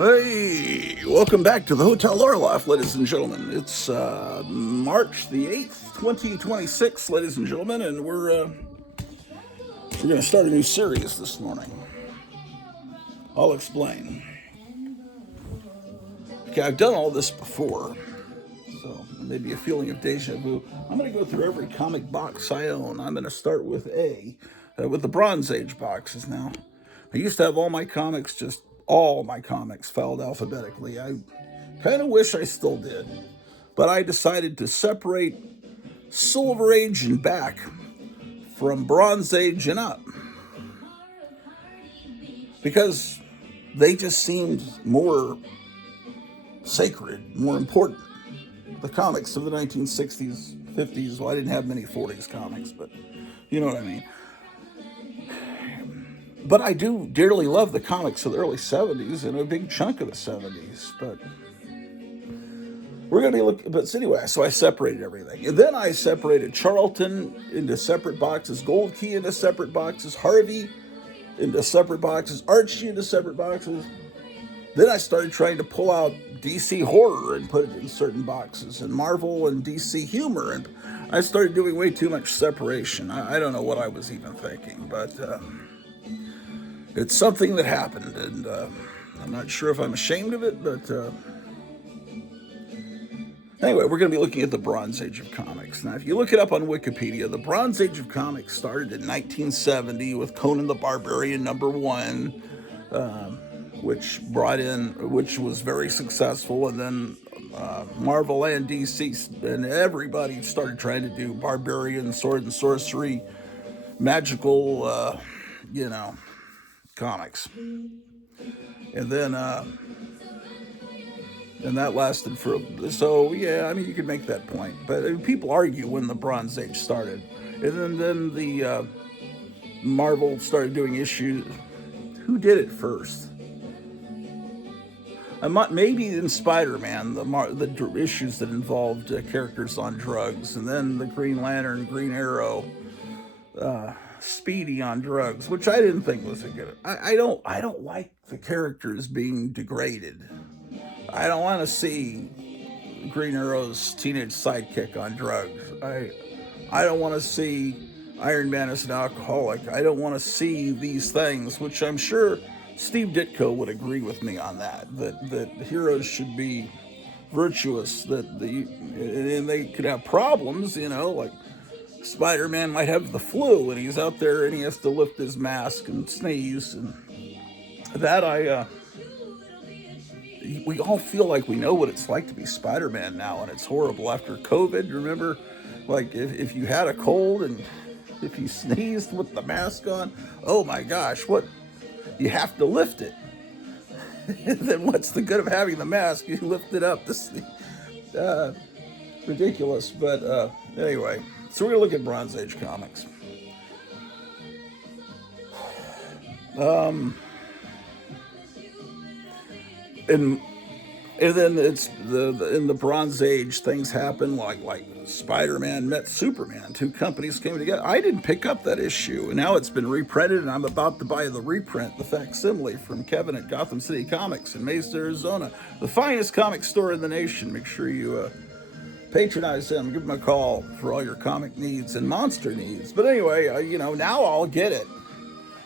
Hey, welcome back to the Hotel Orloff, ladies and gentlemen. It's March the 8th, 2026, ladies and gentlemen, and we're going to start a new series this morning. I'll explain. Okay, I've done all this before, so maybe a feeling of deja vu. I'm going to go through every comic box I own. I'm going to start with with the Bronze Age boxes now. I used to have all my comics filed alphabetically. I kind of wish I still did, but I decided to separate Silver Age and back from Bronze Age and up because they just seemed more sacred, more important. The comics of the 1960s, 50s, well, I didn't have many 40s comics, but you know what I mean. But I do dearly love the comics of the early 70s and a big chunk of the 70s. But we're going to be looking, but anyway, so I separated everything. And then I separated Charlton into separate boxes, Gold Key into separate boxes, Harvey into separate boxes, Archie into separate boxes. Then I started trying to pull out DC horror and put it in certain boxes, and Marvel and DC humor. And I started doing way too much separation. I don't know what I was even thinking, but it's something that happened, and I'm not sure if I'm ashamed of it, but anyway, we're going to be looking at the Bronze Age of comics. Now, if you look it up on Wikipedia, the Bronze Age of comics started in 1970 with Conan the Barbarian #1, which was very successful, and then Marvel and DC and everybody started trying to do barbarian, sword and sorcery, magical, comics. And then and that lasted so yeah, I mean, you could make that point, but people argue when the Bronze Age started, and then the Marvel started doing issues. Who did it first? Maybe in Spider-Man, the issues that involved characters on drugs, and then the Green Lantern, Green Arrow, Speedy on drugs, which I didn't think was a good. I don't like the characters being degraded. I don't want to see Green Arrow's teenage sidekick on drugs. I don't want to see Iron Man as an alcoholic. I don't want to see these things, which I'm sure Steve Ditko would agree with me on that heroes should be virtuous, and they could have problems, like Spider-Man might have the flu and he's out there and he has to lift his mask and sneeze, and we all feel like we know what it's like to be Spider-Man now, and it's horrible after COVID. Remember, like if you had a cold and if you sneezed with the mask on, oh my gosh, what? You have to lift it. Then what's the good of having the mask? You lift it up. This ridiculous. But anyway, so we're gonna look at Bronze Age comics. And and then it's in the Bronze Age, things happen like Spider-Man met Superman. Two companies came together. I didn't pick up that issue, and now it's been reprinted, and I'm about to buy the reprint, the facsimile from Kevin at Gotham City Comics in Mesa, Arizona, the finest comic store in the nation. Make sure you patronize them, give them a call for all your comic needs and monster needs. But anyway, now I'll get it.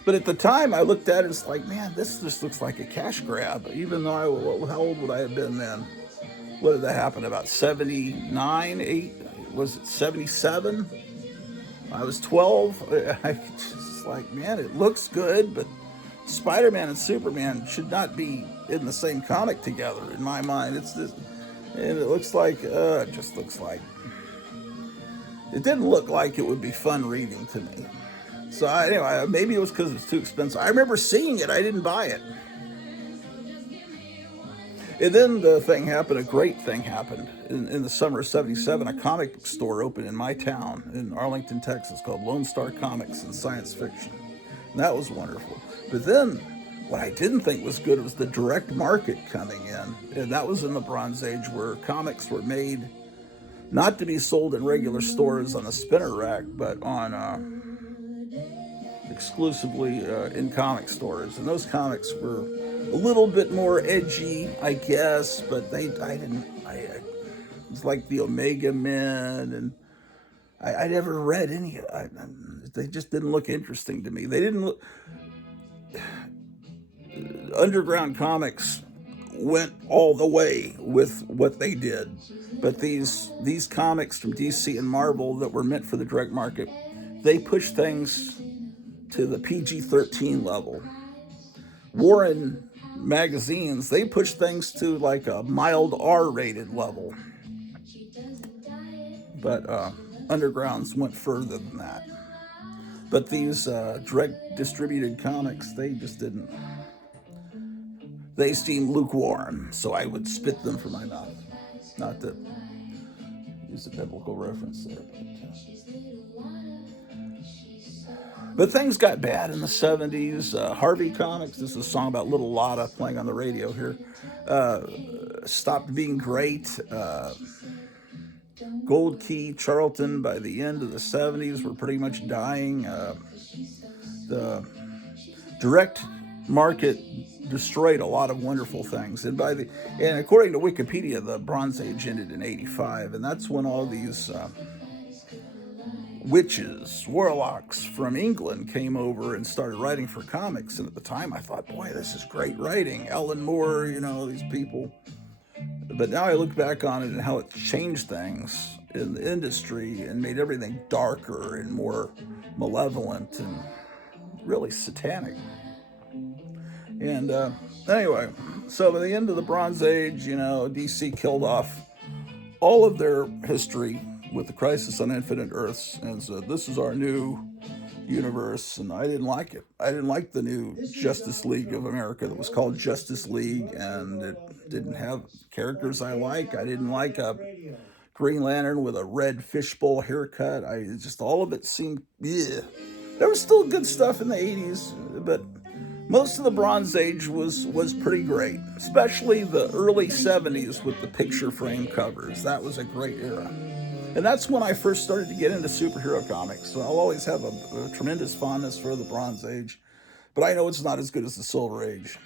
But at the time, I looked at it, it's like, man, this just looks like a cash grab. Even though how old would I have been then? What did that happen? About 79, 8? Was it 77? I was 12. I just like, man, it looks good, but Spider-Man and Superman should not be in the same comic together, in my mind. It's this, and it looks like, it just looks like, it didn't look like it would be fun reading to me. So anyway, maybe it was because it's too expensive. I remember seeing it. I didn't buy it. And then a great thing happened. In the summer of 77, a comic store opened in my town in Arlington, Texas, called Lone Star Comics and Science Fiction. And that was wonderful. But then what I didn't think was good was the direct market coming in. And that was in the Bronze Age, where comics were made not to be sold in regular stores on a spinner rack, but on exclusively in comic stores. And those comics were a little bit more edgy, I guess, but I didn't, it's like the Omega Men, and I never read any, they just didn't look interesting to me. They didn't look, underground comics went all the way with what they did. But these comics from DC and Marvel that were meant for the direct market, they pushed things to the PG-13 level. Warren magazines, they pushed things to like a mild R-rated level. But Undergrounds went further than that. But these direct distributed comics, they just didn't. They seemed lukewarm, so I would spit them from my mouth. Not to use a biblical reference there. But things got bad in the 70s. Harvey Comics, this is a song about Little Lotta playing on the radio here, stopped being great. Gold Key, Charlton, by the end of the 70s, were pretty much dying. The direct market destroyed a lot of wonderful things. And according to Wikipedia, the Bronze Age ended in 85, and that's when all these witches, warlocks from England came over and started writing for comics. And at the time I thought, boy, this is great writing. Alan Moore, these people. But now I look back on it and how it changed things in the industry and made everything darker and more malevolent and really satanic. And anyway, so by the end of the Bronze Age, DC killed off all of their history with the Crisis on Infinite Earths and said, this is our new universe, and I didn't like it. I didn't like the new Justice League of America that was called Justice League, and it didn't have characters I like. I didn't like a Green Lantern with a red fishbowl haircut. All of it seemed, yeah. There was still good stuff in the 80s, but most of the Bronze Age was pretty great, especially the early 70s with the picture frame covers. That was a great era. And that's when I first started to get into superhero comics. So I'll always have a tremendous fondness for the Bronze Age, but I know it's not as good as the Silver Age.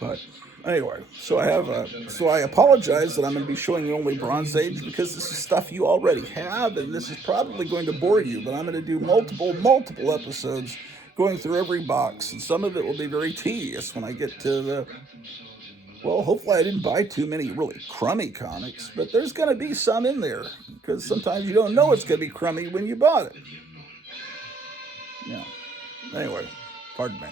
But anyway, so I apologize that I'm going to be showing you only Bronze Age, because this is stuff you already have, and this is probably going to bore you. But I'm going to do multiple episodes going through every box, and some of it will be very tedious when I get to the. Well, hopefully I didn't buy too many really crummy comics, but there's going to be some in there, because sometimes you don't know it's going to be crummy when you bought it. Yeah. Anyway, pardon me.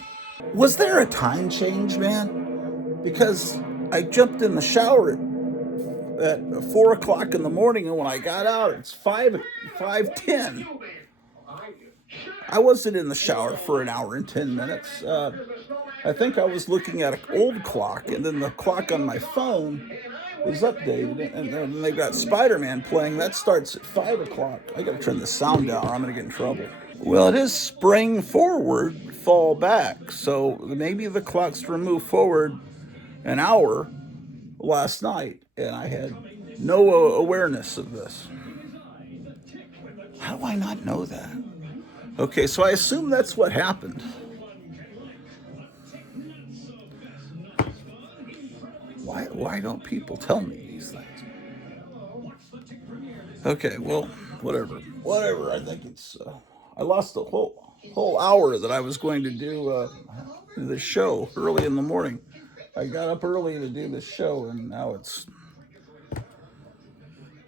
Was there a time change, man? Because I jumped in the shower at 4 o'clock in the morning, and when I got out, it's 5:10. I wasn't in the shower for an hour and 10 minutes. I think I was looking at an old clock, and then the clock on my phone was updated, and then they got Spider-Man playing. That starts at 5 o'clock. I got to turn the sound down, or I'm going to get in trouble. Well, it is spring forward, fall back, so maybe the clock's removed forward an hour last night, and I had no awareness of this. How do I not know that? Okay, so I assume that's what happened. Why don't people tell me these things? Okay, well, whatever. I think it's. I lost the whole hour that I was going to do the show early in the morning. I got up early to do this show, and now it's.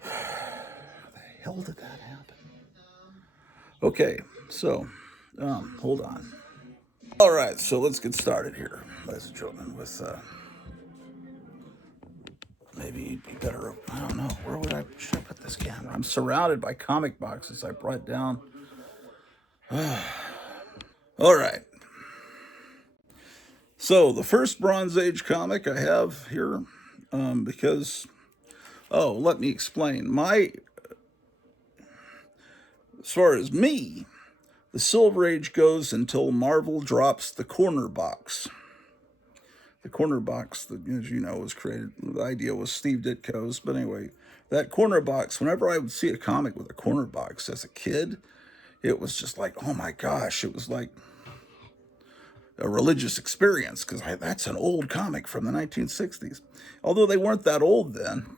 How the hell did that happen? Okay, so hold on. All right, so let's get started here, ladies and gentlemen, with. Maybe it'd be better, I don't know, should I put this camera? I'm surrounded by comic boxes I brought down. All right. So the first Bronze Age comic I have here, because, let me explain. As far as me, the Silver Age goes until Marvel drops the corner box. The corner box that, as you know, was created. The idea was Steve Ditko's. But anyway, that corner box, whenever I would see a comic with a corner box as a kid, it was just like, oh my gosh, it was like a religious experience, because that's an old comic from the 1960s. Although they weren't that old then,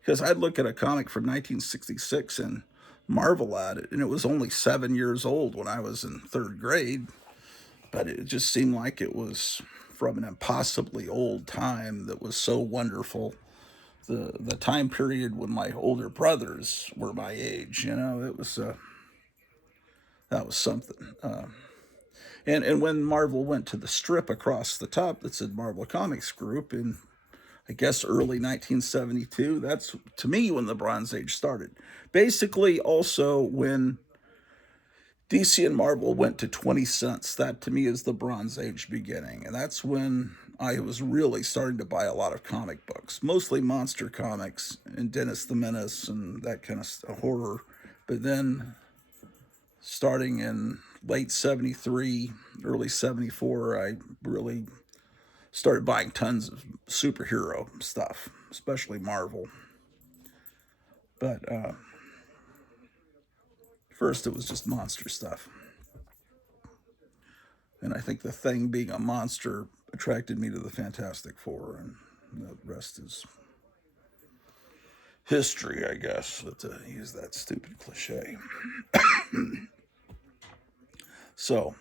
because I'd look at a comic from 1966 and marvel at it, and it was only 7 years old when I was in third grade, but it just seemed like it was from an impossibly old time that was so wonderful. The time period when my older brothers were my age, it was that was something. And when Marvel went to the strip across the top that said Marvel Comics Group in, I guess, early 1972, that's, to me, when the Bronze Age started. Basically, also, when DC and Marvel went to 20 cents, that to me is the Bronze Age beginning. And that's when I was really starting to buy a lot of comic books, mostly monster comics and Dennis the Menace and that kind of horror. But then starting in late 73, early 74, I really started buying tons of superhero stuff, especially Marvel. But first it was just monster stuff. And I think the Thing being a monster attracted me to the Fantastic Four, and the rest is history, I guess, to use that stupid cliche. So,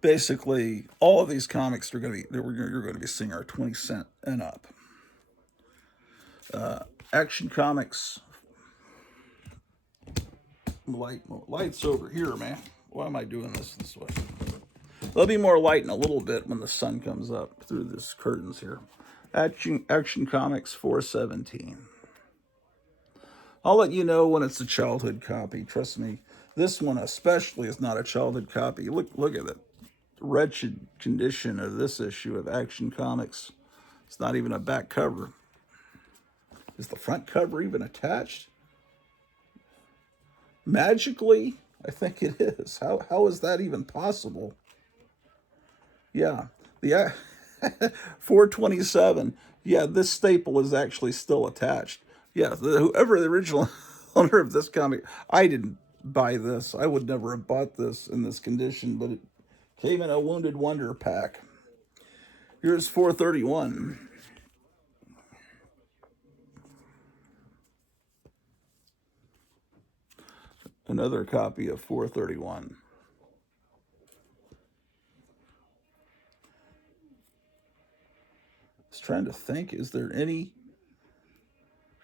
basically, all of these comics you're going to be seeing are 20 cent and up. Action Comics, lights over here, man. Why am I doing this way? There'll be more light in a little bit when the sun comes up through these curtains here. Action Comics 417. I'll let you know when it's a childhood copy. Trust me, this one especially is not a childhood copy. Look at the wretched condition of this issue of Action Comics. It's not even a back cover. Is the front cover even attached? Magically, I think it is. How is that even possible? Yeah, the 427. Yeah, this staple is actually still attached. Yeah, whoever the original owner of this comic, I didn't buy this. I would never have bought this in this condition, but it came in a Wounded Wonder pack. Here's 431. Another copy of 431. I was trying to think, is there any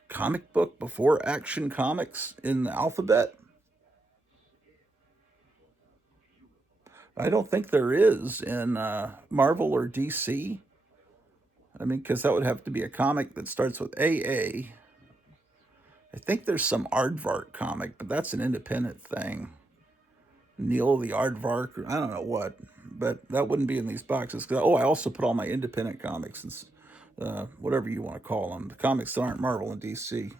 comic book before Action Comics in the alphabet? I don't think there is in Marvel or DC. I mean, because that would have to be a comic that starts with AA. I think there's some Aardvark comic, but that's an independent thing. Neil the Aardvark, I don't know what, but that wouldn't be in these boxes. I also put all my independent comics and whatever you want to call them, the comics that aren't Marvel and DC,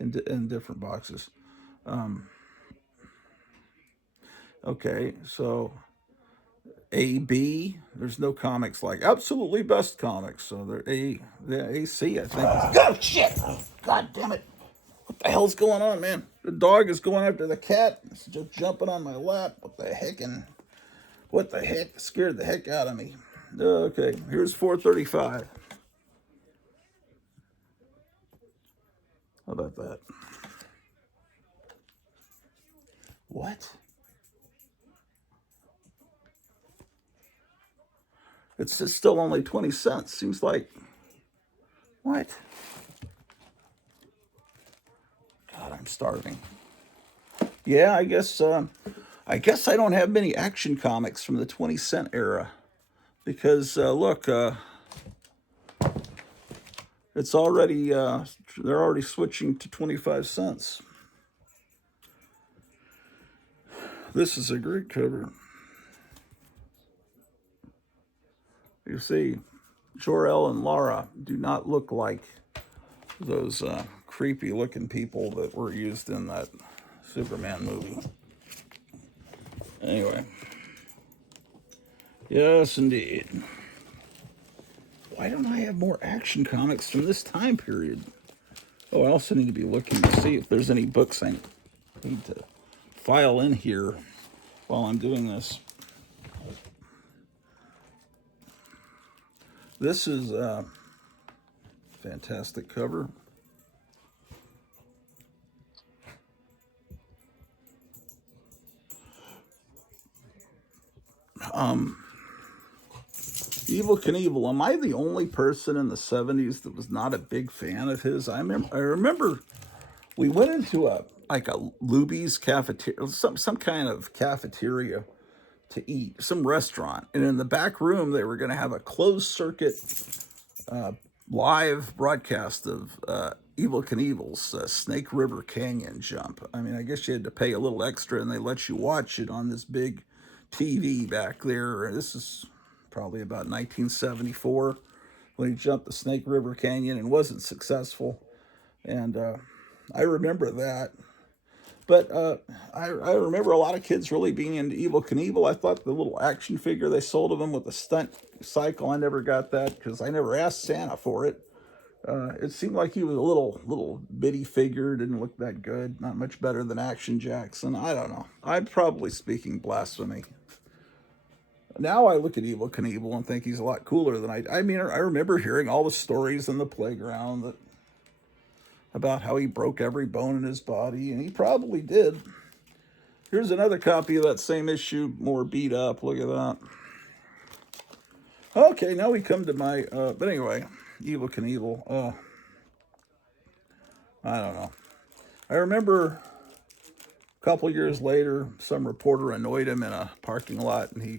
in different boxes. Okay, so AB, there's no comics like Absolutely Best Comics, so they're AC, I think. Oh shit! God damn it! What the hell's going on, man? The dog is going after the cat. It's just jumping on my lap. What the heck? Scared the heck out of me. Okay, here's 435. How about that? What? It's still only 20 cents. Seems like, what? God, I'm starving. Yeah, I guess I don't have many Action Comics from the 20 cent era, because look, it's already they're already switching to 25 cents. This is a great cover. You see, Jor-El and Lara do not look like those creepy looking people that were used in that Superman movie. Anyway. Yes, indeed. Why don't I have more Action Comics from this time period? Oh, I also need to be looking to see if there's any books I need to file in here while I'm doing this. This is a fantastic cover. Evel Knievel. Am I the only person in the '70s that was not a big fan of his? I remember we went into a Luby's cafeteria, some kind of cafeteria to eat, some restaurant, and in the back room they were going to have a closed circuit live broadcast of Evel Knievel's Snake River Canyon jump. I mean, I guess you had to pay a little extra, and they let you watch it on this big TV back there. This is probably about 1974 when he jumped the Snake River Canyon and wasn't successful. And I remember that. But I remember a lot of kids really being into Evel Knievel. I thought the little action figure they sold of him with the stunt cycle, I never got that because I never asked Santa for it. It seemed like he was a little bitty figure, didn't look that good, not much better than Action Jackson. I don't know. I'm probably speaking blasphemy. Now I look at Evel Knievel and think he's a lot cooler than I mean, I remember hearing all the stories in the playground about how he broke every bone in his body, and he probably did. Here's another copy of that same issue, more beat up. Look at that. Okay, now we come to my, but anyway, Evel Knievel. I don't know. I remember a couple years later, some reporter annoyed him in a parking lot, and he,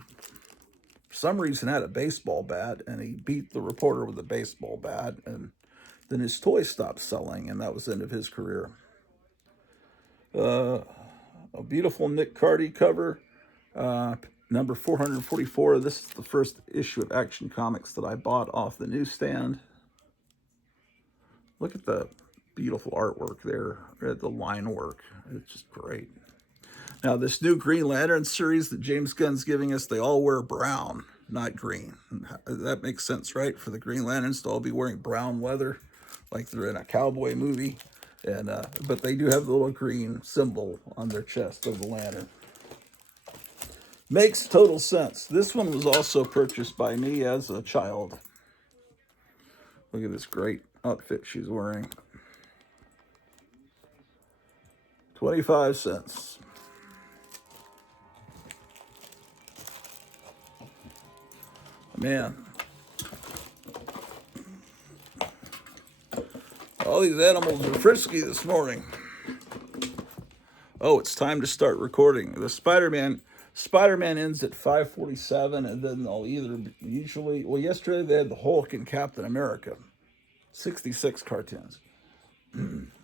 for some reason, had a baseball bat, and he beat the reporter with a baseball bat, and then his toys stopped selling, and that was the end of his career. A beautiful Nick Cardy cover, number 444. This is the first issue of Action Comics that I bought off the newsstand. Look at the beautiful artwork there, the line work. It's just great. Now, this new Green Lantern series that James Gunn's giving us, they all wear brown, not green. That makes sense, right? For the Green Lanterns to all be wearing brown leather, like they're in a cowboy movie. And but they do have the little green symbol on their chest of the lantern. Makes total sense. This one was also purchased by me as a child. Look at this great outfit she's wearing. 25 cents. Man. All these animals are frisky this morning. Oh, it's time to start recording. The Spider-Man ends at 5:47, and then they'll well, yesterday they had the Hulk and Captain America, 66 cartoons.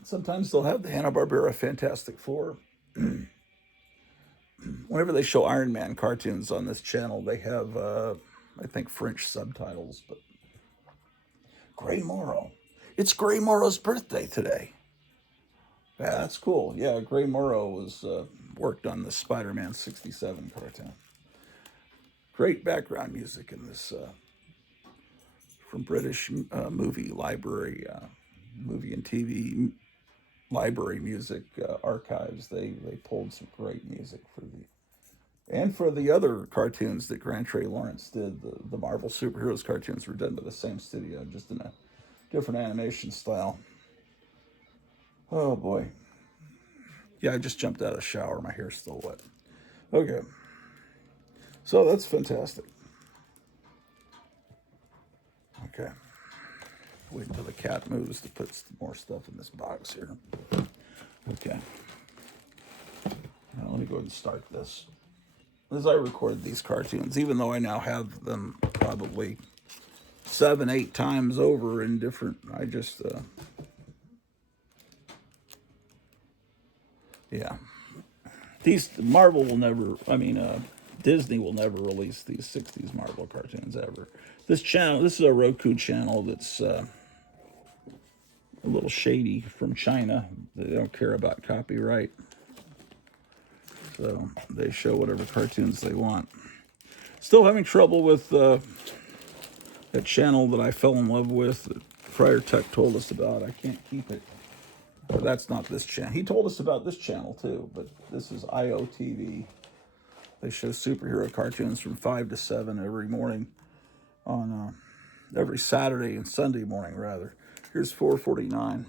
Sometimes they'll have the Hanna-Barbera Fantastic Four. Whenever they show Iron Man cartoons on this channel, they have, I think, French subtitles. But Gray Morrow. It's Gray Morrow's birthday today. Yeah, that's cool. Yeah, Gray Morrow was worked on the Spider-Man 67 cartoon. Great background music in this from British movie library, movie and TV library music archives. They pulled some great music for the other cartoons that Grant Trey Lawrence did. The Marvel superheroes cartoons were done by the same studio, just in a different animation style. Oh boy. Yeah, I just jumped out of the shower. My hair's still wet. Okay. So that's fantastic. Okay. Wait until the cat moves to put some more stuff in this box here. Okay. Now let me go ahead and start this. As I record these cartoons, even though I now have them probably 7-8 times over in different, I just, yeah. These, Marvel will never, Disney will never release these 60s Marvel cartoons ever. This is a Roku channel that's a little shady from China. They don't care about copyright. So they show whatever cartoons they want. Still having trouble with that channel that I fell in love with that Friar Tuck told us about. I can't keep it. But that's not this channel. He told us about this channel too, but this is IOTV. They show superhero cartoons from 5 to 7 every morning on every Saturday and Sunday morning, rather. Here's 449.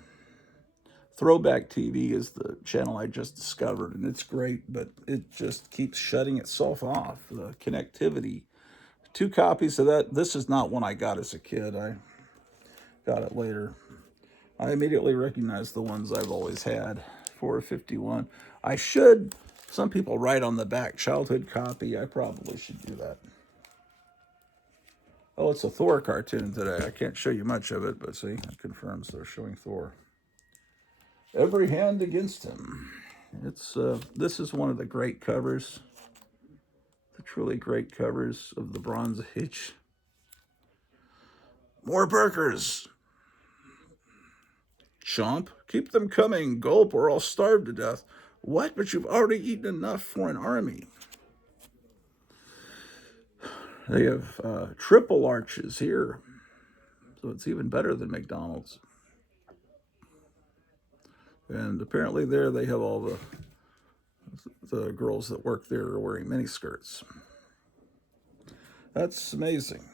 Throwback TV is the channel I just discovered, and it's great, but it just keeps shutting itself off. The connectivity. 2 copies of that. This is not one I got as a kid. I got it later. I immediately recognized the ones I've always had. 451. I should. Some people write on the back, childhood copy. I probably should do that. Oh, it's a Thor cartoon today. I can't show you much of it, but see, it confirms they're showing Thor. Every hand against him. It's this is one of the great covers, the truly great covers of the Bronze Age. More burgers. Chomp, keep them coming. Gulp, or I'll starve to death. What? But you've already eaten enough for an army. They have triple arches here, so it's even better than McDonald's. And apparently there they have all the girls that work there are wearing miniskirts. That's amazing.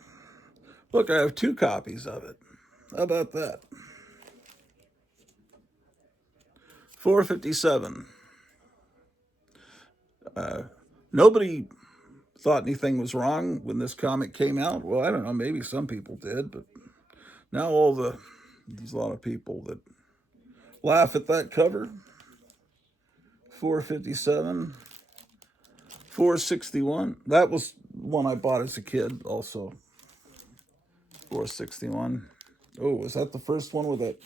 Look, I have 2 copies of it. How about that? 457. Nobody thought anything was wrong when this comic came out. Well, I don't know. Maybe some people did, but now there's a lot of people that laugh at that cover. 457. 461. That was one I bought as a kid also. 461. Oh, was that the first one with that?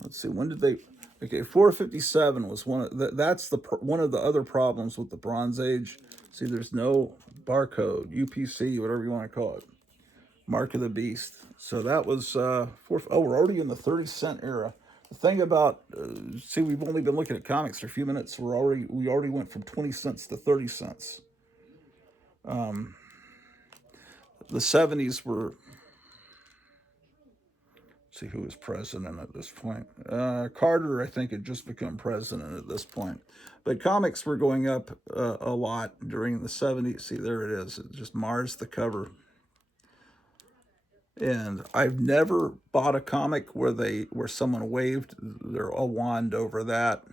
Let's see. When did they? Okay, 457 was one of that's one of the other problems with the Bronze Age. See, there's no barcode, UPC, whatever you want to call it, Mark of the Beast. So that was oh, we're already in the 30-cent era. The thing about see, we've only been looking at comics for a few minutes. We already went from 20 cents to 30 cents. The 70s were. See who was president at this point. Carter, I think, had just become president at this point. But comics were going up a lot during the 70s. See, there it is. It just mars the cover. And I've never bought a comic where someone waved a wand over that.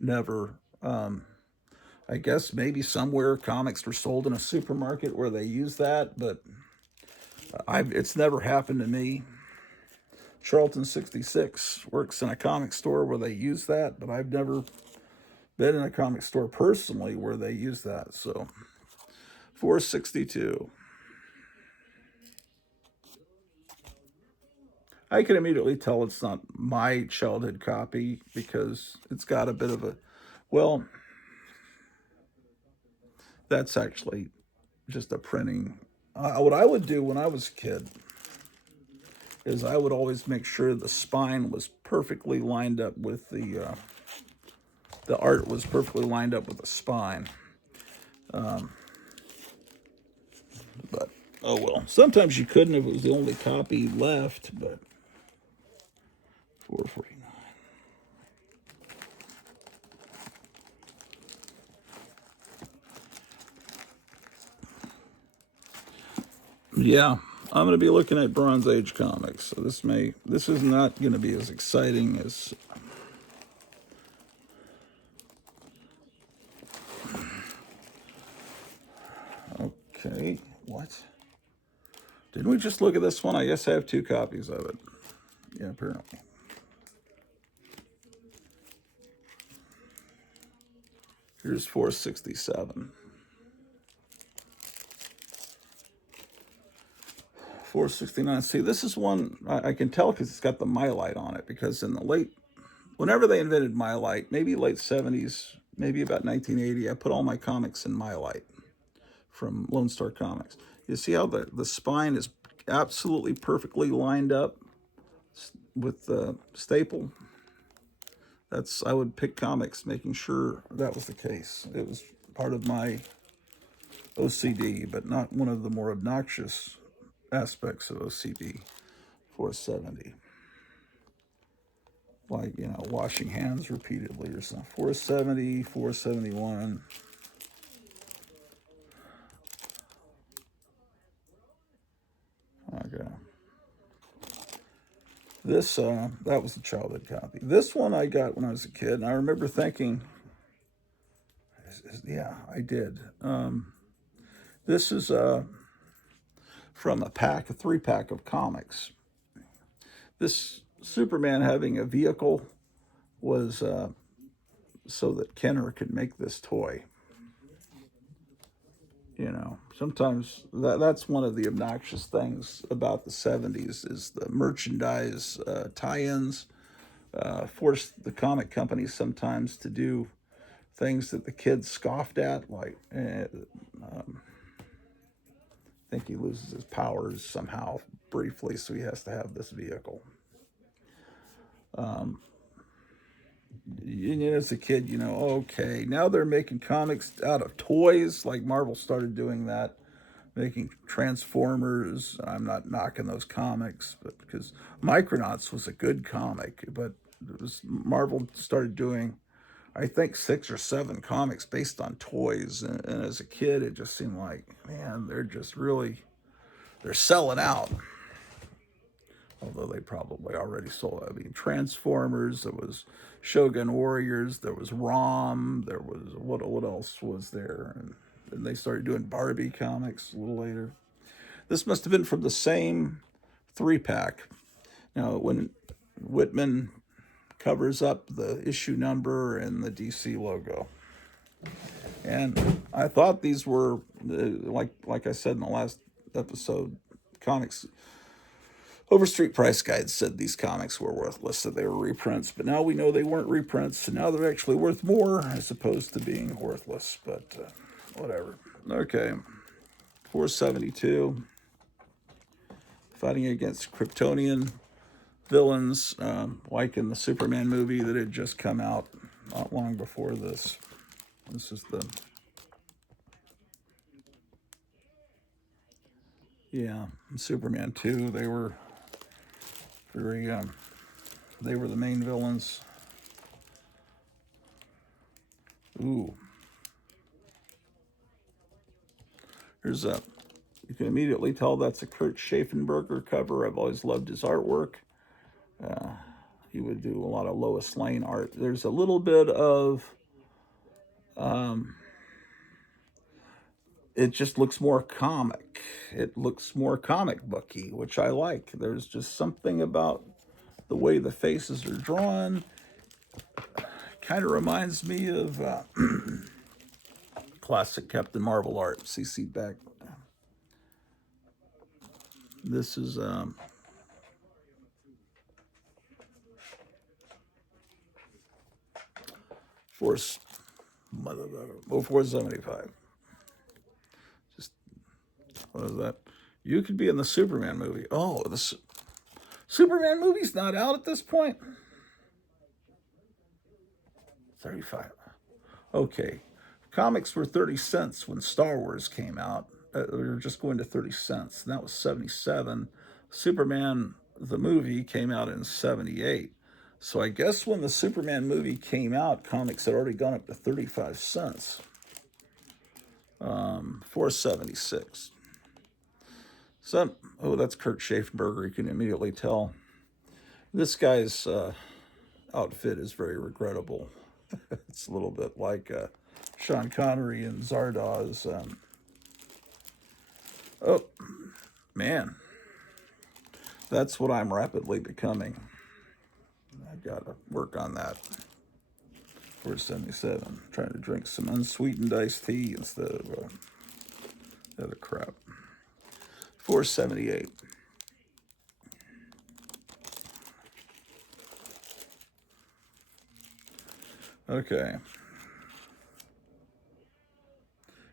Never. I guess maybe somewhere comics were sold in a supermarket where they use that, but it's never happened to me. Charlton 66 works in a comic store where they use that, but I've never been in a comic store personally where they use that. So 462. I can immediately tell it's not my childhood copy because it's got a bit of a, well, that's actually just a printing. What I would do when I was a kid is I would always make sure the spine was perfectly lined up with the art was perfectly lined up with the spine. But oh well. Sometimes you couldn't if it was the only copy left, but 449. Yeah, I'm going to be looking at Bronze Age comics, so this is not going to be as exciting as. Okay, what? Didn't we just look at this one? I guess I have 2 copies of it. Yeah, apparently. Here's 467. 469. See, this is one I can tell because it's got the myelite on it. Because in the whenever they invented myelite, maybe late 70s, maybe about 1980, I put all my comics in myelite from Lone Star Comics. You see how the spine is absolutely perfectly lined up with the staple? I would pick comics making sure that was the case. It was part of my OCD, but not one of the more obnoxious aspects of OCD. 470. Like, washing hands repeatedly or something. 470, 471. Okay. This that was a childhood copy. This one I got when I was a kid, and I remember thinking, yeah, I did. This is from a 3 pack of comics. This Superman having a vehicle was so that Kenner could make this toy. Sometimes that's one of the obnoxious things about the 70s is the merchandise tie-ins forced the comic companies sometimes to do things that the kids scoffed at, like I think he loses his powers somehow briefly, so he has to have this vehicle. As a kid, okay, now they're making comics out of toys, like Marvel started doing that, making Transformers. I'm not knocking those comics, but because Micronauts was a good comic, but Marvel started doing, I think, 6 or 7 comics based on toys, and as a kid, it just seemed like, man, they're selling out. Although they probably already sold. I mean, Transformers. There was Shogun Warriors. There was ROM. There was what else was there? And they started doing Barbie comics a little later. This must have been from the same 3 pack. When Whitman covers up the issue number and the DC logo. And I thought these were like I said in the last episode, comics. Overstreet Price Guide said these comics were worthless, that they were reprints, but now we know they weren't reprints, and now they're actually worth more as opposed to being worthless, but whatever. Okay, 472, fighting against Kryptonian villains, like in the Superman movie that had just come out not long before this. This is Superman 2, they were they were the main villains. Ooh. You can immediately tell that's a Kurt Schaffenberger cover. I've always loved his artwork. He would do a lot of Lois Lane art. There's a little bit of, it just looks more comic. It looks more comic booky, which I like. There's just something about the way the faces are drawn. Kind of reminds me of classic Captain Marvel art, CC Beck. This is 475. Just what is that? You could be in the Superman movie. Oh, the Superman movie's not out at this point. 35. Okay. Comics were 30 cents when Star Wars came out. We were just going to 30 cents, and that was 77. Superman, the movie, came out in 78. So I guess when the Superman movie came out, comics had already gone up to 35 cents. 476. So, that's Kurt Schaffenberger. You can immediately tell. This guy's outfit is very regrettable. It's a little bit like Sean Connery and Zardaw's. Oh, man. That's what I'm rapidly becoming. I gotta work on that. 477. Trying to drink some unsweetened iced tea instead of other crap. 478. Okay.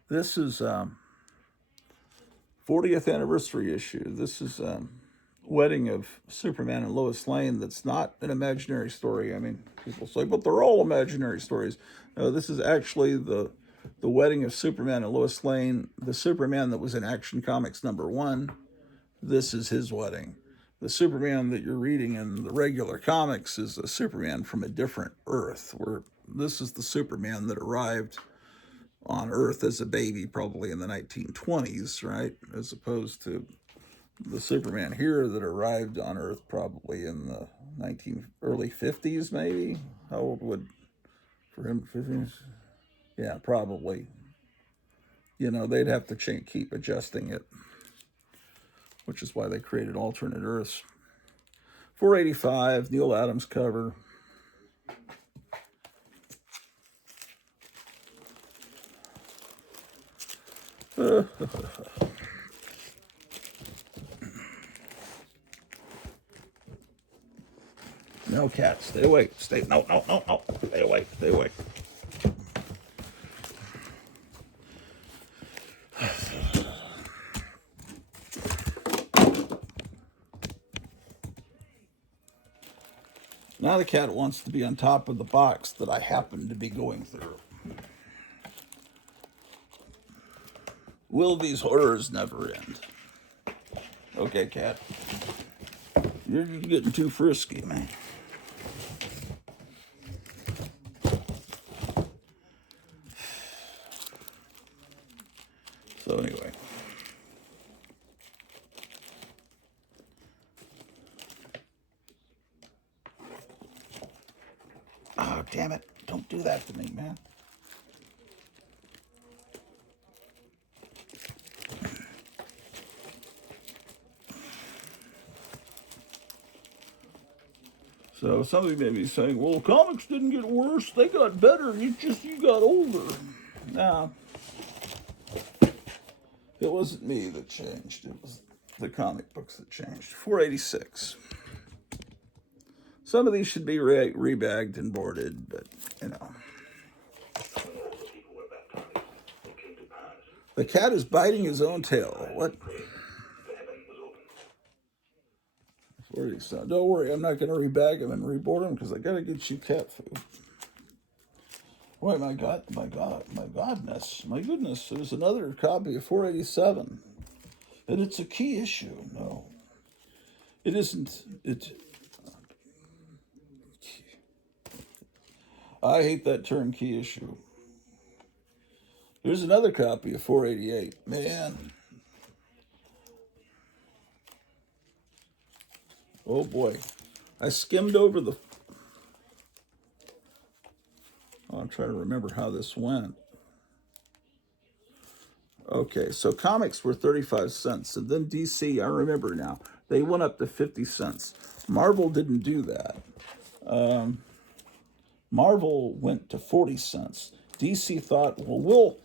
This is 40th anniversary issue. This is Wedding of Superman and Lois Lane. That's not an imaginary story. I mean, people say, but they're all imaginary stories. No, this is actually the wedding of Superman and Lois Lane. The Superman that was in Action Comics #1. This is his wedding. The Superman that you're reading in the regular comics is a Superman from a different Earth, where this is the Superman that arrived on Earth as a baby, probably in the 1920s, right? As opposed to the Superman here that arrived on Earth probably in the early 50s, maybe. How old would for him? 50s? Yeah, probably. They'd have to keep adjusting it, which is why they created alternate Earths. 485, Neil Adams cover. No, cat, stay away. Stay, no, no, no, no. Stay away, stay away. Now the cat wants to be on top of the box that I happen to be going through. Will these horrors never end? Okay, cat. You're getting too frisky, man. So anyway. Oh, damn it. Don't do that to me, man. So somebody may be saying, well, comics didn't get worse. They got better. You got older. Nah. It wasn't me that changed. It was the comic books that changed. 486. Some of these should be rebagged and boarded, but, The cat is biting his own tail. What? 47. Don't worry, I'm not going to rebag them and reboard them because I got to get you cat food. Wait, my goodness. There's another copy of 487. And it's a key issue. No, it isn't. I hate that term, key issue. Here's another copy of 488. Man. Oh boy. I skimmed over the... I'm trying to remember how this went. Okay, so comics were 35 cents. And then DC, I remember now, they went up to 50 cents. Marvel didn't do that. Marvel went to 40 cents. DC thought, well,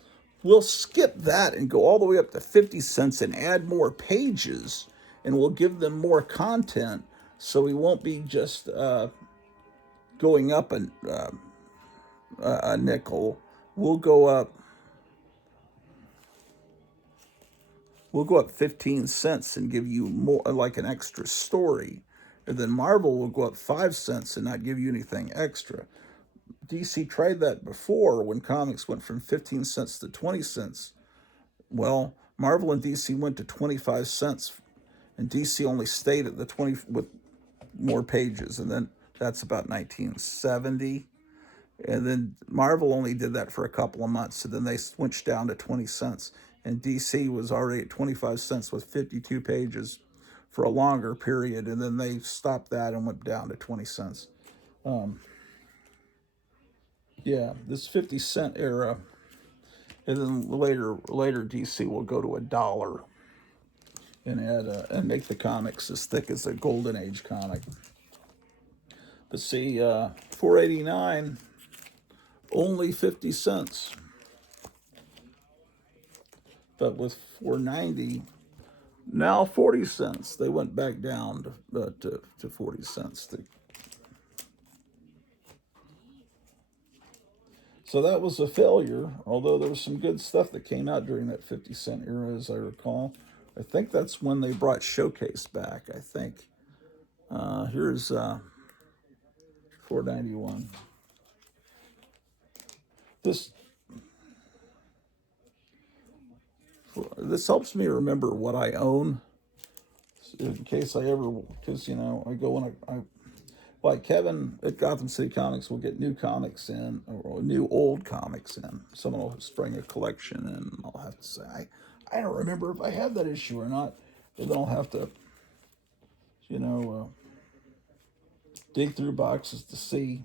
we'll skip that and go all the way up to 50 cents and add more pages, and we'll give them more content, so we won't be just going up a nickel. We'll go up 15 cents and give you more, like an extra story. And then Marvel will go up 5 cents and not give you anything extra. DC tried that before when comics went from 15 cents to 20 cents. Well, Marvel and DC went to 25 cents, and DC only stayed at the 20 with more pages. And then that's about 1970. And then Marvel only did that for a couple of months. So then they switched down to 20 cents. And DC was already at 25 cents with 52 pages for a longer period. And then they stopped that and went down to 20 cents. Yeah, this 50-cent era. And then later DC will go to $1 and add and make the comics as thick as a Golden Age comic. But see, 489, only 50 cents. But with 490, now 40 cents. They went back down to 40 cents. So that was a failure, although there was some good stuff that came out during that 50-cent era, as I recall. I think that's when they brought Showcase back, I think. Here's 491. This helps me remember what I own, in case I ever, because, I go and I like Kevin at Gotham City Comics will get new comics in, or new old comics in. Someone will bring a collection, and I'll have to say, I don't remember if I had that issue or not. They don't have to, you know, dig through boxes to see.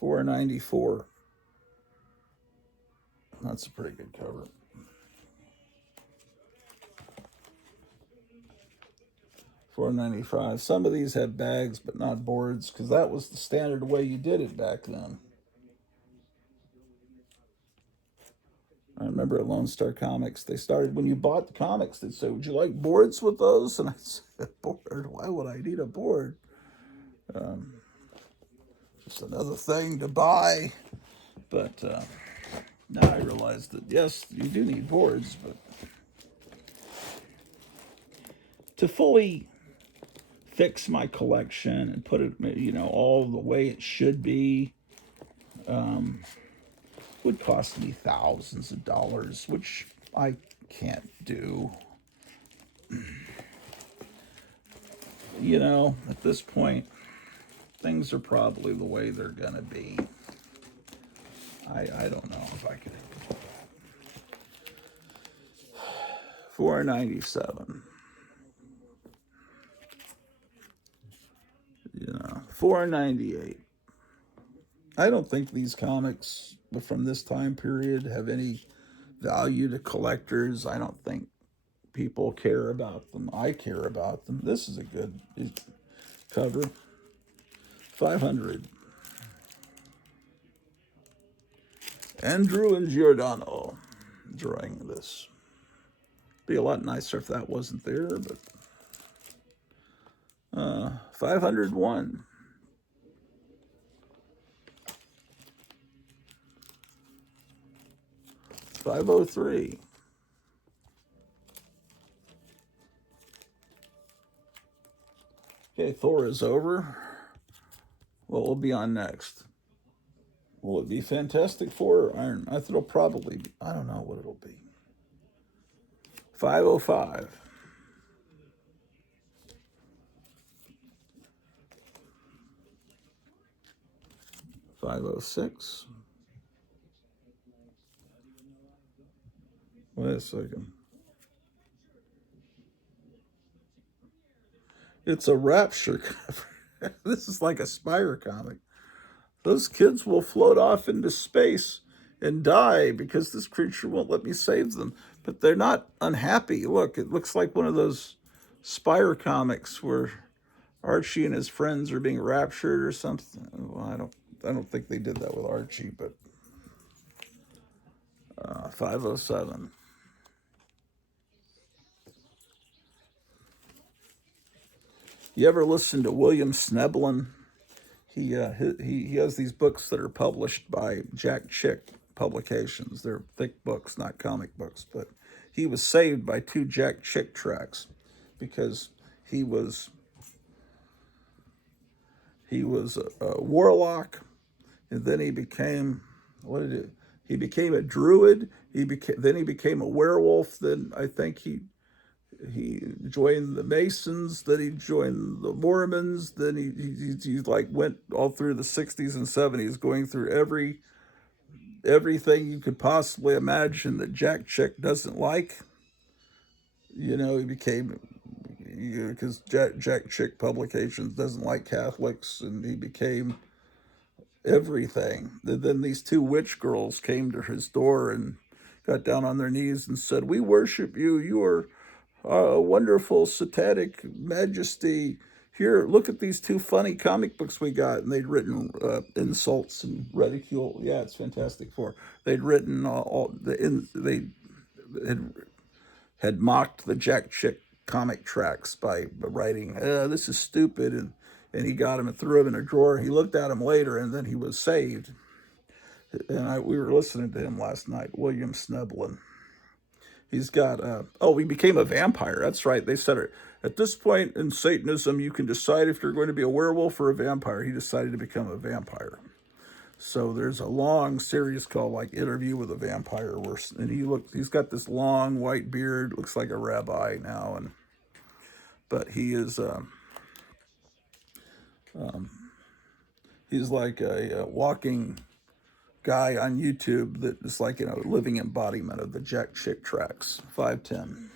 494. That's a pretty good cover. 495. Some of these had bags, but not boards, because that was the standard way you did it back then. I remember at Lone Star Comics, they started when you bought the comics. They said, "Would you like boards with those?" And I said, "Board? Why would I need a board? Um, just another thing to buy." But now I realize that yes, you do need boards, but to fully fix my collection and put it, all the way it should be, would cost me thousands of dollars, which I can't do. At this point, things are probably the way they're going to be. I don't know if I could. 497. 498. I don't think these comics from this time period have any value to collectors. I don't think people care about them. I care about them. This is a good cover. 500. Andrew and Giordano drawing this. Be a lot nicer if that wasn't there, but 501. 503. Okay, Thor is over. What will be on next? Will it be Fantastic Four or Iron? I think it'll probably be. I don't know what it'll be. 505. 506. Wait a second. It's a Rapture cover. This is like a Spire comic. Those kids will float off into space and die because this creature won't let me save them. But they're not unhappy. Look, it looks like one of those Spire comics where Archie and his friends are being raptured or something. Well, I don't think they did that with Archie, but 507. You ever listen to William Sneblin? He has these books that are published by Jack Chick Publications. They're thick books, not comic books. But he was saved by two Jack Chick tracks because he was a warlock, and then he became what did it? He became a druid. He became a werewolf. Then I think he joined the Masons, then he joined the Mormons, then he like went all through the 60s and 70s, going through everything you could possibly imagine that Jack Chick doesn't like. He became, because Jack Chick Publications doesn't like Catholics, and he became everything. Then these two witch girls came to his door and got down on their knees and said, "We worship you. You are a wonderful satanic majesty. Here, look at these two funny comic books we got." And they'd written insults and ridicule. Yeah, it's Fantastic Four. They'd written they had mocked the Jack Chick comic tracks by writing, "This is stupid," and he got him and threw him in a drawer. He looked at him later, and then he was saved. And we were listening to him last night, William Sneblin. He's got, he became a vampire. That's right. They said it. At this point in Satanism, you can decide if you're going to be a werewolf or a vampire. He decided to become a vampire. So there's a long series called like Interview with a Vampire, and he's got this long white beard, looks like a rabbi now, but he is, he's like a walking guy on YouTube that is like living embodiment of the Jack Chick tracks. 510.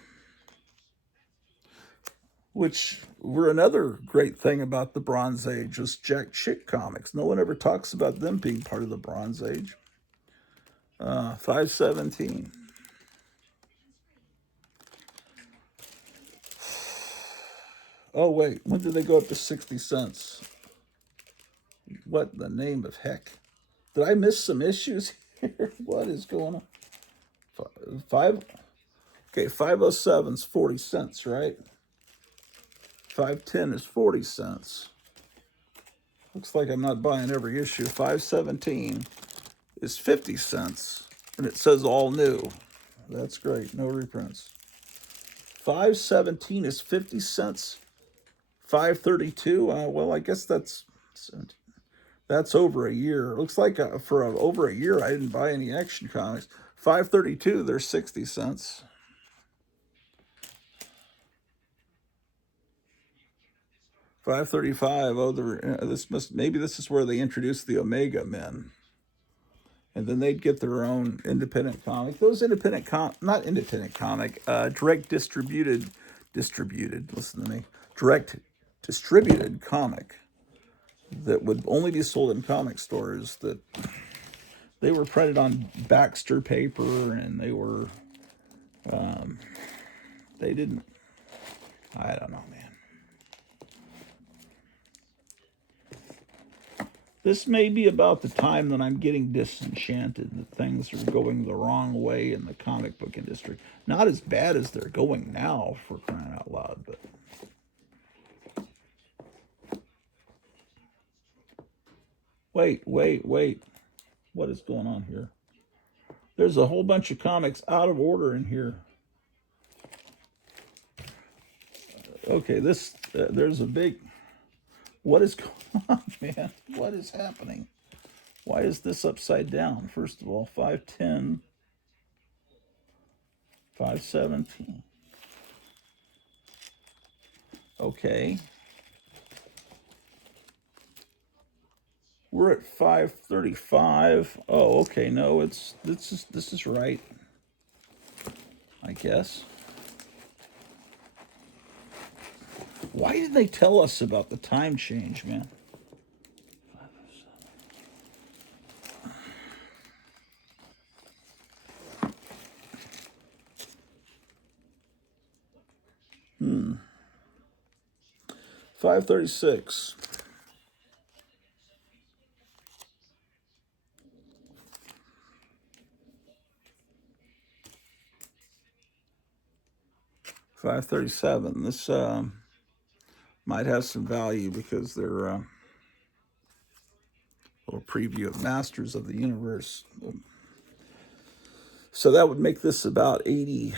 which were another great thing about the Bronze Age was Jack Chick comics. No one ever talks about them being part of the Bronze Age. 517. Oh wait, when did they go up to 60 cents? What in the name of heck? Did I miss some issues here? What is going on? Five. Okay, 507 is 40 cents, right? 510 is 40 cents. Looks like I'm not buying every issue. 517 is 50 cents. And it says all new. That's great. No reprints. 517 is 50 cents. 532. Well, I guess that's over a year. It looks like over a year I didn't buy any Action Comics. 532, they're 60 cents. 535. Oh, maybe this is where they introduced the Omega Men, and then they'd get their own independent comic. Those not independent comic, direct distributed. Listen to me, direct distributed comic that would only be sold in comic stores. That they were printed on Baxter paper, and they didn't. I don't know, man. This may be about the time that I'm getting disenchanted, that things are going the wrong way in the comic book industry. Not as bad as they're going now, for crying out loud, but. Wait. What is going on here? There's a whole bunch of comics out of order in here. Okay, there's a big. What is going on, man? What is happening? Why is this upside down? First of all, 510, 517. Okay. We're at 535. Oh, okay. No, this is right. I guess. Why didn't they tell us about the time change, man? Hmm. 536. $537. This might have some value because they're a little preview of Masters of the Universe. So that would make this about 80.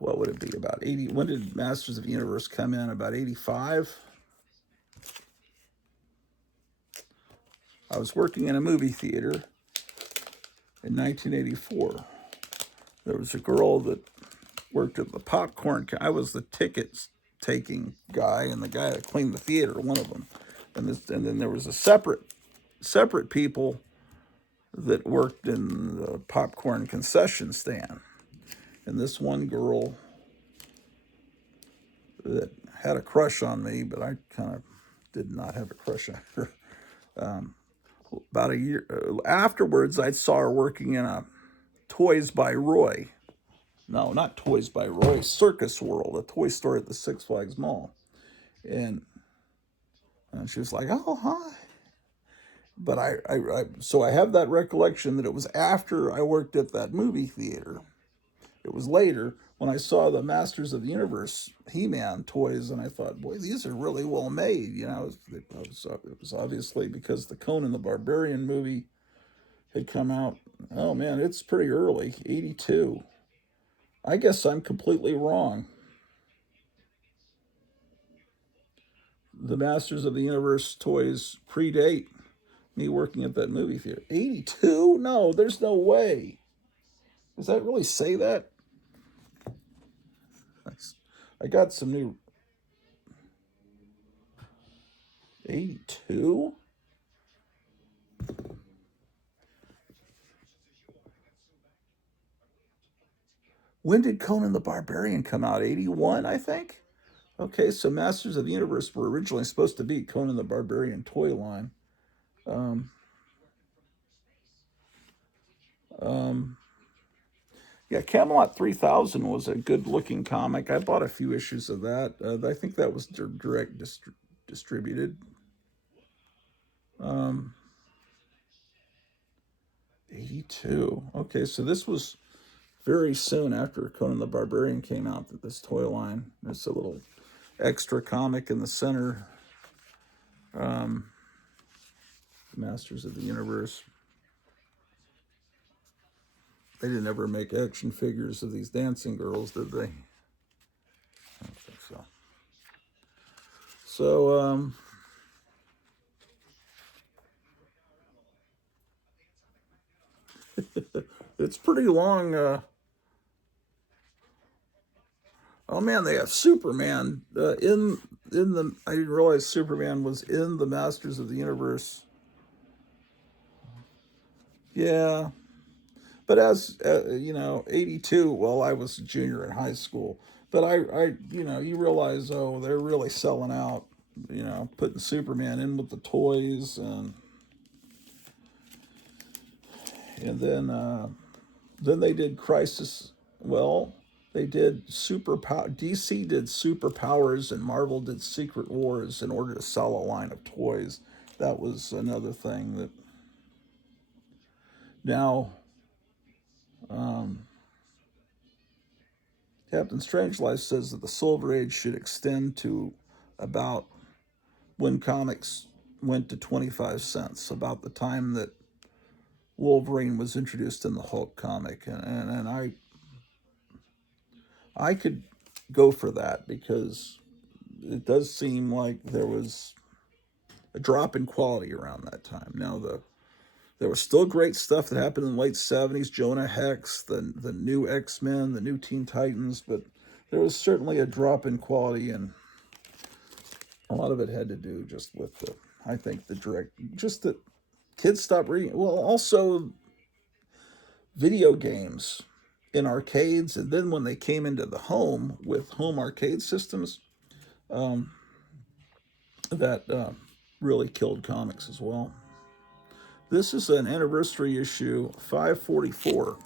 What would it be? About 80. When did Masters of the Universe come in? About 85? I was working in a movie theater in 1984. There was a girl that worked at the popcorn. I was the tickets taking guy and the guy that cleaned the theater, one of them. And then there was a separate people that worked in the popcorn concession stand. And this one girl that had a crush on me, but I kind of did not have a crush on her. About a year afterwards, I saw her working in a Toys by Roy. No, not Toys by Roy, Circus World, a toy store at the Six Flags Mall. And she was like, "Oh, hi." But so I have that recollection that it was after I worked at that movie theater. It was later when I saw the Masters of the Universe He-Man toys, and I thought, boy, these are really well made. You know, it was obviously because the Conan the Barbarian movie had come out. Oh man, it's pretty early, 82. I guess I'm completely wrong. The Masters of the Universe toys predate me working at that movie theater. 82? No, there's no way. Does that really say that? I got some new 82? When did Conan the Barbarian come out? 81, I think? Okay, so Masters of the Universe were originally supposed to be Conan the Barbarian toy line. Um, um, yeah, Camelot 3000 was a good looking comic. I bought a few issues of that. I think that was direct distributed. Um, 82. Okay, so this was very soon after Conan the Barbarian came out that this toy line. There's a little extra comic in the center. Um, Masters of the Universe. They didn't ever make action figures of these dancing girls, did they? I don't think so. So, it's pretty long. Oh man, they have Superman in the. I didn't realize Superman was in the Masters of the Universe. Yeah, but as you know, 82. Well, I was a junior in high school, but you realize, oh, they're really selling out. Putting Superman in with the toys, and then they did Crisis. Well, they did DC did Superpowers, and Marvel did Secret Wars in order to sell a line of toys. That was another thing that now um, Captain Strangelove says that the Silver Age should extend to about when comics went to 25 cents, about the time that Wolverine was introduced in the Hulk comic, and I could go for that because it does seem like there was a drop in quality around that time. Now there was still great stuff that happened in the late '70s, Jonah Hex, the new X-Men, the new Teen Titans, but there was certainly a drop in quality, and a lot of it had to do just with I think the direct, just that kids stopped reading. Well, also video games in arcades, and then when they came into the home with home arcade systems, um, that really killed comics as well. This is an anniversary issue 544.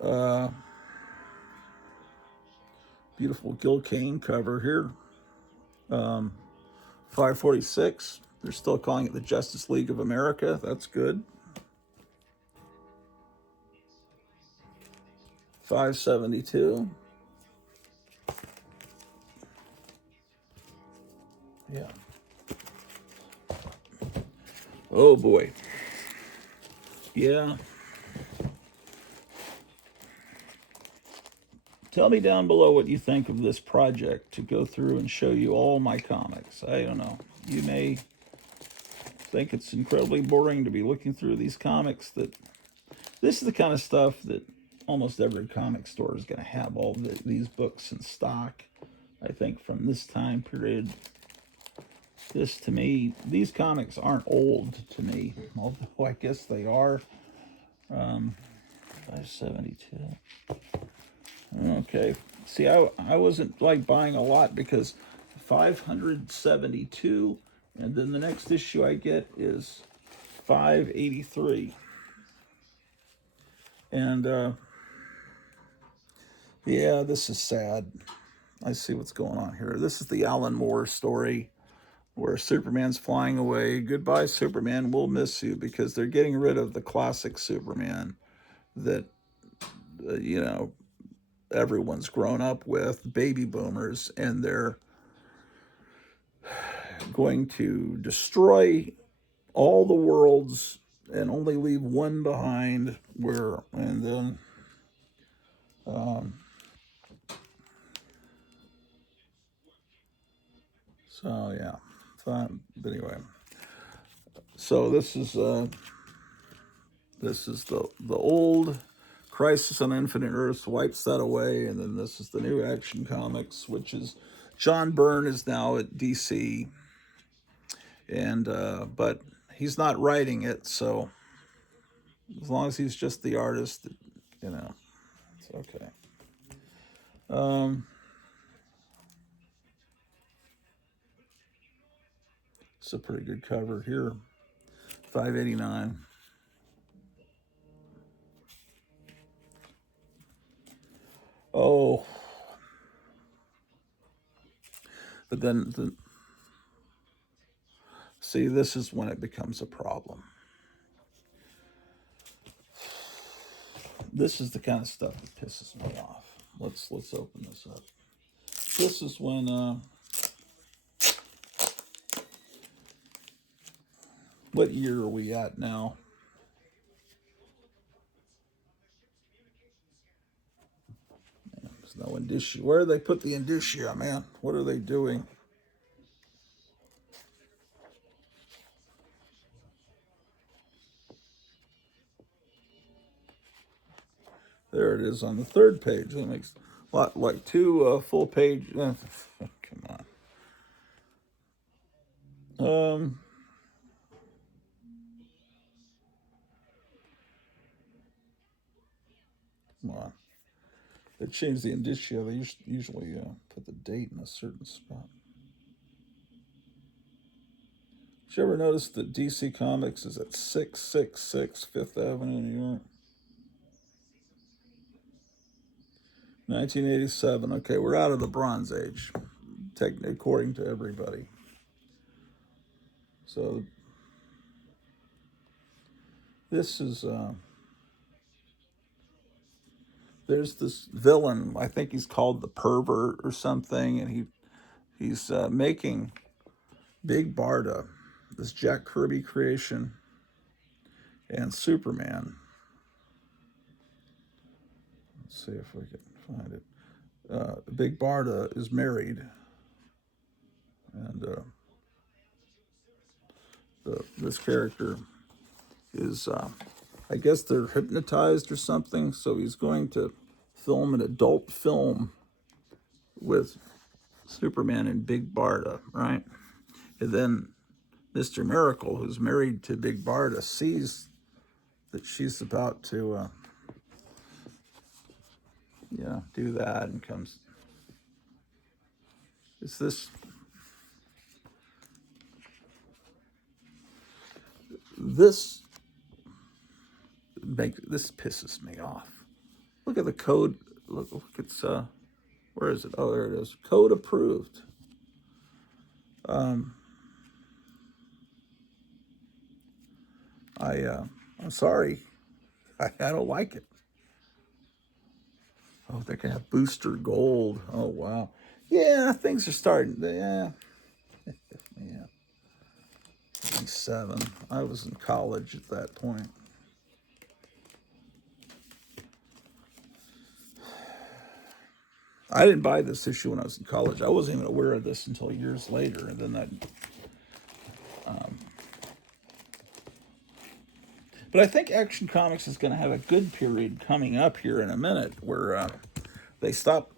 Uh, Beautiful Gil Kane cover here. 546. They're still calling it the Justice League of America. That's good. 572. Yeah. Oh boy. Yeah. Tell me down below what you think of this project to go through and show you all my comics. I don't know. You may think it's incredibly boring to be looking through these comics. That this is the kind of stuff that almost every comic store is going to have these books in stock. I think from this time period, this to me, these comics aren't old to me, although I guess they are. 572. Okay. See, I wasn't like buying a lot because 572, and then the next issue I get is 583. And yeah, this is sad. I see what's going on here. This is the Alan Moore story where Superman's flying away. Goodbye, Superman. We'll miss you, because they're getting rid of the classic Superman that, you know, everyone's grown up with, baby boomers, and they're going to destroy all the worlds and only leave one behind. And then, um, so yeah, fun. But anyway, so this is the old Crisis on Infinite Earths wipes that away, and then this is the new Action Comics, which is John Byrne is now at DC, and but he's not writing it, so as long as he's just the artist, you know, it's okay. Um, it's a pretty good cover here. 589. Oh, but then see, this is when it becomes a problem. This is the kind of stuff that pisses me off. Let's open this up. This is when what year are we at now? There's no indicia. Where do they put the indicia, man? What are they doing? There it is on the third page. That makes a lot like two full page. Come on. Come on. They changed the indicia. They usually put the date in a certain spot. Did you ever notice that DC Comics is at 666 Fifth Avenue, New York? 1987. Okay, we're out of the Bronze Age, according to everybody. So this is there's this villain. I think he's called the Pervert or something, and he's making Big Barda, this Jack Kirby creation, and Superman. Let's see if we can find it. Big Barda is married, and this character is, I guess they're hypnotized or something, so he's going to film an adult film with Superman and Big Barda, right? And then Mr. Miracle, who's married to Big Barda, sees that she's about to, do that and comes. Is this this pisses me off. Look at the code. Look, it's where is it? Oh, there it is. Code approved. Um, I'm sorry. I don't like it. Oh, they can have booster gold. Oh wow. Yeah, things are starting. Yeah, yeah. 7. I was in college at that point. I didn't buy this issue when I was in college. I wasn't even aware of this until years later, and then that. But I think Action Comics is going to have a good period coming up here in a minute, where they stop.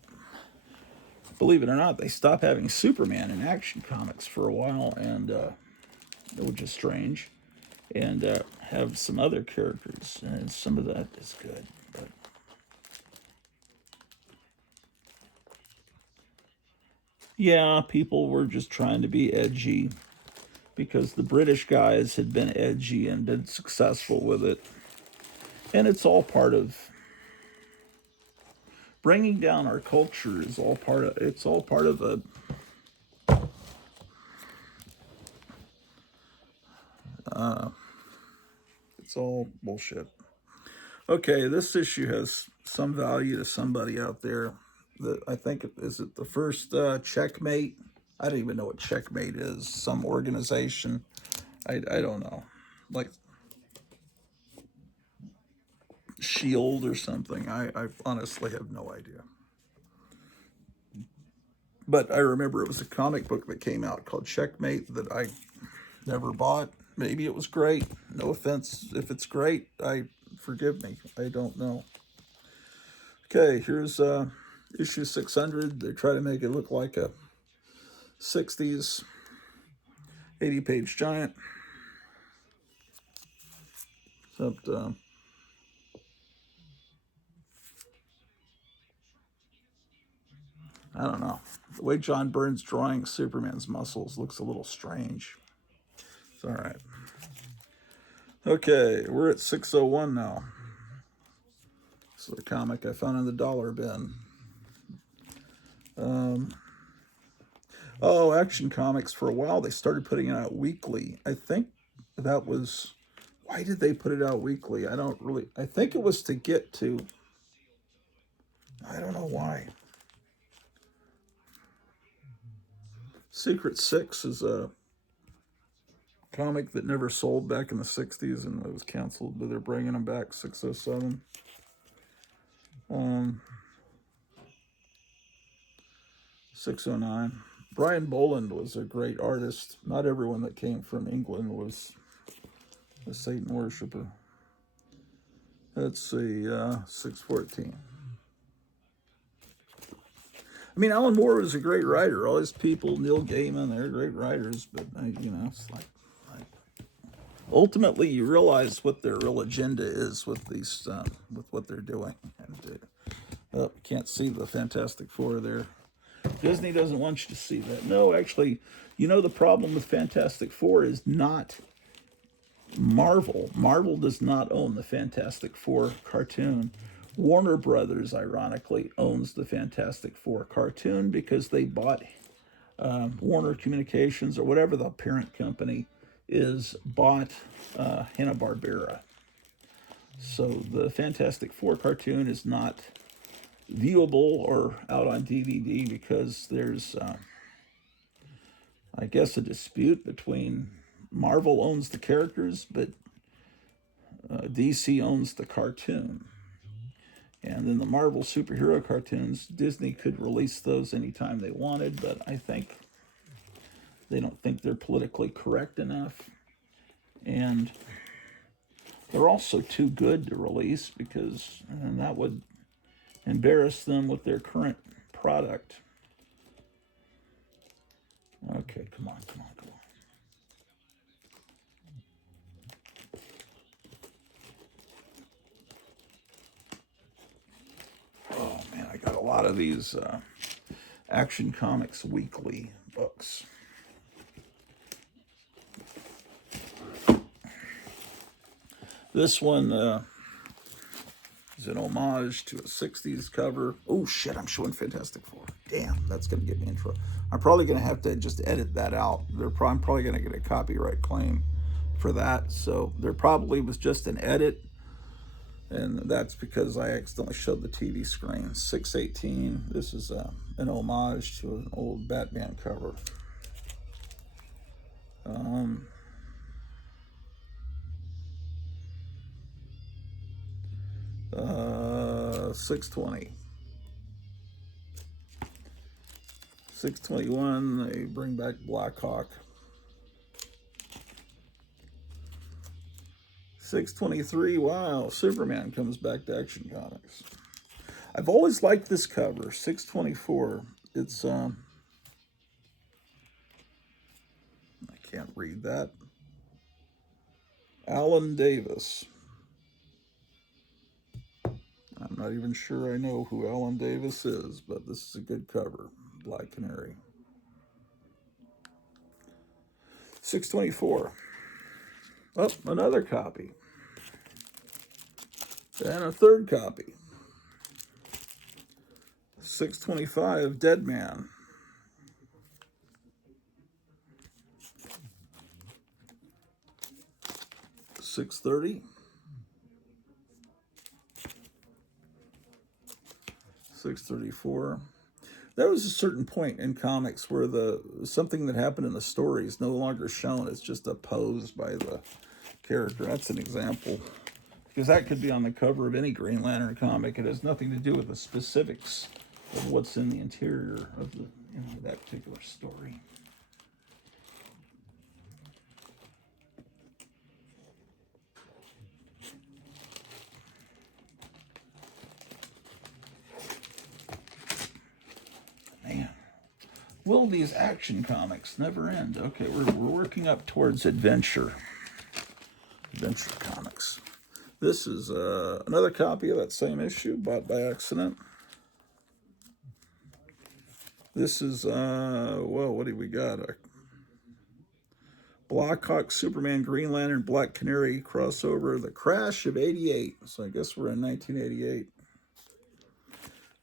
Believe it or not, they stop having Superman in Action Comics for a while, and which is strange, and have some other characters, and some of that is good. But yeah, people were just trying to be edgy because the British guys had been edgy and been successful with it. And it's all part of bringing down our culture is all part of it's all part of a it's all bullshit. Okay, this issue has some value to somebody out there. That I think is it the first checkmate. I don't even know what checkmate is. Some organization. I don't know. Like Shield or something. I honestly have no idea. But I remember it was a comic book that came out called Checkmate that I never bought. Maybe it was great. No offense if it's great. I forgive me. I don't know. Okay, here's issue 600. They try to make it look like a 60s 80-page giant. Except I don't know. The way John Byrne's drawing Superman's muscles looks a little strange. It's all right. Okay, we're at 601 now. This is a comic I found in the dollar bin. Oh, Action Comics, for a while, they started putting it out weekly. I think that was... Why did they put it out weekly? I think it was to get to... I don't know why. Secret Six is a comic that never sold back in the 60s and it was canceled, but they're bringing them back, 607. 609. Brian Boland was a great artist. Not everyone that came from England was a Satan worshiper. Let's see, 614. I mean, Alan Moore was a great writer. All his people, Neil Gaiman, they're great writers, but, it's like ultimately you realize what their real agenda is with these, with what they're doing. And can't see the Fantastic Four there. Disney doesn't want you to see that. No, actually, the problem with Fantastic Four is not Marvel. Marvel does not own the Fantastic Four cartoon. Warner Brothers, ironically, owns the Fantastic Four cartoon because they bought Warner Communications, or whatever the parent company is, bought Hanna-Barbera. So the Fantastic Four cartoon is not viewable or out on DVD because there's, I guess, a dispute between Marvel owns the characters, but DC owns the cartoon. And then the Marvel superhero cartoons, Disney could release those anytime they wanted, but I think they don't think they're politically correct enough. And they're also too good to release because that would embarrass them with their current product. Okay, come on. Oh, man, I got a lot of these Action Comics weekly books. This one is an homage to a 60s cover. Oh, shit, I'm showing Fantastic Four. Damn, that's going to get me in trouble. I'm probably going to have to just edit that out. I'm probably going to get a copyright claim for that. So there probably was just an edit. And that's because I accidentally showed the TV screen. 618. This is an homage to an old Batman cover. 620. 621, they bring back Black Hawk. 623, wow, Superman comes back to Action Comics. I've always liked this cover, 624. It's, I can't read that. Alan Davis. I'm not even sure I know who Alan Davis is, but this is a good cover. Black Canary. 624. Oh, another copy. And a third copy. 625, Dead Man. 630. 634. There was a certain point in comics where something that happened in the story is no longer shown. It's just a pose by the character. That's an example. Because that could be on the cover of any Green Lantern comic. It has nothing to do with the specifics of what's in the interior of that particular story. Man, will these Action Comics never end? Okay, we're working up towards Adventure Comics. This is another copy of that same issue, bought by accident. This is, well, what do we got? Blackhawk, Superman, Green Lantern, Black Canary crossover, The Crash of '88. So I guess we're in 1988.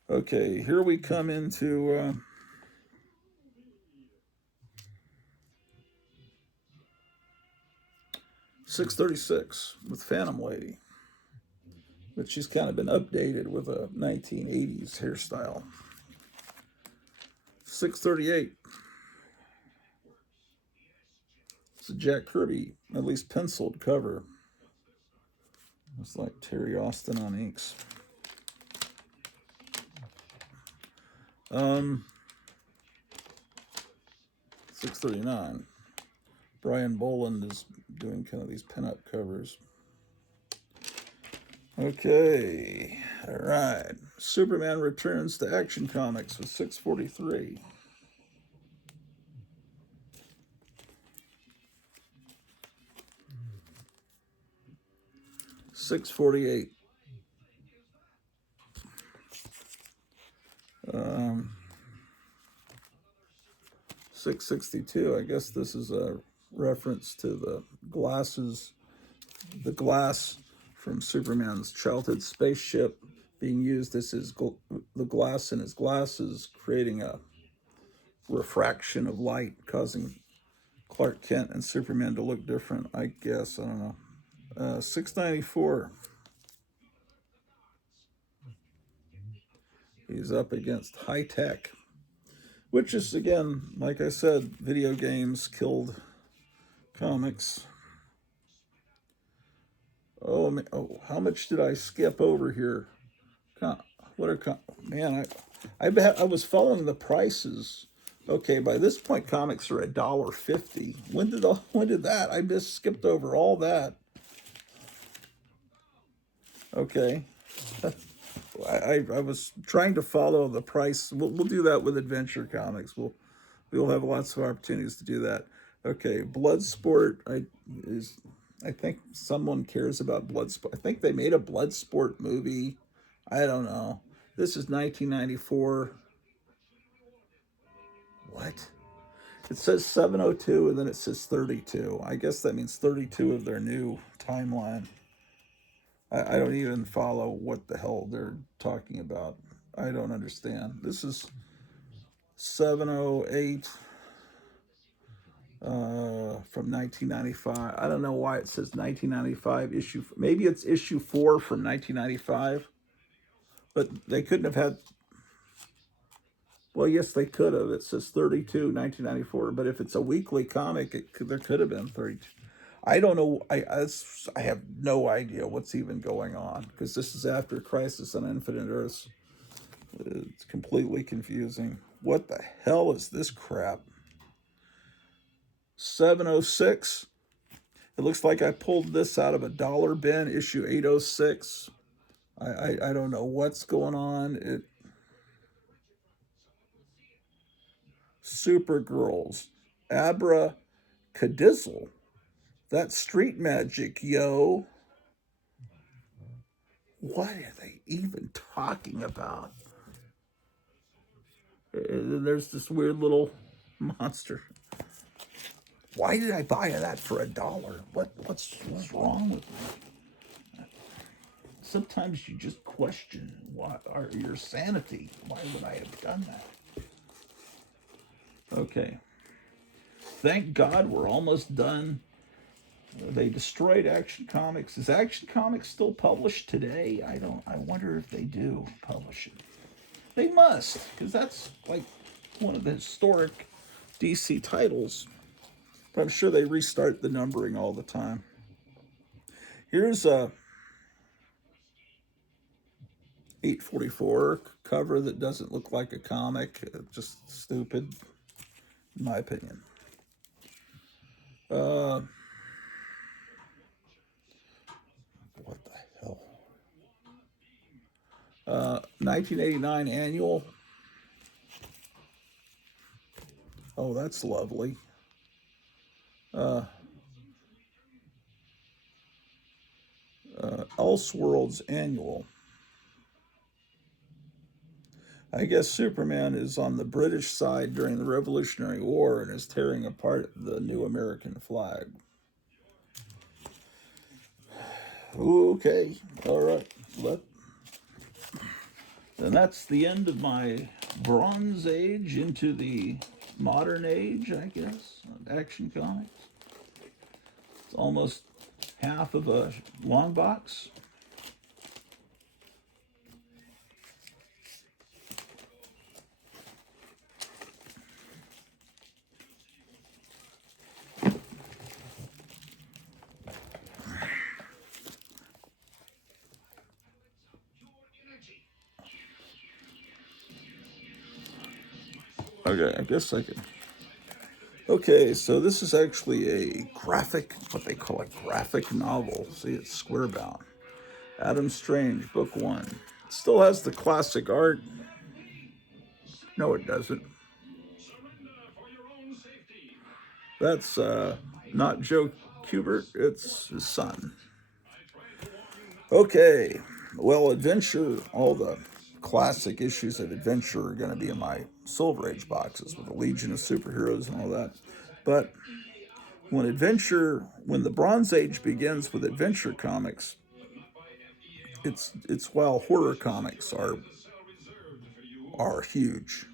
Okay, here we come into 636 with Phantom Lady, but she's kind of been updated with a 1980s hairstyle. 638. It's a Jack Kirby, at least penciled cover. It's like Terry Austin on inks. 639. Brian Boland is doing kind of these pinup covers. Okay, all right. Superman returns to Action Comics with 643. 648. 662. I guess this is a reference to the glass from Superman's childhood spaceship being used as the glass in his glasses, creating a refraction of light, causing Clark Kent and Superman to look different. I guess, I don't know. 694. He's up against High Tech, which is, again, like I said, video games killed comics. Oh, how much did I skip over here? Man? I was following the prices. Okay, by this point, comics are $1.50. When did that? I just skipped over all that. Okay, I was trying to follow the price. We'll do that with Adventure Comics. We'll have lots of opportunities to do that. Okay, Bloodsport. I think someone cares about Bloodsport. I think they made a Bloodsport movie. I don't know. This is 1994. What? It says 702 and then it says 32. I guess that means 32 of their new timeline. I don't even follow what the hell they're talking about. I don't understand. This is 708 from 1995. I don't know why it says 1995 issue. Maybe it's issue 4 from 1995. But they couldn't have had. Well, yes, they could have. It says 32, 1994. But if it's a weekly comic, there could have been 32. I don't know. I have no idea what's even going on because this is after Crisis on Infinite Earths. It's completely confusing. What the hell is this crap? 706. It looks like I pulled this out of a dollar bin, issue 806. I don't know what's going on. Supergirls, Abra Cadizzle. That's street magic, yo. What are they even talking about? There's this weird little monster. Why did I buy that for $1? What's wrong with me? Sometimes you just question your sanity. Why would I have done that? Okay. Thank God we're almost done. They destroyed Action Comics. Is Action Comics still published today? I wonder if they do publish it. They must, because that's like one of the historic DC titles. But I'm sure they restart the numbering all the time. Here's a 844 cover that doesn't look like a comic. Just stupid, in my opinion. What the hell? 1989 annual. Oh, that's lovely. Elseworlds annual. I guess Superman is on the British side during the Revolutionary War and is tearing apart the new American flag. Okay, all right. Let Then that's the end of my Bronze Age into the modern age, I guess, of Action Comics. It's almost half of a long box. Okay, I guess I can. Okay, so this is actually a graphic, what they call a graphic novel. See, it's square bound. Adam Strange, book one. It still has the classic art. No, it doesn't. That's not Joe Kubert, it's his son. Okay, well, Adventure, all the classic issues of Adventure are going to be in my Silver Age boxes with the Legion of Superheroes and all that. But when the Bronze Age begins with Adventure comics, it's while horror comics are huge.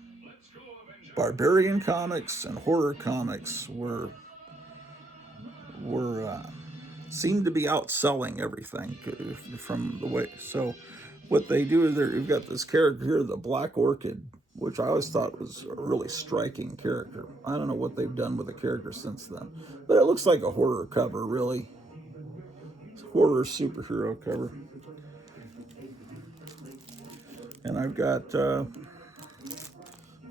Barbarian comics and horror comics were seem to be outselling everything from the way. So what they do is you've got this character here, the Black Orchid, which I always thought was a really striking character. I don't know what they've done with the character since then, but it looks like a horror cover, really. Horror superhero cover. And I've got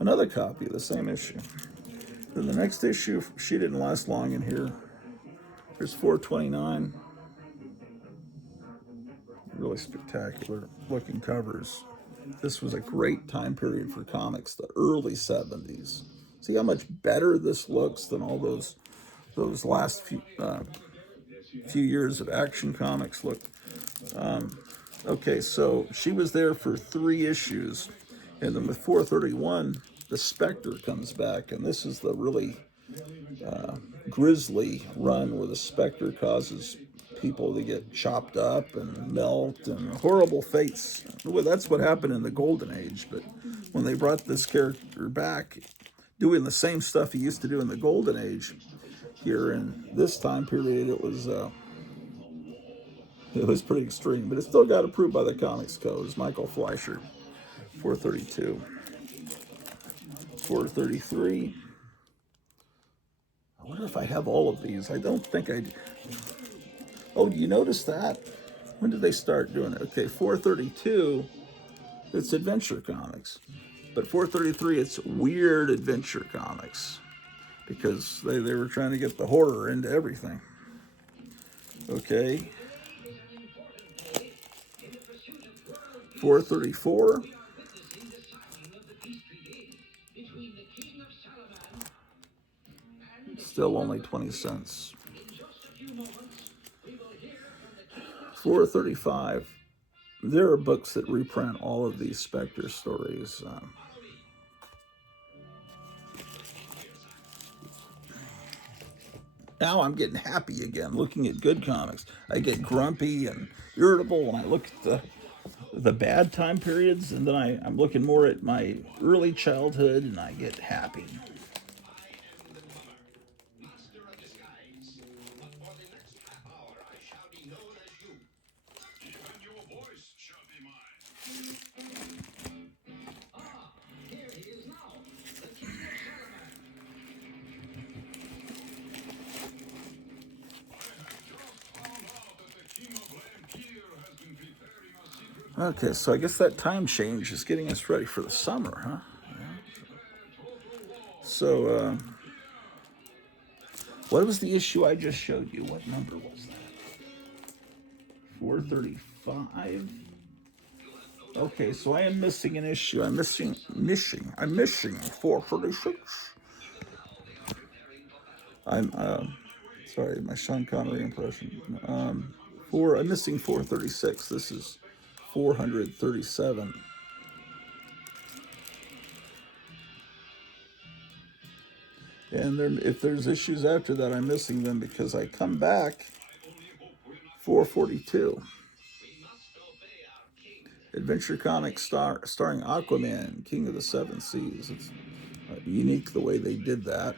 another copy of the same issue. Then the next issue, she didn't last long in here. Here's 429. Really spectacular looking covers. This was a great time period for comics, the early 70s. See how much better this looks than all those last few years of Action Comics look. Okay, so she was there for 3 issues, and then with 431, the Spectre comes back, and this is the really grisly run where the Spectre causes people to get chopped up and melt and horrible fates. Well, that's what happened in the Golden Age, but when they brought this character back, doing the same stuff he used to do in the Golden Age, here in this time period, it was pretty extreme, but it still got approved by the Comics Code. It's Michael Fleischer, 432, 433. I wonder if I have all of these. I don't think I. Oh, do you notice that? When did they start doing it? Okay, 432, it's adventure comics. But 433, it's weird adventure comics because they were trying to get the horror into everything. Okay. 434. Still only 20 cents. 435. There are books that reprint all of these Spectre stories. Now I'm getting happy again looking at good comics. I get grumpy and irritable when I look at the bad time periods, and then I'm looking more at my early childhood and I get happy. Okay, so I guess that time change is getting us ready for the summer, huh? So, what was the issue I just showed you? What number was that? 435? Okay, so I am missing an issue. I'm missing 436. I'm, sorry, my Sean Connery impression. I'm missing 436. This is 437. And if there's issues after that, I'm missing them because I come back 442. Adventure Comics starring Aquaman, King of the Seven Seas. It's unique the way they did that.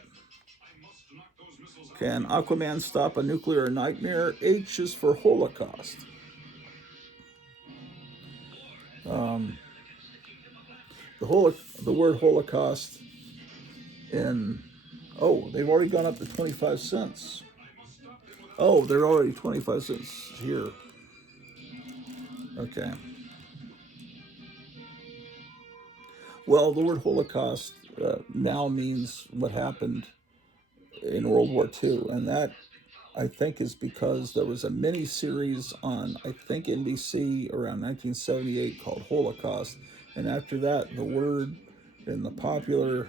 Can Aquaman stop a nuclear nightmare? H is for Holocaust. Um, the word Holocaust in, oh, they've already gone up to 25 cents. Oh, they're already 25 cents here. Okay. Well, the word Holocaust now means what happened in World War II, and that I think is because there was a mini series on I think NBC around 1978 called Holocaust, and after that, the word in the popular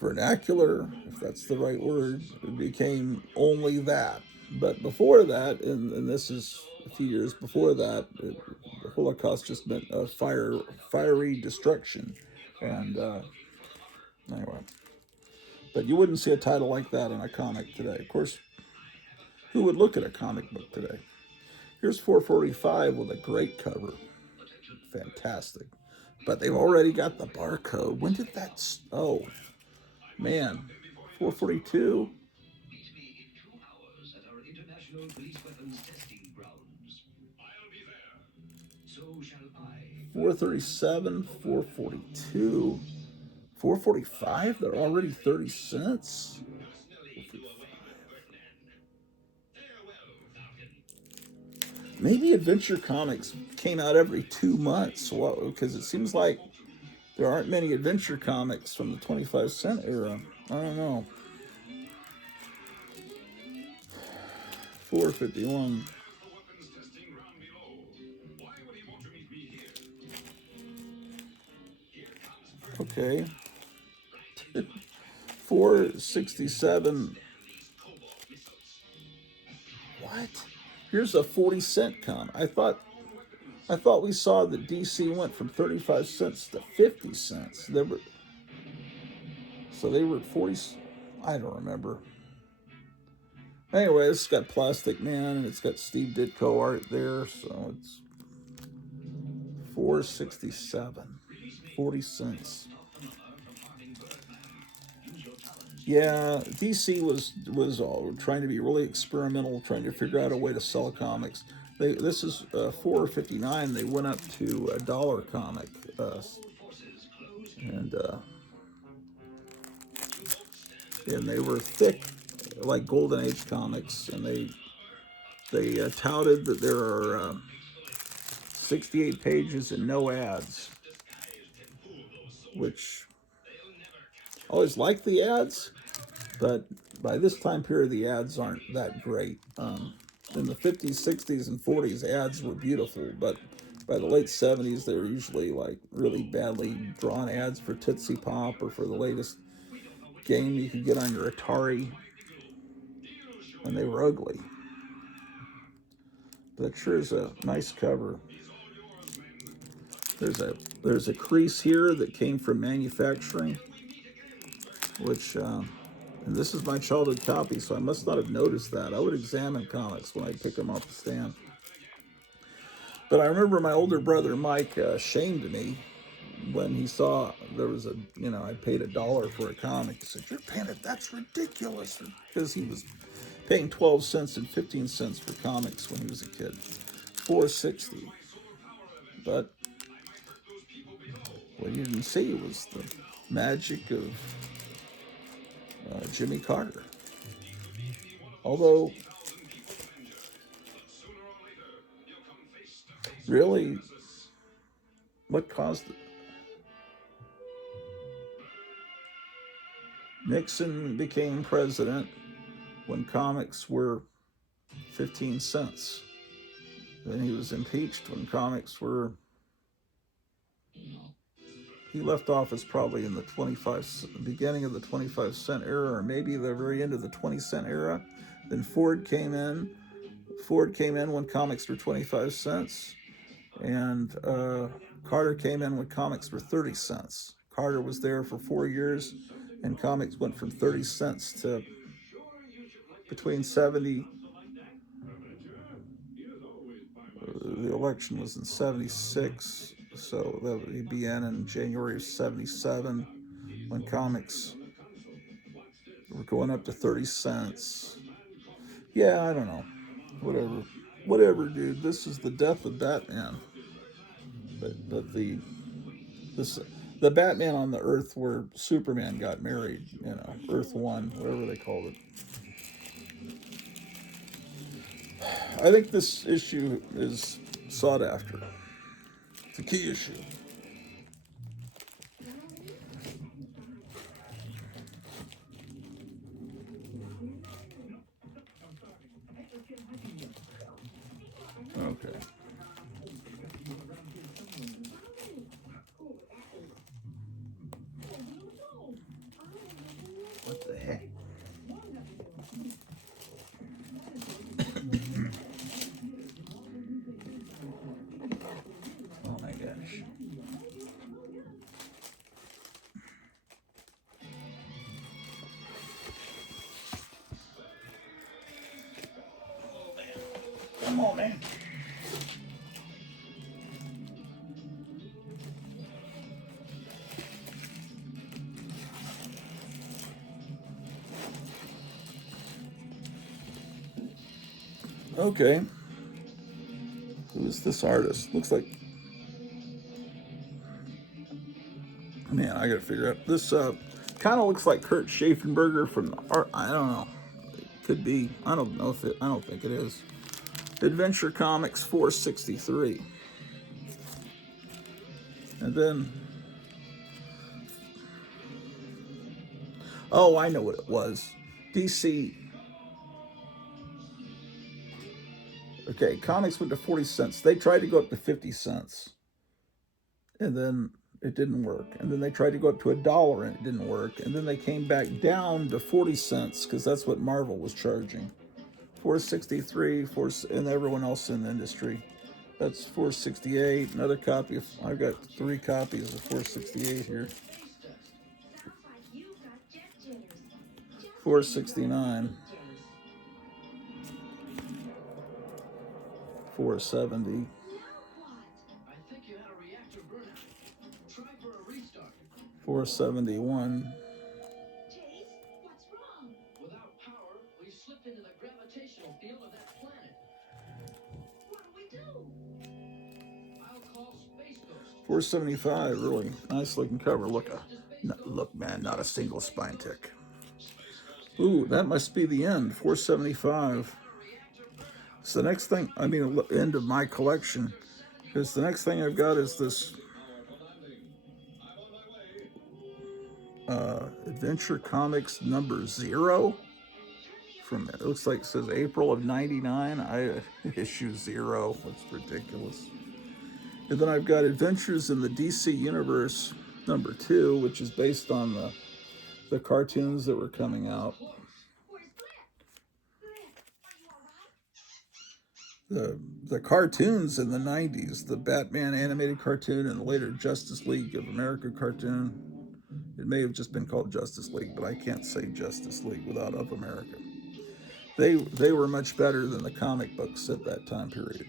vernacular, if that's the right word, it became only that. But before that, and this is a few years before that, the Holocaust just meant fiery destruction, and anyway. But you wouldn't see a title like that in a comic today. Of course, who would look at a comic book today? Here's 445 with a great cover. Fantastic. But they've already got the barcode. When did that? Oh, man. 442. 437, 442, 445. They're already 30 cents. Maybe Adventure Comics came out every 2 months. Because it seems like there aren't many Adventure Comics from the 25-cent era. I don't know. 451. Okay. 467. What? Here's a 40-cent comic. I thought we saw that DC went from 35 cents to 50 cents. They were at 40. I don't remember. Anyway, it's got Plastic Man and it's got Steve Ditko art there, so it's 467, 40 cents. Yeah, DC was all trying to be really experimental, trying to figure out a way to sell comics. This is 4.59. They went up to $1 comic, and and they were thick, like Golden Age comics, and they touted that there are 68 pages and no ads, which I always like the ads, but by this time period, the ads aren't that great. In the 50s, 60s, and 40s, ads were beautiful, but by the late 70s, they were usually like really badly drawn ads for Tootsie Pop or for the latest game you could get on your Atari, and they were ugly. But it sure is a nice cover. There's a crease here that came from manufacturing, which and this is my childhood copy, so I must not have noticed that. I would examine comics when I pick them off the stand. But I remember my older brother Mike shamed me when he saw there was I paid $1 for a comic. He said, "You're paying it? That's ridiculous," because he was paying 12 cents and 15 cents for comics when he was a kid. 460. But what you didn't see was the magic of Jimmy Carter. Although, really, what caused it? Nixon became president when comics were 15 cents. Then he was impeached when comics were. He left office probably in the beginning of the 25-cent era, or maybe the very end of the 20-cent era. Then Ford came in. Ford came in when comics were 25 cents, and Carter came in when comics were 30 cents. Carter was there for 4 years, and comics went from 30 cents to between 70. The election was in 76, so that would be in January of 77 when comics were going up to 30 cents. Yeah, I don't know. Whatever. Whatever, dude. This is the death of Batman. But this the Batman on the Earth where Superman got married, Earth One, whatever they called it. I think this issue is sought after. It's a key issue. Okay. What the heck? Oh my gosh. Come on, man. Okay. Who's this artist? Looks like, man, I gotta figure out this. Kind of looks like Kurt Schaffenberger from the art. I don't know. Could be. I don't know if it. I don't think it is. Adventure Comics 463. And then, oh, I know what it was. DC. Okay, comics went to 40 cents. They tried to go up to 50 cents. And then it didn't work. And then they tried to go up to $1 and it didn't work. And then they came back down to 40 cents because that's what Marvel was charging. 463, and everyone else in the industry. That's 468. Another copy of, I've got 3 copies of 468 here. 469. 470. 471. Without power, we slipped into the gravitational field of that planet. What do we do? I'll call Space Ghost. 475, really nice looking cover. Look, man, not a single spine tick. Ooh, that must be the end. 475. So the next thing, end of my collection, because the next thing I've got is this Adventure Comics number 0. From it looks like it says April of '99. Issue 0. That's ridiculous. And then I've got Adventures in the DC Universe number 2, which is based on the cartoons that were coming out. The cartoons in the 90s, the Batman animated cartoon and the later Justice League of America cartoon. It may have just been called Justice League, but I can't say Justice League without Of America. They were much better than the comic books at that time period.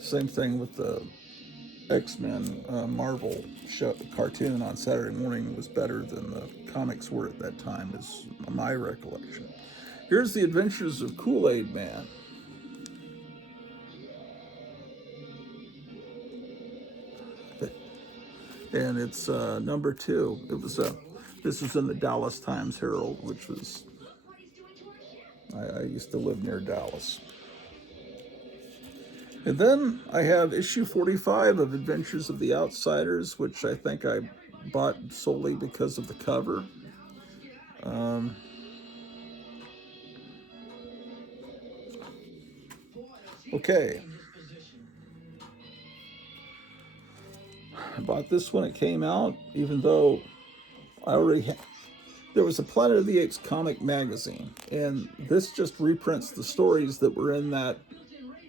Same thing with the X-Men Marvel show, cartoon on Saturday morning was better than the comics were at that time, is my recollection. Here's the Adventures of Kool-Aid Man. And it's number 2. This was in the Dallas Times Herald, which was, I used to live near Dallas. And then I have issue 45 of Adventures of the Outsiders, which I think I bought solely because of the cover. Okay. I bought this when it came out, even though I already had. There was a Planet of the Apes comic magazine, and this just reprints the stories that were in that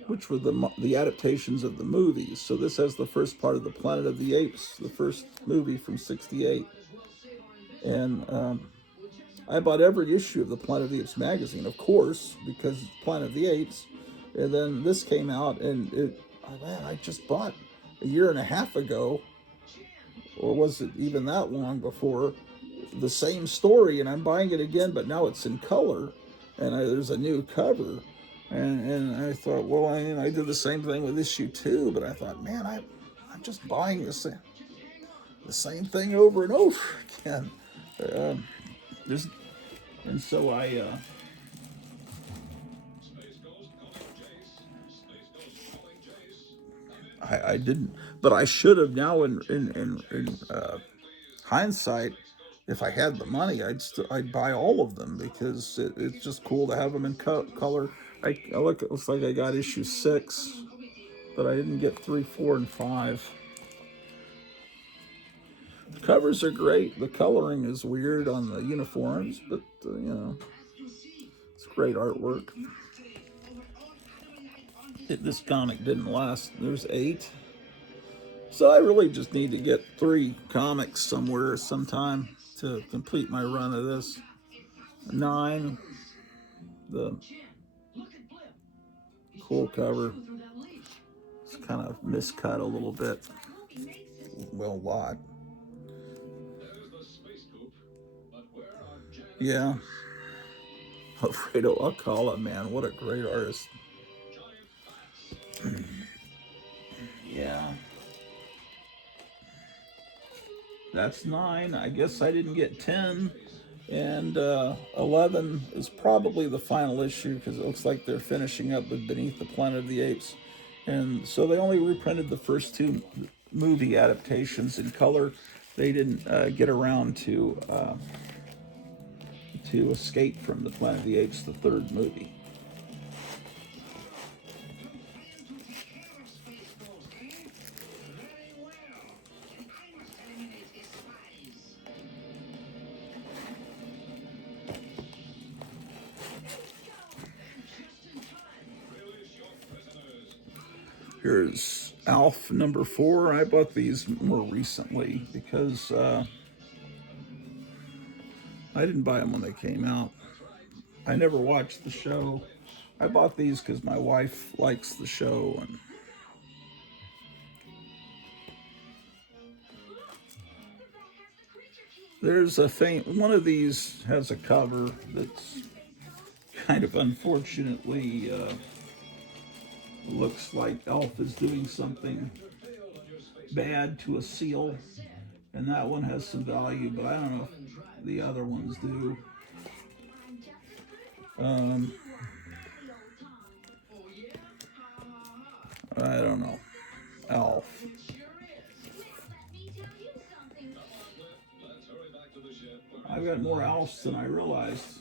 which were the adaptations of the movies. So this has the first part of the Planet of the Apes, the first movie from '68, and I bought every issue of the Planet of the Apes magazine, of course, because it's Planet of the Apes. And then this came out, and man, I just bought a year and a half ago, or was it even that long before, the same story, and I'm buying it again, but now it's in color, and there's a new cover. And I thought, well, I did the same thing with issue 2, but I thought, man, I'm just buying the same thing over and over again. There's, and so I didn't, but I should have now in hindsight. If I had the money, I'd buy all of them because it's just cool to have them in color. I look, it looks like I got issue 6, but I didn't get 3, 4, and 5. The covers are great. The coloring is weird on the uniforms, but it's great artwork. This comic didn't last. There's 8. So I really just need to get 3 comics somewhere sometime to complete my run of this. 9, the cool cover. It's kind of miscut a little bit. Well, a lot. Yeah. Alfredo Alcala, man, what a great artist. Yeah. That's 9. I guess I didn't get 10. And 11 is probably the final issue because it looks like they're finishing up with Beneath the Planet of the Apes. And so they only reprinted the first 2 movie adaptations in color. They didn't get around to Escape from the Planet of the Apes, the 3rd movie. Here's Alf number 4. I bought these more recently because I didn't buy them when they came out. I never watched the show. I bought these because my wife likes the show. And there's a one of these has a cover that's kind of unfortunately looks like Elf is doing something bad to a seal, and that one has some value, but I don't know if the other ones do. I don't know. Elf. I've got more Elves than I realized.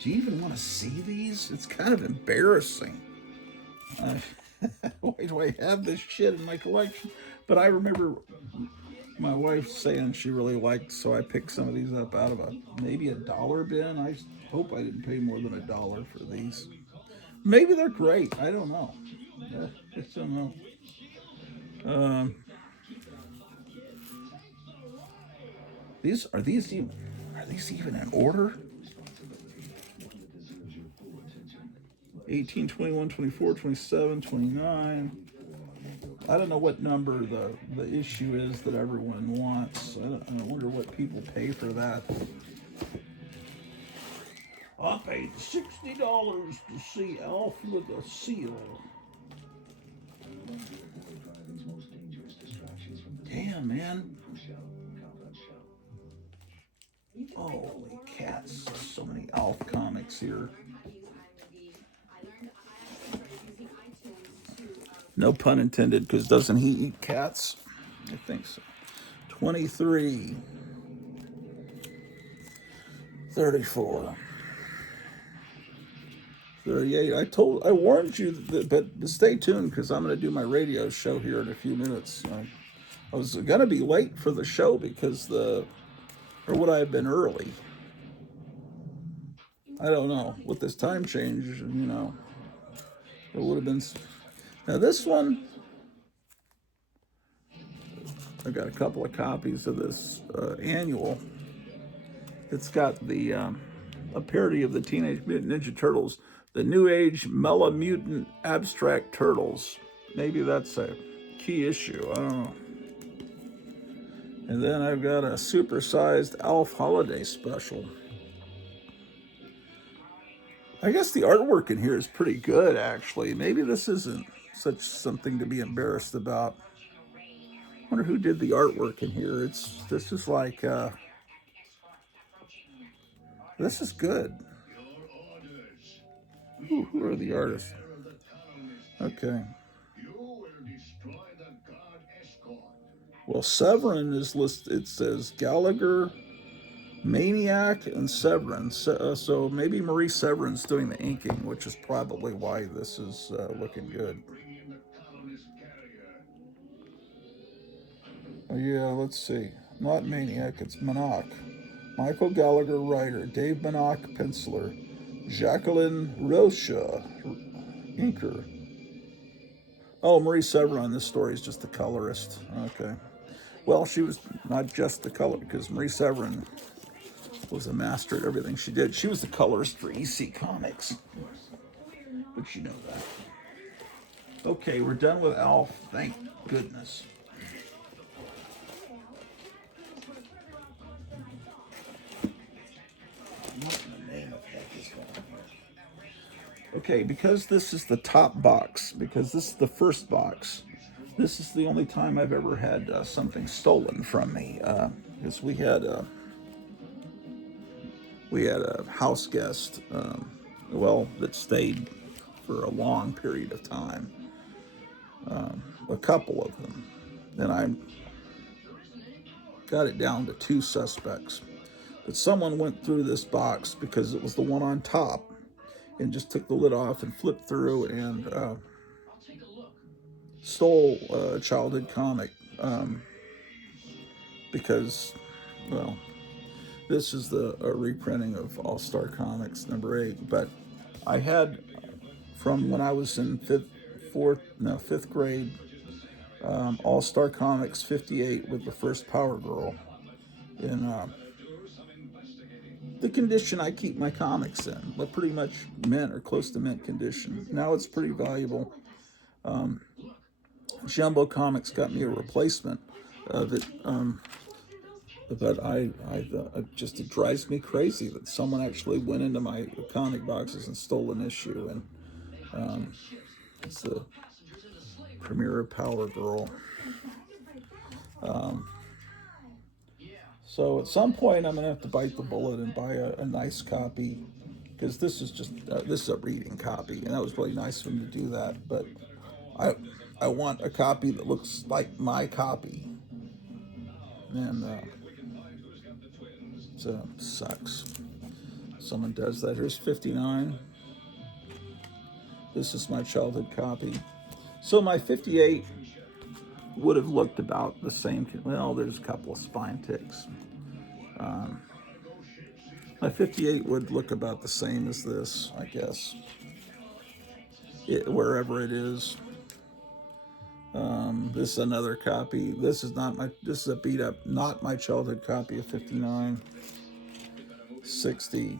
Do you even want to see these? It's kind of embarrassing. Why do I have this shit in my collection? But I remember my wife saying she really liked, so I picked some of these up out of maybe a dollar bin. I hope I didn't pay more than $1 for these. Maybe they're great. I don't know. I just don't know. Are these even in order? 18, 21, 24, 27, 29. I don't know what number the issue is that everyone wants. I wonder what people pay for that. I paid $60 to see Elf with a seal. Damn, man. Holy cats. So many Elf comics here. No pun intended, because doesn't he eat cats? I think so. 23. 34. 38. I warned you, but stay tuned because I'm going to do my radio show here in a few minutes. I was going to be late for the show because or would I have been early? I don't know. With this time change, It would have been. Now this one, I got a couple of copies of this annual. It's got the a parody of the Teenage Mutant Ninja Turtles, the New Age Mela Mutant Abstract Turtles. Maybe that's a key issue. I don't know. And then I've got a supersized Alf Holiday Special. I guess the artwork in here is pretty good, actually. Maybe this isn't such something to be embarrassed about. I wonder who did the artwork in here. This is like this is good. Who are the artists? Okay. Well, Severin is listed. It says Gallagher, Maniac, and Severin. So maybe Marie Severin's doing the inking, which is probably why this is looking good. Oh, yeah, let's see. Not Maniac, it's Monarch. Michael Gallagher, writer. Dave Monarch, penciler. Jacqueline Rocha, inker. Oh, Marie Severin on this story is just the colorist. Okay. Well, she was not just the color, because Marie Severin was a master at everything she did. She was the colorist for EC Comics. But you know that. Okay, we're done with Alf. Thank goodness. What in the name of heck is going on here? Okay, because this is the top box, because this is the first box, this is the only time I've ever had something stolen from me. Because we had a house guest, that stayed for a long period of time, a couple of them, and I got it down to 2 suspects. But someone went through this box because it was the one on top, and just took the lid off and flipped through and stole a childhood comic, because, well, this is the reprinting of All-Star Comics number 8. But I had, from when I was in fifth grade, All-Star Comics 58 with the first Power Girl in the condition I keep my comics in, but pretty much mint or close to mint condition. Now it's pretty valuable. Jumbo Comics got me a replacement of it, but it drives me crazy that someone actually went into my comic boxes and stole an issue, and it's the premiere of Power Girl. So at some point I'm gonna have to bite the bullet and buy a nice copy, because this is a reading copy, and that was really nice of him to do that. But I want a copy that looks like my copy, and it sucks. Someone does that. Here's 59. This is my childhood copy. So my 58 would have looked about the same. Well, there's a couple of spine ticks. My 58 would look about the same as this, I guess, wherever it is. This is another copy. This is a beat up, not my childhood copy of 59. 60.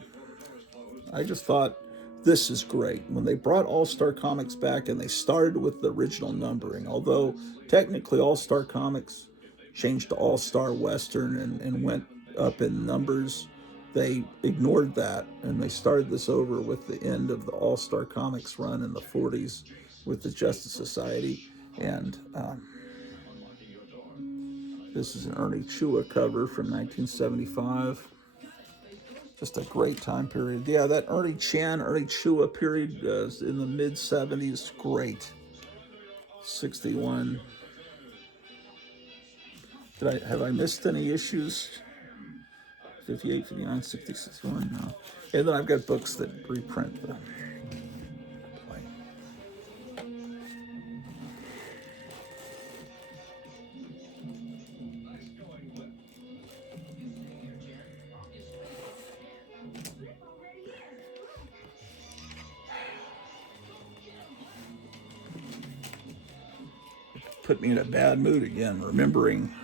I just thought, this is great. When they brought All-Star Comics back and they started with the original numbering, although technically All-Star Comics changed to All-Star Western and went up in numbers, they ignored that, and they started this over with the end of the All-Star Comics run in the 40s with the Justice Society. And this is an Ernie Chua cover from 1975. Just a great time period. Yeah, that Ernie Chua period in the mid-70s, great. 61. Have I missed any issues? 58, 59, 60, 61, no. And then I've got books that reprint the play. put me in a bad mood again, remembering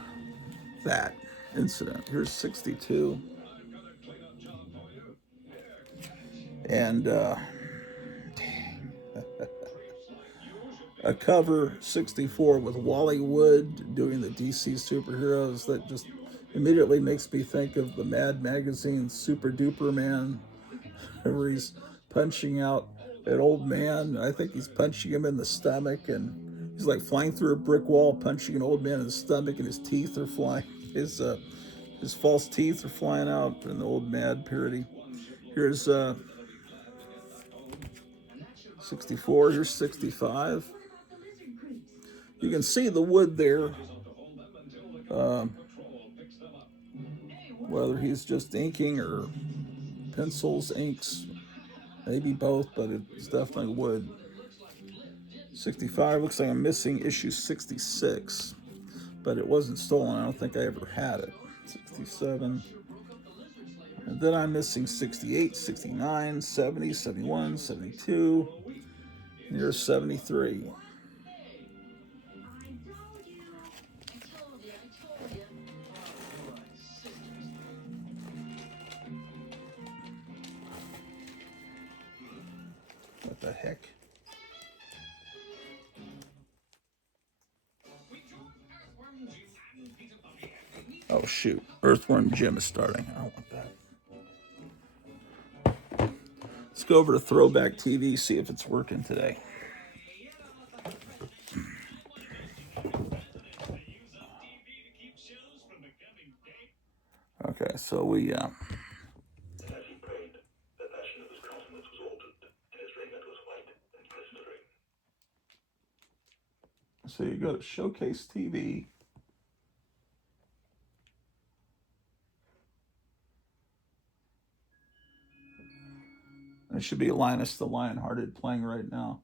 that incident. Here's 62. And a cover 64 with Wally Wood doing the DC superheroes that just immediately makes me think of the Mad Magazine Super Duper Man, where he's punching out an old man. I think he's punching him in the stomach, and he's like flying through a brick wall, punching an old man in the stomach, and his teeth are flying. His false teeth are flying out in the old Mad parody. Here's 64. Here's 65. You can see the wood there. Whether he's just inking or pencils, inks, maybe both, but it's definitely wood. 65 looks like I'm missing issue 66, but it wasn't stolen. I don't think I ever had it. 67. And then I'm missing 68, 69, 70, 71, 72. And here's 73. What the heck? Oh, shoot. Earthworm Jim is starting. I don't want that. Let's go over to Throwback TV, see if it's working today. Okay, so we so you go to Showcase TV. There should be Linus the Lionhearted playing right now.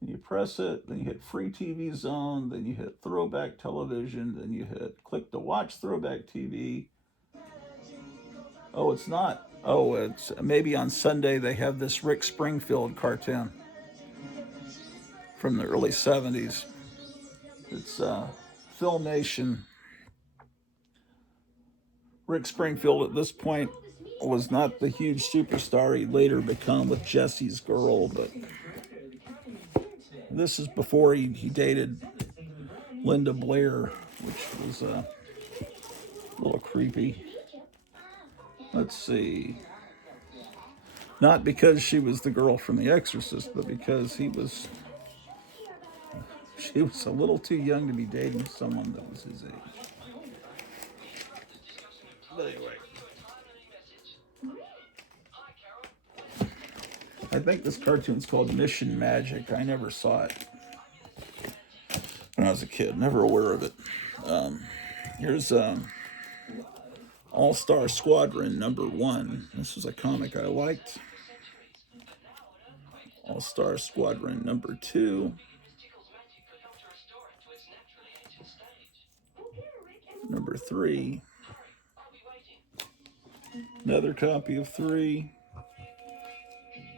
And you press it, then you hit Free TV Zone, then you hit Throwback Television, then you hit Click to Watch Throwback TV. Oh, it's not. Oh, it's maybe on Sunday they have this Rick Springfield cartoon from the early 70s. It's Filmation. Rick Springfield at this point was not the huge superstar he later became with Jesse's Girl, but this is before he dated Linda Blair, which was a little creepy. Let's see. Not because she was the girl from The Exorcist, but because she was a little too young to be dating someone that was his age. But anyway, I think this cartoon's called Mission Magic. I never saw it when I was a kid, never aware of it. Here's All-Star Squadron #1. This was a comic I liked. All-Star Squadron #2. #3. Another copy of 3.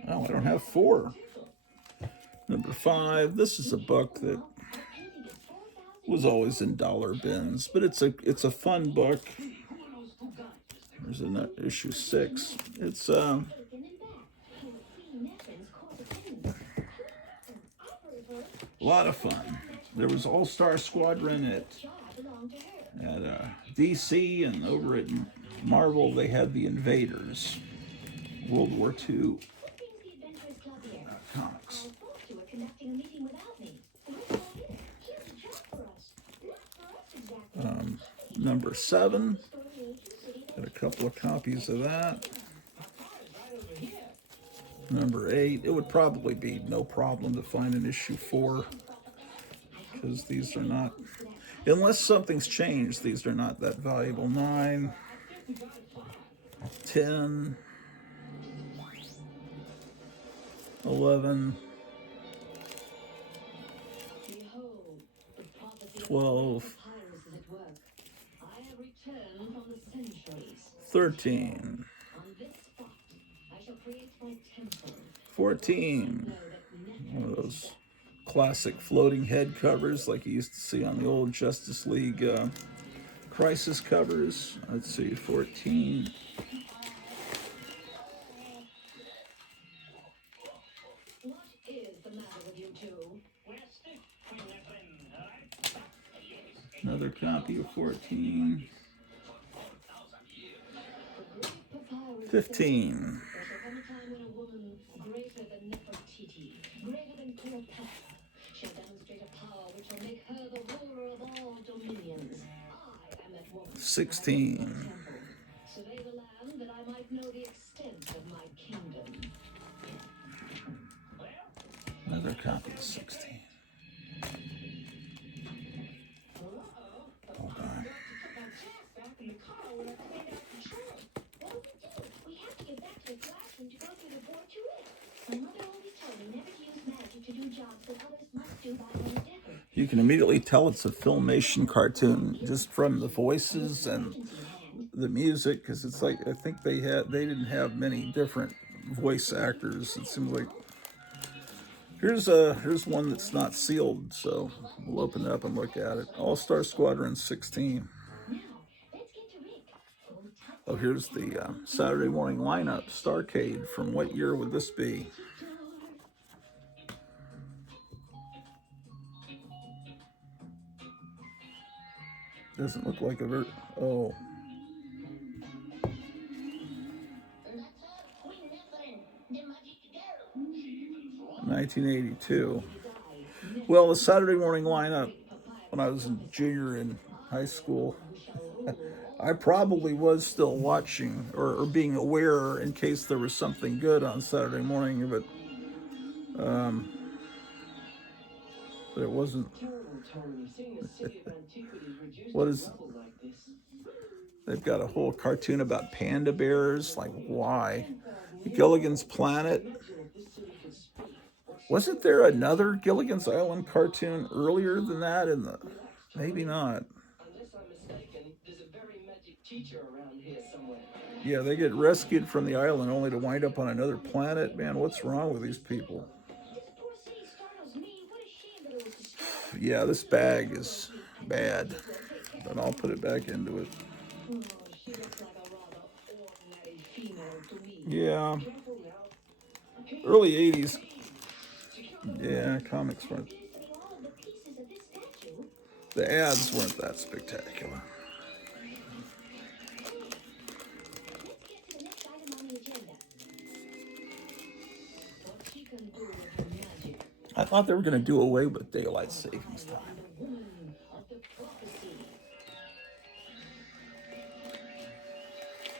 Oh, I don't have 4. #5. This is a book that was always in dollar bins, but it's a fun book. There's issue 6. It's a lot of fun. There was All-Star Squadron at DC, and over at Marvel they had the Invaders, World War II comics. #7. Got a couple of copies of that. #8. It would probably be no problem to find an issue 4, because these are not, unless something's changed, these are not that valuable. 9, 10, 11, 12, 13, 14. One of those classic floating head covers like you used to see on the old Justice League Crisis covers. Let's see, 14. Another copy of 14. 15. Shall demonstrate a power which will make her the ruler of all dominions. I am at war. 16. Survey the land that I might know the extent of my kingdom. Another copy of 16. Hold on. We have to get back to the classroom to go through the board to it. My mother always told me never to use magic to do jobs that others must do by own effort. You can immediately tell it's a Filmation cartoon just from the voices and the music, because it's like I think they didn't have many different voice actors. It seems like here's one that's not sealed, so we'll open it up and look at it. All-Star Squadron 16. Oh, here's the Saturday morning lineup, Starcade. From what year would this be? Doesn't look like a oh. 1982. Well, the Saturday morning lineup, when I was a junior in high school, I probably was still watching or being aware in case there was something good on Saturday morning, but it wasn't. What is? They've got a whole cartoon about panda bears. Like, why? Gilligan's Planet. Wasn't there another Gilligan's Island cartoon earlier than that? Maybe not. Yeah, they get rescued from the island only to wind up on another planet. Man, what's wrong with these people? Yeah, this bag is bad, but I'll put it back into it. Yeah. Early 80s. Yeah, comics weren't. The ads weren't that spectacular. I thought they were going to do away with daylight savings time.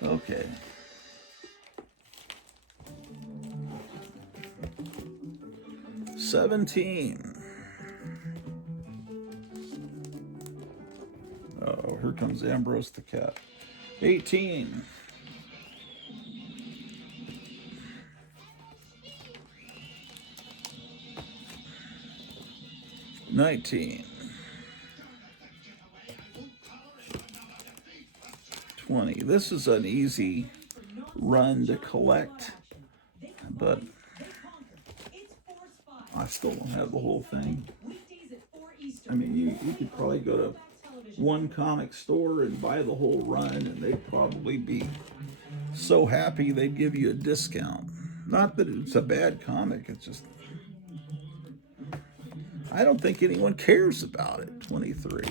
Okay. $17. Oh, here comes Ambrose the cat. 18. 19. 20. This is an easy run to collect, but I still don't have the whole thing. I mean, you could probably go to one comic store and buy the whole run, and they'd probably be so happy they'd give you a discount. Not that it's a bad comic, it's just I don't think anyone cares about it. 23.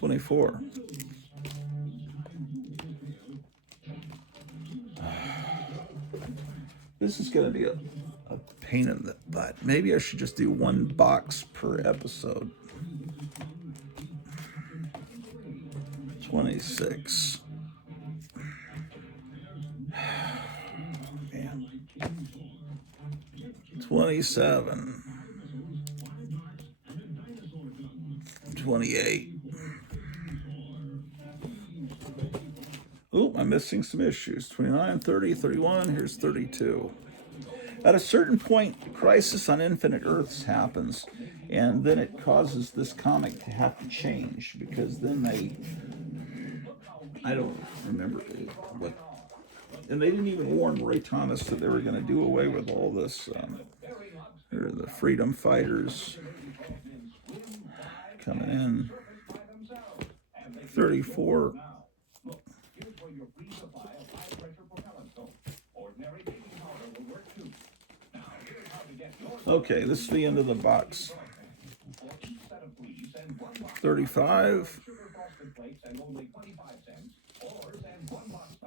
$24. This is going to be a pain in the butt. Maybe I should just do one box per episode. 26. Man. 27. 28. Oh, I'm missing some issues. 29, 30, 31. Here's 32. At a certain point, Crisis on Infinite Earths happens, and then it causes this comic to have to change because then I don't remember what, and they didn't even warn Ray Thomas that they were going to do away with all this. The freedom fighters coming in. 34. Okay, this is the end of the box. 35.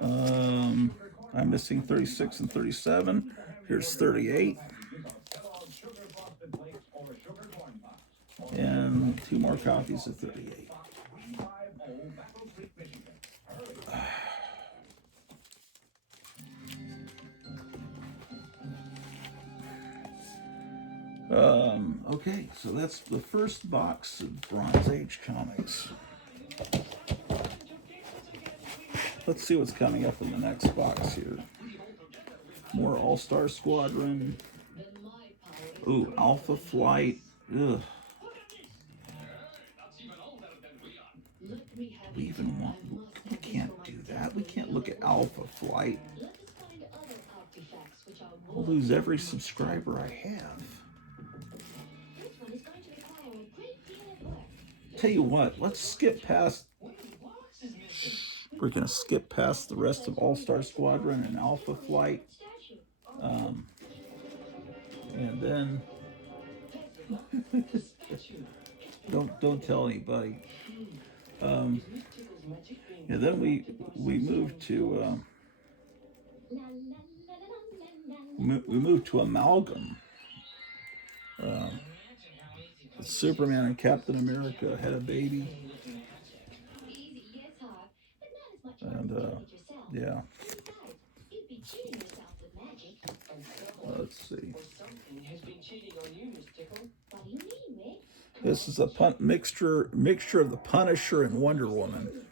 I'm missing 36 and 37. Here's 38. And 2 more copies of 38. Okay, so that's the first box of Bronze Age comics. Let's see what's coming up in the next box here. More All-Star Squadron. Ooh, Alpha Flight. Ugh. We can't do that. We can't look at Alpha Flight. I'll lose every subscriber I have. Tell you what, let's skip past. We're going to skip past the rest of All-Star Squadron and Alpha Flight. And then don't tell anybody. And then we moved to we moved to Amalgam. Superman and Captain America had a baby, and yeah. Let's see. This is a mixture of the Punisher and Wonder Woman.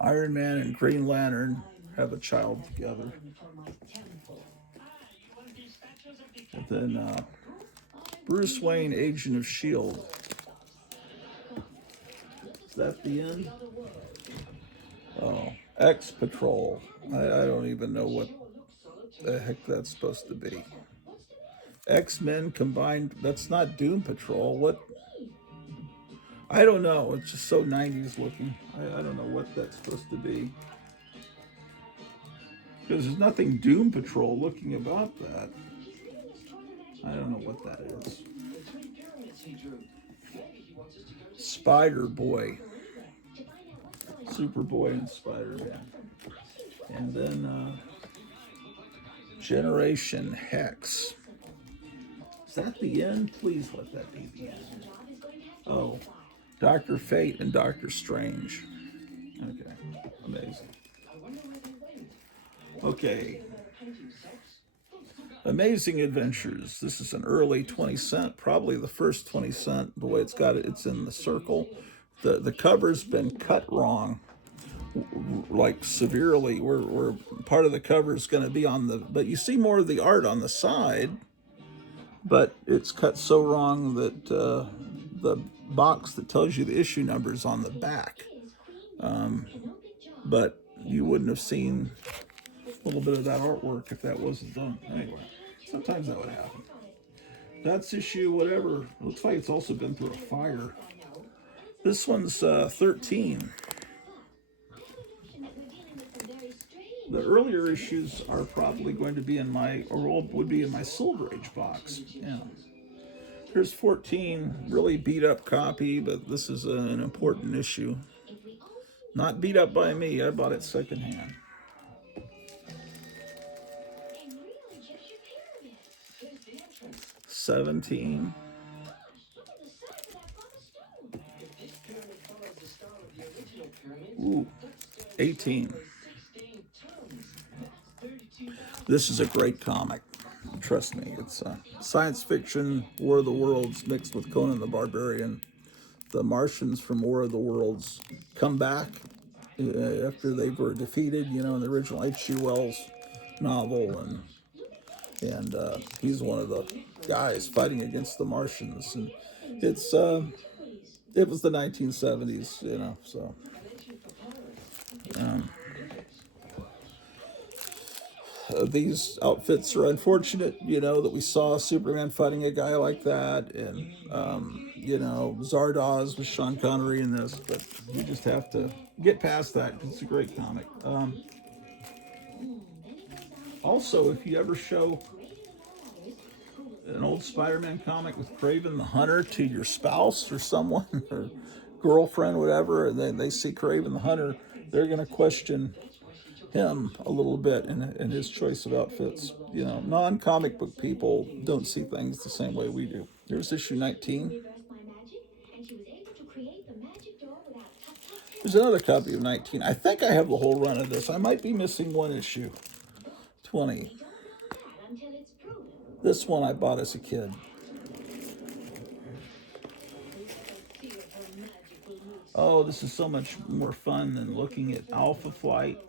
Iron Man and Green Lantern have a child together. And then Bruce Wayne, Agent of S.H.I.E.L.D. Is that the end? Oh, X-Patrol. I don't even know what the heck that's supposed to be. X-Men combined. That's not Doom Patrol. What? I don't know. It's just so 90s looking. I don't know what that's supposed to be. Because there's nothing Doom Patrol looking about that. I don't know what that is. Spider-Boy. Superboy and Spider-Man. And then Generation Hex. Is that the end? Please let that be the end. Oh, Dr. Fate and Dr. Strange. Okay, amazing. Okay. Amazing Adventures. This is an early 20 cent, probably the first 20 cent. The way it's got it, it's in the circle. The cover's been cut wrong, like severely. Where part of the cover is going to be on the, but you see more of the art on the side, but it's cut so wrong that the box that tells you the issue number is on the back. But you wouldn't have seen a little bit of that artwork if that wasn't done. Anyway, sometimes that would happen. That's issue whatever. Looks like it's also been through a fire. This one's 13. The earlier issues are probably going to be in my, or would be in my Silver Age box. Yeah. Here's 14, really beat up copy, but this is an important issue. Not beat up by me, I bought it secondhand. 17. Ooh, 18. This is a great comic. Trust me, it's science fiction, War of the Worlds mixed with Conan the Barbarian. The Martians from War of the Worlds come back after they were defeated, you know, in the original H.G. Wells novel, and he's one of the guys fighting against the Martians, and it's it was the 1970s, you know, so um, these outfits are unfortunate, you know, that we saw Superman fighting a guy like that, and you know, Zardoz with Sean Connery in this, but you just have to get past that 'cause it's a great comic. Also, if you ever show an old Spider-Man comic with Kraven the Hunter to your spouse or someone or girlfriend, whatever, and then they see Kraven the Hunter, they're going to question him a little bit in his choice of outfits. You know, non-comic book people don't see things the same way we do. Here's issue 19. There's another copy of 19. I think I have the whole run of this. I might be missing one issue. 20. This one I bought as a kid. Oh, this is so much more fun than looking at Alpha Flight.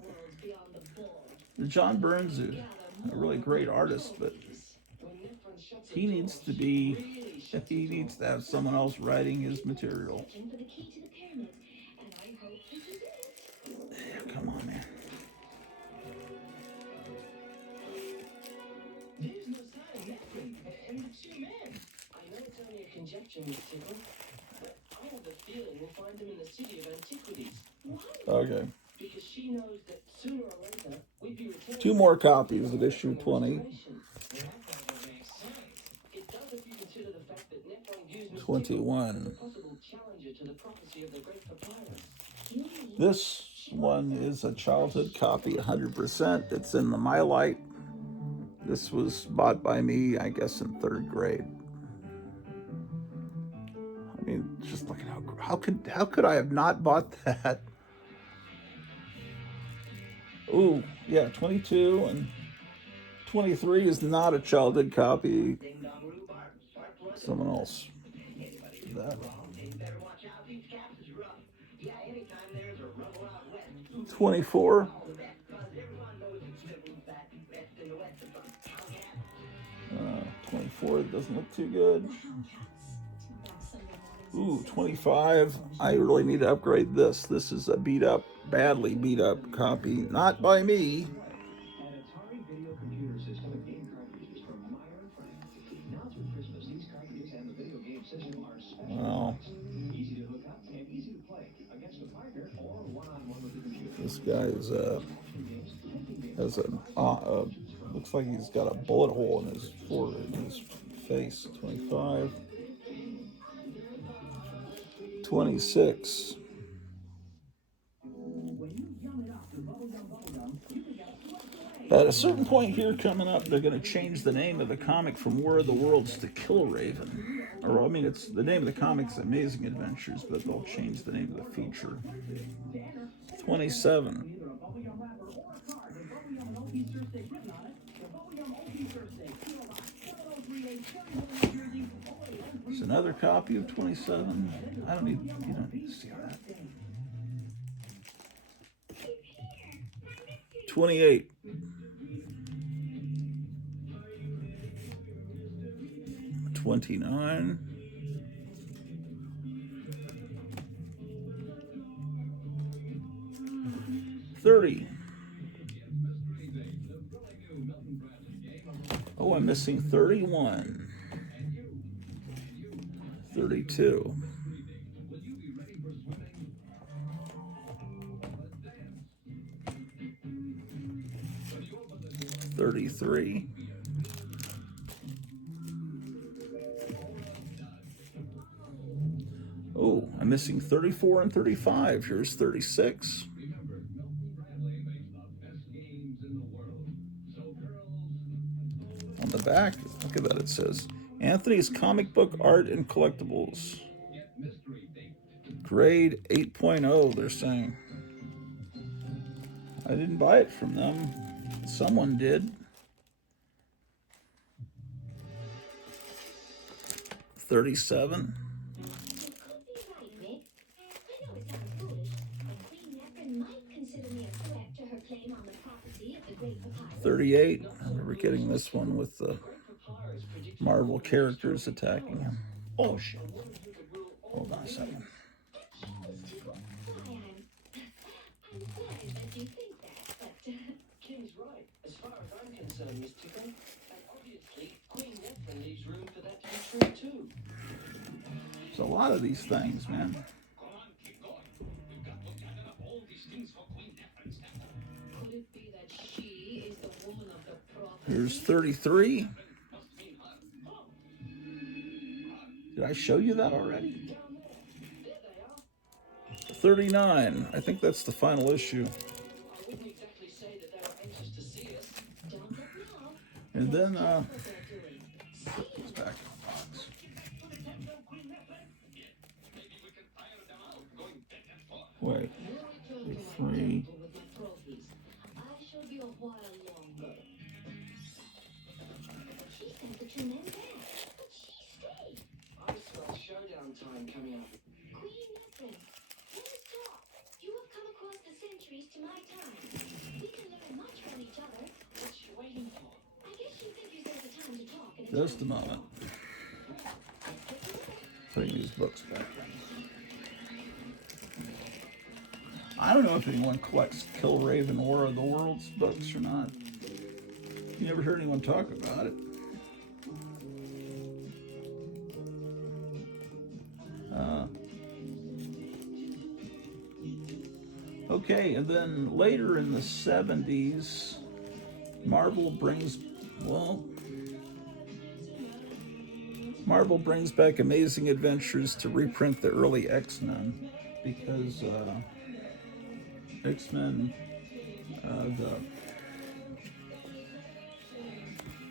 John Burns is a really great artist, but he needs to have someone else writing his material. Yeah, come on, man. Okay. Two more copies of issue 20. 21. This one is a childhood copy, 100%. It's in the My Light. This was bought by me, I guess, in 3rd grade. I mean, just look at how could I have not bought that? Ooh, yeah, 22 and 23 is not a childhood copy. Someone else did that. 24. 24 doesn't look too good. Ooh, 25. I really need to upgrade this. This is a badly beat up copy. Not by me. Well, this guy has looks like he's got a bullet hole in his forehead, in his face. 25. 26. At a certain point here coming up, they're going to change the name of the comic from War of the Worlds to Kill Raven. Or, I mean, it's the name of the comic's Amazing Adventures, but they'll change the name of the feature. 27. There's another copy of 27. You don't need to see that. 28. 29. 30. Oh, I'm missing 31. 32. 33. Oh, I'm missing 34 and 35. Here's 36. On the back, look at that, it says Anthony's Comic Book Art and Collectibles. Grade 8.0, they're saying. I didn't buy it from them. Someone did. 37. 38. I remember getting this one with the Marvel characters attacking him. Oh shit. Hold on a second. Kim's right. As far as I'm concerned, Miss Tickle, and obviously Queen Nephrin leaves room for that to be true too. There's a lot of these things, man. Come on, keep going. We've got to gather up all these things for Queen Nephrin, Steph. Could it be that she is the woman of the prophecy? Here's 33. Did I show you that already? Down there. There they are. 39. I think that's the final issue. I wouldn't exactly say that they were anxious to see us. Don't look now. And then, What they're doing. it's back in the box. Wait. 3. With my trophies. I shall be a while longer. She sent the two men back, but she stayed. I smell showdown time coming up. Queen Nephrin, let us talk. You have come across the centuries to my time. We can learn much from each other. What's she waiting for? I guess she figures there's a time to talk. And Just a moment. Putting these books back in. I don't know if anyone collects Kill Raven War of the Worlds books or not. You never heard anyone talk about it. Okay, and then later in the 70s, Marvel brings back Amazing Adventures to reprint the early X-Men because X-Men,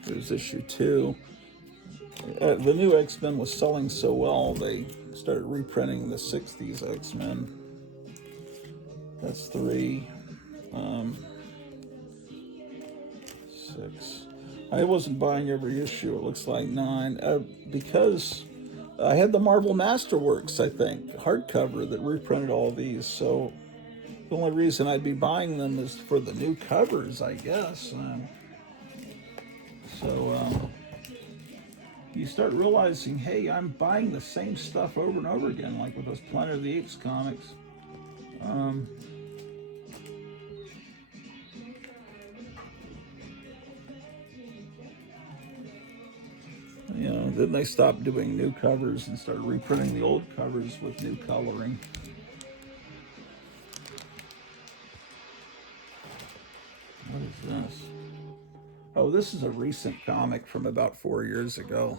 there's issue 2. The new X-Men was selling so well, they started reprinting the 60s X-Men. That's 3. 6. I wasn't buying every issue. It looks like 9 because I had the Marvel Masterworks, I think, hardcover that reprinted all these. So the only reason I'd be buying them is for the new covers, I guess. You start realizing, hey, I'm buying the same stuff over and over again, like with those Planet of the Apes comics. Then they stopped doing new covers and started reprinting the old covers with new coloring. What is this? Oh, this is a recent comic from about 4 years ago.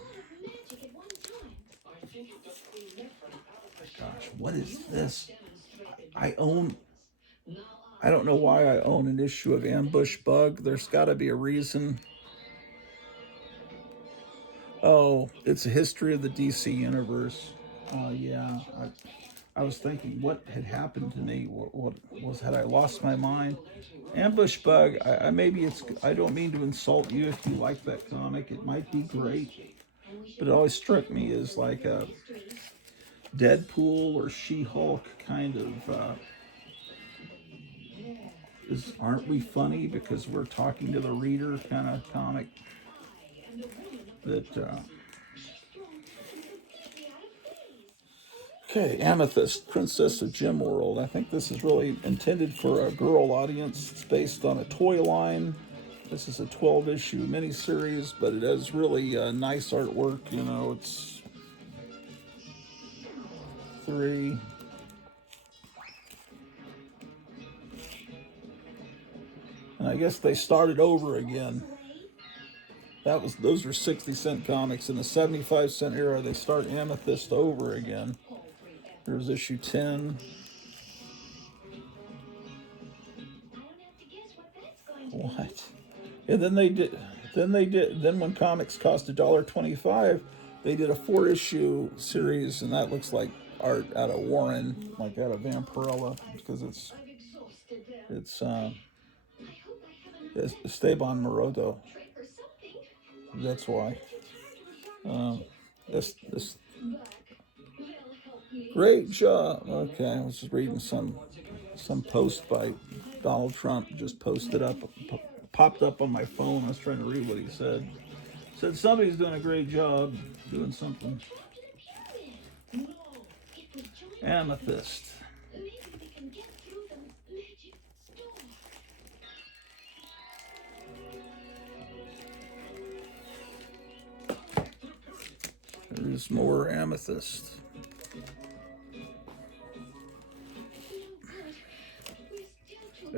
Gosh, what is this? I don't know why I own an issue of Ambush Bug. There's got to be a reason. Oh, it's a history of the DC universe. Yeah, I was thinking what had happened to me. What was, had I lost my mind? Ambush Bug. I don't mean to insult you if you like that comic. It might be great, but it always struck me as like a Deadpool or She-Hulk kind of. Aren't we funny because we're talking to the reader kind of comic. That okay, Amethyst, Princess of Gem World. I think this is really intended for a girl audience. It's based on a toy line. This is a 12-issue miniseries, but it has really nice artwork. It's 3. And I guess they started over again. Those were 60-cent comics. In the 75-cent era, they start Amethyst over again. Here's issue 10. What? And then then when comics cost $1.25, they did a 4-issue series, and that looks like art out of Warren, like out of Vampirella, because it's Esteban Maroto. That's why. This great job. Okay, I was just reading some some post by Donald Trump just posted up, popped up on my phone. I was trying to read what he said. Said somebody's doing a great job doing something. Amethyst. Maybe we can get through the magic storm. There's more amethyst.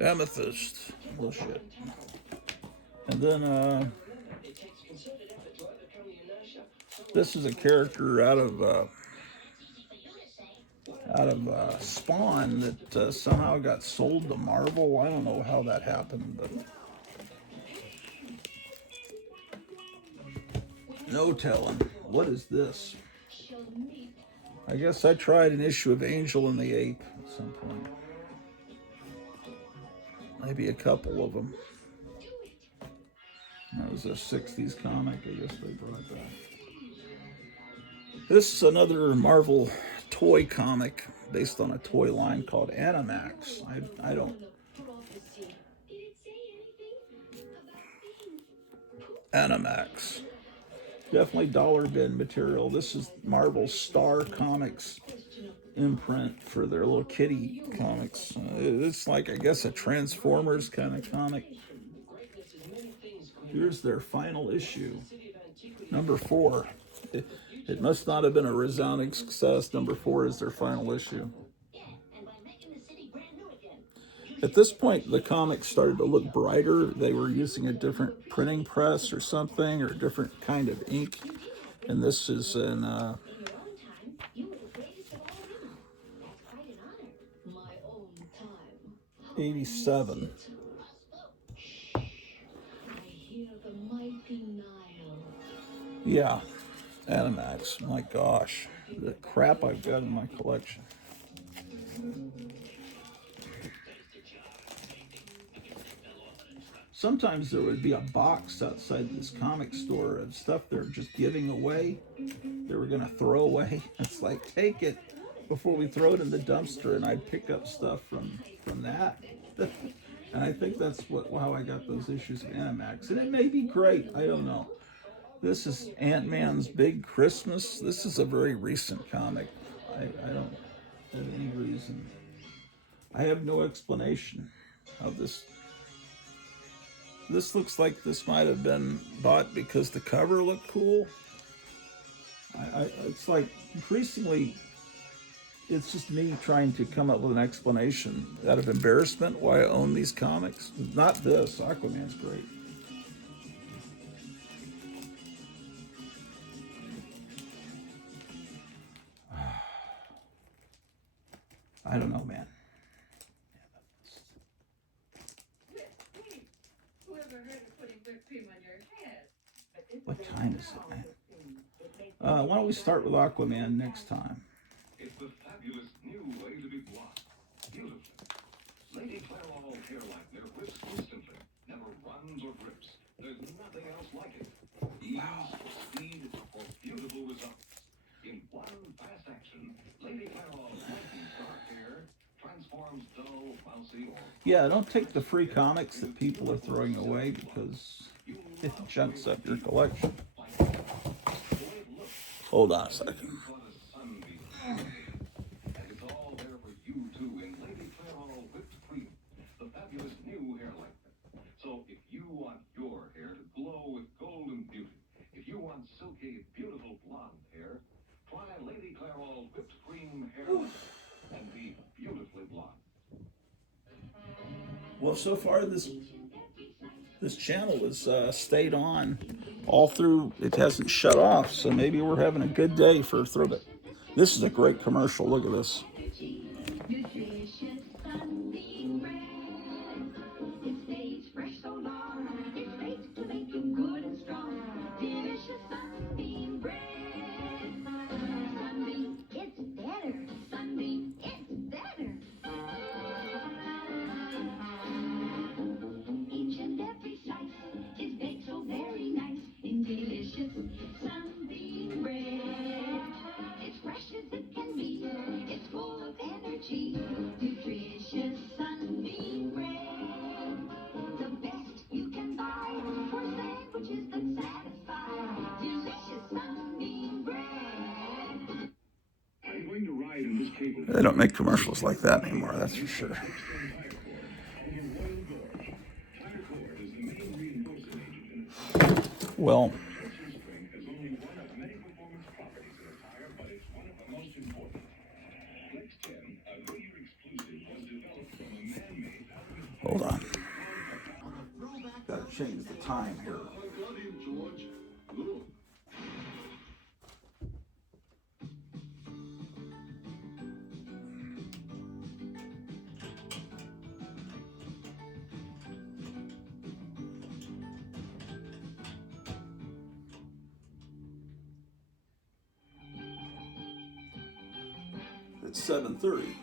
Amethyst. Bullshit. And then this is a character out of Spawn that somehow got sold to Marvel. I don't know how that happened, but no telling. What is this? I guess I tried an issue of Angel and the Ape at some point. Maybe a couple of them. That was a 60s comic. I guess they brought it back. This is another Marvel toy comic based on a toy line called Animax. I don't... Animax. Definitely dollar bin material. This is Marvel's Star Comics imprint for their little kitty comics. It's like, I guess, a Transformers kind of comic. Here's their final issue, number 4. It must not have been a resounding success. Number 4 is their final issue. At this point, the comics started to look brighter. They were using a different printing press or something, or a different kind of ink. And this is in 87. Yeah, Animax. My gosh, the crap I've got in my collection. Sometimes there would be a box outside this comic store of stuff they're just giving away. They were going to throw away. It's like, take it before we throw it in the dumpster. And I'd pick up stuff from that. And I think that's how I got those issues of Animax. And it may be great. I don't know. This is Ant-Man's Big Christmas. This is a very recent comic. I don't have any reason. I have no explanation of this. This looks like this might have been bought because the cover looked cool. It's like increasingly, it's just me trying to come up with an explanation out of embarrassment why I own these comics. Not this. Aquaman's great. I don't know, man. What time is it, man? Why don't we start with Aquaman next time? It's the fabulous new way to be blonde. Beautifully. Lady Clairol hair lightener whips instantly. Never runs or drips. There's nothing else like it. Ease, speed, or beautiful results. In one fast action, Lady Clairol lightens dark hair, transforms dull, mousy, or... Yeah, don't take the free comics that people are throwing away because it junks up your collection. Hold on a second. And it's all there for you too in Lady Clairol whipped cream, the fabulous new hair lightener. So if you want your hair to glow with golden beauty, if you want silky, beautiful blonde hair, try Lady Clairol whipped cream hair lightener and be beautifully blonde. Well, so far this channel has stayed on all through. It hasn't shut off, so maybe we're having a good day for throwback. This is a great commercial. Look at this. It's fresh as it can be. It's full They don't make commercials like that anymore, that's for sure. Well, hold on. Gotta change the time here. It's 7:30.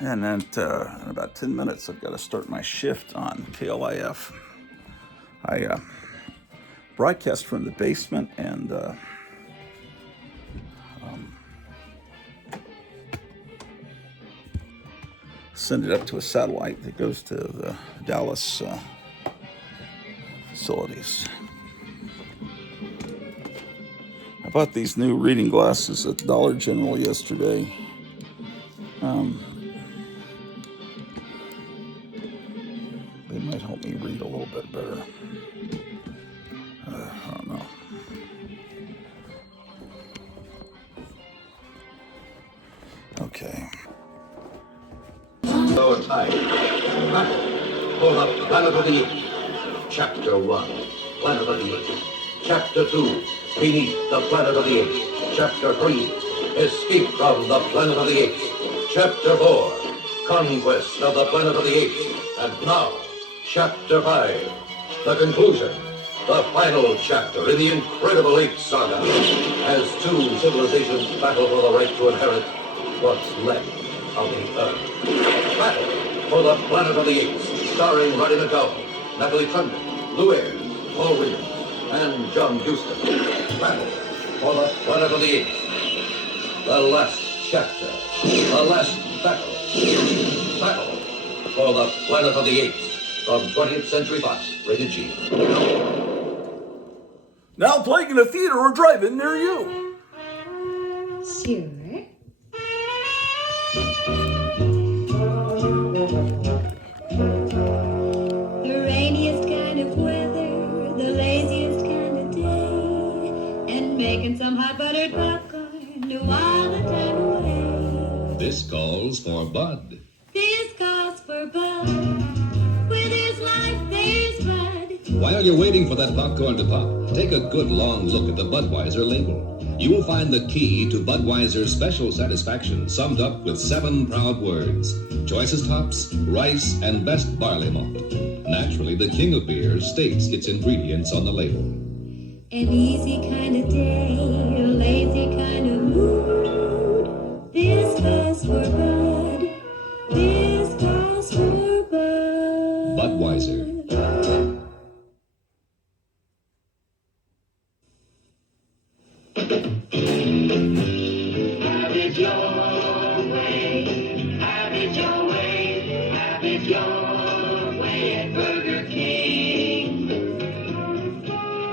And then in about 10 minutes, I've got to start my shift on KLIF. I broadcast from the basement and send it up to a satellite that goes to the Dallas facilities. I bought these new reading glasses at Dollar General yesterday. They might help me read a little bit better. I don't know. Okay. Lower tide. Pull up Planet of the Apes. Chapter 1. Planet of the Apes. Chapter 2. Beneath the Planet of the Apes. Chapter 3. Escape from the Planet of the Apes. Chapter 4. Conquest of the Planet of the Apes. And now, Chapter 5. The conclusion. The final chapter in the incredible Ape Saga. As two civilizations battle for the right to inherit what's left of the Earth. Battle for the Planet of the Apes, starring Roddy McDowell, Natalie Trundle, Lou Ayres, Paul Williams, and John Huston. Battle for the Planet of the Apes. The last chapter. The last battle. Battle for the Planet of the Apes. From 20th Century Fox, rated G. Now playing in a theater or drive-in near you. Sure. The rainiest kind of weather, the laziest kind of day, and making some hot buttered popcorn while the time away. This calls for Bud. This calls for Bud. Where there's life, there's Bud. While you're waiting for that popcorn to pop, take a good long look at the Budweiser label. You will find the key to Budweiser's special satisfaction summed up with 7 proud words. Choicest hops, rice, and best barley malt. Naturally, the king of beers states its ingredients on the label. An easy kind of day, a lazy kind of mood. This calls for Bud. This calls for Bud. Budweiser. Have it your way. Have it your way. Have it your way at Burger King.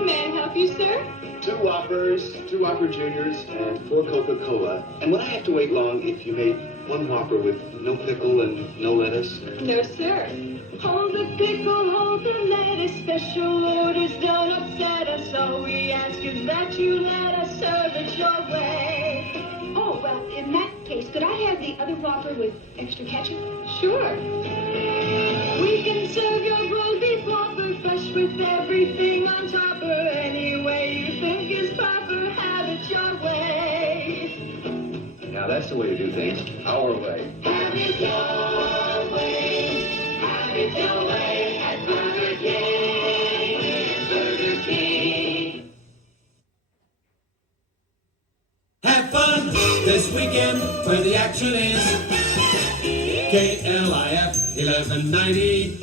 May I help you, sir? 2 Whoppers, 2 Whopper Juniors, and 4 Coca-Cola. And would I have to wait long if you made 1 Whopper with no pickle and no lettuce? No, sir. Hold the pickle, hold the lettuce. Special orders don't upset us. All we ask is that you let us serve it your way. Oh, well, in that case, could I have the other Whopper with extra ketchup? Sure. We can serve your roast beef Whopper fresh with everything on topper. Any way you think is proper, have it your way. Now that's the way to do things. Our way. Have it your way. Have it your way at Burger King. Burger King. Have fun this weekend where the action is. KLIF 1190.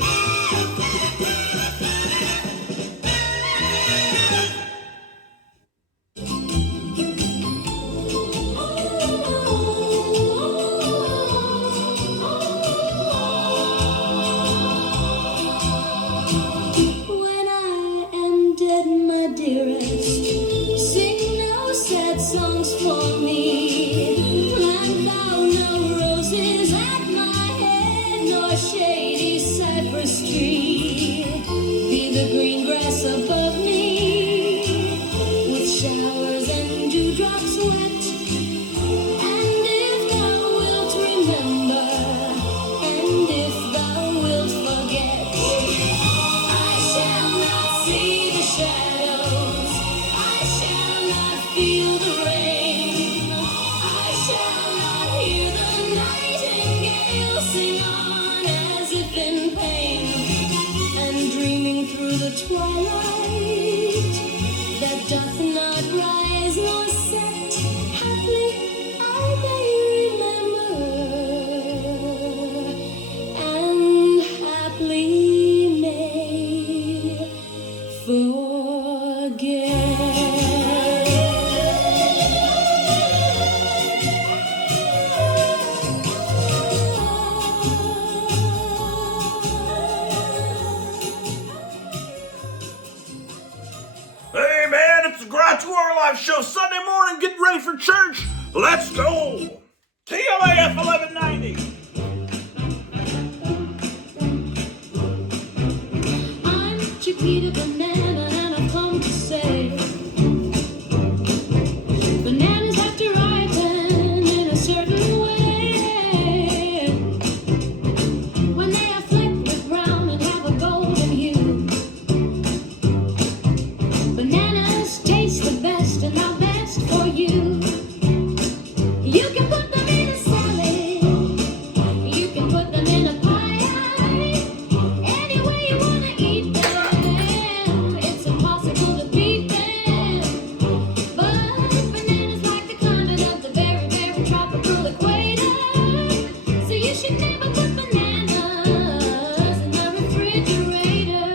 Let's go! KLAF 1190! I'm Chiquita Banana and I've come to say bananas have to ripen in a certain way. When they are flicked with brown and have a golden hue, bananas taste the best and are best for you. You can put them in a salad, you can put them in a pie, any way you want to eat them. It's impossible to beat them. But bananas like the climate of the very, very tropical equator. So you should never put bananas in the refrigerator.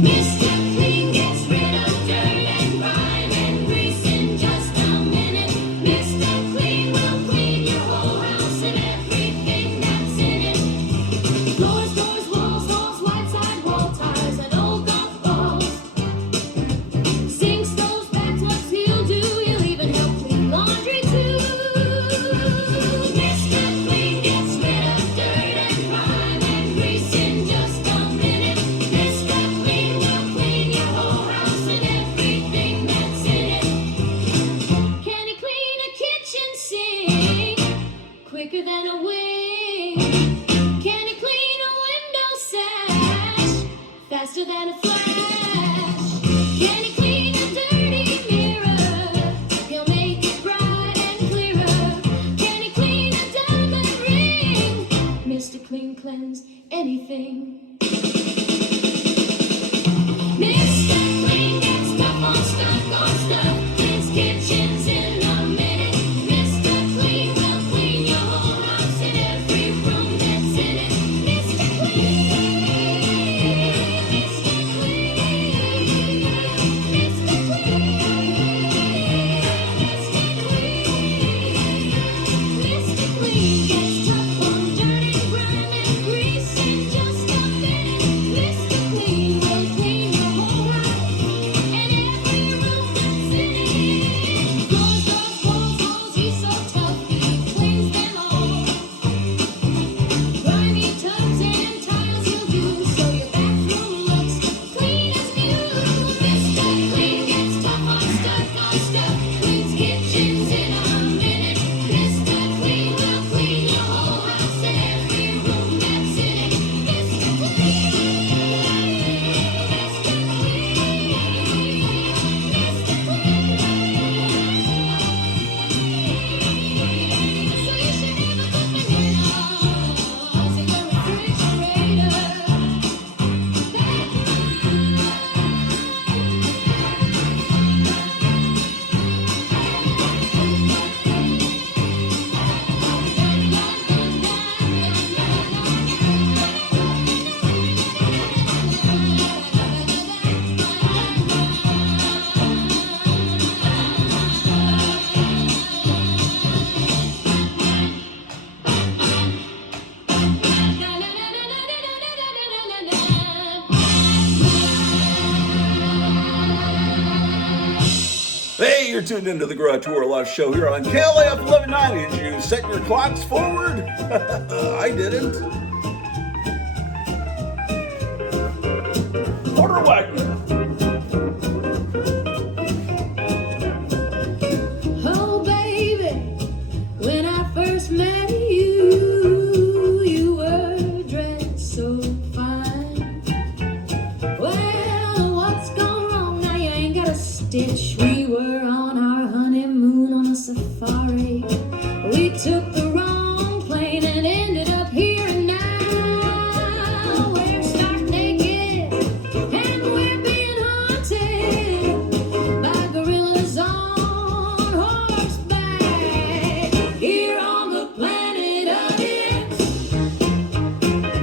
Mr. Clean gets rid of dirt and grime and grease in just a minute. Mr. Clean will clean your whole house and everything that's in it. Floors, doors, walls, walls, white side wall ties and old golf balls. Sinks, stoves, bathtubs, he'll do. You'll even help clean laundry too. Mr. Clean gets rid of dirt and grime and grease in just a minute. Mr. Clean will clean your whole house and everything that's in it. Can he clean a kitchen sink quicker than a wing? Can he clean a window sash faster than a flash? Can he clean a dirty mirror? He'll make it bright and clearer. Can he clean a diamond ring? Mr. Clean cleanse anything. Mr. Clean gets stuff on stuff, cleans kitchens in a minute. Mr. Clean will clean your whole house and every room that's in it. Mr. Clean, Mr. Clean, Mr. Clean, Mr. Clean gets tough on dirt and grime and grease in just a minute. Mr. Clean will clean your whole house and every room that's in it. Floors, doors, walls, walls, he's so tough, he cleans them all. Grimy tubs and tiles he'll do, so your bathroom looks clean as new. Mr. Clean gets tough on stuff, cleans kitchens in a minute. Mr. Clean will clean your whole house and every room that's in it. Mr. Clean, Mr. So you should never put bananas in your refrigerator. Hey, you're tuned into the Grottu Orloff show here on KLAF 1190. Did you set your clocks forward? I didn't. Quarter Wagner. Oh, baby, when I first met you, you were dressed so fine. Well, what's gone wrong? Now you ain't got a stitch. We were on our honeymoon on a safari. We took the wrong plane and ended up here, and now we're stark naked and we're being haunted by gorillas on horseback here on the planet of the apes.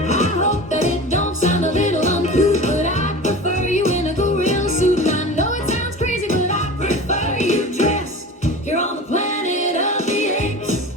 I hope that it don't sound a little uncouth, but I prefer you in a gorilla suit. And I know it sounds crazy, but I prefer you dressed here on the planet of the apes.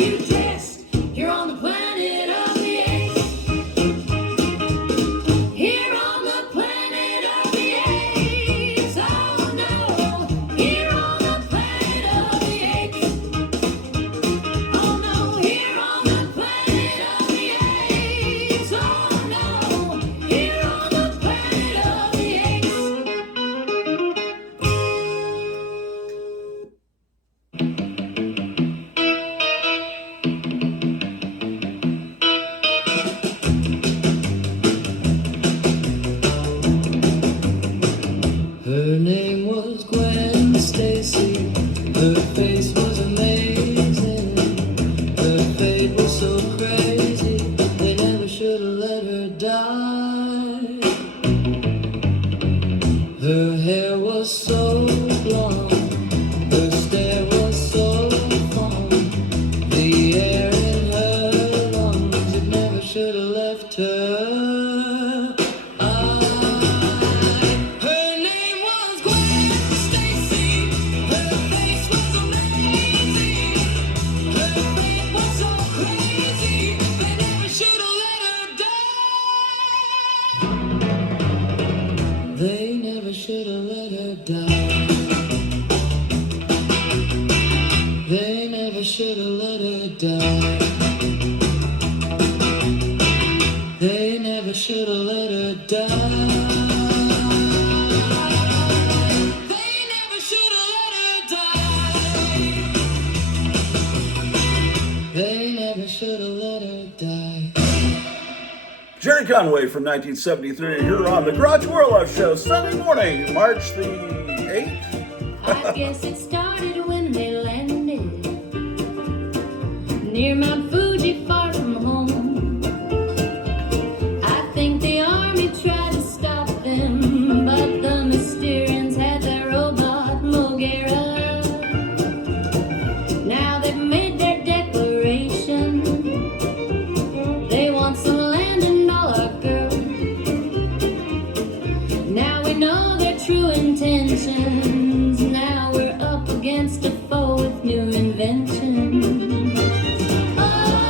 you dressed? You're on the planet of the apes. Here on the planet of the apes. Oh no, here on the planet of the apes. Oh no, here on the planet of the apes. Oh no, here on the planet of the apes. Her name was Gwen Stacy. Her face was amazing. Her fate was so crazy. They never should have let her die. Her hair was so blonde. Her stare was so fond. The air in her lungs, it never should have left her. Her name was Gwen Stacy. Her face was amazing. Her fate was so crazy. They never should have let her die. They never should have let her die. They never should have let her die. They never should have let her die. They never should have let her die. They never should have let her die. Jerry Conway from 1973 here on the Grottu Orloff Show, Sunday morning, March the 8th. I guess it started when they landed near Mount Fuji, far from home. I think the army tried to stop them, but the Mysterians had their robot Mogera. Now they've made their declaration. They want some land and all our girls. Now we know their true intentions. Now we're up against a foe with new inventions. Oh,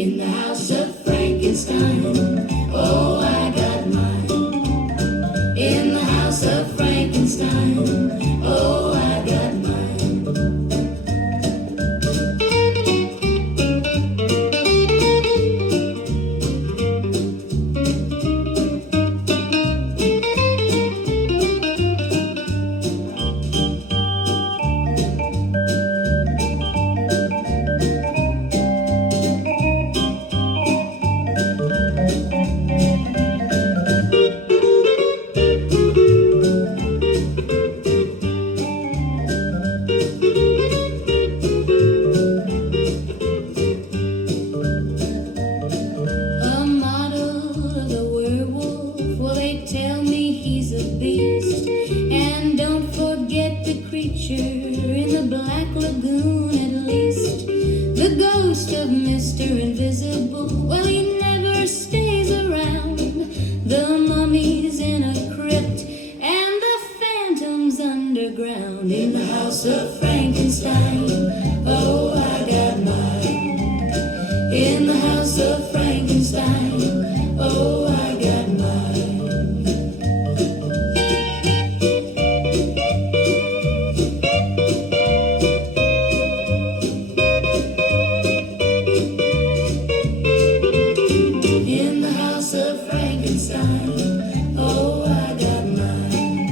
In the house of Frankenstein, oh, I got mine. In the house of Frankenstein, oh, I got mine. A model of the werewolf, well, they tell me he's a beast. And don't forget the creature in the Black Lagoon at least. The ghost of Mr. Invisible, well, he never stays around. The mummy's in a crypt and the phantom's underground. In the house of Frankenstein, oh, I got mine. In the house of Frankenstein, oh, I got mine. In the house of Frankenstein, oh, I got mine.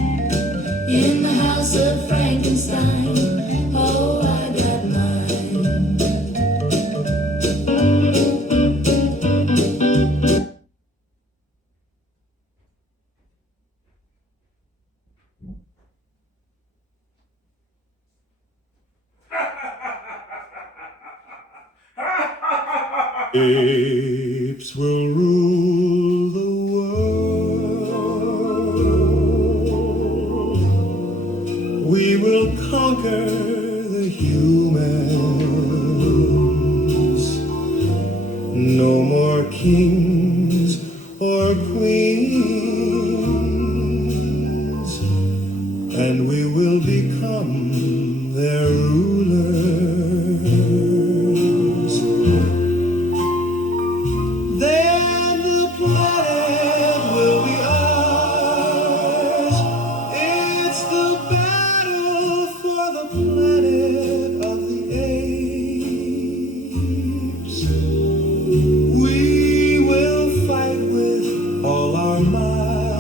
In the house of Frankenstein, oh, I got mine. Apes will rule the world. We will conquer the humans. No more kings or queens, and we will become their rulers. Then the planet will be ours. It's the battle for the planet of the apes. We will fight with all our might,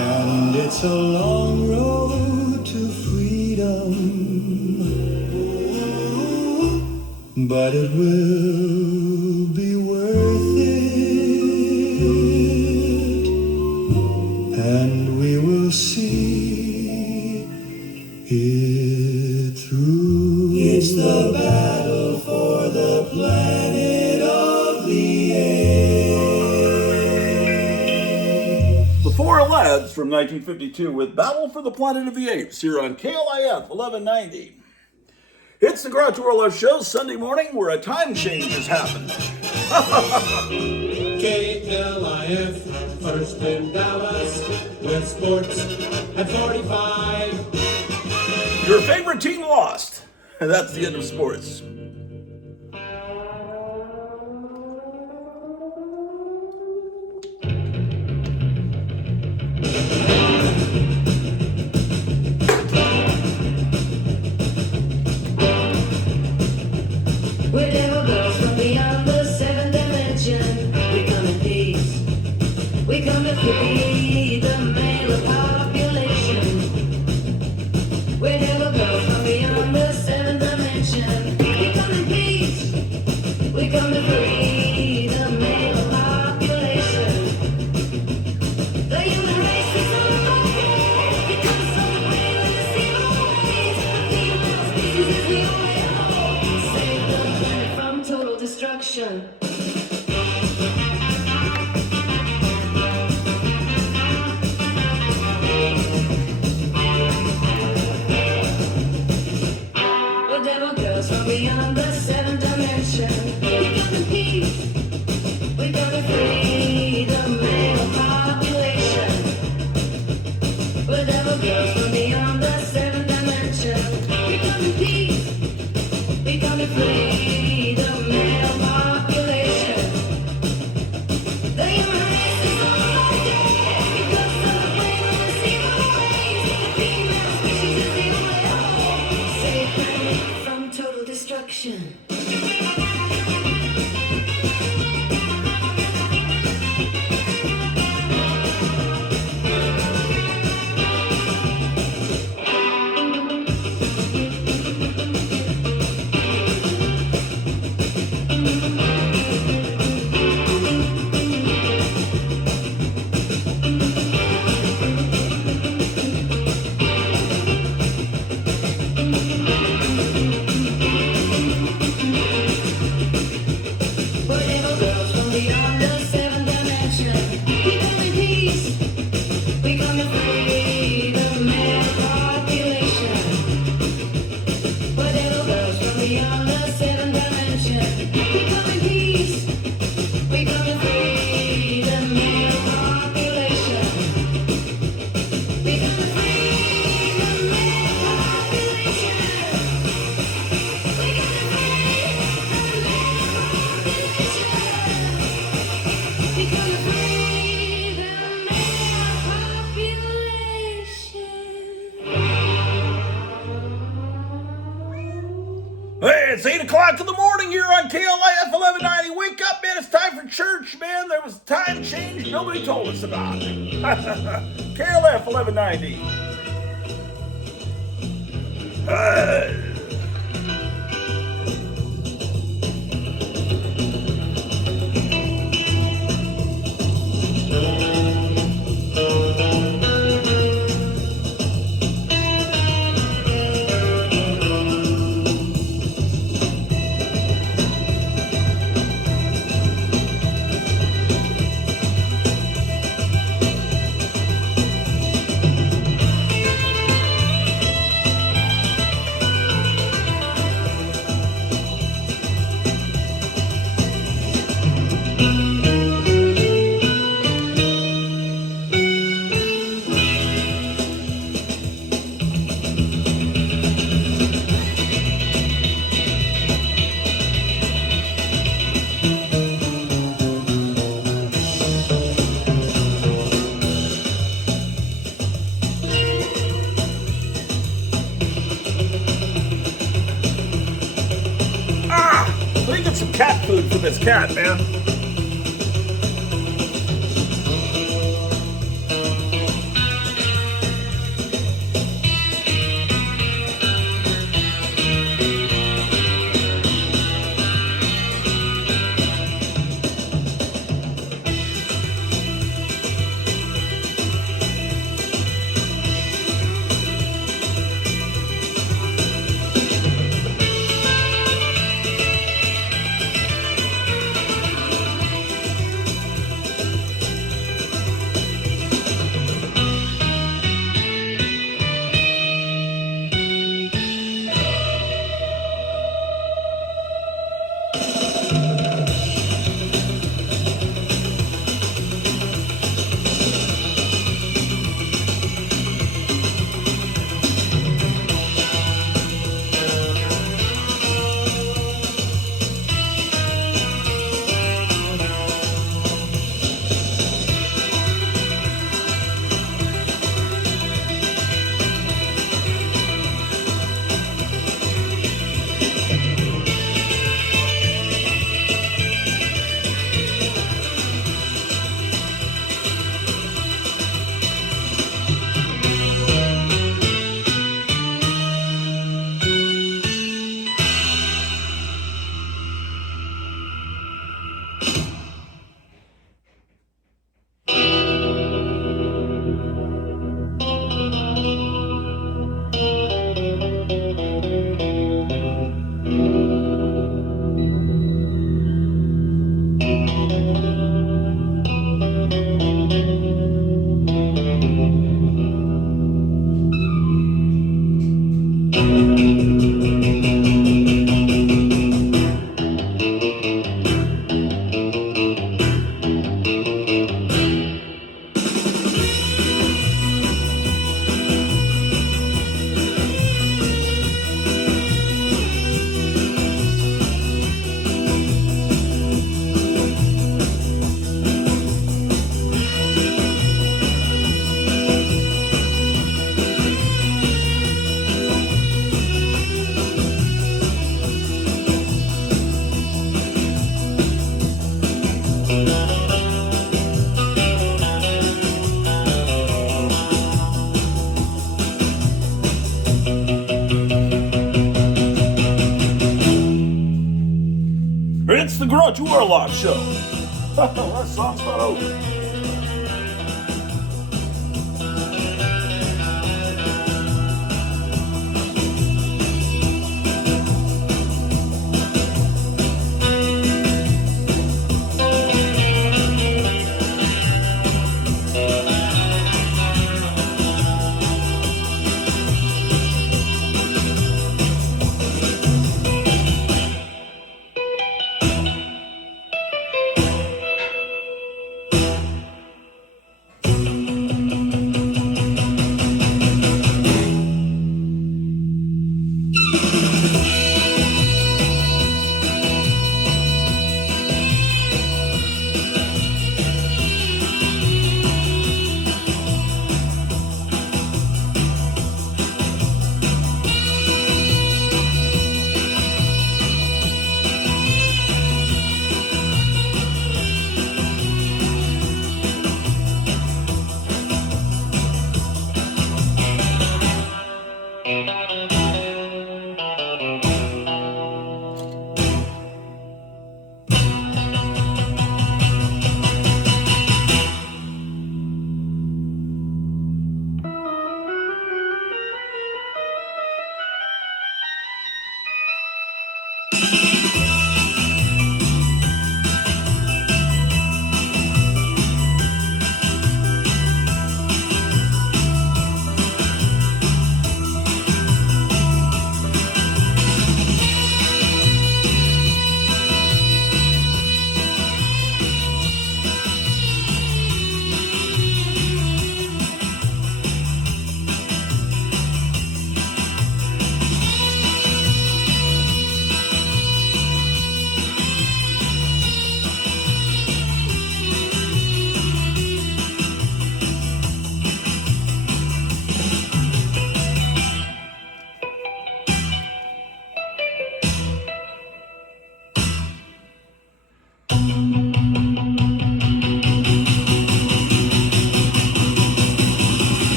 and it's a long road to freedom, but it will be worth it, and we will see it through. It's the battle for the planet of the apes. The Four Lads from 1952 with Battle for the Planet of the Apes here on KLIF 1190. It's the Grottu Orloff Show Sunday morning where a time change has happened. KLIF, first in Dallas, with sports at 45. Your favorite team lost. And that's the end of sports. We're devil girls from beyond the seventh dimension. We come in peace. We come to free the male population. We're devil girls from beyond the seventh dimension. We come in peace. We come to free the male population. The human race is unbroken because of the way we deceive our ways. The female species is the only hope. Save the planet from total destruction. We're devil girls from beyond the seventh dimension. We come in peace. We come to free the male population. We're devil girls from beyond the seventh dimension. We come in peace. We come to free the male population. Hey, it's 8 o'clock in the morning here on KLIF 1190. Wake up, man. It's time for church, man. There was a time change nobody told us about. KLF 1190. Let me get some cat food for this cat, man. It's the Grottu Orloff Show. That song's not over.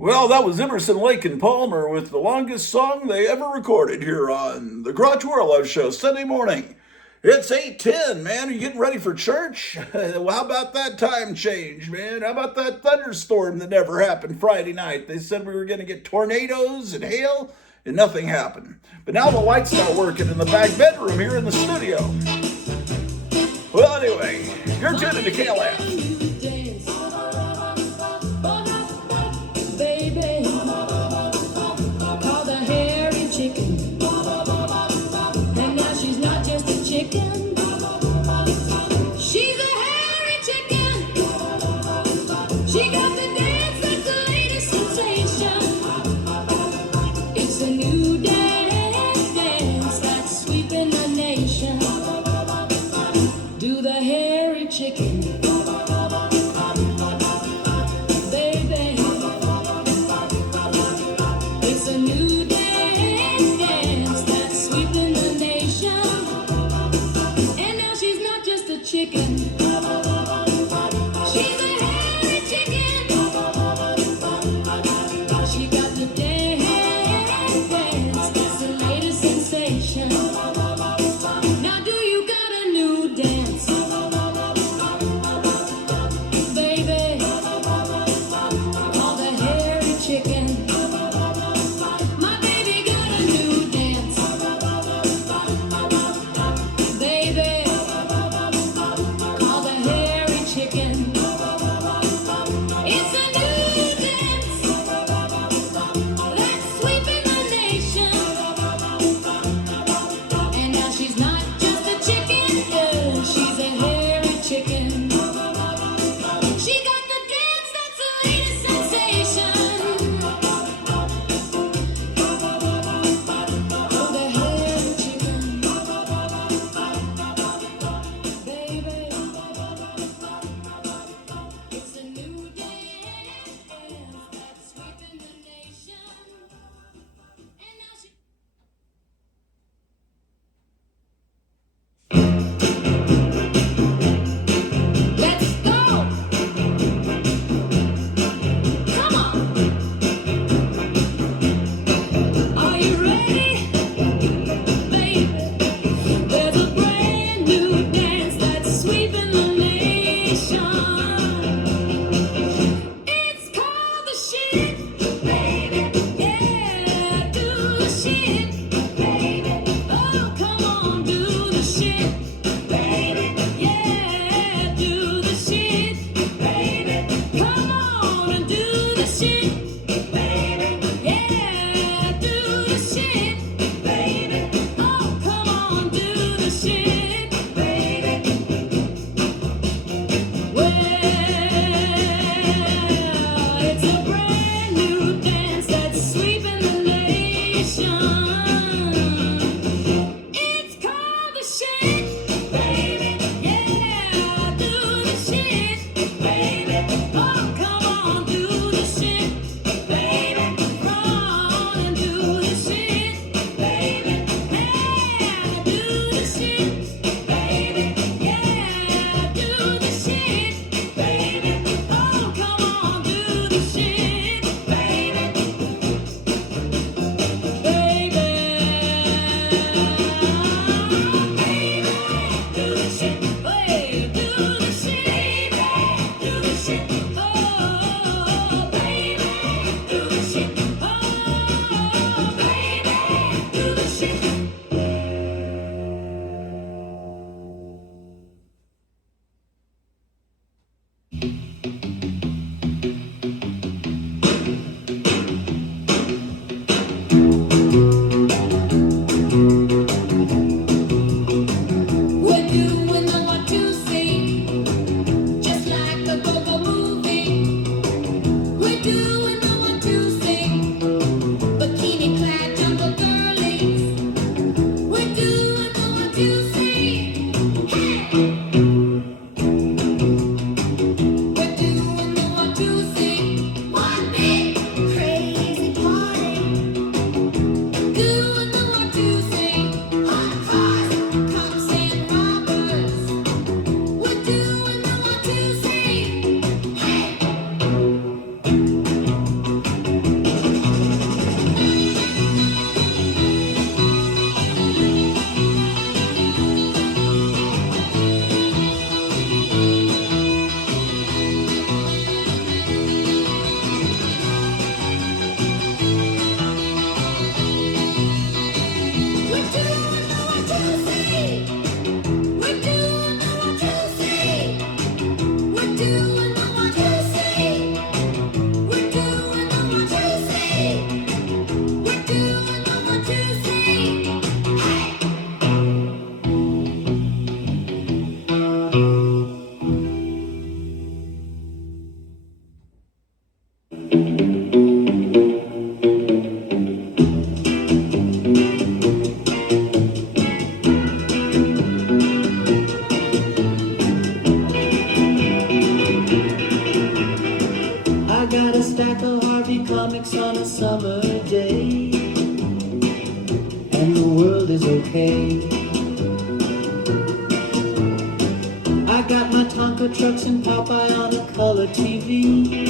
Well, that was Emerson, Lake, and Palmer with the longest song they ever recorded here on the Grottu Orloff Show Sunday morning. It's 8:10, man. Are you getting ready for church? Well, how about that time change, man? How about that thunderstorm that never happened Friday night? They said we were going to get tornadoes and hail, and nothing happened. But now the lights start working in the back bedroom here in the studio. Well, anyway, you're tuning to KLF. the world is okay. I got my Tonka trucks and Popeye on a color TV.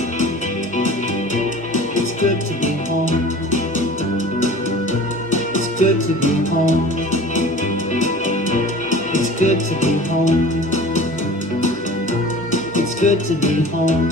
It's good to be home. It's good to be home. It's good to be home. It's good to be home.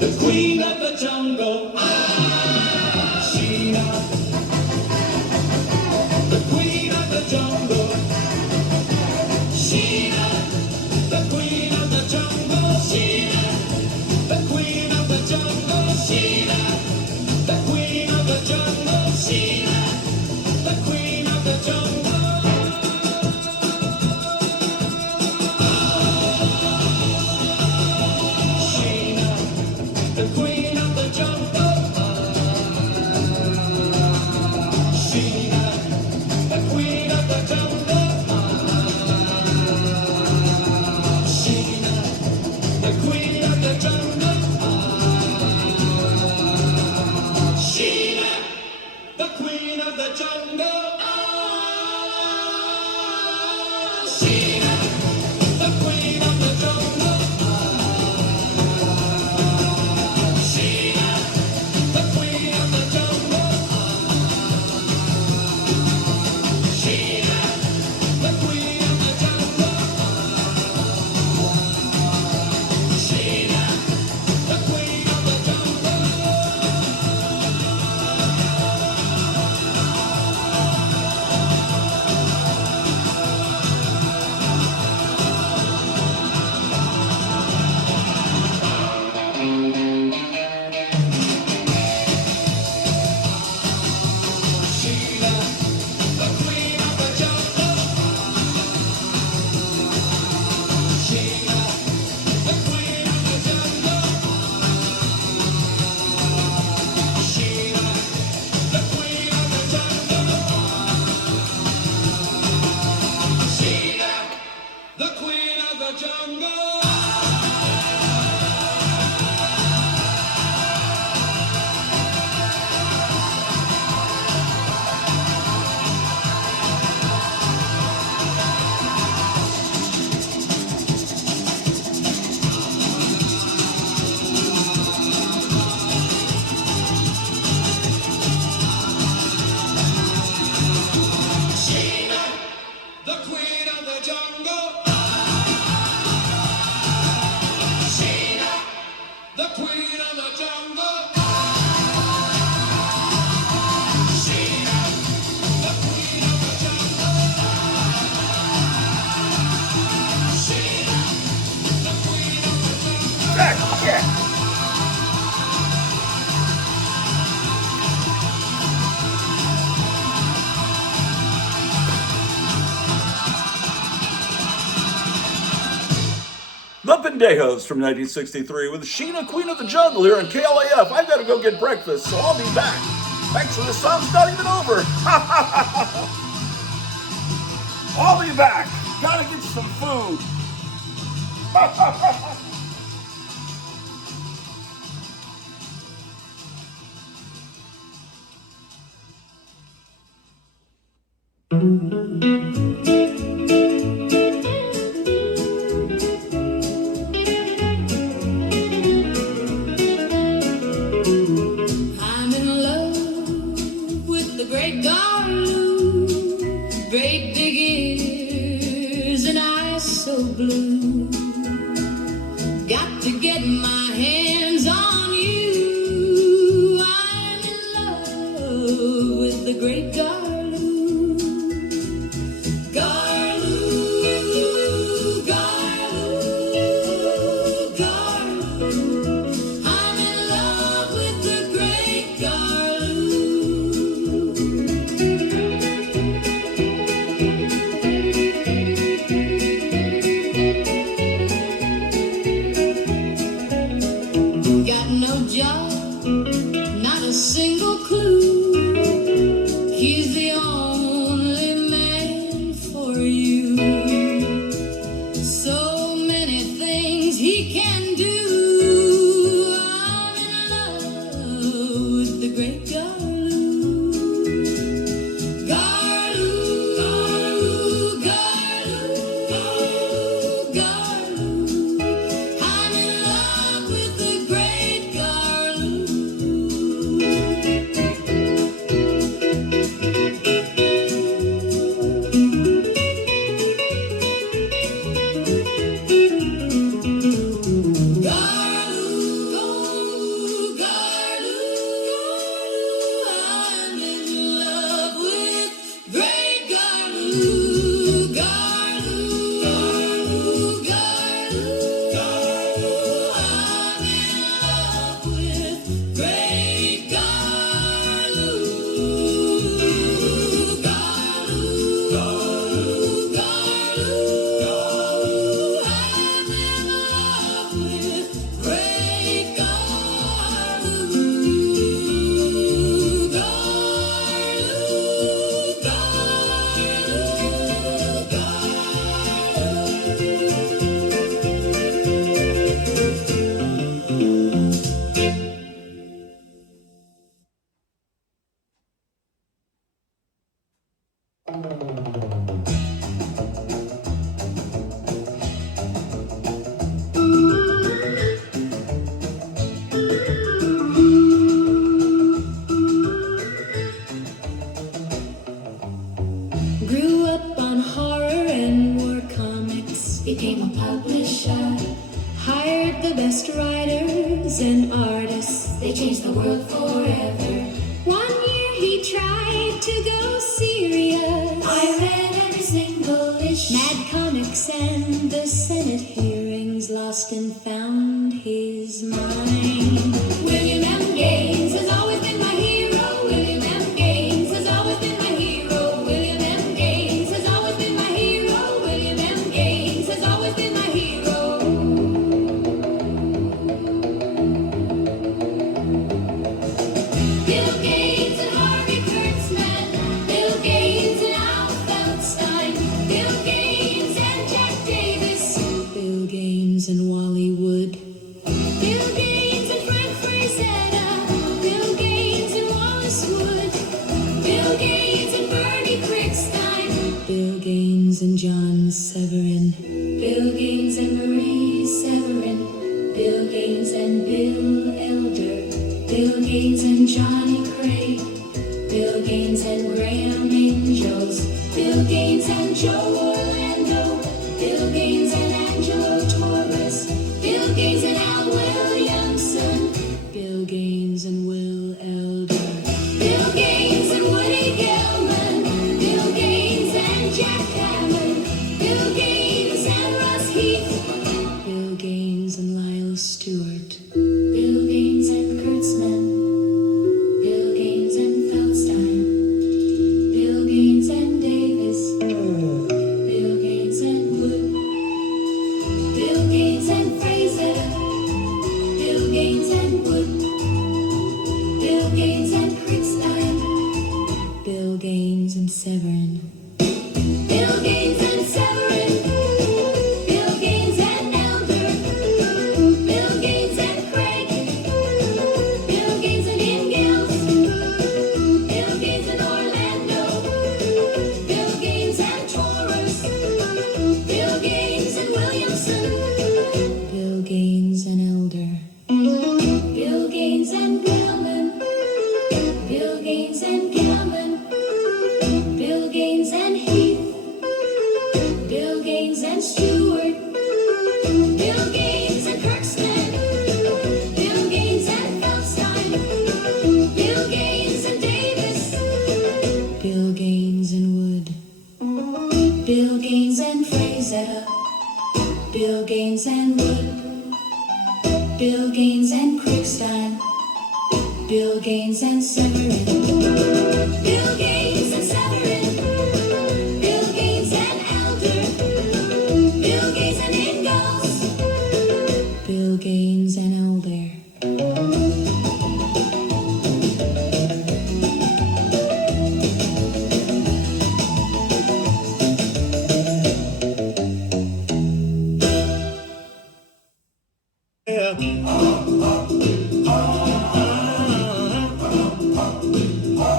The queen of the jungle, Sheena. The queen of the jungle, Sheena. The queen of the jungle, Sheena. The queen of the jungle, Sheena. The queen of the jungle, Sheena. The queen of the jungle. The queen of the jungle, Sheena. The queen of the jungle, Sheena. The queen of the jungle, Sheena. The queen of the jungle, Sheena. The queen of the jungle. The Pendejos from 1963 with Sheena, Queen of the Jungle here on KLAF. I've got to go get breakfast, so I'll be back. Thanks for the song's not even over. I'll be back. Gotta get some food. blue. Got to get my hands on you. I'm in love with the great Garloo. Garloo, Garloo, Garloo. I'm in love with the great Garloo. Got no job, not a single clue. He's the only man for you. So many things he can do. I'm in love with the great Garloo. Garloo, Garloo, Garloo, Garloo. I'm in love with the great Garloo. Garloo, Garloo, I'm in love with great Garloo. Garloo, Garloo, Garloo, I'm in love with great Garloo. Garloo, Garloo, Garloo, I'm in love with great Garloo. Grew up on horror and war comics. Became a publisher. Hired the best writers and artists. They changed the world forever. One year he tried to go serious. I read every single issue. Mad comics and the Senate hearings. Lost and found his mind. William M. Gaines has always been my hero. William M. Gaines has always been my hero. William M. Gaines has always been my hero. William M. Gaines has always been my hero. Bill Gates and Harvey Kurtzman. Bill Gates and Al Feldstein. Bill Gates and Jack Davis. Bill Gaines and Wally Wood. Bill Gates and Frank Frazetta. Bill Gates and Wallace Wood. Bill Gates and Bernie Krigstein. Bill Gaines and John Severin. Bill Gaines and Marie Severin. Bill Gaines and Bill Elder. Bill Gaines and Johnny Craig. Bill Gaines and Graham Angels. Bill Gaines and Joe Orlando. Bill Gaines and Angelo Torres. Bill Gaines and Al Williamson. Bill Gaines and Will Elder. Bill Gaines and Woody Gelman. Bill Gaines and Jack Hammond. Bill Gaines and Russ Heath. Bill Gaines and Lyle Stewart. Bill Gaines and Kurtzman. Bill Gaines and Feldstein. Bill Gaines and Davis. Bill Gaines and Wood. Bill Gaines and Fraser. Bill Gaines and Wood. Bill Gaines and Krigstein. Bill Gaines and Severin. Bill Gaines and Severin. Bill Gaines and Elder. Bill Gaines and Craig. Bill Gaines and Ingalls. Bill Gaines and Orlando. Bill Gaines and Taurus. Bill Gaines and Williamson. Bill Gaines and Elder. Bill Gaines and Gelman. Bill Gaines and Gelman. Bill Gaines and Heath. Bill Gaines and Stewart. Bill Gaines and Wood, Bill Gaines and Crickstein, Bill Gaines and Severin, Bill Gaines and Severin, Bill Gaines and Elder, Bill Gaines and Ingalls, Bill Gaines and Owlbear.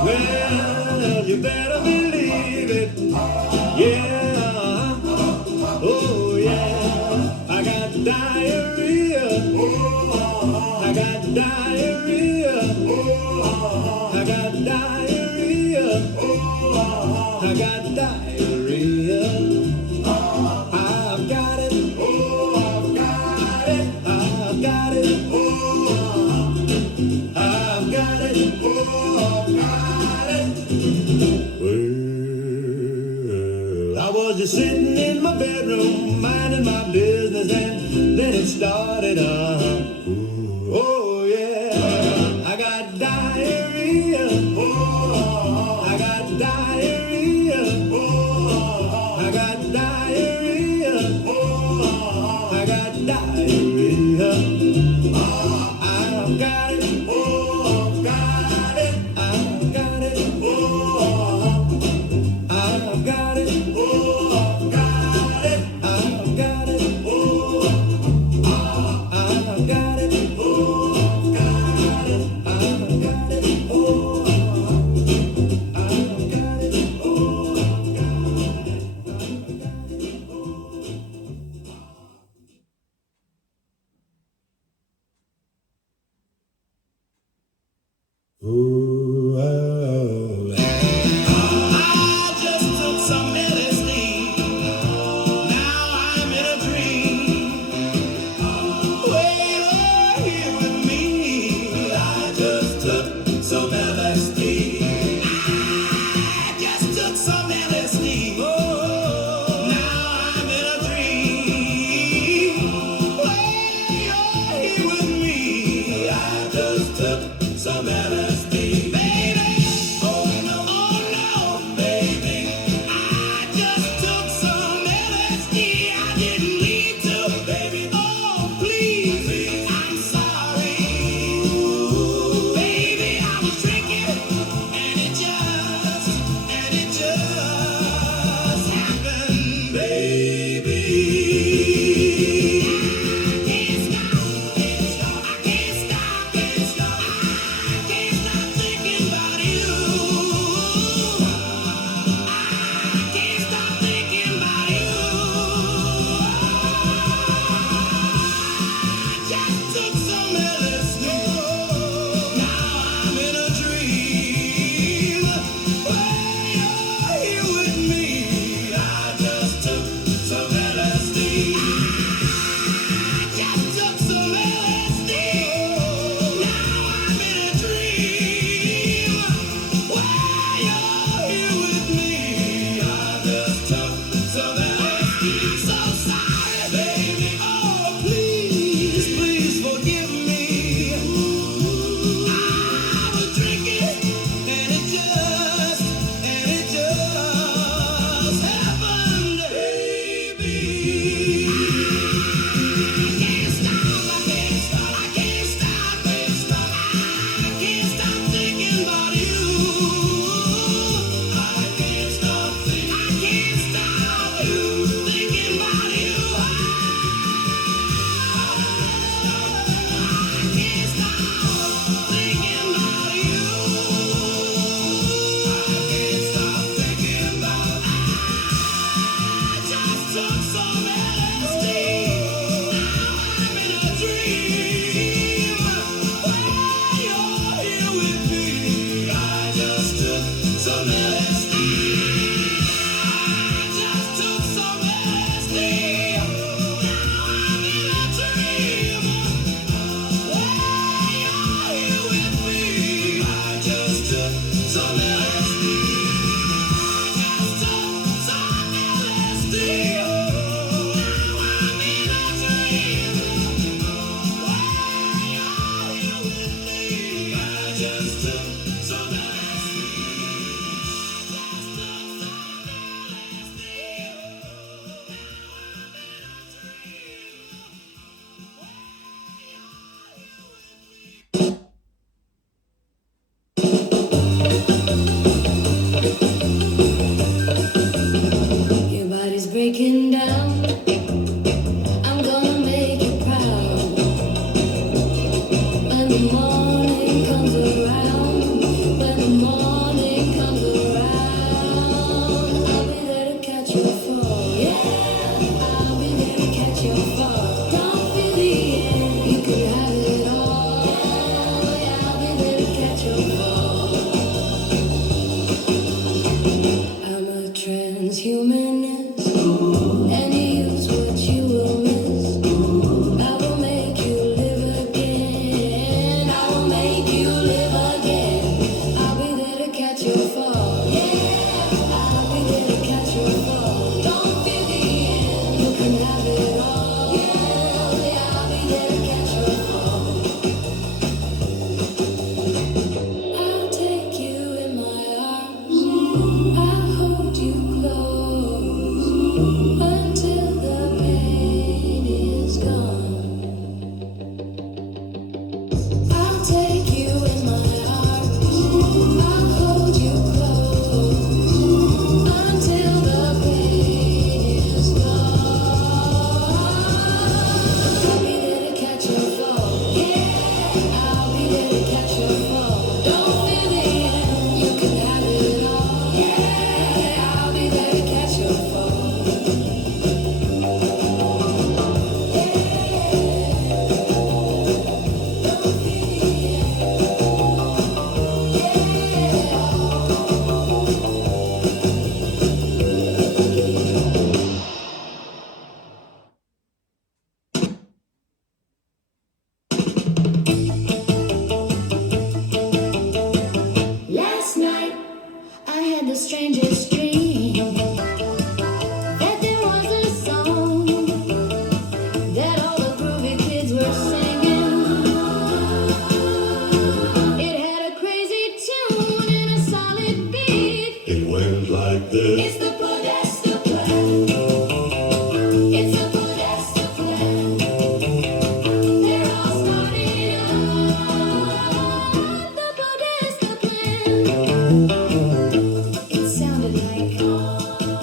Well, you better believe it. Yeah. Oh, yeah. I got diarrhea. I got diarrhea. I got diarrhea. I got diarrhea. I've got it. I've got it. I've got it. I've got it. Well, I was just sitting in my bedroom, minding my business, and then it started. Oh yeah, I got diarrhea. I got diarrhea. I got diarrhea. I got diarrhea. I've got it. I've got it. I've got it. I've got it. I've got it. I've got it. I've got it. I've got it. Ooh, oh, I just took some LSD. Now I'm in a dream. Wait here with me. I just took some LSD. I just took some LSD. Oh, now I'm in a dream. Wait here with me. I just took some LSD. I'll take you in my arms. I'll hold you close until the pain is gone. I'll be there to catch your fall. Yeah, I'll be there to catch your fall. Don't feel the end, you can have it all. Yeah, I'll be there to catch your fall. Last night, I had the strangest dream that there was a song that all the groovy kids were singing. It had a crazy tune and a solid beat. It went like this. It's the Podesta Plan. It's the Podesta Plan. They're all starting up the Podesta Plan. It sounded like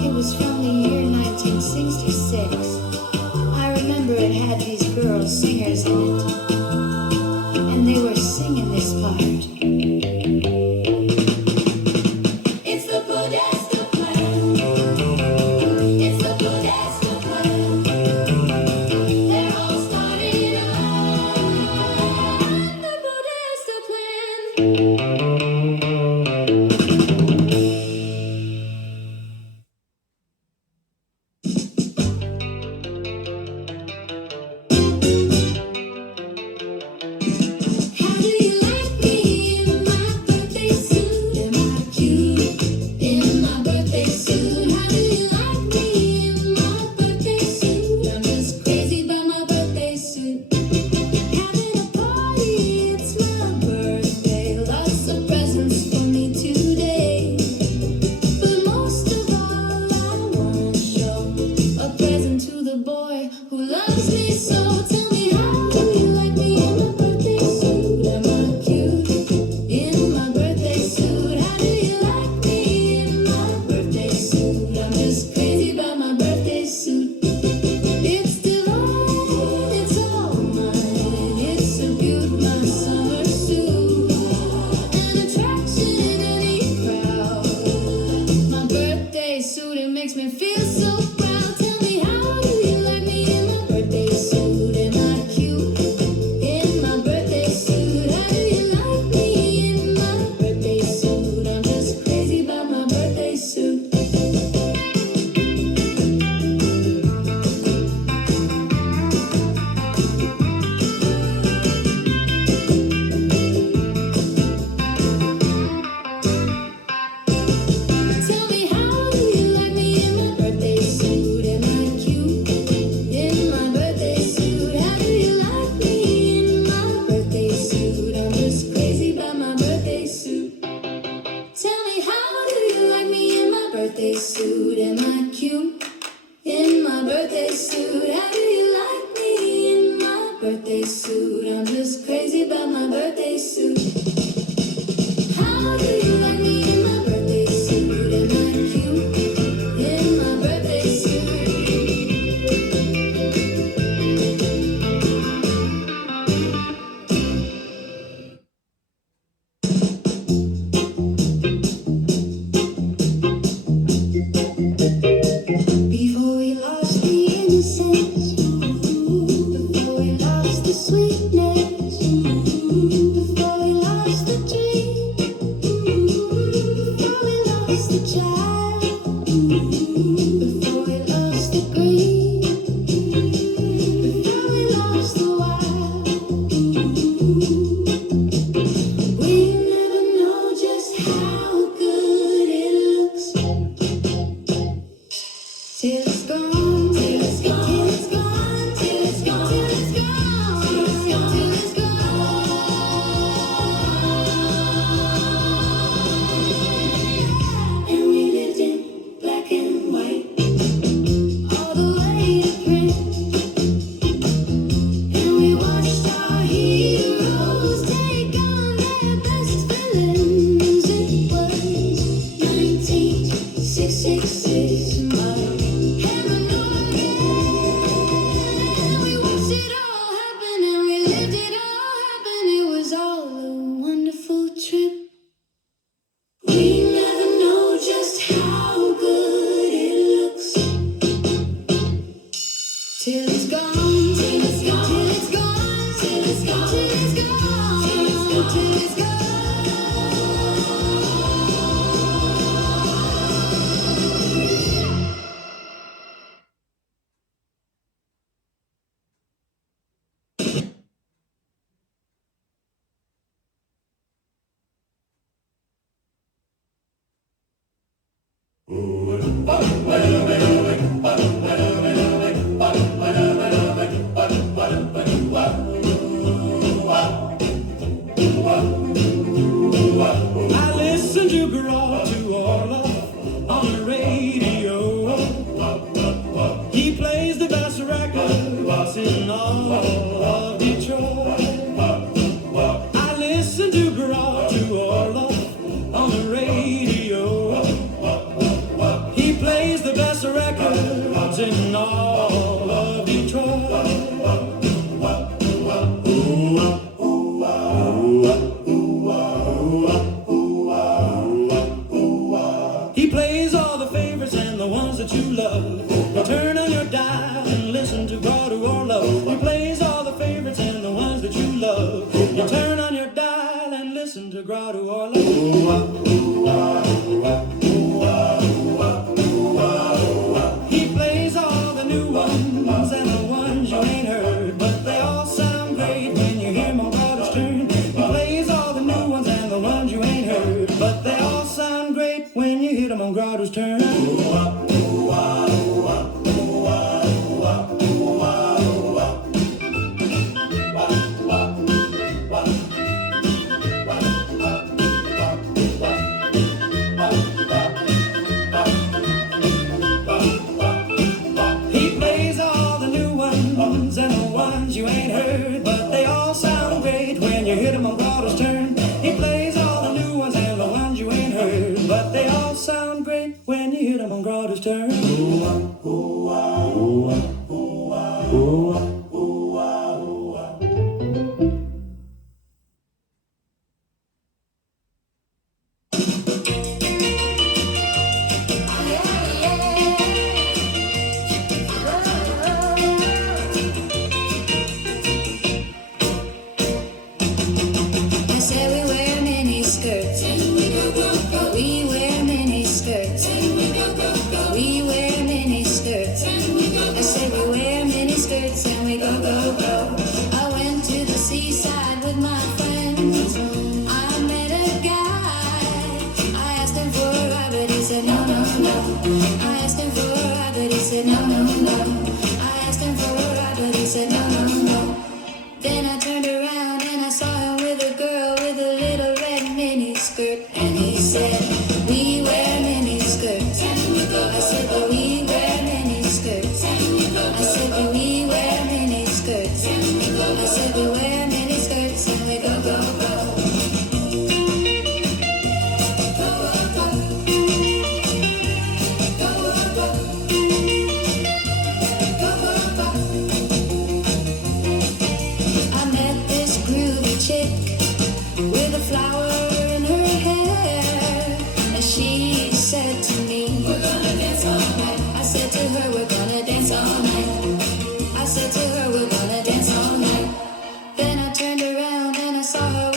it was from the year 1966. I remember it had these girl singers in it, and they were singing this part. It's the Podesta Plan. It's the Podesta Plan. They're all starting up the Podesta Plan. How do you like me in my birthday suit? Am I cute in my birthday suit? How do you like me in my birthday suit? I'm just crazy about my birthday suit. Having a party, it's my birthday. Lots of presents for me today. But most of all, I wanna show a present to the boy who loves me so. Tell me, how do you like me in my birthday suit? Am I cute in my birthday suit? How do you like me in my birthday suit? I'm just crazy about my birthday suit. It's divine, it's all mine. It's so cute, my summer suit. An attraction in any crowd. My birthday suit, it makes me feel so proud. Tell me, how do you like me in my birthday suit? Am I cute in my birthday suit? How do you like me in my birthday suit? I'm just crazy about my birthday suit. Tell me, how do you like me in my birthday suit? Am I cute in my birthday suit? How do you like me in my birthday suit? I'm just crazy about my birthday suit. Tell me, how do you like me in my birthday suit? Am I cute in my birthday suit? How do you like me in my birthday suit? I'm just crazy about my birthday suit. How do you like me in my birthday suit? Am I cute in my birthday suit? Before we lost the innocence, before we lost the sweetness, before we lost the dream, before we lost the child, before we lost the green, before we lost the wild, we'll never know just how good it looks till it's gone, till it's gone, till it's gone, till it's gone, till it's gone, till it's gone, till it's gone. And we lived in black and white all the way to print. I listen to Grottu Orloff on the radio. He plays the best records in all of Detroit. I listen to Grottu Orloff on the radio. He plays the best records in all of Detroit. He plays all the favorites and the ones that you love. You turn on your dial and listen to Grottu Orloff. He plays all the favorites and the ones that you love. You turn on your dial and listen to Grottu Orloff. He plays all the new ones and the ones you ain't heard, but they all sound great when you hear 'em on Grottu's turn. He plays all the new ones and the ones you ain't heard, but they all sound great when you hear 'em on Grottu's turn. He plays all the new ones and the ones you ain't heard, but they all sound great when you hit 'em on Grottu's turn. He plays all the new ones and the ones you ain't heard, but they all sound great when you hit 'em on Grottu's turn. I said we wear mini skirts. We wear mini skirts. We wear mini skirts. I said we wear mini skirts and we go, go, go. I went to the seaside with my friends. I met a guy. I asked him for a ride, but he said no, no, no. I asked him for a ride, but he said no, no, no. I asked him for a ride, but he said no, no, no. Then I turned around and I saw him with a girl with a little red mini skirt. And he said, we wear mini skirts. I said, but we wear mini skirts. I said, but we wear mini skirts. I said, we wear mini skirts and we go, go, go. I met this groovy chick with a flower in her hair, and she said to me, we're gonna dance all night. I said to her, we're gonna dance all night. I said to her, we're gonna dance all night. Then I turned around and I saw her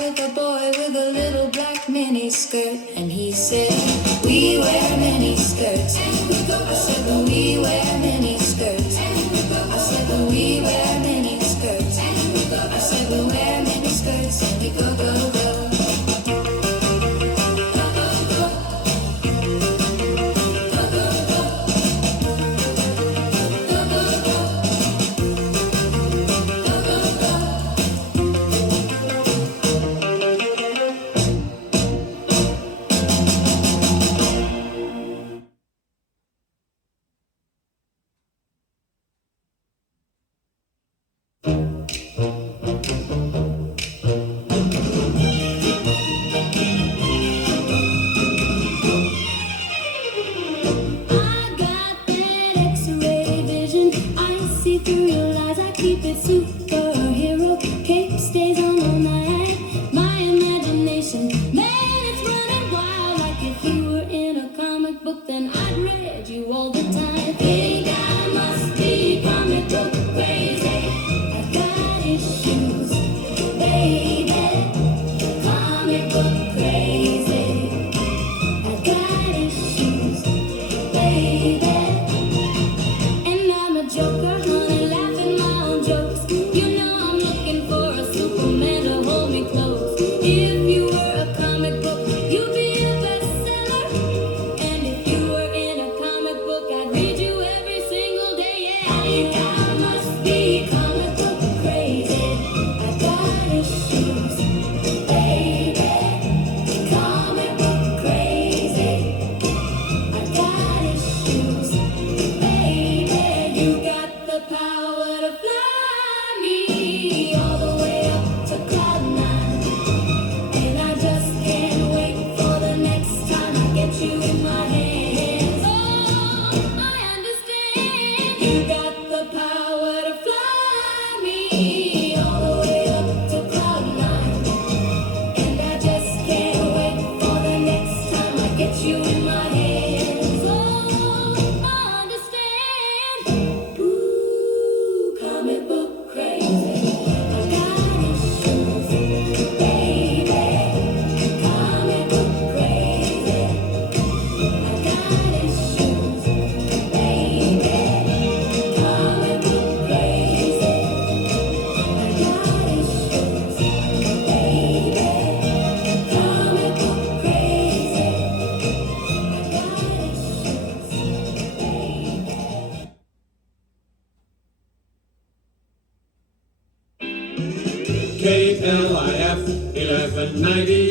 KLIF 1190,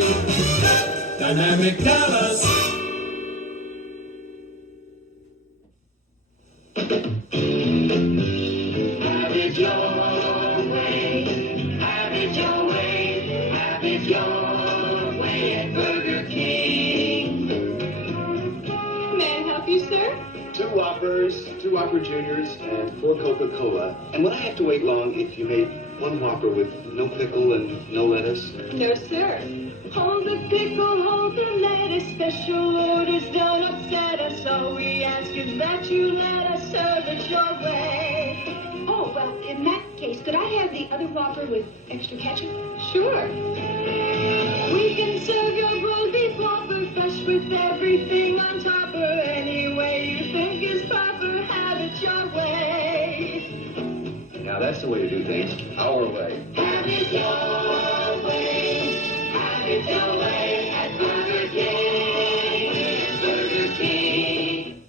Dynamic Dallas. Have it your way. Have it your way. Have it your way at Burger King. May I help you, sir? 2 Whoppers, 2 Whopper Juniors, and 4 Coca-Cola. And would I have to wait long if you made 1 Whopper with no pickle and no lettuce? No, sir. Hold the pickle, hold the lettuce. Special orders don't upset us. All we ask is that you let us serve it your way. Oh, well, in that case, could I have the other Whopper with extra ketchup? Sure. We can serve your roast beef Whopper fresh with everything on topper. Any way you think is proper, have it your way. Now that's the way to do things. Our way. Have it your way. Have it your way at Burger King. It's Burger King.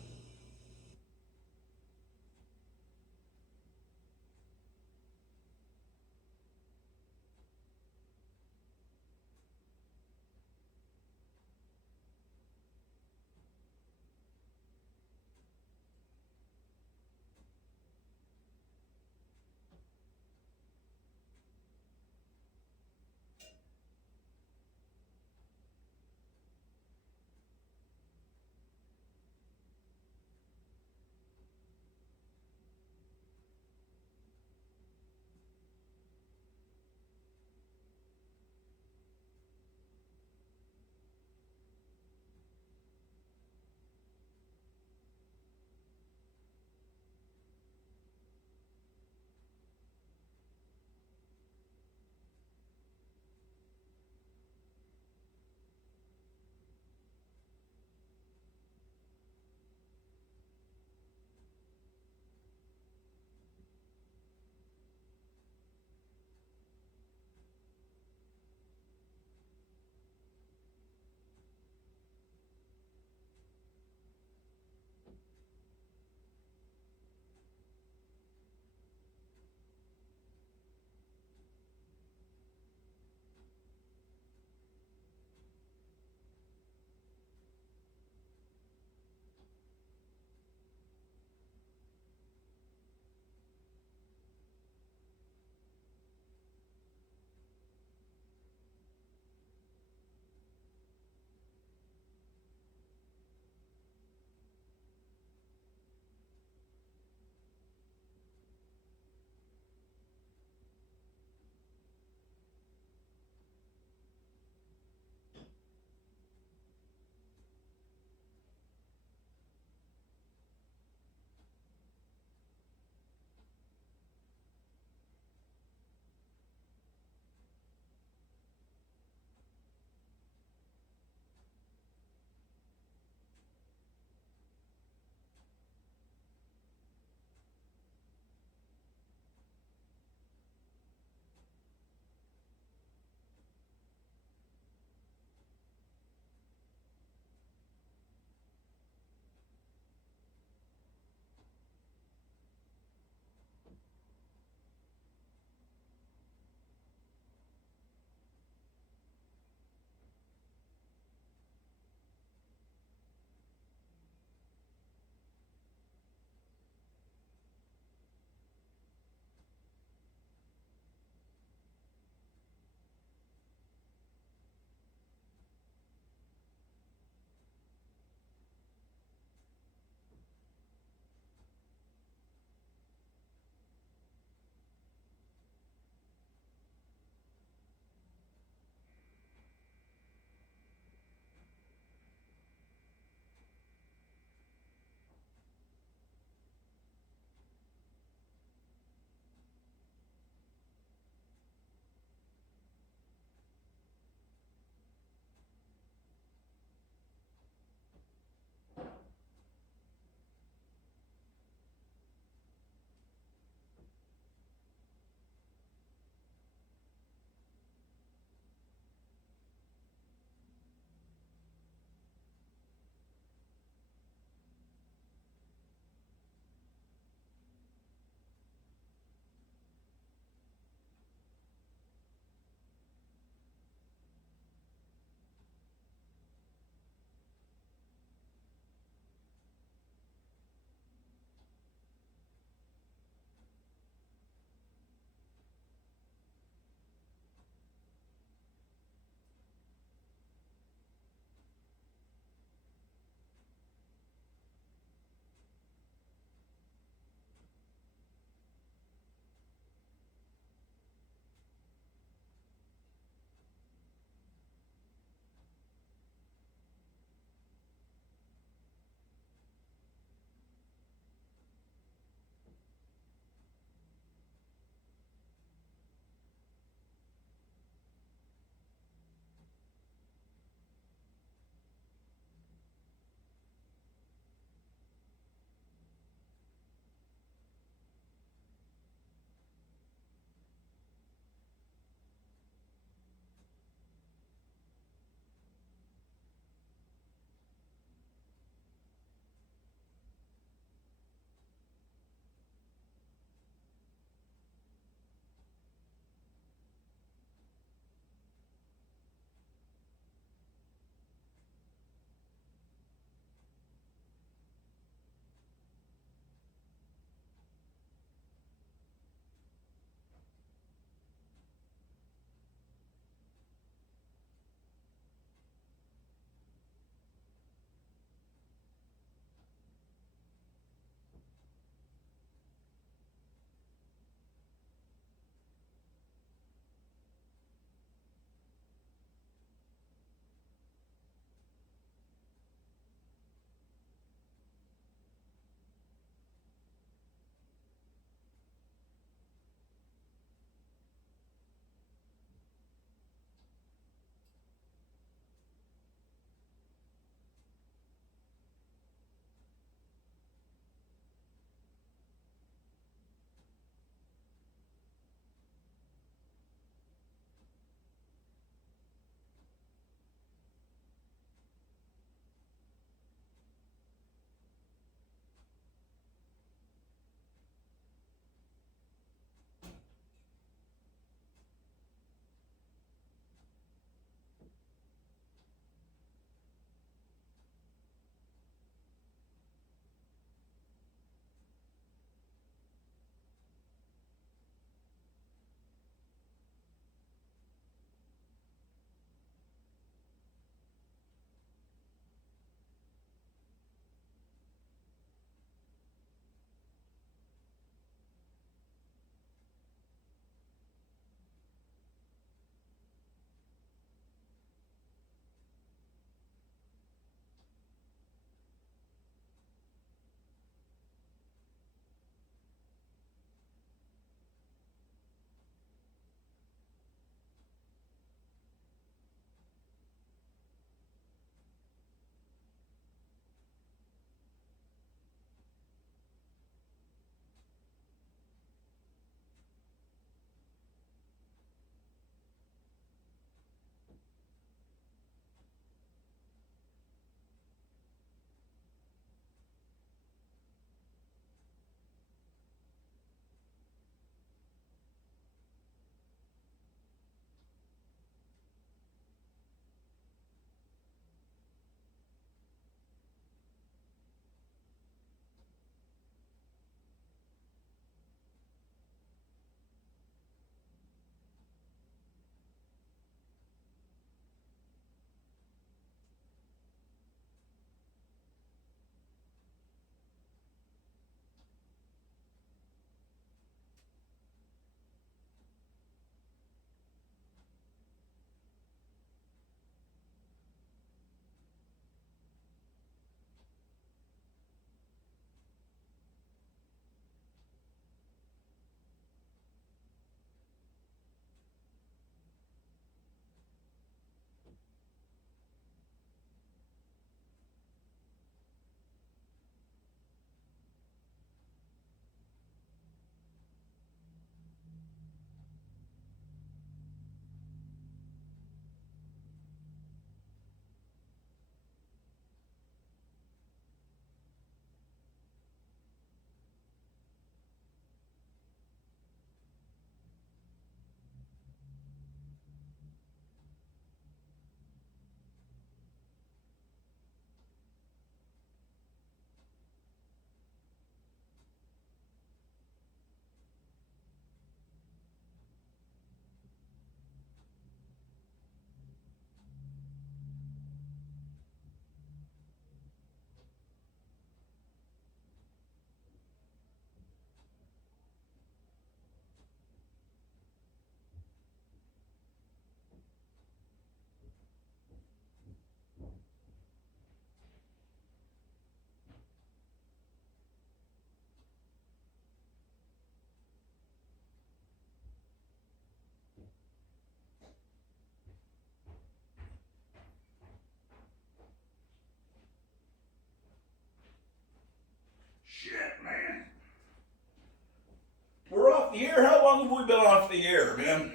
off the air, man.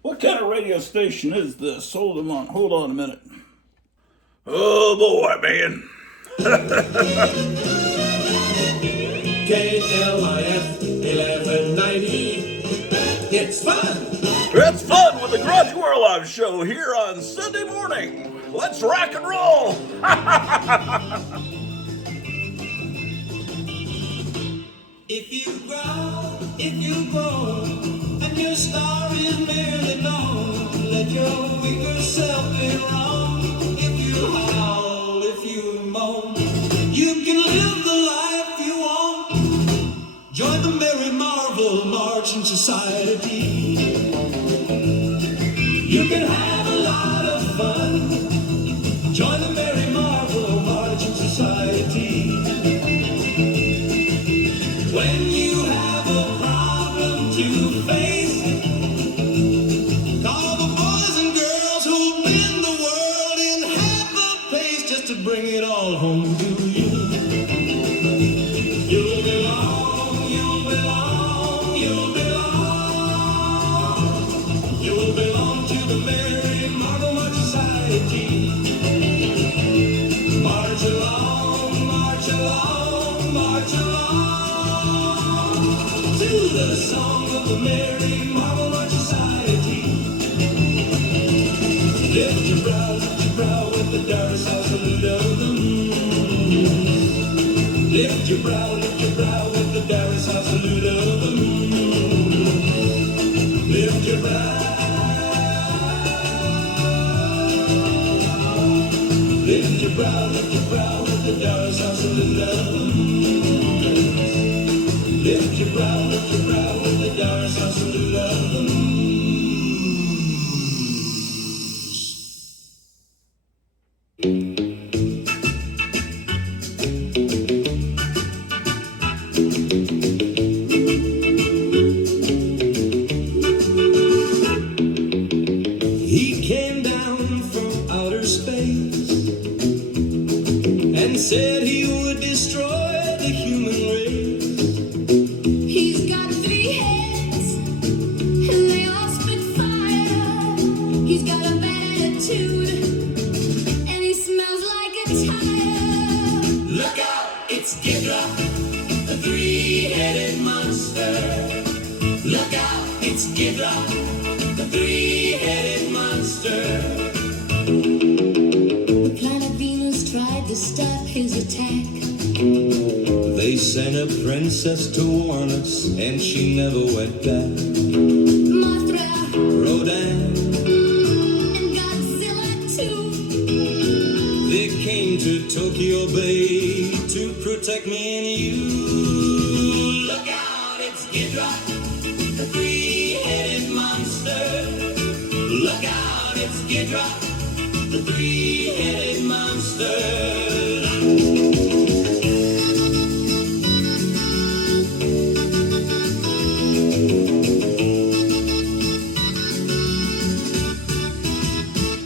What kind of radio station is this? Hold on a minute. Oh boy, man. KLIF 1190. It's fun. It's fun with the Grottu Orloff show here on Sunday morning. Let's rock and roll. If you grow, and your star is merely known, let your weaker self be wrong. If you howl, if you moan, you can live the life you want. Join the Merry Marvel Marching Society. You can have a lot of fun. Join the Merry Marvel Marching Society. When you have a problem to face, call the boys and girls who'll bend the world in half a pace just to bring it all home to you. You'll belong, you'll belong, you'll belong. You'll belong to the Merry Marvel March Society. March along, march along, march along. To the song of the Merry Marvel March Society. Lift your brow with the Darcy salute of the moon. Lift your brow with the Darcy salute of the moon. Lift your brow. Lift your brow with the Darcy salute of the moon. Lift your brow with the Darcy salute of the moon. He came down from outer space and said he would destroy the human race. He's got 3 heads, and they all spit fire. He's got a bad attitude, and he smells like a tire. Look out, it's Ghidra, the 3-headed monster. Look out, it's Ghidra, the 3-headed monster. The planet Venus tried to stop his attack. They sent a princess to warn us, and she never went back. Mothra Rodan, and Godzilla too. they came to Tokyo Bay to protect me and you. Look out, it's Ghidra, the 3-headed monster. Look out, it's Ghidra, the 3-headed monster.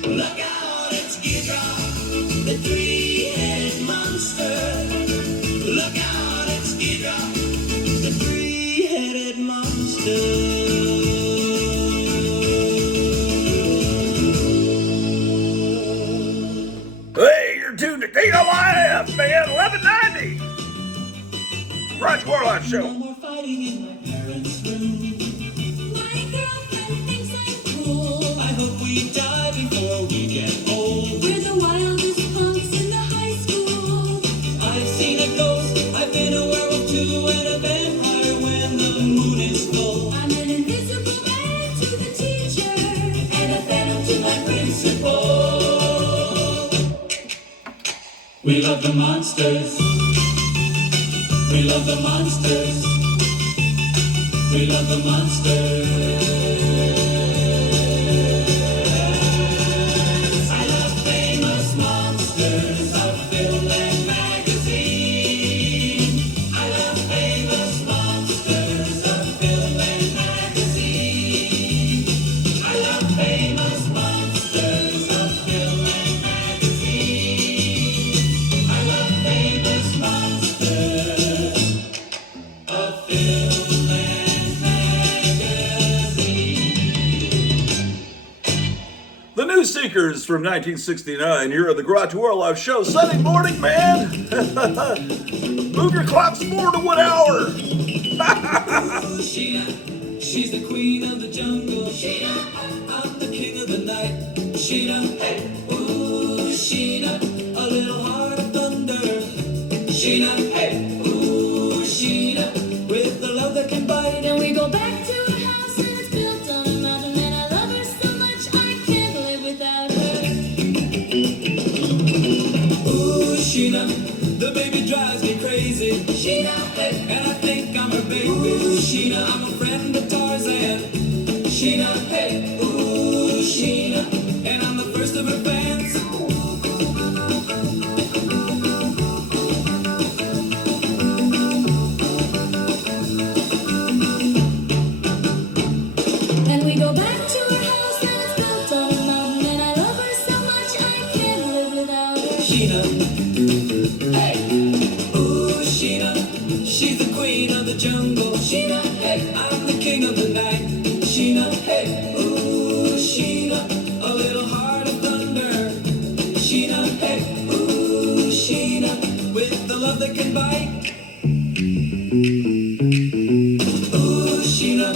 Look out, it's Ghidra, the 3-headed monster. Look out, it's Ghidra, the 3-headed monster. Hey, you're tuned to KLIF, man, 1190. Grottu Orloff show. No more fighting in my parents' room. My girlfriend thinks I'm cool. I hope we die before we get old. We're the wildest punks in the high school. I've seen a ghost, I've been a werewolf too, and a vampire when the moon is full. I'm an invisible man to the teacher, And a phantom to my principal. We love the monsters. We love the monsters. We love the monsters. I love famous monsters of film and magazine. I love famous monsters of film and magazine. I love famous monsters of film and magazine. I love famous monsters of film and magazine. Seekers from 1969. Here at the Grottu Orloff Show. Sunday morning, man. Move your clocks forward to 1 hour. Sheena, she's the queen of the jungle. Sheena, I'm the king of the night. Sheena, hey, ooh, Sheena, a little heart of thunder. Sheena, hey, ooh, Sheena, with the love that can bite. Then we go back to her house and it's built on a mountain, and I love her so much I can't live without her. Ooh, Sheena, the baby drives me crazy. Sheena, hey, and I think I'm her baby. Ooh, Sheena, I'm a friend of Tarzan. Sheena, hey, ooh, Sheena, and I'm the first of her fans. And we go back to her house and it's built on a mountain, and I love her so much I can't live without her. Sheena, hey, ooh, Sheena, she's the queen of the jungle. Sheena, hey, I'm the king of the night. Sheena, hey, ooh, Sheena, a little heart of thunder. Sheena, hey, ooh, Sheena, with the love that can bite. Ooh, Sheena,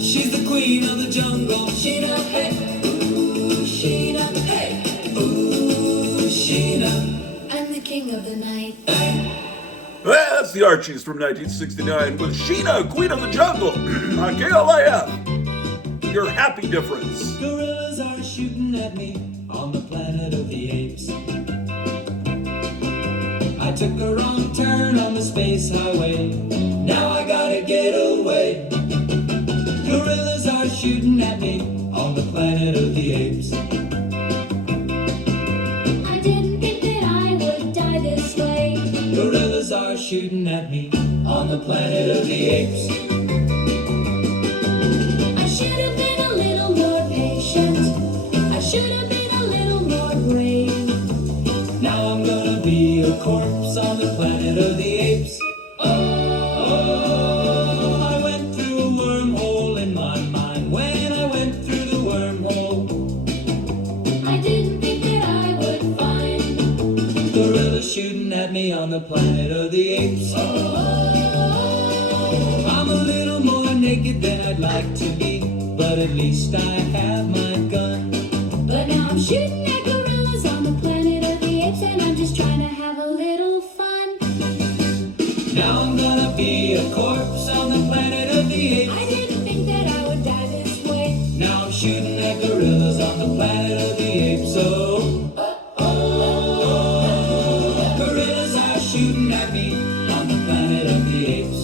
she's the queen of the jungle. Sheena, hey, ooh, Sheena, hey, ooh, Sheena. I'm the king of the night. Well, that's the Archies from 1969 with Sheena, Queen of the Jungle on KLIF. Your happy difference. Gorillas are shooting at me on the planet of the apes. I took a wrong turn on the space highway. Now I gotta get away. Gorillas are shooting at me on the planet of the apes. I didn't think that I would die this way. Gorillas are shooting at me on the planet of the apes. I should have been a little more patient. I should have been a little more brave. Now I'm gonna be a corpse on the planet of the apes. Oh, I went through a wormhole in my mind. When I went through the wormhole, I didn't think that I would find gorillas shooting at me on the planet of the apes. I'm a little more naked than I'd like to be, but at least I have my gun. But now I'm shooting at gorillas on the planet of the apes, and I'm just trying to have a little fun. Now I'm gonna be a corpse on the planet of the apes. I didn't think that I would die this way. Now I'm shooting at gorillas on the planet of the apes. Gorillas are shooting at me on the planet of the apes.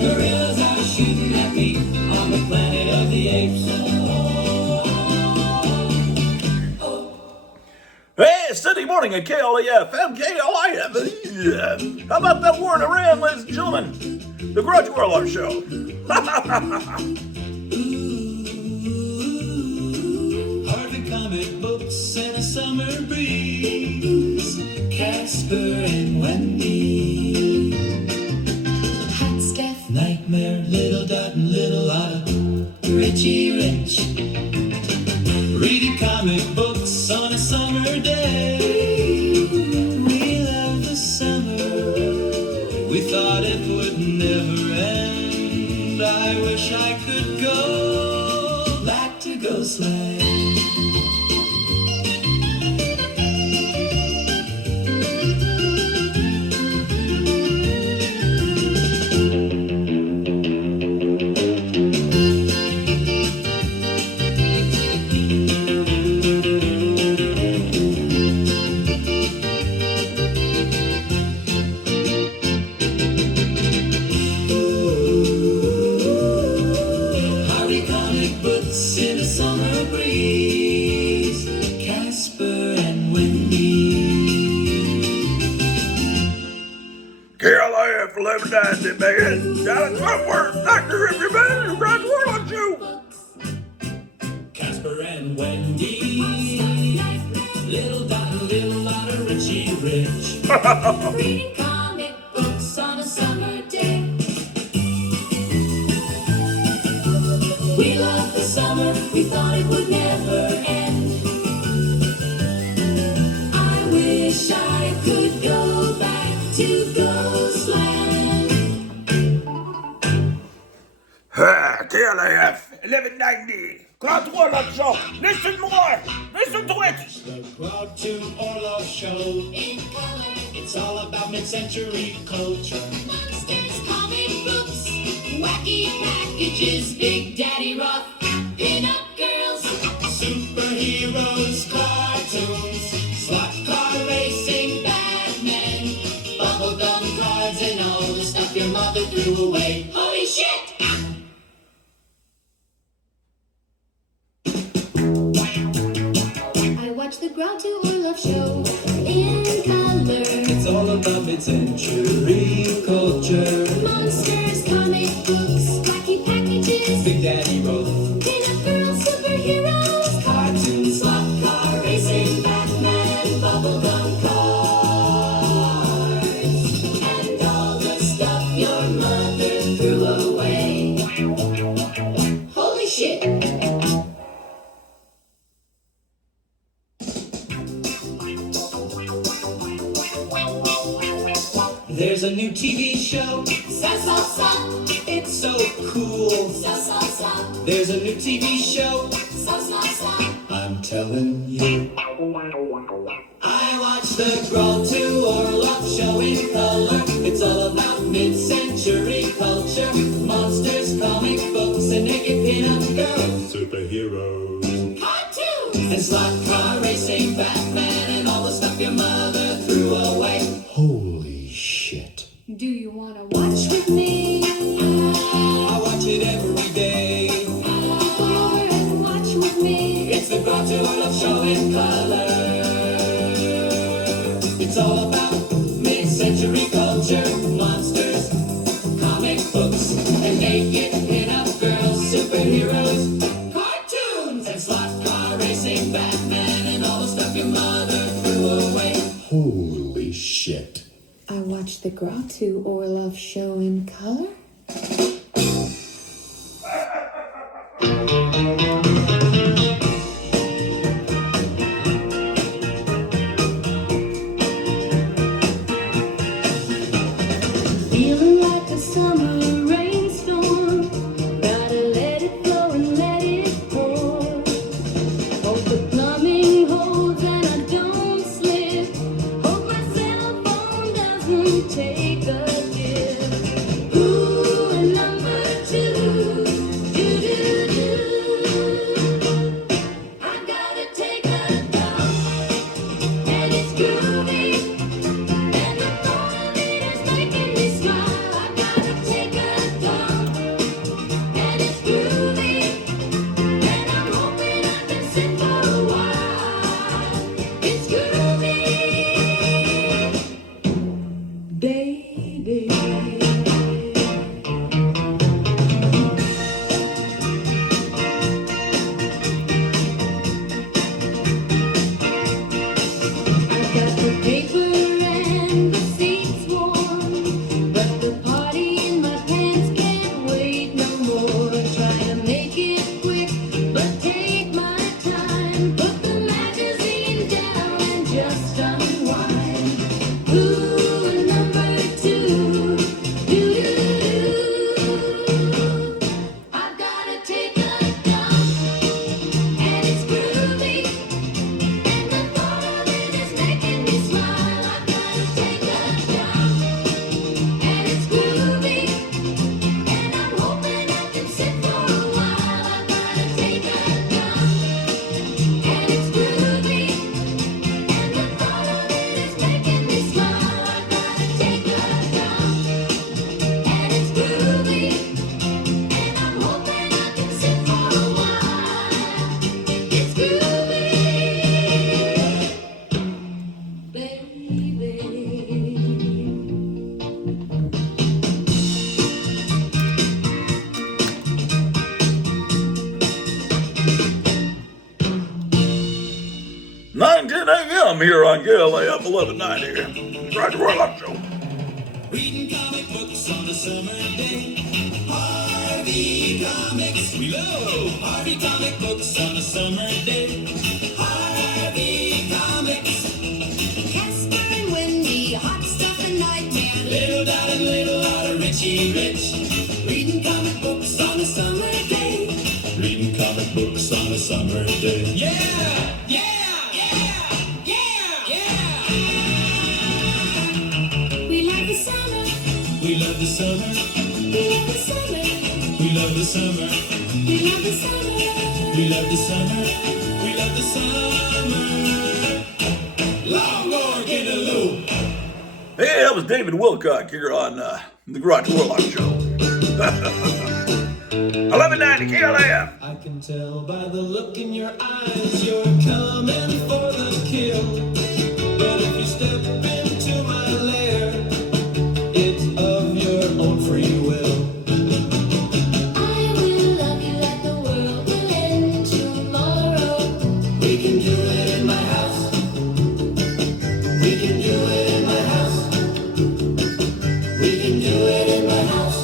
Gorillas are shooting at me on the planet of the apes. Hey, it's Sunday morning at KLIF, MKLIF. How about that war in Iran, ladies and gentlemen? The Grottu Orloff Show. Harvey comic books and a summer breeze. Casper and Wendy. Hot Steph, Nightmare, Little Dot and Little Otter. Richie Rich. Reading comic books on a summer day. We love the summer. We thought it would never end. I wish I could go back to go sleigh. Harry comic books in a summer breeze. Casper and Wendy. KLIF 1190, man. Down at Trump Doctor, everybody. The Grottu Orloff Show. Casper and Wendy. Little Dot and Little Otter, Richie rich. Reading comic books on a summer day. We loved the summer, we thought it would never end. I wish I could go back to Ghostland. KLAF 1190. Grottu Orloff Show. Listen more. Listen to it. The Grottu Orloff Show. In color. It's all about mid-century culture. Monsters, comic books, wacky packages, Big Daddy Rock, pin-up girls, superheroes, cartoons, slot car racing, Batman, bubblegum cards, and all the stuff your mother threw away. Holy shit! I watch the Grottu Orloff Show in color. It's all about mid-century culture. Monsters, comic books, wacky packages, Big Daddy Roll, pin-up girls, superheroes, cartoons, slot car racing, Batman, bubblegum cards, and all the stuff your mother threw away. Holy shit! there's a new TV show. Sa sa sa, It's so cool. sa sa sa, There's a new TV show. sa sa sa. I'm telling you. I watched the Grottu Orloff Show in color. It's all about mid-century culture. Monsters, comic books, and naked pin-up girls. Superheroes. Cartoons! And slot car racing, Batman, and all the stuff your mother threw away. Holy shit. Do you wanna watch with me? I watch it every day. Come over and watch with me. It's the Grottu Orloff Show in color. It's all about mid-century culture, monsters, comic books, and naked pin-up girls, superheroes, cartoons, and slot car racing, Batman, and all the stuff your mother threw away. Holy shit. I watched the Grottu Orloff Show in color. Feeling like a summer rainstorm. Gotta let it flow and let it pour. Hope the plumbing holds and I don't slip. Hope my cell phone doesn't take a dip. Ooh, and number two. Do-do-do. I gotta take a dump. And it's groovy. And the thought of it is making me smile. I gotta take a dump. And it's groovy. And I'm hoping I can sit for a while. It's groovy, baby. I've got the paper and the seats warm, but the party in my pants can't wait no more. Try to make it quick, but take my time. Put the magazine down and just unwind. Ooh, number two. Do-do-do. I've gotta take a dump, and it's groovy. And the thought of it is making me smile. 9:10 a.m. here on KLAF 1190. Grottu Orloff Show. Reading comic books on a summer day. Harvey Comics. We love Harvey comic books on a summer day. Harvey Comics. Casper and Wendy, hot stuff and nightmare. Little Dot and Little Otter, Richie Rich. Reading comic books on a summer day. Reading comic books on a summer day. Yeah! Yeah! We love the summer. We love the summer. We love the summer. We love the summer. We love the summer. We love the summer. We love the summer. Long organ and loop. Hey, that was David Wilcock here on the Grottu Orloff Show. 1190 KLAF. I can tell by the look in your eyes you're coming for the kill. But if you step into my lair, it's of your own free will. I will love you like the world will end tomorrow. We can do it in my house. We can do it in my house. We can do it in my house.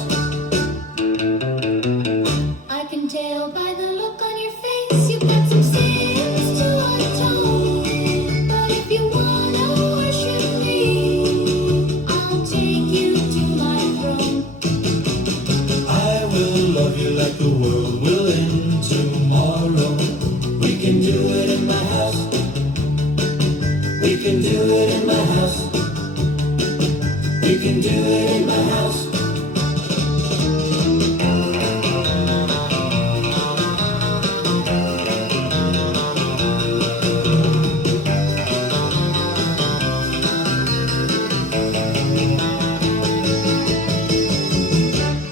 I can tell by the look on your face you've got some sins to atone. But if you wanna worship me, I'll take you to my throne. I will love you like the world will end tomorrow. We can do it in my house. We can do it in my house. We can do it in my house.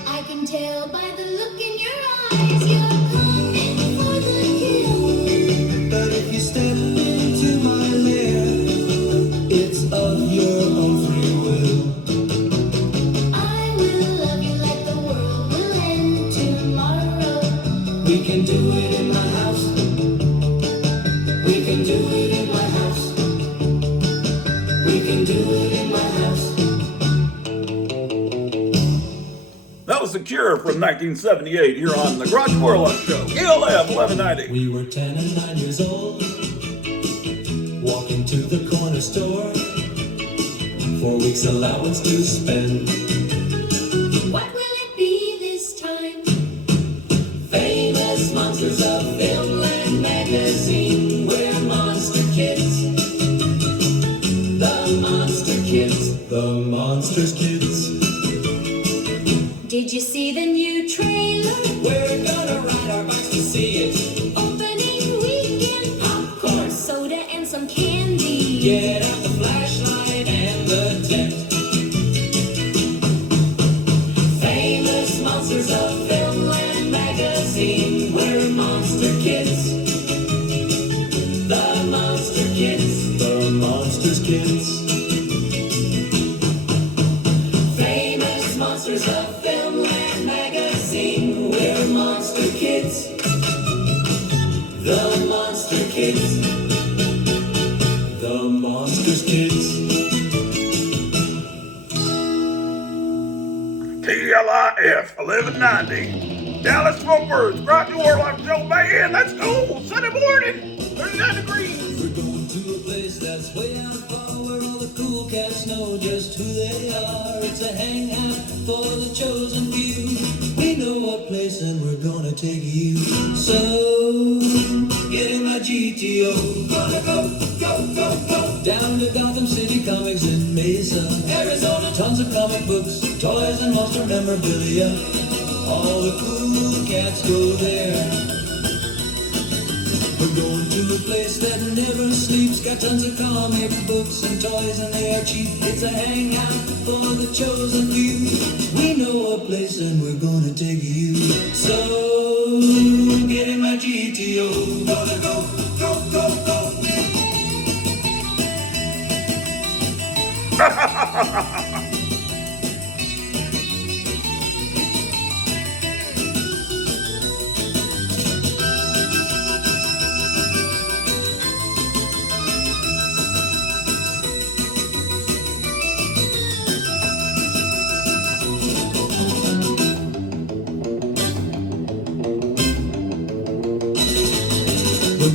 I can tell by the look in your eyes you're coming for the kill. But if you step into my lair, it's of your own free will. I will love you like the world will end tomorrow. We can do it in my house. We can do it in my house. We can do it in my house. That was The Cure from 1978 here on the Grottu Orloff Show. KLAF 1190. We were 10 and 9 years old, walking to the corner store, 4 weeks allowance to spend. What will it be this time? Famous monsters of Filmland magazine. We're monster kids. The monster kids. The monsters kids. Did you see the new trailer? We're gonna ride our bikes to see it. Opening weekend, popcorn, soda, and some candy. Get out the flashlight and the tent. Famous monsters of Filmland magazine. We're monster kids. The monster kids. The monsters kids. Famous monsters of Filmland magazine. We're monster kids. The monster kids. The monsters kids. KLIF 1190. Dallas Fort Worth, Grottu Orloff Show, man. Let's go. Sunday morning, 39 degrees. We're going to a place that's way out far where all the cool cats know just who they are. It's a hangout for the chosen few. We know a place and we're gonna take you. So get in my GTO. Gonna go down to Gotham City Comics in Mesa, Arizona. Tons of comic books, toys, and monster memorabilia. All the cool cats go there. We're going to a place that never sleeps. Got tons of comic books and toys, and they are cheap. It's a hangout for the chosen few. We know a place and we're gonna take you. So get in my GTO. Gonna go.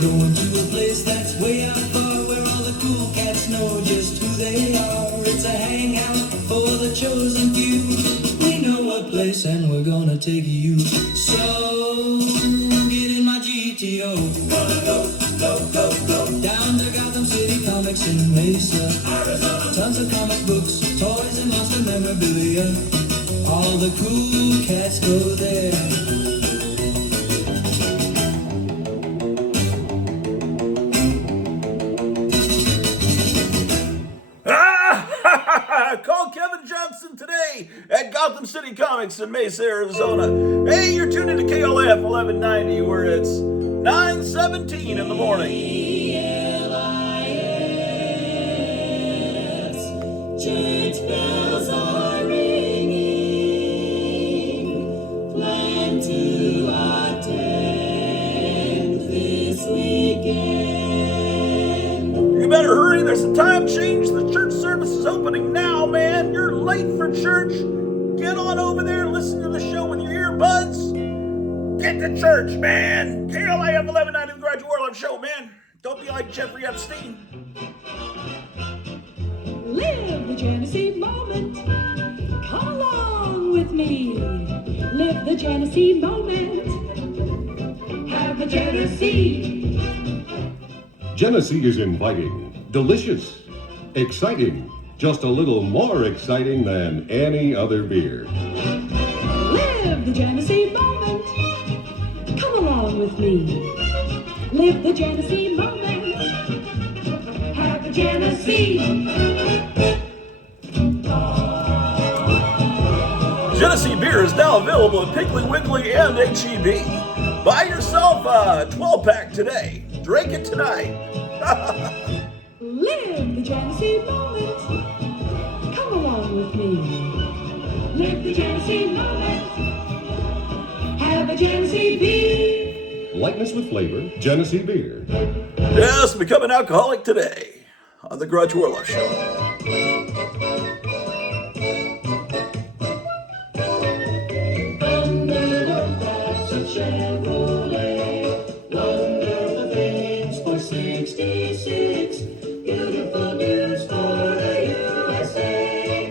going to a place that's way out far where all the cool cats know just who they are. It's a hangout for the chosen few. We know a place and we're gonna take you. So get in my GTO. Gonna go down to Gotham City Comics in Mesa, Arizona. Tons of comic books, toys, and lots of memorabilia. All the cool cats go there. Call Kevin Johnson today at Gotham City Comics in Mesa, Arizona. Hey, you're tuned into KLF 1190, where it's 9:17 in the morning. Church bells are ringing. Plan to attend this weekend. You better hurry, there's a time change. The church service is opening now, man. You're late for church. Get on over there, listen to the show with your earbuds. Get to church, man. KLAF 1190, the Grottu Orloff Show, man. Don't be like Jeffrey Epstein. Live the Genesee moment. Come along with me. Live the Genesee moment. Have a Genesee. Genesee is inviting, delicious, exciting, just a little more exciting than any other beer. Live the Genesee moment. Come along with me. Live the Genesee moment. Have a Genesee. Genesee beer is now available at Piggly Wiggly and HEB. Buy yourself a 12-pack today. Drink it tonight. Live the Genesee moment. Come along with me. Live the Genesee moment. Have a Genesee beer. Lightness with flavor, Genesee beer. Yes, become an alcoholic today on the Grottu Orloff Show. Under the flags of Chevrolet, wonderful things for 66. Beautiful news for the USA.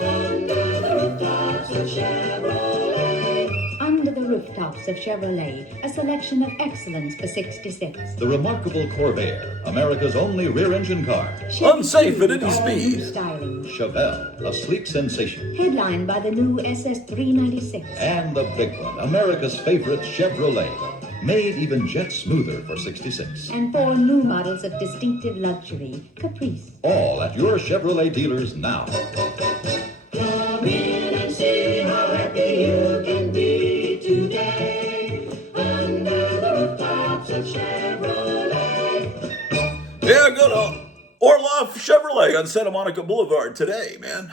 Under the rooftops of Chevrolet. Under the rooftops of Chevrolet, a selection of excellence for 66. The remarkable Corvair, America's only rear-engine car. Unsafe at any All speed. new styling. Chevelle, a sleek sensation. Headlined by the new SS396. And the big one, America's favorite Chevrolet. Made even jet smoother for 66. And 4 new models of distinctive luxury, Caprice. All at your Chevrolet dealers now. Come in and see how happy you can be today. Under the rooftops of Chevrolet. Yeah, go to Orloff Chevrolet on Santa Monica Boulevard today, man.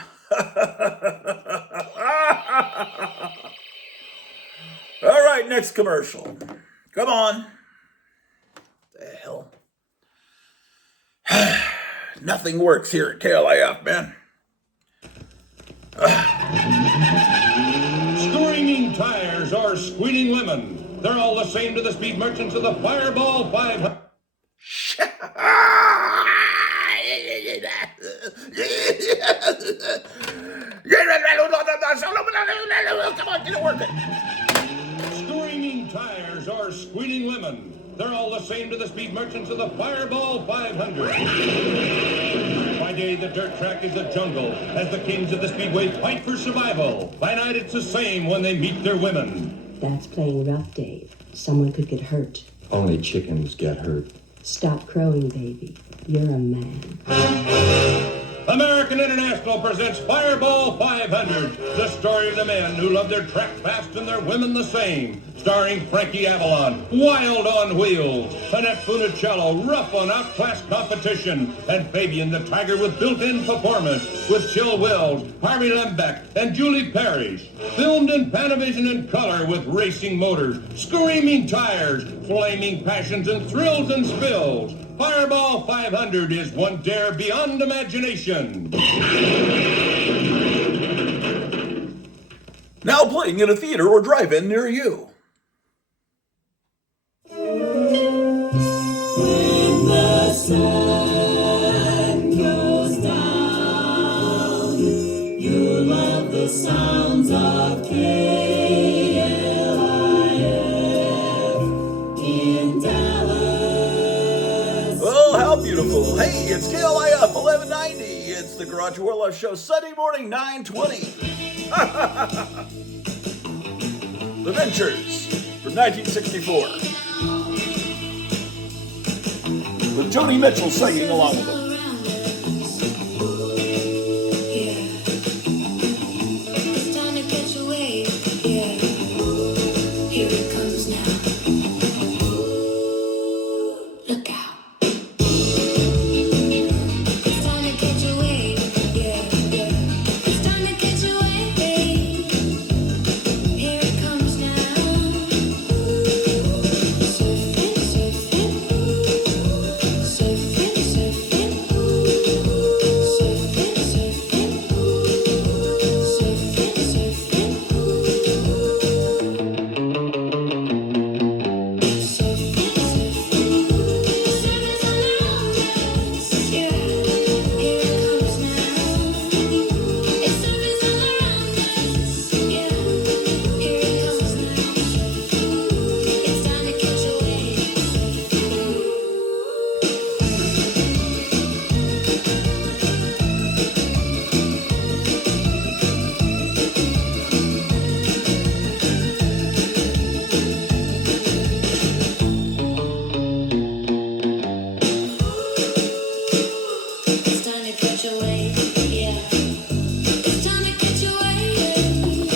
All right, next commercial. Come on. The hell? Nothing works here at KLIF, man. Screaming tires or squealing lemon. They're all the same to the speed merchants of the Fireball 500. Come on, get it working. Screaming tires or squealing lemon. They're all the same to the speed merchants of the Fireball 500. By day, the dirt track is a jungle as the kings of the speedway fight for survival. By night, it's the same when they meet their women. That's playing rough, Dave. Someone could get hurt. Only chickens get hurt. Stop crowing, baby. You're a man. American International presents Fireball 500, the story of the men who love their track fast and their women the same. Starring Frankie Avalon, wild on wheels, Annette Funicello, rough on outclass competition, and Fabian the Tiger with built-in performance, with Chill Wills, Harvey Lembeck, and Julie Parrish. Filmed in Panavision and color with racing motors, screaming tires, flaming passions, and thrills and spills. Fireball 500 is one dare beyond imagination. Now playing in a theater or drive-in near you. sun goes down, you'll love the sounds of KLIF in Dallas. Oh, how beautiful. Hey, it's KLIF 1190. It's the Grottu Orloff Show, Sunday morning, 9:20. The Ventures from 1964. With Joni Mitchell singing along with them. It's time to catch a wave, yeah. Here it comes now. Look out. It's time to catch a wave, yeah, yeah. It's time to catch a wave. Here it comes now. Surfing, surfing. Surfing, surfing. Surfing, surfing. Surfing, surfing. It's time to catch a wave, yeah. It's time to catch a wave.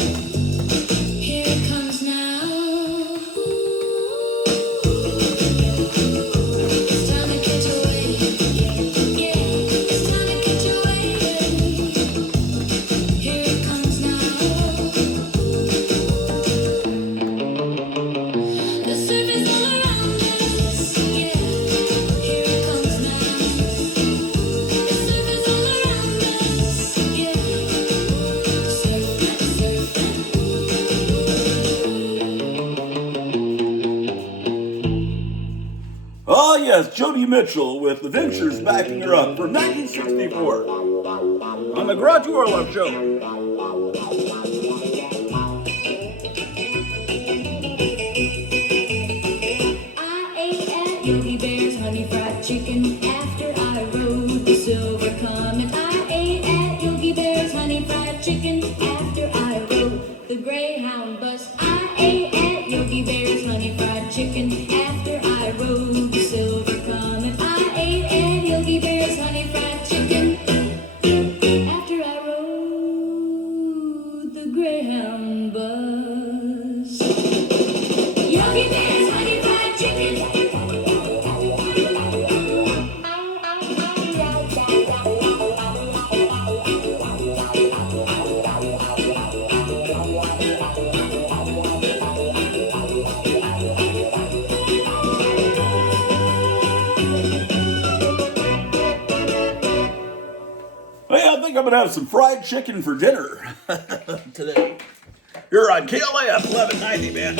Here it comes now. It's time to catch a wave, yeah, yeah. It's time to catch a wave. Here it comes now. The surface all around us, yeah. Here it comes now. Oh, yes, Joni Mitchell with The Ventures backing her up from 1964 on the Grottu Orloff Show. I ate at Yogi Bear's honey fried chicken after I rode the silver comet. I ate at Yogi Bear's honey fried chicken after I rode the Greyhound bus. I ate at Yogi Bear's honey fried chicken after I rode the silver comet. I ate at Yogi Bear's honey fried chicken after I rode the Greyhound bus. Yogi Bear's honey fried chicken. Hey, I think I'm going to have some fried chicken for dinner today. You're on KLIF 1190, man.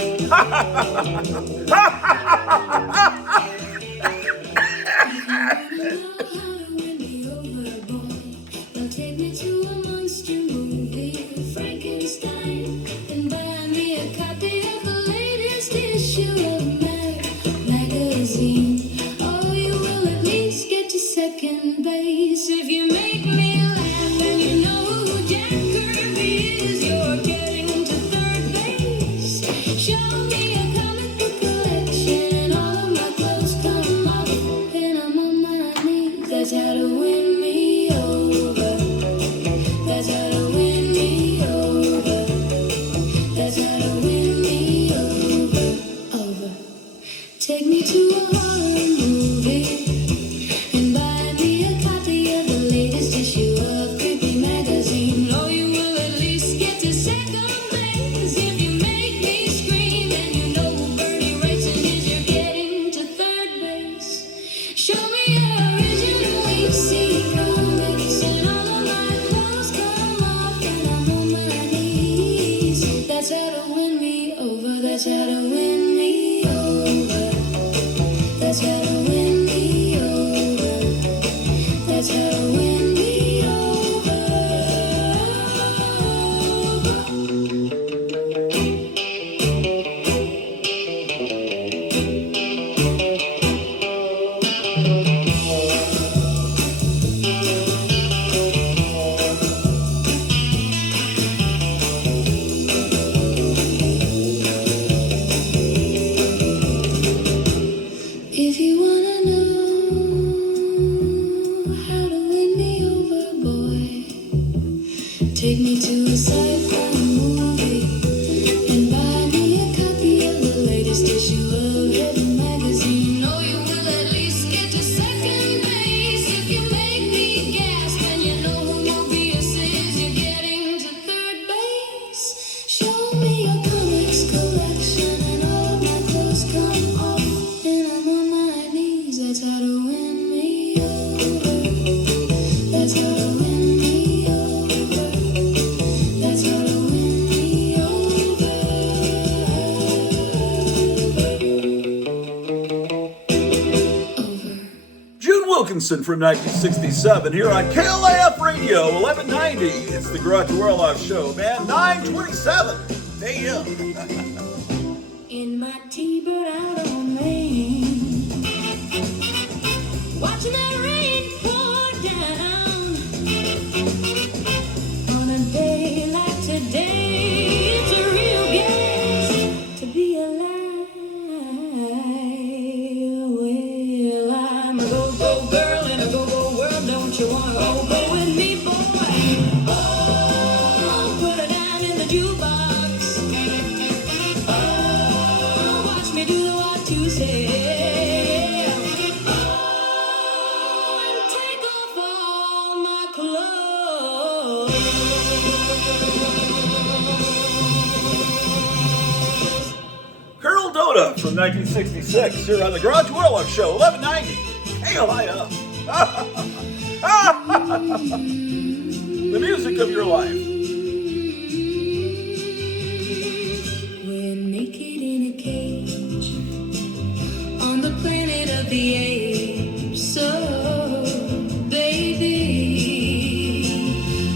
Take me to a monster movie, Frankenstein, and buy me a copy of the latest issue of Mad Magazine. Oh, you will at least get to second base if you make me laugh, and you know who Jack Kirby is. You're getting to third base. Show me a comic book collection, and all of my clothes come off, and I'm on my knees. That's how to win me over. That's how to win me over. That's how to win me over. Take me to a horror movie and buy me a copy of the latest issue of Creepy Magazine. Oh, you will at least get to second base if you make me scream, and you know who Bernie Wrightson is. You're getting to third base. Show me your original EC. Take me to a sci-fi movie and buy me a copy of the latest issue of Heaven magazine. Oh, you will at least get to second base if you make me gasp. And you know who Mobius is, you're getting to third base. Show me your comics collection and all of my clothes come off. And I'm on my knees, that's how to win me over. That's how to win me over. That's how to win me over. June Wilkinson from 1967 here on KLAF Radio 1190. It's the Grottu Orloff Show, man. 9:27 a.m. In my T-bird out on Maine, watching that rain pour down. On a day like today, it's a real gas to be alive. Well, I'm a go-go girl in a go-go world. Don't you wanna go with me, boy? Oh, put a dime in the jukebox. Oh, watch me do the what to say. Oh, and take off all my clothes. Colonel Doda from 1966 here on the Grottu Orloff Show 1190 KLAF. The music of your life. We're naked in a cage on the planet of the apes. So, baby,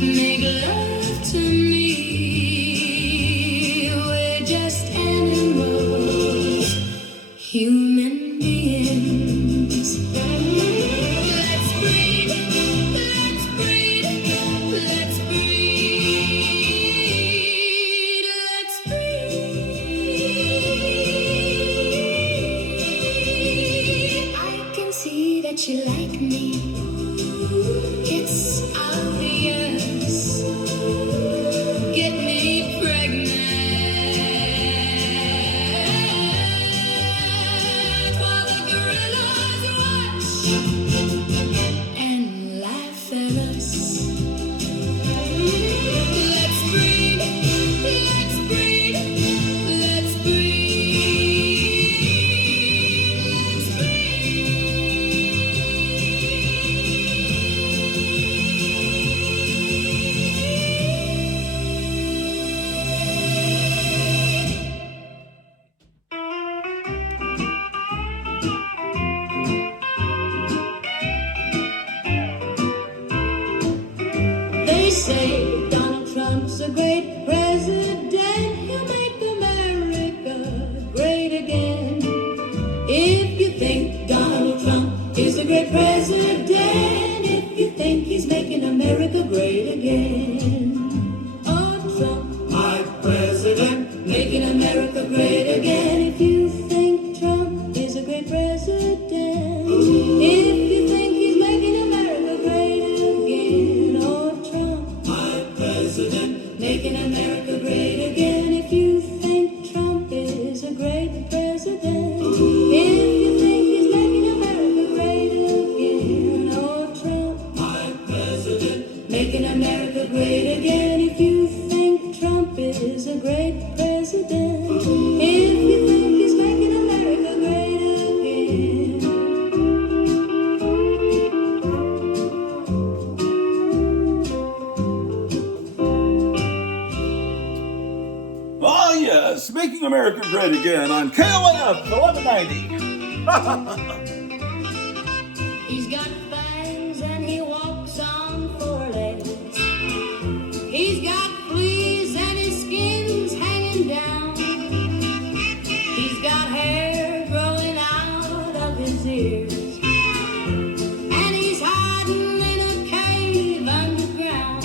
make love to me. We're just animals, human beings. Let's breed, let's breed, let's breed, let's breed. I can see that you like me. It's obvious. Get me pregnant while the gorillas watch and laugh at us. Let's breed, let's breed, let's breed, let's They say Donald Trump's a great president. He'll make America great again. If you think Donald Trump is a great president, if you think he's making America great again. Oh, Trump, my president, making America great again. If you think Trump is a great president, if you think he's making America great again. Oh, Trump, my president, making America great again. If you think Trump is a great president, if you think he's making America great again. Oh, Trump, my president, making America great again. If you think Trump is a great president, if you think he's making America great again. Oh, yes, making America great again on KLAF 1190. He's got fangs and he walks on four legs. He's got fleas and his skin's hanging down. He's got hair growing out of his ears. And he's hiding in a cave underground.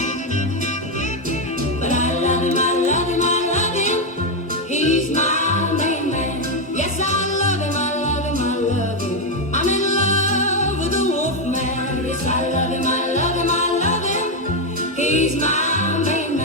But I love him, I love him, I love him. He's my main man. Yes, I love him, I love him, I love him. I'm in love with the wolf man. Yes, I love him, I love him, I love him. He's my main man.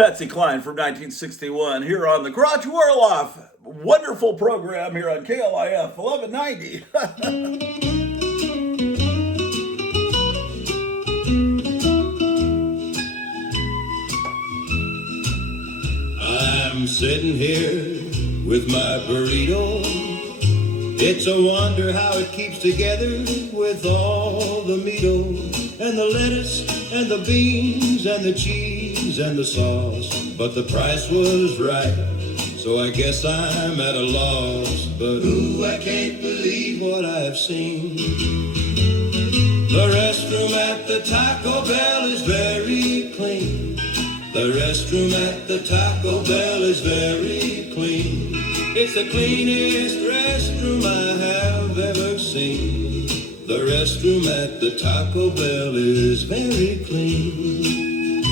Patsy Cline from 1961 here on the Grottu Orloff. Wonderful program here on KLIF 1190. I'm sitting here with my burrito. It's a wonder how it keeps together with all the meat-o and the lettuce and the beans and the cheese and the sauce. But the price was right, so I guess I'm at a loss. But ooh, I can't believe what I've seen. The restroom at the Taco Bell is very clean. The restroom at the Taco Bell is very clean. It's the cleanest restroom I have ever seen. The restroom at the Taco Bell is very clean.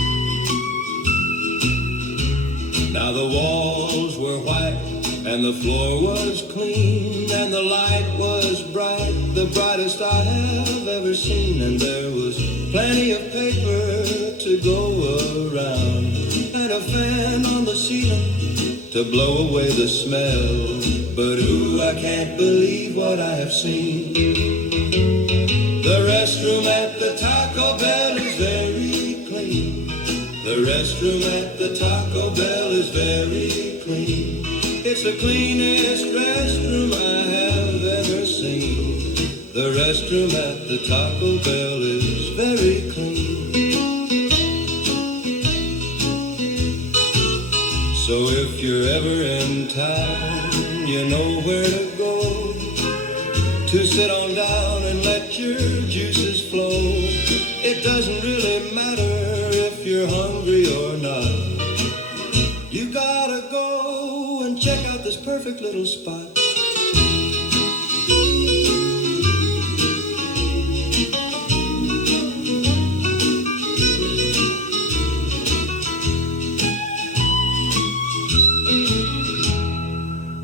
Now the walls were white and the floor was clean and the light was bright, the brightest I have ever seen. And there was plenty of paper to go around and a fan on the ceiling to blow away the smell. But ooh, I can't believe what I have seen. The restroom at the Taco Bell is very clean. The restroom at the Taco Bell is very clean. It's the cleanest restroom I have ever seen. The restroom at the Taco Bell is very clean. So if you're ever in town, you know where to go to sit on down and let your juices flow. It doesn't really matter if you're hungry or not. You gotta go and check out this perfect little spot.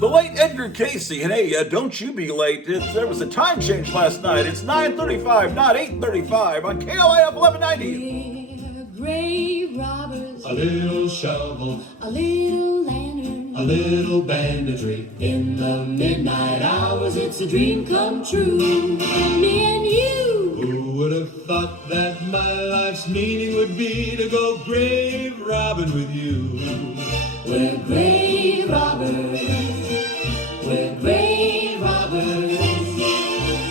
The late Edgar Casey, and hey, don't you be late. There was a time change last night. It's 9:35, not 8:35 on KLIF 1190. Grave robbers, A little shovel, a little lantern, a little banditry. in the midnight hours, it's a dream come true. Me and you, Who would have thought that my life's meaning would be to go grave robbing with you? we're grave robbers. We're grave robbers.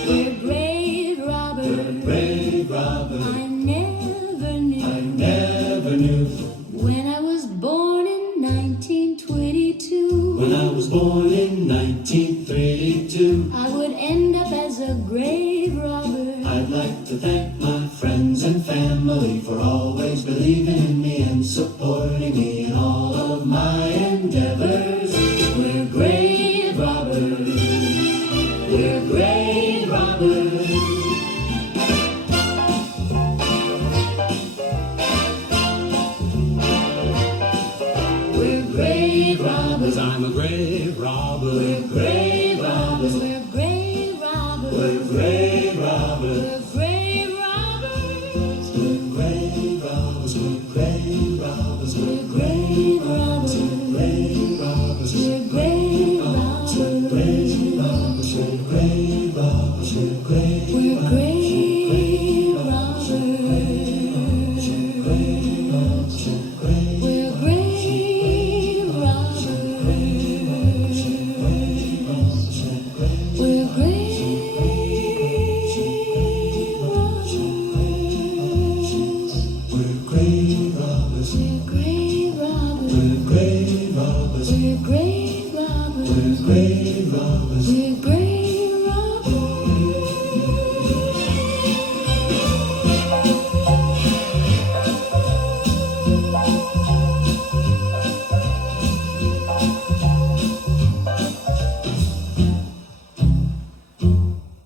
We're grave robbers. Grave robbers, I never knew. I never knew. When I was born in 1922, When I was born in 1932, I would end up as a grave robber. I'd like to thank my friends and family for always believing in me and supporting me in all of my endeavors. We're grave robbers. We're grave robbers. We're grave robbers. I'm a grave robber. We're grave robbers. We're grave robbers. We're grave robbers. We're grave robbers. We're grave robbers. We're grave robbers. We're grave robbers. Grave robbers. We're grave robbers. Grave robbers. We're grave robbers. We're grave We're grave robbers. We're grave robbers. We're grave robbers. We're grave robbers. We're grave robbers. We're grave robbers. We're grave robbers. We're grave robbers.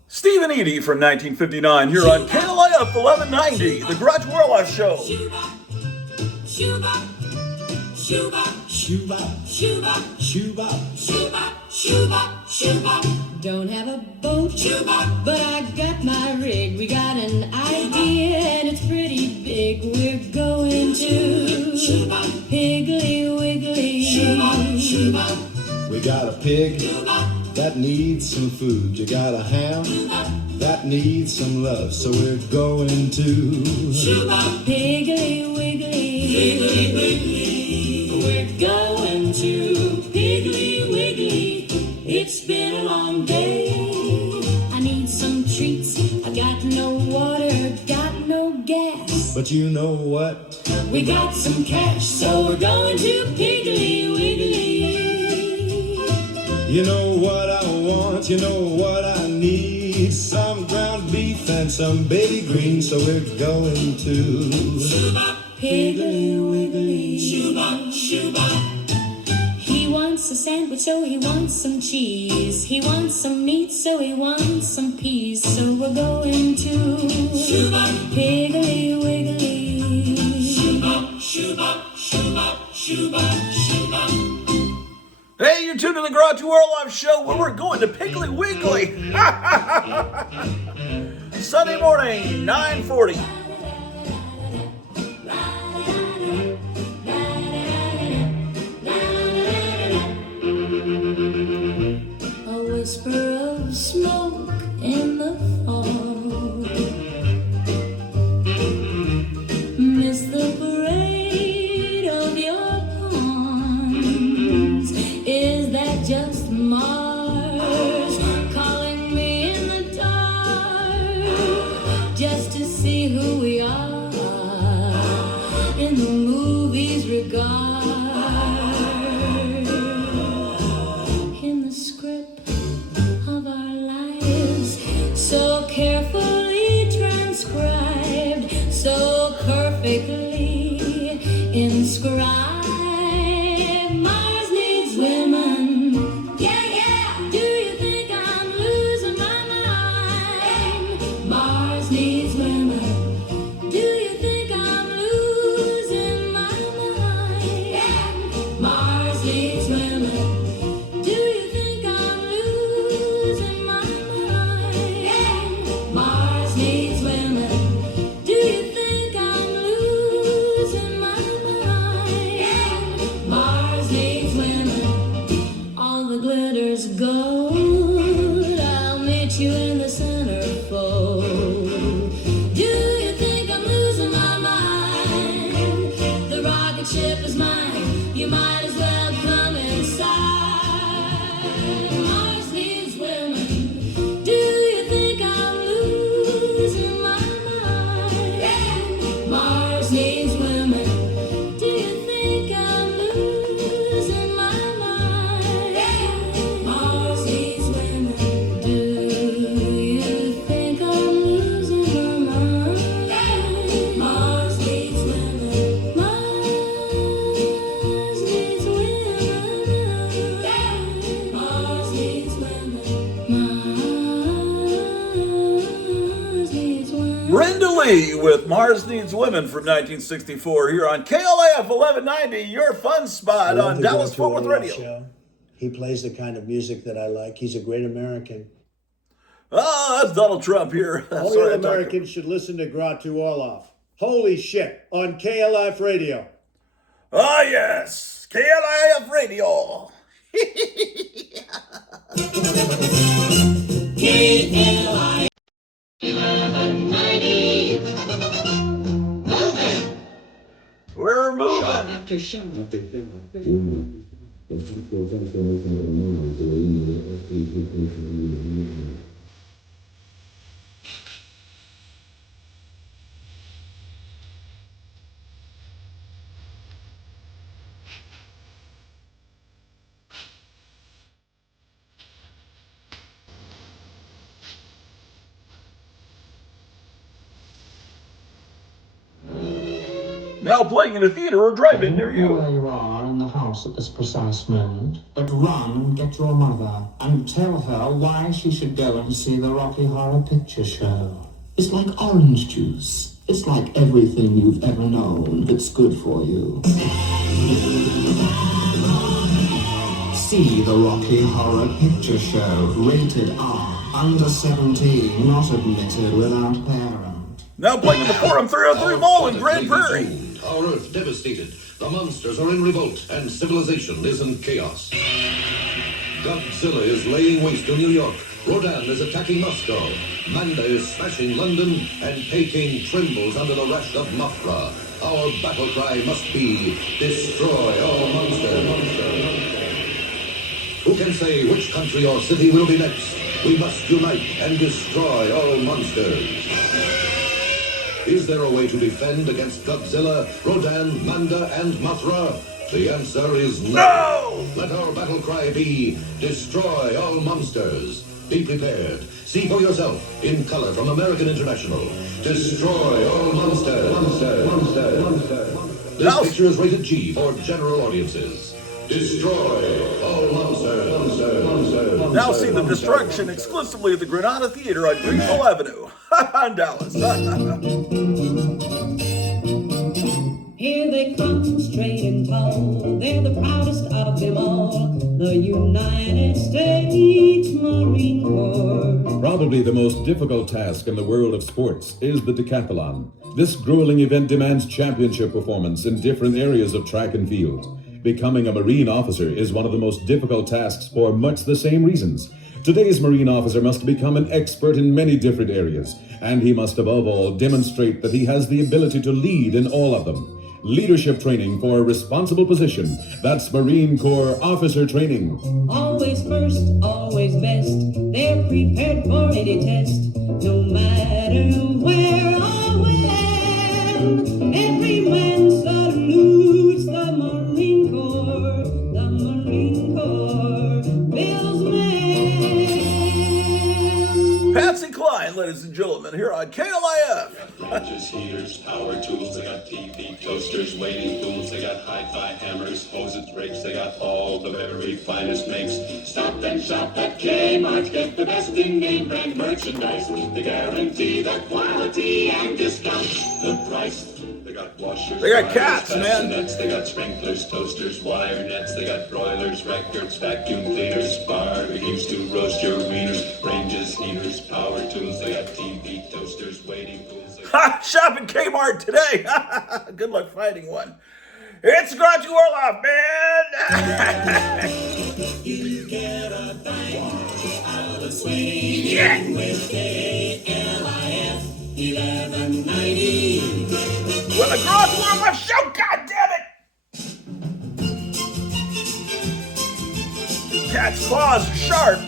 Stephen Eady from 1959 here on KLIF 1190, the Grottu Orloff Show. Shoo-ba, shoo-ba, shoo-ba, Don't have a boat, but I got my rig. We got an idea and it's pretty big. We're going to Piggly Wiggly. We got a pig that needs some food. You got a ham that needs some love. So we're going to Piggly Wiggly. Piggly Wiggly. We're going to Piggly Wiggly. It's been a long day. I need some treats. I got no water, got no gas. But you know what? We got some cash, so we're going to Piggly Wiggly. You know what I want, you know what I need. Some ground beef and some baby greens. So we're going to Piggly Wiggly. He wants a sandwich, so he wants some cheese. He wants some meat, so he wants some peas. So we're going to Piggly Wiggly. Hey, you're tuned to the Grottu Orloff Show, where we're going to Piggly Wiggly. Sunday morning, 9:40. A whisper of smoke in the fog. Miss the parade of your pawns. Is that just Mars calling me in the dark? Just to see who we are in the movie's regard. In the script of our lives, so carefully transcribed, so perfectly inscribed. Mars needs women. Yeah, yeah. Do you think I'm losing my mind? Mars needs women. Do you think I'm losing my mind? Yeah. Mars needs women. Do you think I'm losing my mind? Yeah. Mars needs women. Do you think I'm losing my mind? Yeah. Mars needs women. All the glitter's gold. I'll meet you in the centerfold. Do you think I'm losing my mind? The rocket ship is mine. You might as well come inside. Mars needs women. Do you think I'm losing my mind? Yeah. Mars needs women. Do you think I'm losing my mind? Yeah. Mars needs women. Do you think I'm losing my mind? Yeah. Mars needs women. Mars needs women. Yeah. Mars needs women. Mars needs women. Brenda Lee with Mars Needs Women from 1964 here on KLAF 1190, your fun I spot love on the Dallas Grottu Fort Worth Orloff Radio. Show. He plays the kind of music that I like. He's a great American. Oh, that's Donald Trump here. All Sorry, you I talked- Americans should listen to Grottu Orloff. Holy shit, on KLF Radio. Ah, yes, KLAF Radio. KLI. We're moving. After show. Now playing in a theater or drive-in near you. Where you are in the house at this precise moment, but run and get your mother and tell her why she should go and see the Rocky Horror Picture Show. It's like orange juice. It's like everything you've ever known that's good for you. see the Rocky Horror Picture Show. Rated R. Under 17. Not admitted without parent. Now playing at the Forum 303 Mall in Grand Prairie. Our Earth devastated. The monsters are in revolt, and civilization is in chaos. Godzilla is laying waste to New York. Rodan is attacking Moscow. Manda is smashing London, and Peking trembles under the wrath of Mothra. Our battle cry must be, destroy all monsters. Who can say which country or city will be next? We must unite and destroy all monsters. Is there a way to defend against Godzilla, Rodan, Manda, and Mothra? The answer is no! Let our battle cry be, destroy all monsters. Be prepared. See for yourself, in color from American International. Destroy all monsters. This picture is rated G for general audiences. Destroy all monsters. Now see the destruction exclusively at the Granada Theater on Greenville Avenue in Dallas. Here they come, straight and tall. They're the proudest of them all. The United States Marine Corps. Probably the most difficult task in the world of sports is the decathlon. This grueling event demands championship performance in different areas of track and field. Becoming a Marine officer is one of the most difficult tasks for much the same reasons. Today's Marine officer must become an expert in many different areas, and he must above all demonstrate that he has the ability to lead in all of them. Leadership training for a responsible position. That's Marine Corps officer training. Always first, always best. They're prepared for any test, no matter where or when. Every man salutes the Marine Corps. The Marine Corps builds men. Patsy Cline, ladies and gentlemen, here on KLIF. Wrenches, heaters, power tools, they got TV, toasters, waiting pools, they got hi-fi hammers, hoses, rakes, they got all the very finest makes. Stop and shop at Kmart, get the best in name brand merchandise. They guarantee the quality and discount, the price. They got washers, they got cats, man. They got sprinklers, toasters, wire nets, they got broilers, records, vacuum cleaners, barbecues to roast your wieners, ranges, heaters, power tools, they got TV, toasters, waiting pools. Shop at Kmart today. Good luck finding one. It's Grottu Orloff, man. You get a thing out of swing Yeah. with KLIF 1190. Well, the Grottu Orloff show, goddammit! Cat's claws are sharp.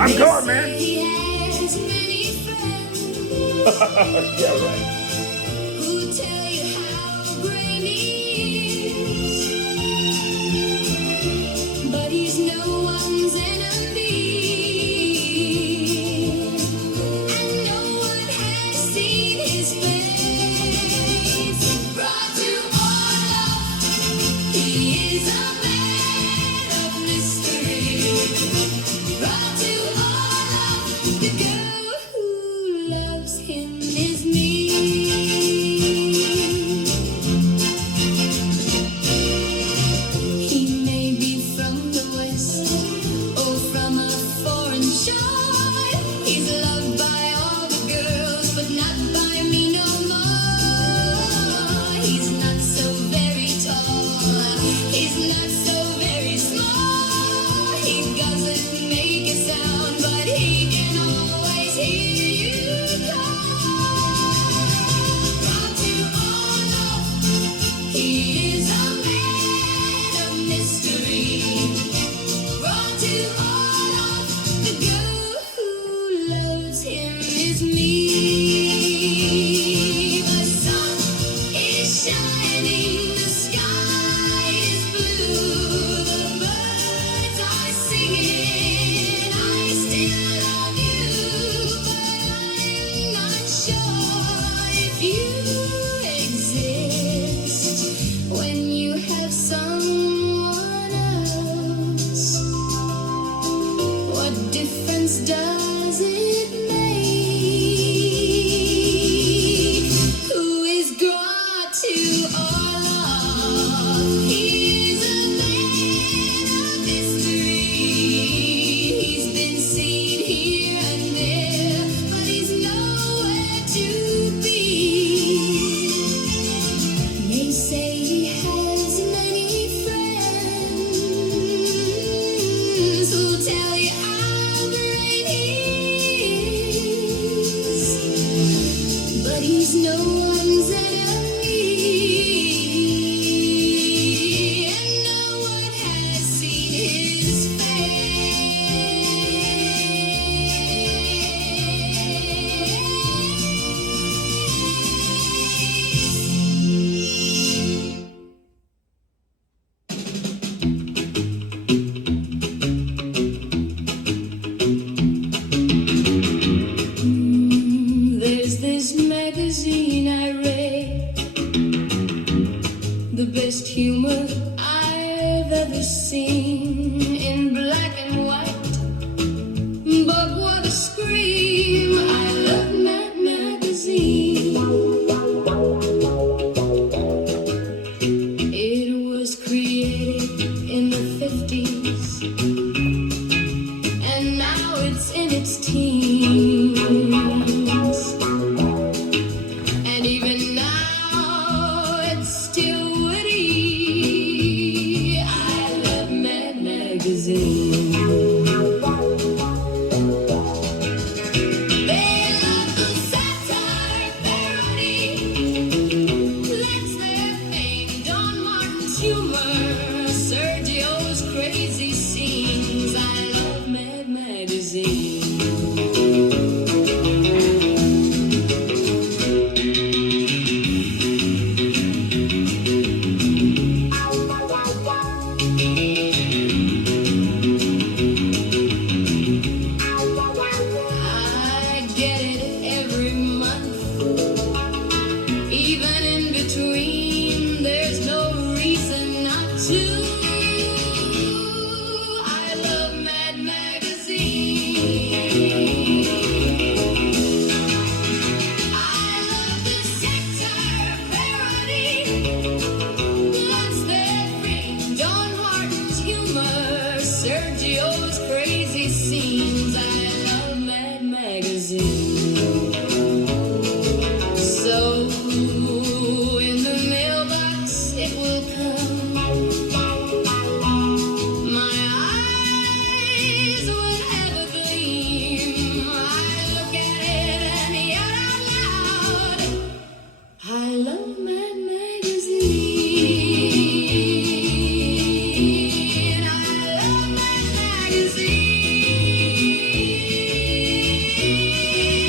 I'm going, man. He has many friends. Yeah, right. Who tell you how great he is. But he's no one's enemy. And no one has seen his face. Grottu Orloff, he is a man of mystery. Grottu Orloff, the girl who loves him is me. difference does it make? Who is Grottu Orloff? He's a man of mystery. He's been seen here and there, but he's nowhere to be. They say he has many friends who'll tell you how great he is, but he's no one's enemy, and no one has seen his There's this magazine I read, the best humor I've ever seen, in black and white, but what a scream. I love that magazine. It was created in the 50s, and now it's in its teens. And even now it's still witty. I love Mad Magazine. They love the satire parody. That's their thing. Don Martin's humor, Sergio's crazy scenes. I love Mad Magazine. I get it every month, even in between. There's no reason not to. I love Mad Magazine. I love the satire parody. That's their thing. Don Martin's humor, Sergio's crazy scenes. I love Mad Magazine. So in the mailbox it will come. My eyes will ever gleam. I look at it and yell out loud, I love Mad Magazine. I love Mad Magazine.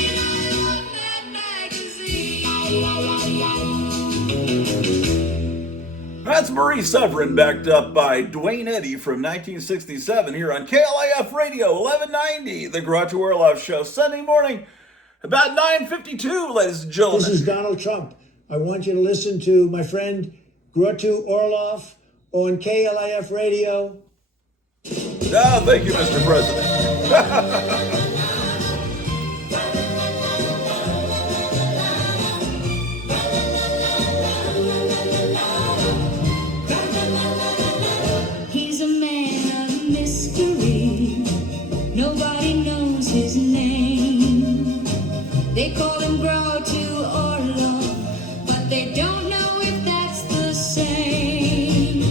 I love Mad Magazine. That's Marie Severin, backed up by Dwayne Eddy from 1967 here on KLIF Radio 1190, the Grottu Orloff Show, Sunday morning, about 9:52, ladies and gentlemen. This is Donald Trump. I want you to listen to my friend Grottu Orloff on KLIF Radio. Oh, thank you, Mr. President. He's a man of mystery. Nobody knows his name. They call him Grottu Orloff, but they don't know if that's the same.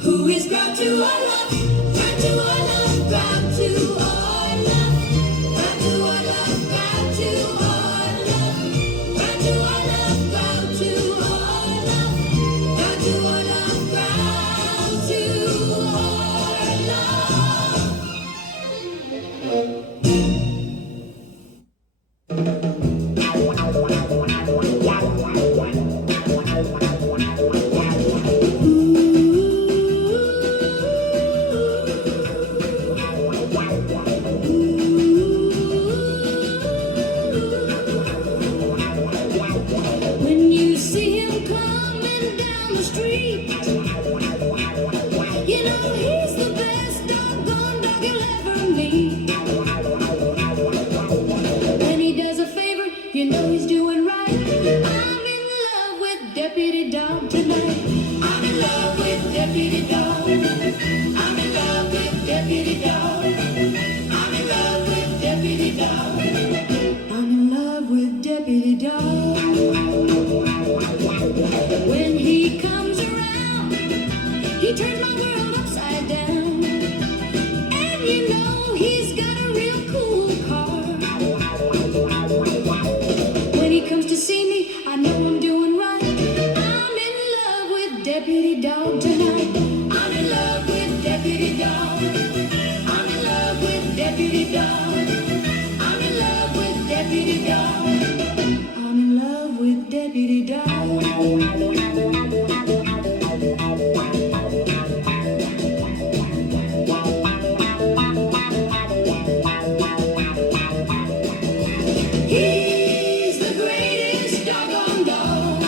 Who is Grottu Orloff? Grottu Orloff, Grottu Orloff, Grottu Orloff, Grottu Orloff, Grottu Orloff, Grottu Orloff, Grottu Orloff, Grottu When you see him coming down the street, you know he's the best doggone dog you'll ever meet. deputy dog tonight. I'm in love with deputy dog. I'm in love with deputy dog. I'm in love with deputy dog. I'm in love with deputy dog. When he comes around, he turns my world upside down. And you know he's got a real cool car. When he comes to see me, I know I'm doing right. I'm in love with deputy dog tonight. I'm in love with deputy dog. I'm in love with deputy dog. I'm in love with deputy dog. I'm in love with deputy dog. He's the greatest doggone dog.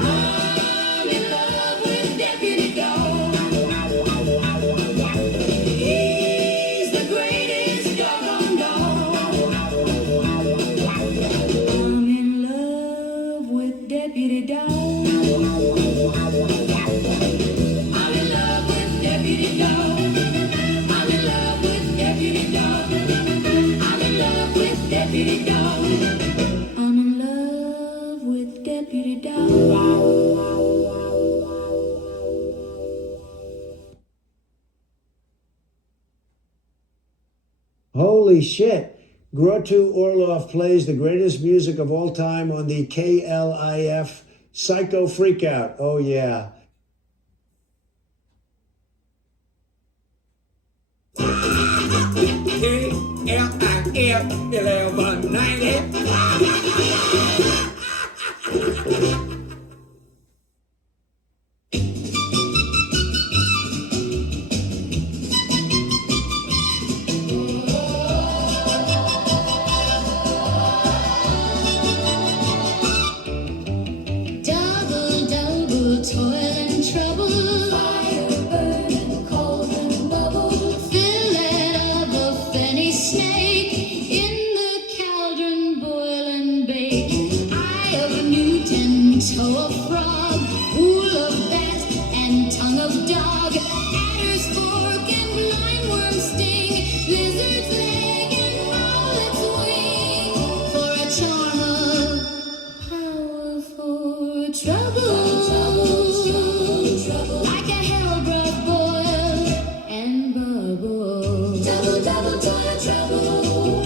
I'm in love with deputy dog. He's the greatest doggone dog. I'm in love with deputy dog. I'm in love with deputy dog. I'm in love with deputy dog. I'm in love with deputy dog. I'm in love with deputy dog. Holy shit. Grottu Orloff plays the greatest music of all time on the KLIF Psycho Freakout. Oh, yeah. KLIF 1190. Double, double, toil and trouble. Fire burning, cold and bubble. Fillet of a fenny snake. In the cauldron, boil and bake. Eye of Newton, toe of frog. Wool of bat and tongue of dog. Adder's fork and blindworm sting. Lizard's leg and owlet's wing. For a charm of power for trouble. Like a hell-brought boil and bubble. Double, double, toil, trouble.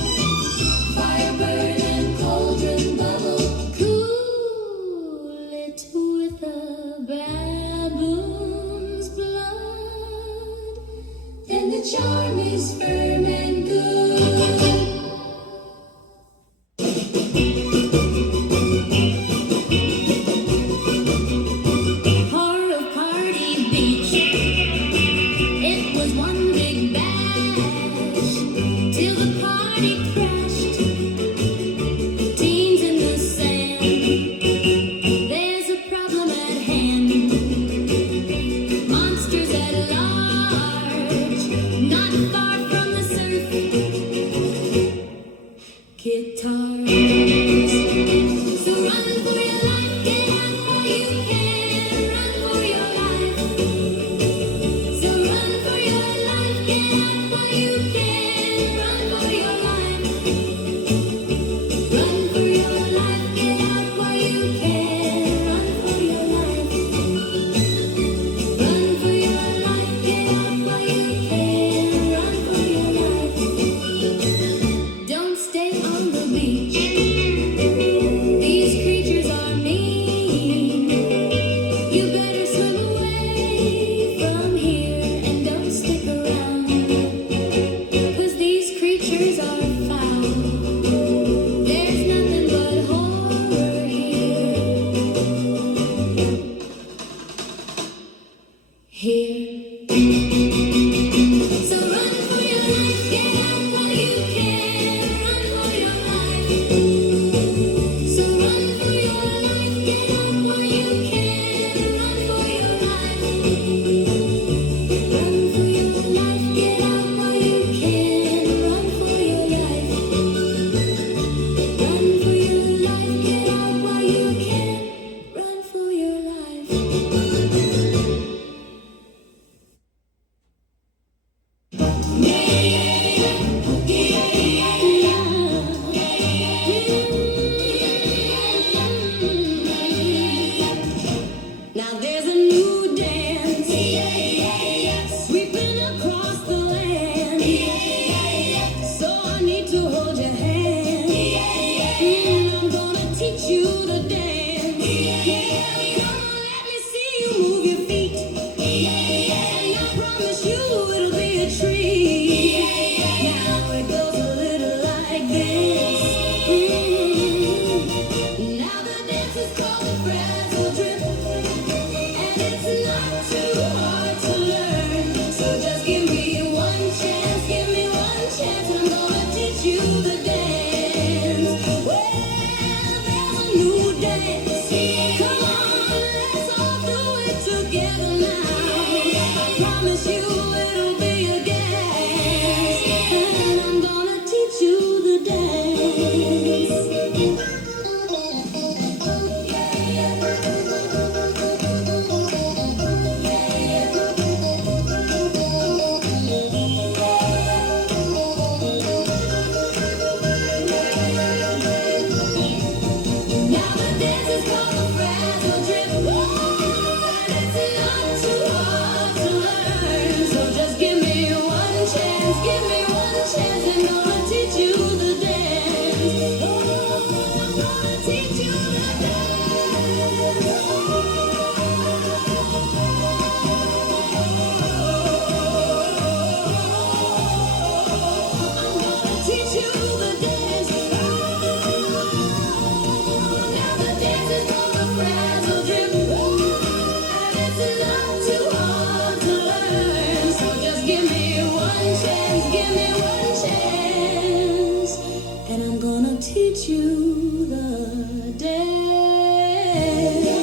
Fire burn and cauldron bubble. Cool it with a baboon's blood. Then the charm is firm and good. Heart of Party Beach. It was one big bash till the party crashed. Teens in the sand. There's a problem at hand. Monsters at large, not far from the surf. Guitars. So run for your life, get out while you can. Run for your life. So run for your life, get out while you can. Run for your life. Run for your life, get out while you can. Run for your life. Run for your life, get out while you can. Run for your life. Don't stay on the beach. These creatures are mean.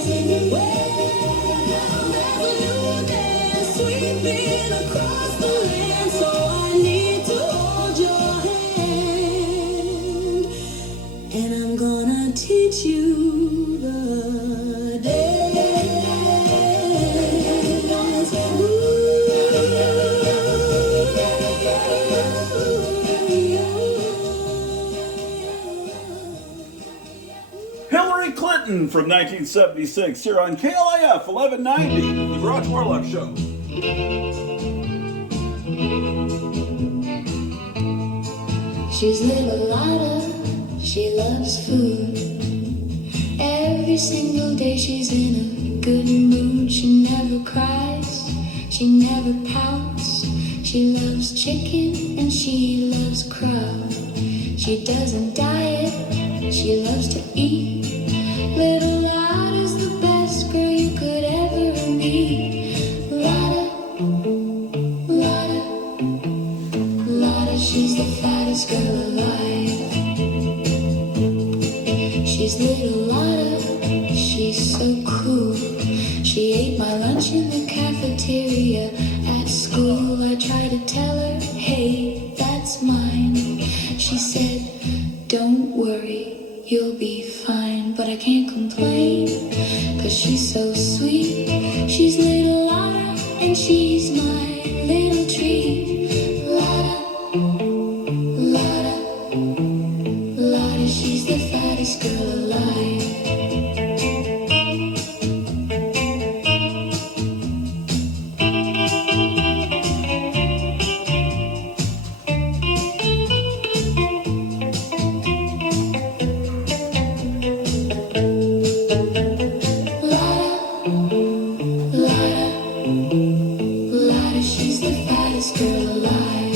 dancing. Well, there's a new dance sweeping across the land, so I need to hold your hand, and I'm gonna teach you the dance. Hillary Clinton from 1976 here on KLIF 1190, the Grottu Orloff Show. She's little Lotta, she loves food. Every single day she's in a good mood. She never cries, she never pouts. She loves chicken and she loves crow. She doesn't diet, she loves to eat. Little Lotta's the best girl you could ever meet. Lotta, Lotta, Lotta, she's the fattest girl alive. She's little Lotta, she's so cool. She ate my lunch in the cafeteria at school. I tried to tell her, hey, that's mine. She said, don't worry, you'll be fine. But I can't complain, 'cause she's so sweet. She's little Lotta, and she's my little treat. Lotta, Lotta, Lotta, she's the fattest girl alive. Lotta, she's the fattest girl alive.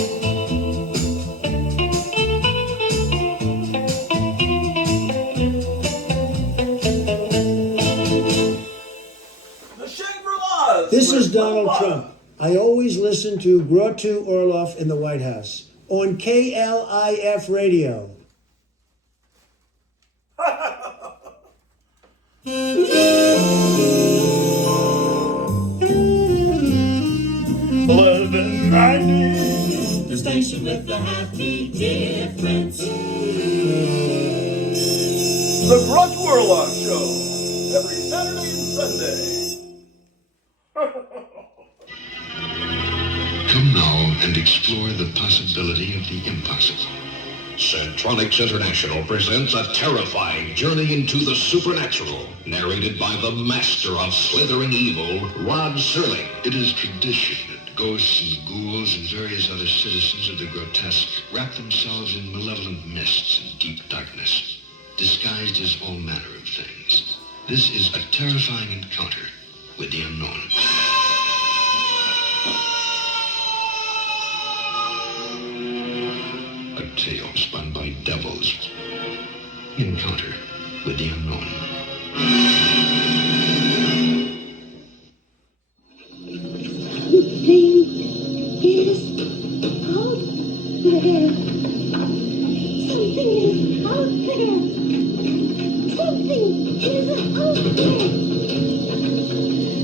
The Shangri-Las. This is with Donald Lotta. Trump. I always listen to Grottu Orloff in the White House on KLIF radio. The station with the happy difference. The Grottu Orloff Show, every Saturday and Sunday. Come now and explore the possibility of the impossible. Centronics International presents a terrifying journey into the supernatural, narrated by the master of slithering evil, Rod Serling. It is tradition that ghosts and ghouls and various other citizens of the grotesque wrap themselves in malevolent mists and deep darkness, disguised as all manner of things. This is a terrifying encounter with the unknown. A tale spun by devils. Encounter with the unknown.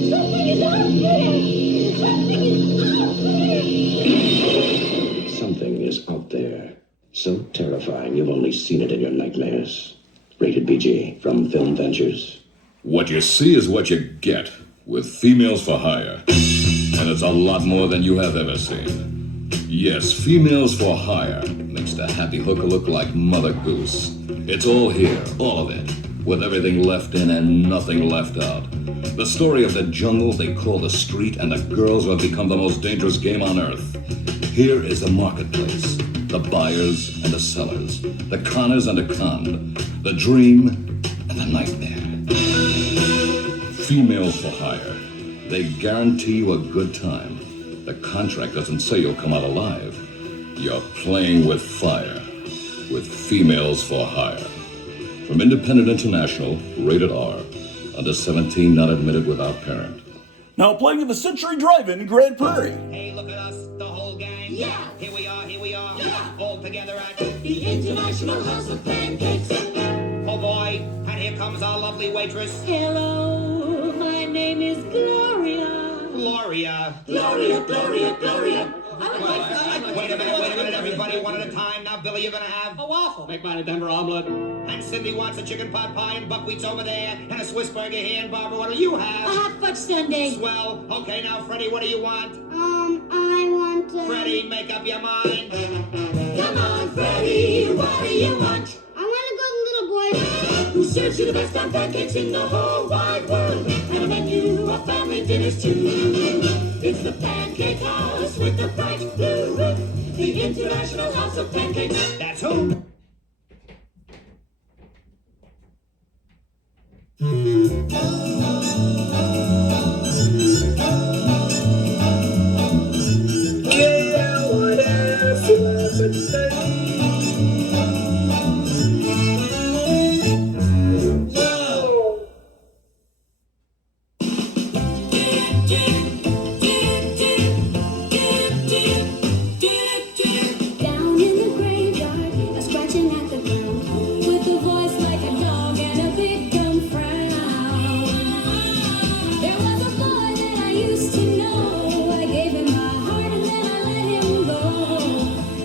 Something is out there. Something is out there. Something is out there. Something is out there. So terrifying you've only seen it in your nightmares. Rated PG from Film Ventures. What you see is what you get with Females for Hire. And it's a lot more than you have ever seen. Yes, Females for Hire makes the happy hooker look like Mother Goose. It's all here, all of it, with everything left in and nothing left out. The story of the jungle they call the street and the girls who have become the most dangerous game on earth. Here is the marketplace, the buyers and the sellers, the conners and the conned, the dream and the nightmare. Females for Hire. They guarantee you a good time. The contract doesn't say you'll come out alive. You're playing with fire. With Females for Hire. From Independent International, rated R. Under 17, not admitted without parent. Now playing at the Century Drive-In in Grand Prairie. Hey, look at us, the whole gang. Yeah. Here we are, yeah. All together at the International House of Pancakes. Oh boy, and here comes our lovely waitress. Hello. Gloria. Gloria, Gloria, Gloria. Wait a minute, everybody, one at a time. Now, Billy, you're gonna have A waffle. Make mine a Denver omelet. And Cindy wants a chicken pot pie and buckwheat's over there and a Swiss burger here. And Barbara, what do you have? A hot fudge sundae. Swell. Okay, now, Freddie, what do you want? I want Freddie, make up your mind. Come on, Freddie, what do you want? I want a golden little boy. Who serves you the best damn pancakes in the whole wide world? And a menu of family dinners too. It's the Pancake House with the bright blue roof. The International House of Pancakes. That's who? Down in the graveyard, scratching at the ground, with a voice like a dog and a big dumb frown. There was a boy that I used to know. I gave him my heart and then I let him go.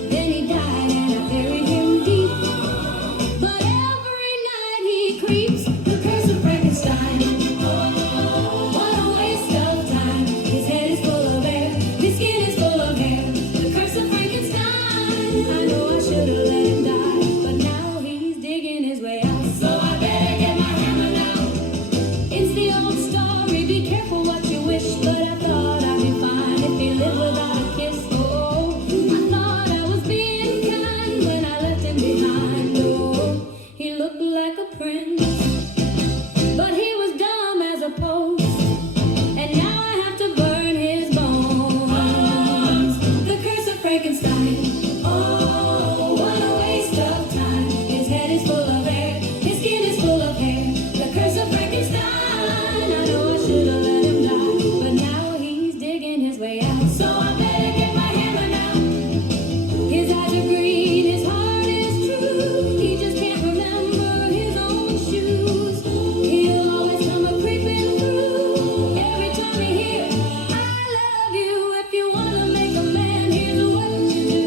Then he died and I buried him deep. But every night he creeps, the curse of Frankenstein. Oh, what a waste of time. His head is full of air, his skin is full of hair. The curse of Frankenstein. I know I should have let him die, but now he's digging his way out. So I better get my hammer now. It's the old story, be careful what you wish. But I thought I'd be fine if you live without a kiss. Oh, I thought I was being kind when I left him behind. Oh, he looked like a prince, but he was dumb as a post. And now I have to burn his bones. The curse of Frankenstein. Oh, what a waste of time. His head is full of air, his skin is full of hair. The curse of Frankenstein. I know I should have let him die, but now he's digging his way out. So I better get my hammer now. His eyes are green, his heart is true. He just can't remember his own shoes. He'll always come a creeping through. Every time you hear, I love you. If you want to make a man, here's what you do.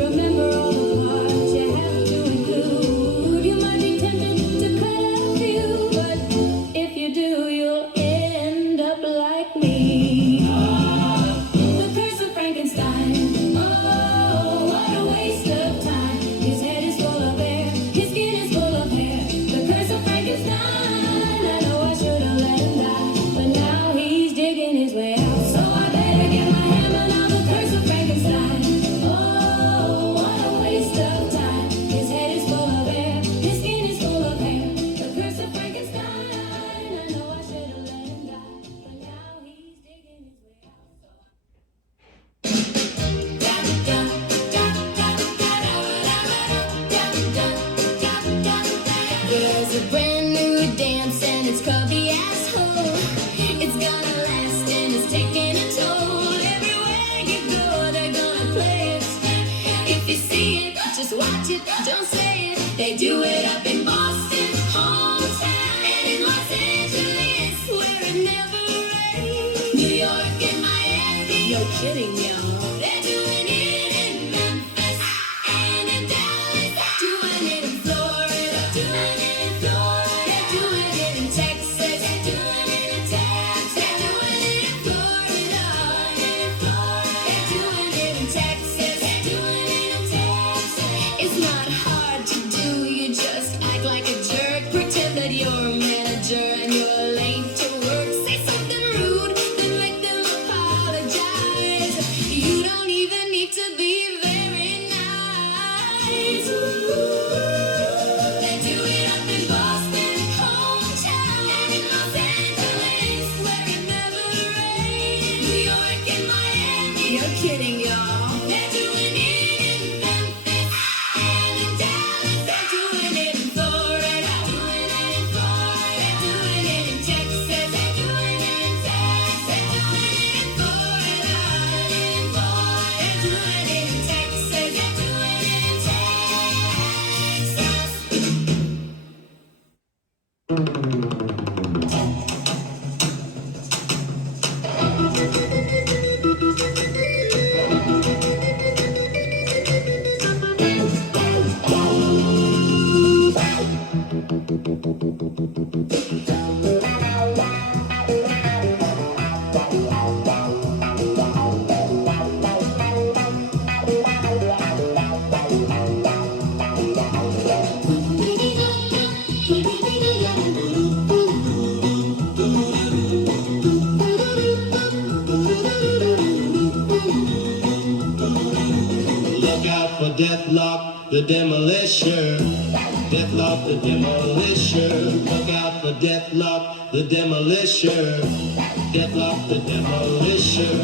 Remember all the parts you have to include. You might be tempted to cut a few, but if you do, you'll end up like me. The curse of Frankenstein. Oh, what a waste of time. His head is full of air, his skin is full of hair. The curse of Frankenstein. I know I should have let him die, but now he's digging his way out. So I better get my hammer now. The curse of Frankenstein. Oh, what a waste of time. His head is full of air, his skin is full of hair. The curse of Frankenstein. I know I should have let him die, but now he's digging his way out. There's a brand new dance and it's called the asshole. It's gonna last and it's taking a toll. Everywhere you go, they're gonna play it. If you see it, just watch it, don't say it. They do it up in Boston, hometown, and in Los Angeles, where it never rains. New York and Miami, no kidding, y'all. They're doing it in Memphis and in Dallas, doing it in Florida, doing it in Florida, they're doing it in Texas, they're doing it in Texas, they're doing it in Florida, they're doing it in Texas, they're doing it in Texas. It's not hard to do, you just act like a jerk, pretend that you're a manager and you're late to work. Say something rude, then make them apologize. You don't Look out for Deathlock, the demolisher. Deathlock, the demolisher. Look out for Deathlock, the demolisher. Deathlock, the demolisher.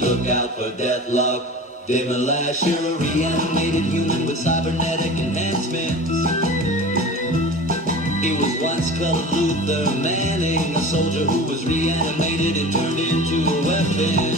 Look out for Deathlock, demolisher, reanimated human with cybernetic enhancements. He was once called Luther Manning, a soldier who was reanimated and turned into a weapon.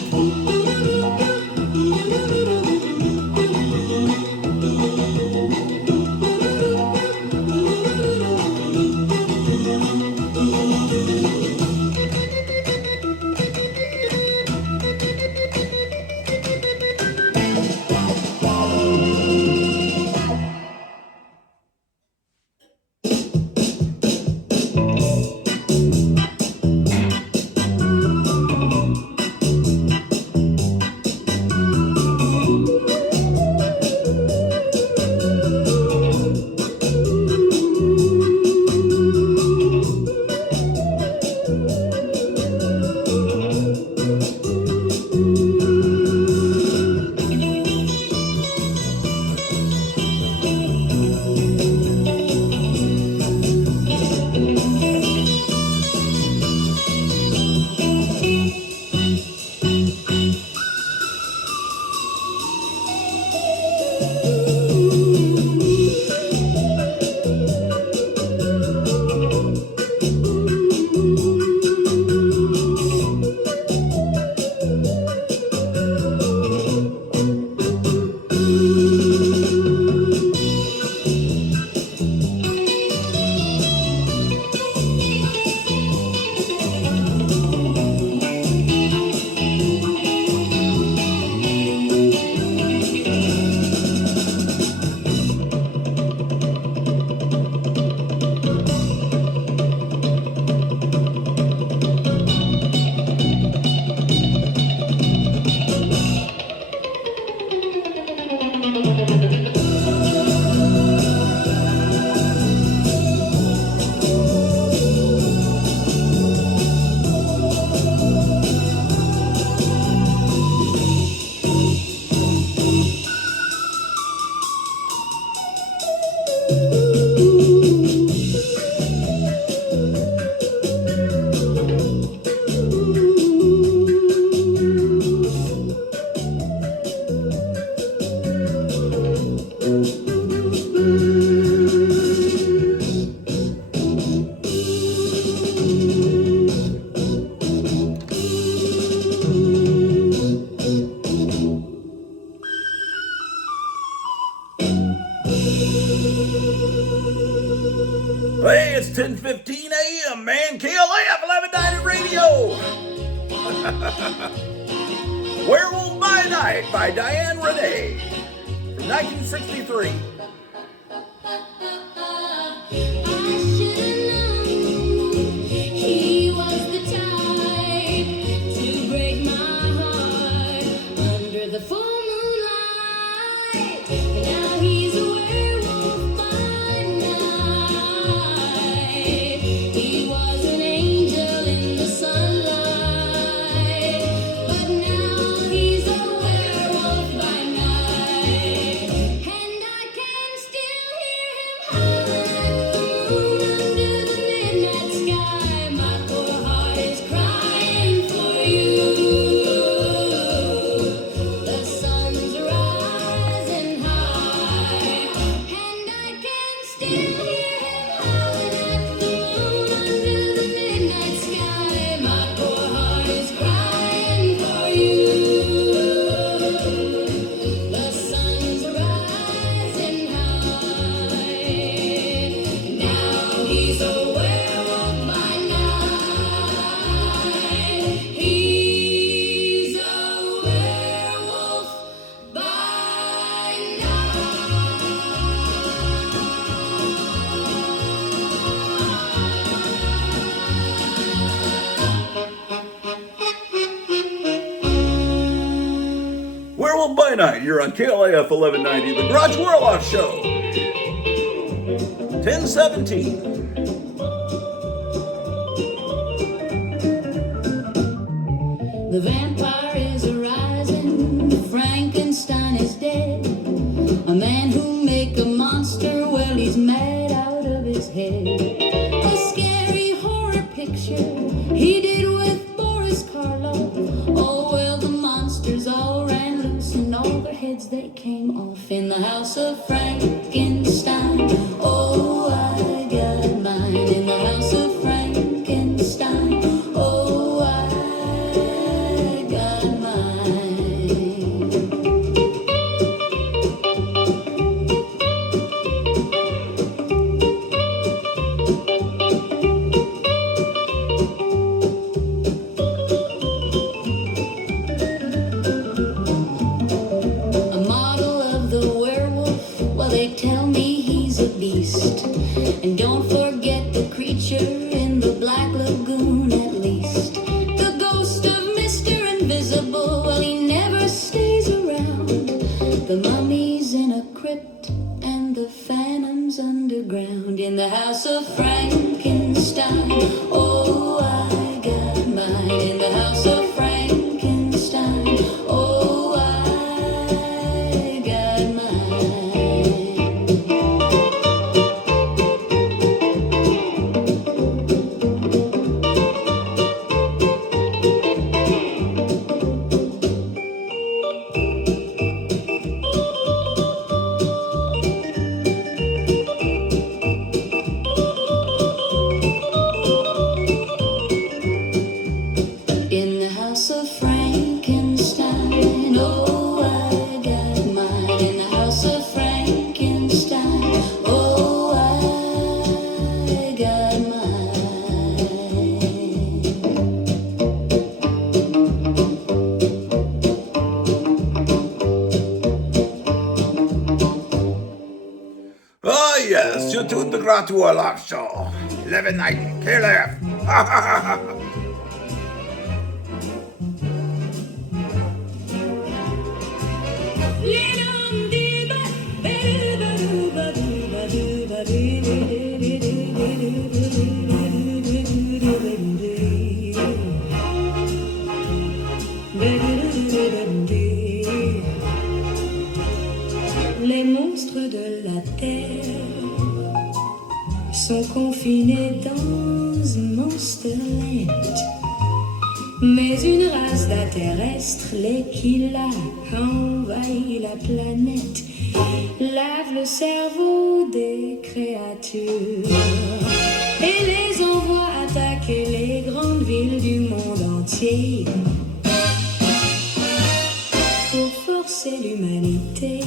Hey, it's 10:15 a.m., man. KLAF 1190 Radio. Werewolf by Night by Diane Renee from 1963. He was the type to break my heart under the full moonlight. Now he's a werewolf by night. He was an angel in the sunlight, but now he's a werewolf by night. And I can't by night. You're on KLAF 1190, the Grottu Orloff Show. 1017. The vampire is arising, Frankenstein is dead. A man who make a monster, well, he's mad out of his head. A scary horror picture he did with Boris Karloff. Oh, well, the monsters all ran loose and all their heads they came off in the house of Frankenstein. Oh, I got mine in the house of Frankenstein. Oh, I got mine. A model of the werewolf, well, they tell me he's a beast. And don't forget the creature in the Black Lagoon at least. The ghost of Mr. Invisible, well, he never stays around. The mummy's in a crypt and the phantom's underground in the house of Frankenstein. Oh, I got mine in the house of Frankenstein. Oh, I got mine. In the house of Frankenstein, oh, I got mine. In the house of Frankenstein, oh, I got mine. Oh, yes, you tuned the Grottu Orloff Show. 1190, KLAF. Les monstres de la terre sont confinés dans Monsterland. Mais une race d'extraterrestres, les qui l'a envahi la planète, lave le cerveau des créatures et les envoie attaquer les grandes villes du monde entier pour forcer l'humanité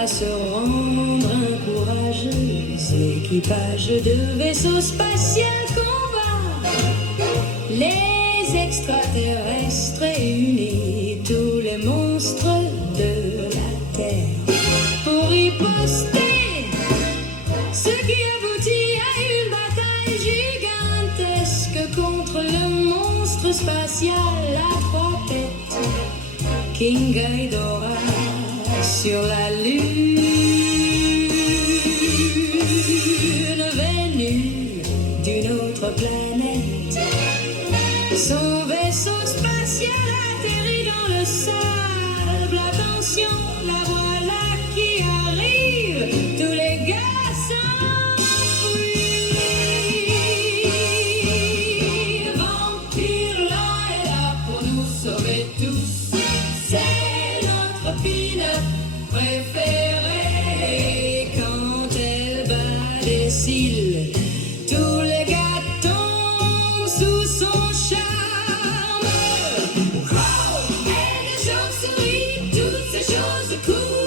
à se rendre un courageux équipage de vaisseaux spatial combat. Les extraterrestres réunis, tous les monstres de la Terre, pour riposter, ce qui aboutit à une bataille gigantesque contre le monstre spatial à trois têtes, King Ghidorah sur la Lune, venu d'une autre planète. Son vaisseau spatial atterrit dans le sable. Attention, la voilà qui arrive. Tous les gars s'enfuient. Vampire là est là pour nous sauver tous. C'est notre pilote préféré. Quand elle bat des cils, tous les gars tombent sous son charme. Wow! Et des chauves-souris, toutes ces choses cool.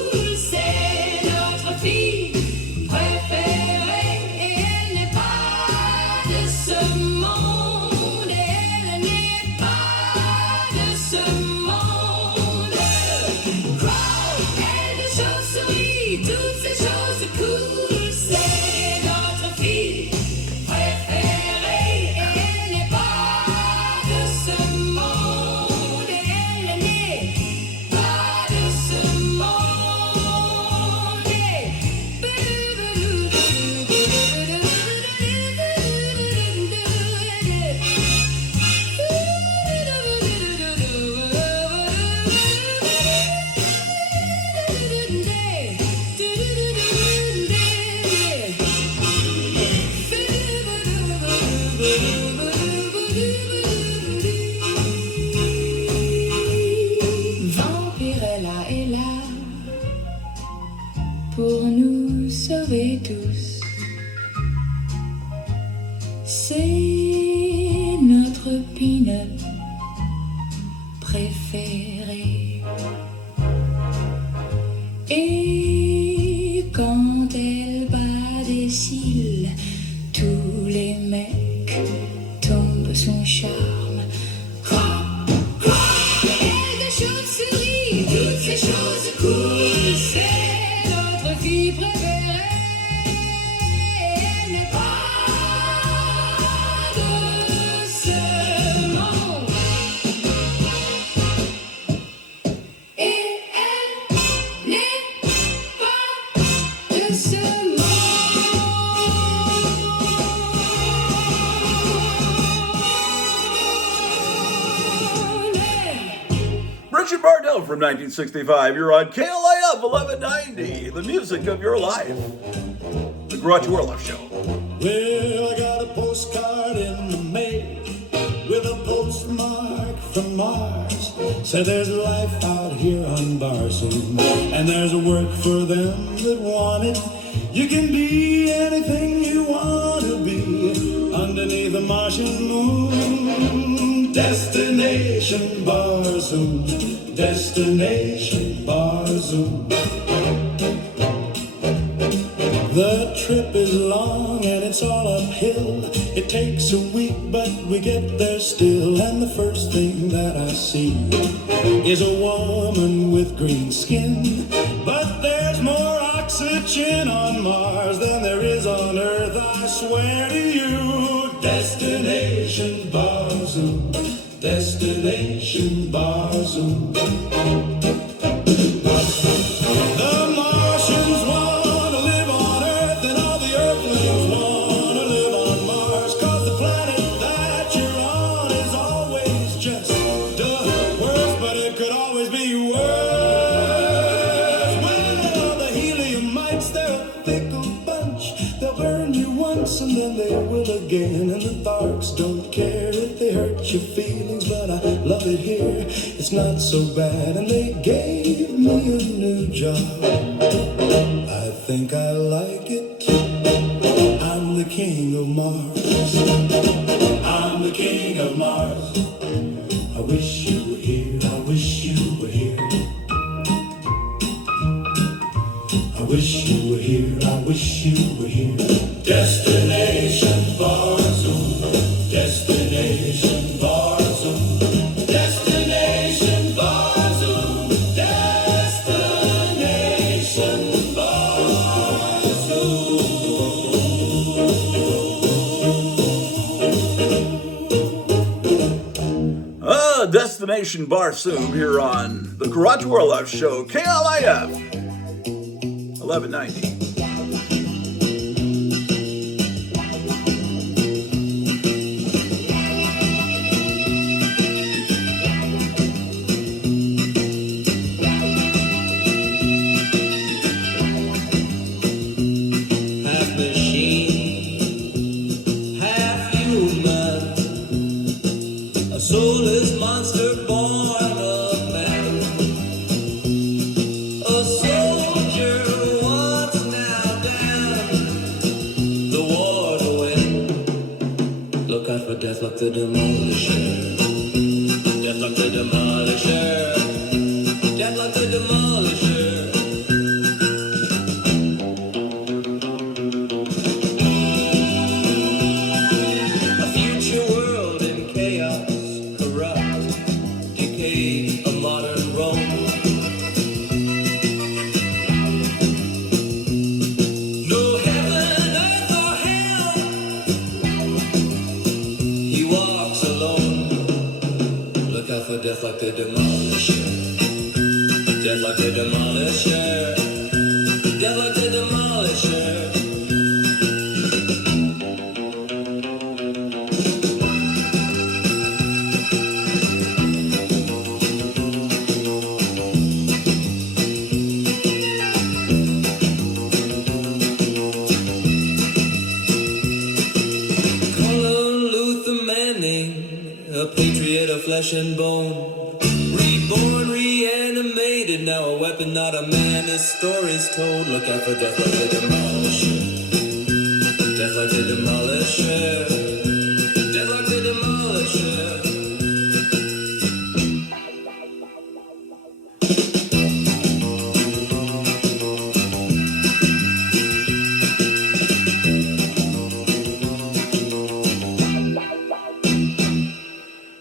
copine préférée. Et quand elle bat des cils, tous les mecs tombent son charme. Et des chauves-souris, toutes ces choses cool, c'est notre fille préférée. Elle n'est pas de ce monde. Et elle n'est pas de ce Richard Bardell from 1965. You're on KLIF 1190, the music of your life. The Grottu Orloff Show. Well, I got a postcard in the mail with a postmark from Mars. Said there's life out here on Barsoom, and there's work for them that want it. You can be anything you want to be underneath the Martian moon. Destination Barsoom, destination Barsoom. The trip is long and it's all uphill. It takes a week, but we get there still. And the first thing that I see is a woman with green skin. But there's more oxygen on Mars than there is on Earth, I swear to you. Destination Barsoom, destination Barsoom. The Martians want to live on Earth, and all the Earthlings want to live on Mars. 'Cause the planet that you're on is always just worse, but it could always be worse. Well, the heliumites, they're a fickle bunch. They'll burn you once and then they will again. And the Tharks don't care if they hurt your feelings, but I love it here. It's not so bad, and they gave me a new job. I think I like it. I'm the king of Mars. I'm the king of Mars. I wish you were here. I wish you were here. I wish you were here. I wish you were here. Destination Barsoom, destination Barsoom, destination Barsoom, destination Barsoom. Destination Barsoom here on the Grottu Orloff Show, KLIF 1190. Soulless monster born of man. A soldier once now down the war to win. Look out for death like the demolisher. Death like the demolisher. Death like the demolisher. A future world in chaos. A modern Rome. No heaven, earth, or hell. He walks alone. Look out for death like the demolisher. Death like the demolisher. Death like the demolisher. A patriot of flesh and bone, reborn, reanimated, now a weapon, not a man. His story's told. Look out for death like the demolisher. Death like the demolisher. Death like the demolisher.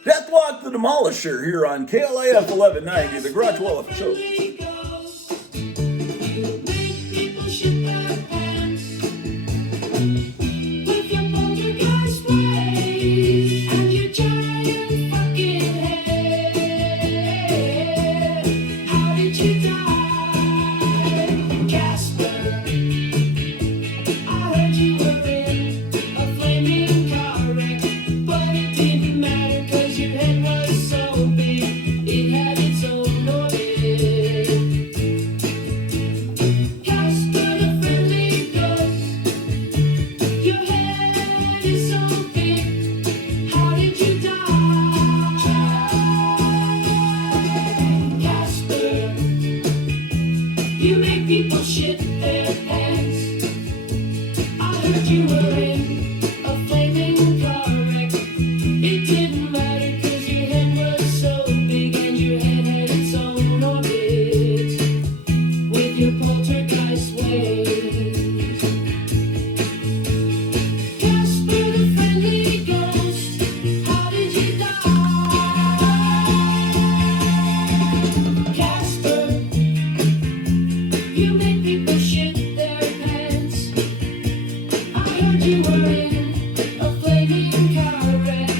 Deathwalk the Demolisher here on KLAF 1190, the Grottu Orloff Show. You make people shit their pants. I heard you were in a flaming car wreck. It didn't matter 'cause your head was so big and your head had its own orbit with your poltergeist ways. Casper the friendly ghost, how did you die? Casper, you make people shit their pants. I heard you were in a flaming car wreck.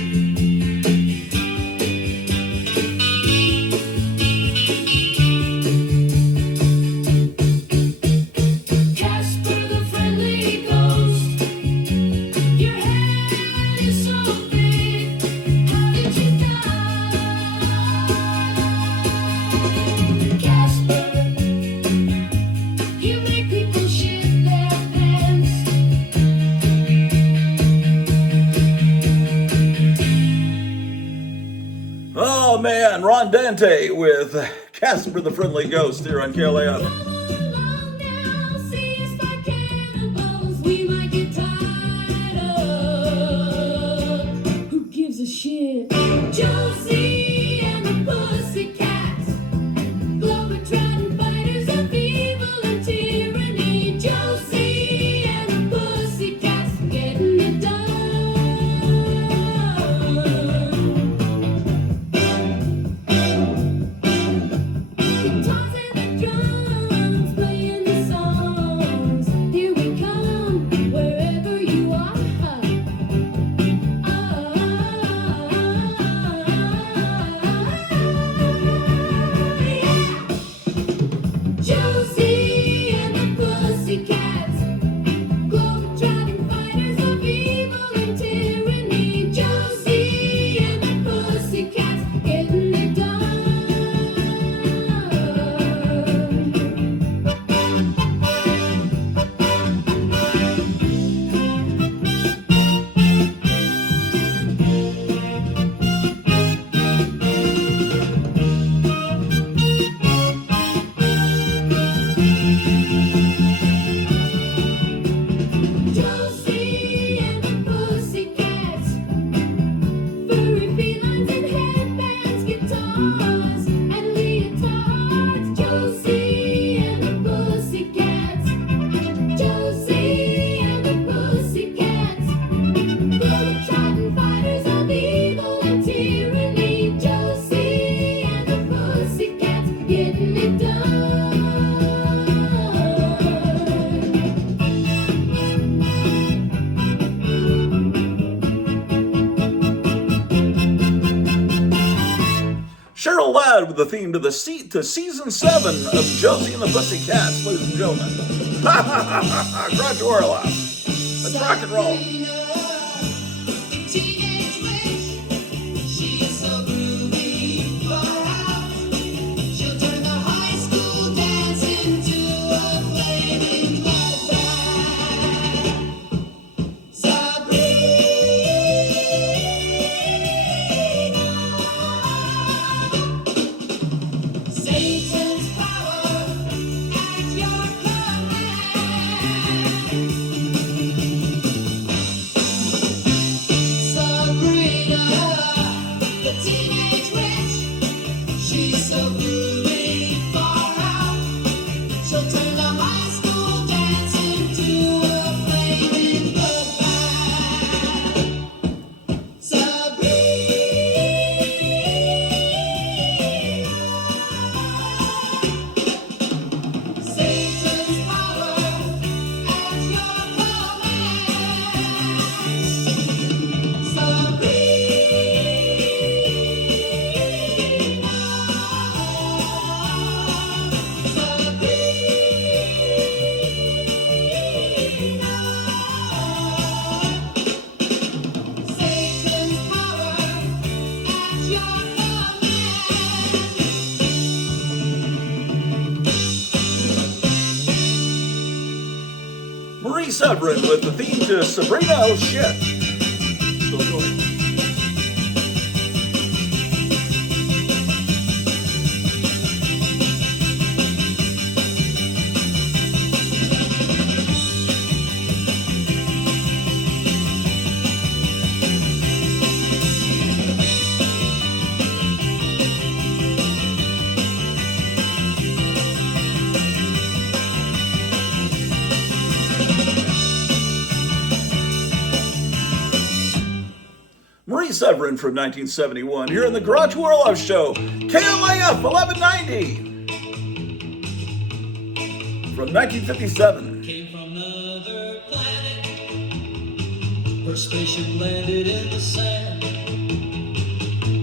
Casper the friendly ghost, your head is so big. How did you die? Casper, you make people shit their pants. Oh man, Ron Dante with Casper the Friendly Ghost here on KLAF. We might get tired of. Who gives a shit? Josie and the Pussycats, globetrotting fighters of evil and tyranny. Josie and the Pussycats getting it done. Tossing the drums, playing the songs. Here we come, wherever you are. Josie and the Pussycats, globetrotting fighters of evil and tyranny. Josie and the Pussycats getting it done. Josie and the Pussycats, furry felines and headbands, guitars and leotards. Josie and the Pussycats, Josie and the Pussycats, globetrotting fighters of evil and tyranny. Josie and the Pussycats getting it done. Cheryl Ladd with the theme to season 7 of Josie and the Pussycats, ladies and gentlemen. Grottu Orloff. Let's rock and roll. Teenage witch, she is so groovy for a house. She'll turn the high school dance into a flaming bloodbath. Sabrina, Satan's power at your command. Marie Severin with the theme to Sabrina. Oh shit. So go ahead. Marie Severin from 1971 here in the Grottu Orloff Show, KLIF 1190 from 1957. Came from another planet. Her spaceship landed in the sand.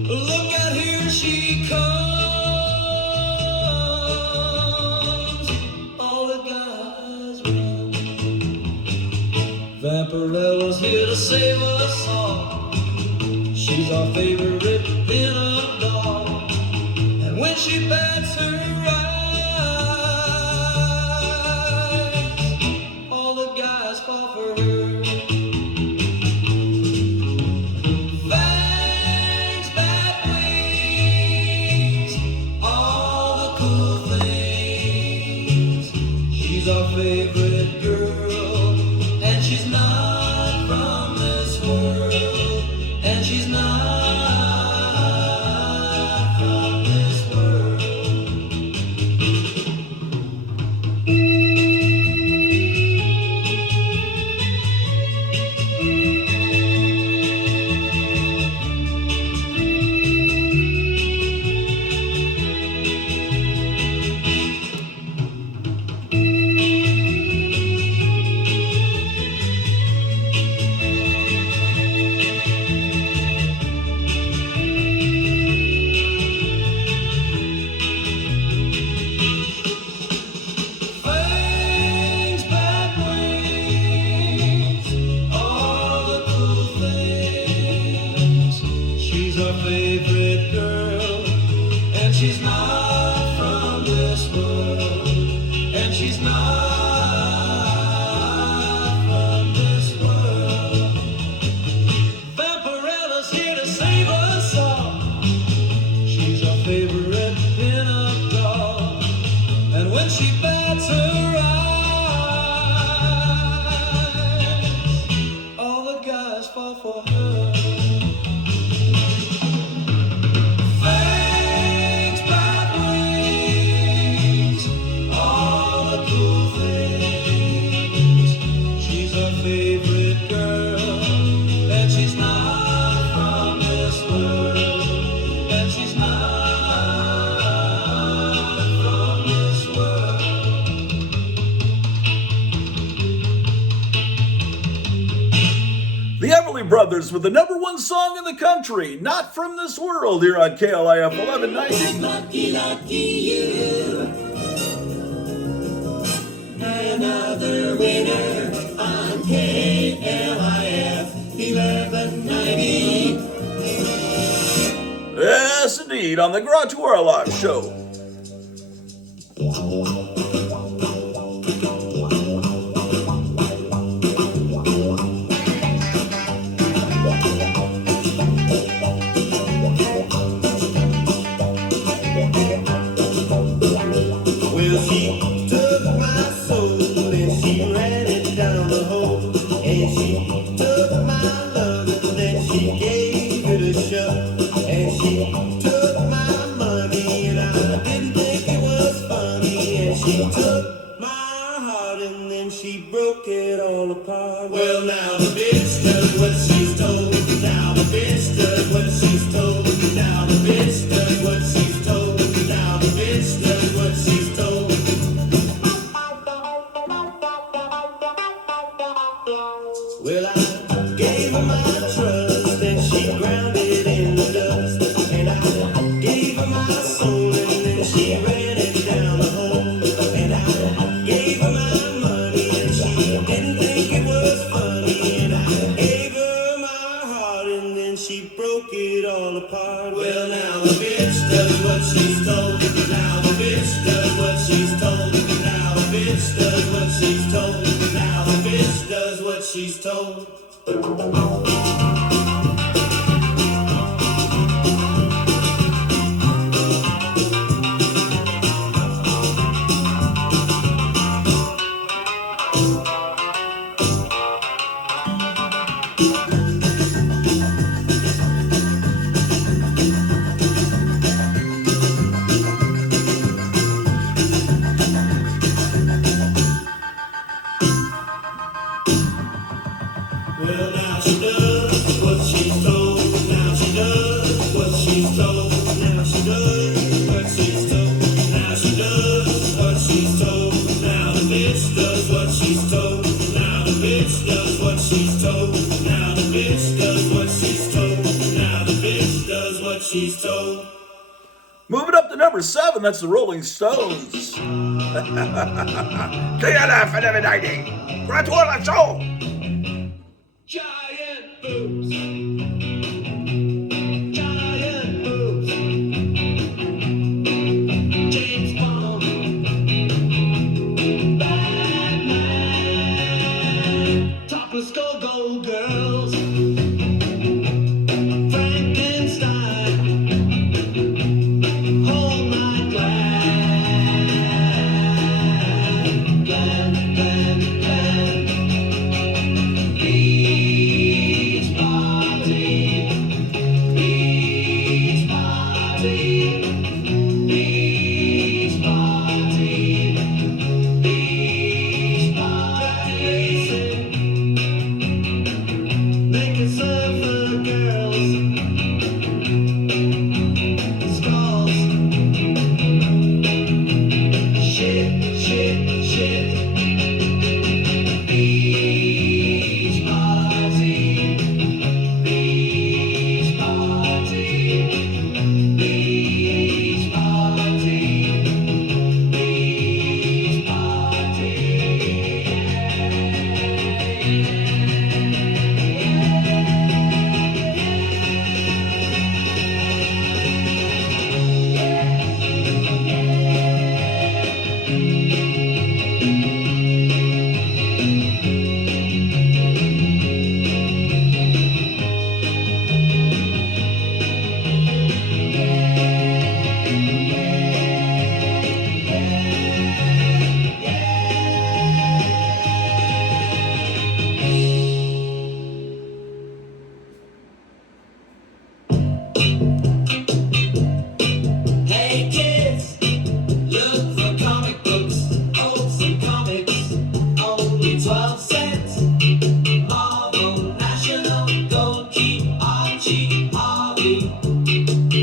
Look out, here she comes. All the guys run. Vampirella's here to save us all. She's our favorite pin-up doll. And when she bats her eyes, all the guys fall for her. Fangs, bat wings, all the cool things. She's our favorite girl, and she's not from this world. And she's not from this world. Fangs, bat wings, all the cool things. She's our favorite girl, and she's not from this world. And she's not from this world. Vampirella's here to save us all. She's our favorite pin-up doll. And when she bats her eyes, all the guys fall for her. Fangs, bat wings, all the cool things. She's our favorite girl, and she's not from this world. And she's not from this world. The Everly Brothers with the #1 song in the country, Not From This World, here on KLIF 1190. Lucky, lucky you. Another winner on KLIF 1190. Yes, indeed, on the Grottu Orloff Show. Well, she took my soul and she ran it down the hole. And she took my love and then she gave it a shove. And she took my money and I didn't think it was funny. And she took my heart and then she broke it all apart. Well, now the bitch does what she's told. Now the bitch does what she's told. Now the bitch does what she's told. Now the bitch does what she's told. Well, I gave her my trust and she ground it in the dust. And I gave her my soul and then she ran it down the hole. And I gave her my money and she didn't think it was funny. And I gave her Well, now the bitch does what she's told. Now the bitch does what she's told. Now the bitch does what she's told. Now the bitch does what she's told. Well, now she does what she's told. Now she does what she's told. Now she does what she's told. Now she does what she's told. Now the bitch does what she's told. Now the bitch does what she's told. Now the bitch does what she's told. Now the bitch does what she's told. Moving up to number 7, that's the Rolling Stones. KLF and every Grottu Orloff show. Giant boobs. Giant boobs. James Bond. Batman. Topless go-go girls. Frankenstein. Hold my Glenn. Glenn, Glenn, Glenn. Beach party. Beach party. Beach party. Beach party. Make it serve the girls. Skulls. Shit, shit, shit. Beach party. Beach party. Beach party. Beach party. Hey kids, look for comic books, some comics, only 12 cents. Marvel, National, Gold Key, Archie, Harvey,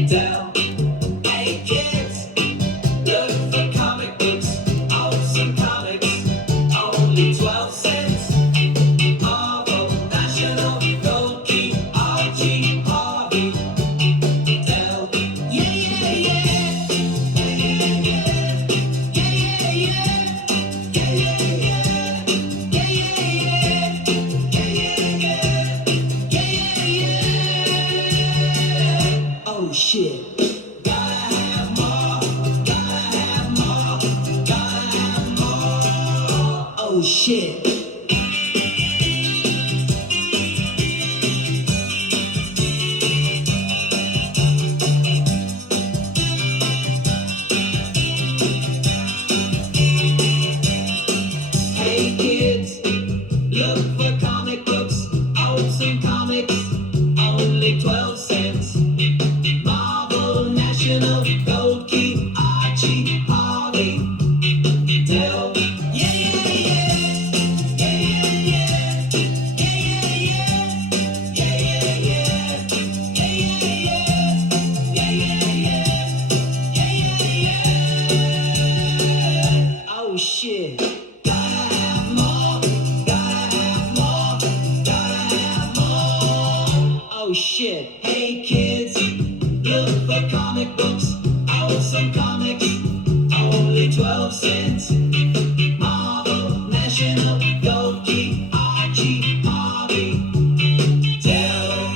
Dell. Hey kids, look for comic books, some comics, only 12 cents. Marvel, National, Gold Key, Archie, Harvey, Dell. Yeah, yeah, yeah. Oh shit. Gotta have more. Gotta have more. Gotta have more. Oh shit. Hey kids, look for comic books, some comics, only 12 cents. Marvel, National, Gold Key, Archie, Harvey, Dell. Yeah, yeah, yeah. Yeah, yeah, yeah. Yeah, yeah, yeah. Yeah, yeah, yeah. Yeah, yeah, yeah. Yeah, yeah, yeah. Oh shit. Gotta have more. Gotta have more. Gotta have more. Oh shit. Hey kids, look for comic books, some comics, only 12 cents. Marvel, National, Gold Key, Archie, Harvey, Dell.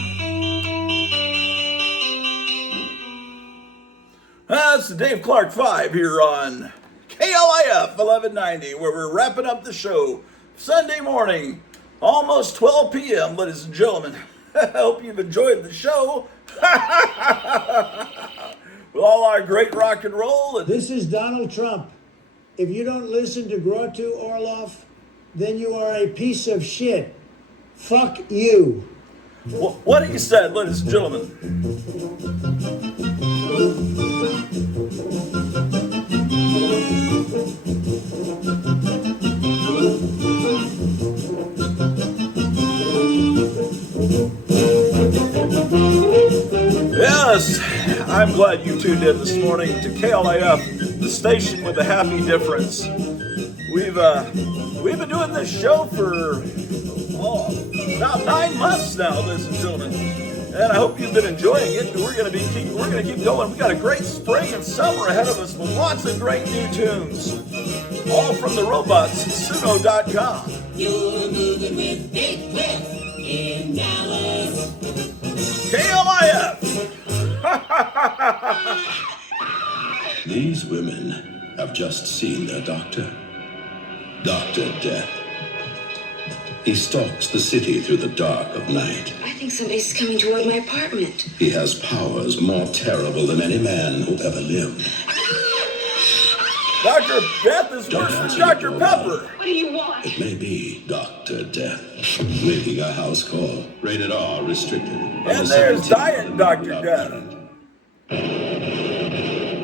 That's the Dave Clark 5 here on KLIF 1190, where we're wrapping up the show Sunday morning, almost 12 p.m., ladies and gentlemen. I hope you've enjoyed the show. With all our great rock and roll. This is Donald Trump. If you don't listen to Grottu Orloff, then you are a piece of shit. Fuck you. What he said, ladies and gentlemen. Yes, I'm glad you tuned in this morning to KLIF, the station with the happy difference. We've been doing this show for about 9 months now, ladies and gentlemen, and I hope you've been enjoying it. We're gonna keep going. We got a great spring and summer ahead of us with lots of great new tunes, all from the robots at Suno.com. You're moving with Big Cliff in Dallas. KLIF. These women have just seen their doctor, Dr. Death. He stalks the city through the dark of night. I think somebody's coming toward my apartment. He has powers more terrible than any man who ever lived. Dr. Death is worse than Dr. Pepper. What do you want? It may be Dr. Death, making a house call. Rated R, restricted. And there's Diet Dr. Death.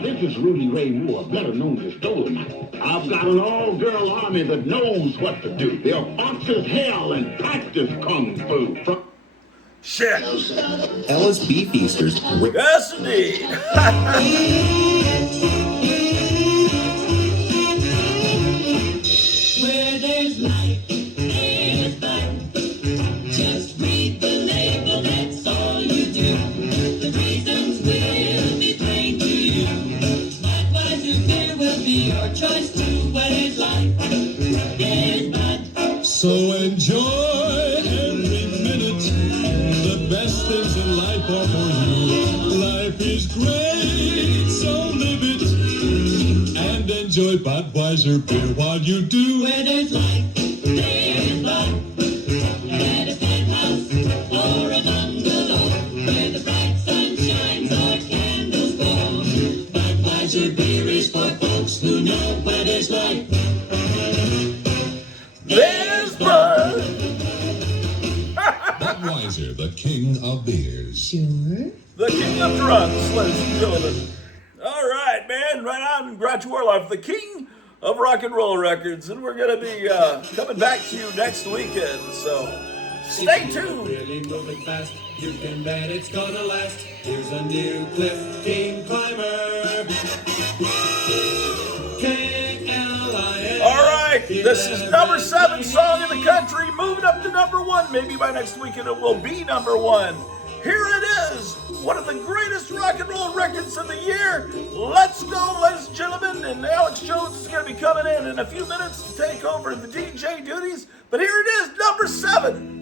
This is Rudy Ray Moore, better known as Dolomite. I've got an all-girl army that knows what to do. They're fast as hell and practice kung fu. Shit. LSB Feasters. Yes, indeed. Where there's life, there's fire. Just read the label, that's all you do. The reasons will be plain to you. Budweiser beer will be your choice too. Where there's life, there's Bud. So enjoy every minute. The best things in life are for you. Life is great, so live it. And enjoy Budweiser beer while you do. Where there's life, there's Bud. At a penthouse or a bungalow, where the bright sun shines or candles glow. Budweiser beer is for folks who know where there's life. There's Bud. Budweiser, the king of beers. Sure. The king of drunks, ladies and gentlemen. All right, man. Right on, Grottu Orloff, the king of rock and roll records, and we're gonna be coming back to you next weekend. So stay tuned. Really moving fast, you can bet it's gonna last. Here's a new Cliff King Climber. KLIF. All right, this is number 7 song in the country, moving up to number 1. Maybe by next weekend it will be number 1. Here it is, one of the greatest rock and roll records of the year. Let's go, ladies and gentlemen. And Alex Jones is going to be coming in a few minutes to take over the DJ duties. But here it is, number 7.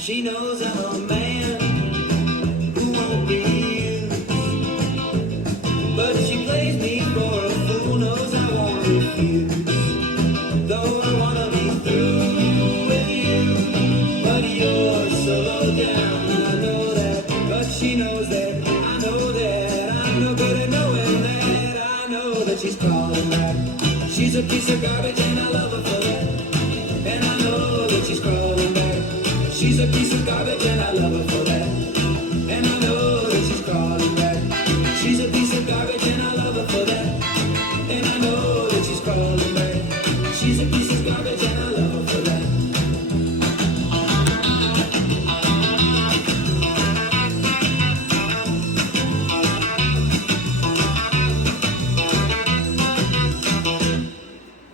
She knows I'm a man who won't be used, but she plays me for a fool, knows I won't refuse. Though I wanna be through with you, but you're so low down, and I know that. But she knows that, I know that. I'm no good at knowing that. I know that she's crawling back. She's a piece of garbage and I love her for that. And I know that she's crawling back. She's a piece of garbage and I love her for that. And I know that she's crawling back. She's a piece of garbage and I love her for that. And I know that she's crawling back. She's a piece of garbage and I love her for that.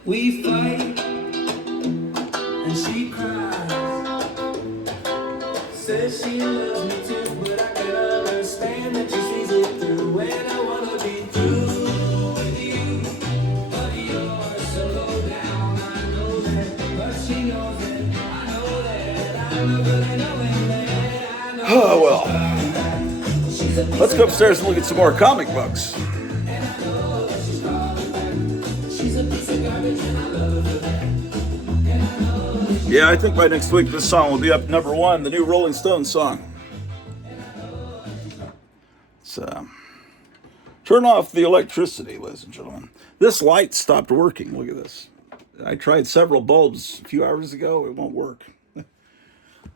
We fight and she cries. Says she loves me too, but I can understand that she sees it through. And I wanna be through with you, but you're so low down. Oh, well. Let's go upstairs and look at some more comic books. Yeah, I think by next week this song will be up #1, the new Rolling Stones song. So, turn off the electricity, ladies and gentlemen. This light stopped working. Look at this. I tried several bulbs a few hours ago. It won't work.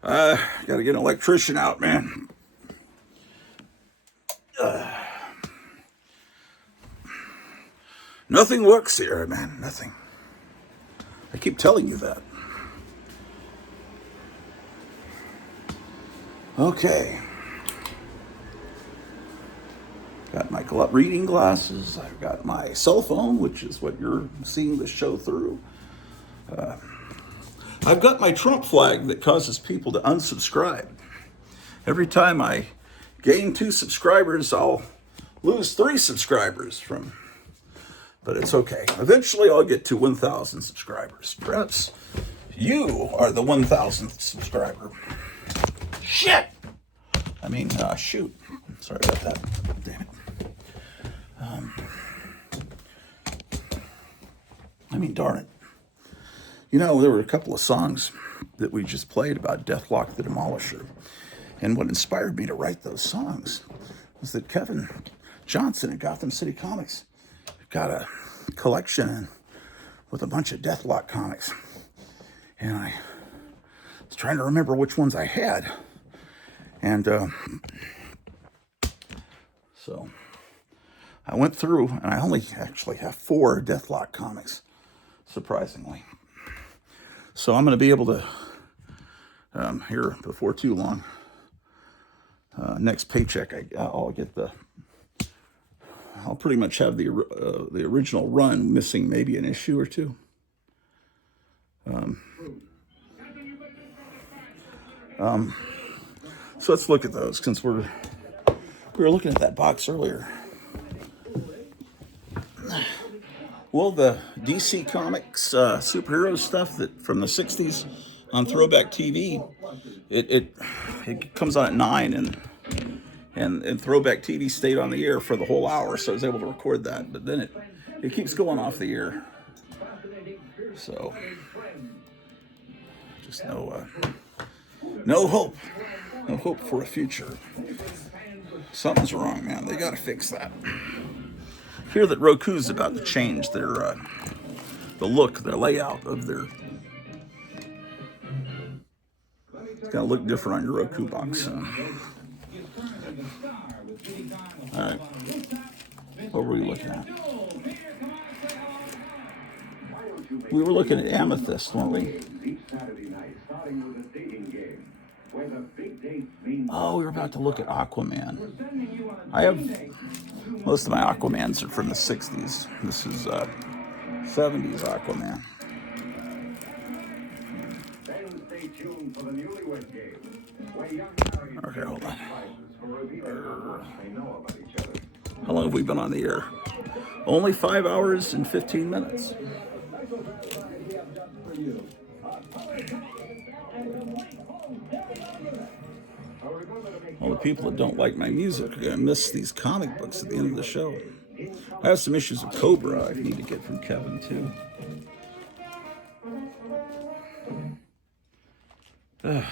Got to get an electrician out, man. Nothing works here, man. Nothing. I keep telling you that. Okay. Got my reading glasses. I've got my cell phone, which is what you're seeing the show through. I've got my Trump flag that causes people to unsubscribe. Every time I gain 2 subscribers, I'll lose 3 subscribers from. But it's okay. Eventually, I'll get to 1,000 subscribers. Perhaps you are the 1,000th subscriber. Shit! I mean, shoot. Sorry about that. Damn it. Darn it. You know, there were a couple of songs that we just played about Deathlock the Demolisher. And what inspired me to write those songs was that Kevin Johnson at Gotham City Comics got a collection with a bunch of Deathlock comics. And I was trying to remember which ones I had. And so I went through, and I only actually have 4 Deathlock comics, surprisingly. So I'm going to be able to, here before too long, next paycheck, I'll pretty much have the original run, missing maybe an issue or 2. So let's look at those, since we were looking at that box earlier. Well, the DC Comics superhero stuff that from the 60s on Throwback TV, it comes on at 9, and Throwback TV stayed on the air for the whole hour, so I was able to record that. But then it keeps going off the air. So just no hope. No hope for a future. Something's wrong, man. They got to fix that. I hear that Roku's about to change their the look, their layout of their. It's gonna look different on your Roku box. All right. What were we looking at? We were looking at Amethyst, weren't we? Oh, we were about to look at Aquaman. I have most of my Aquamans are from the 60s. This is 70s Aquaman. Okay, hold on. How long have we been on the air? Only 5 hours and 15 minutes. All the people that don't like my music are going to miss these comic books at the end of the show. I have some issues of Cobra I need to get from Kevin, too. I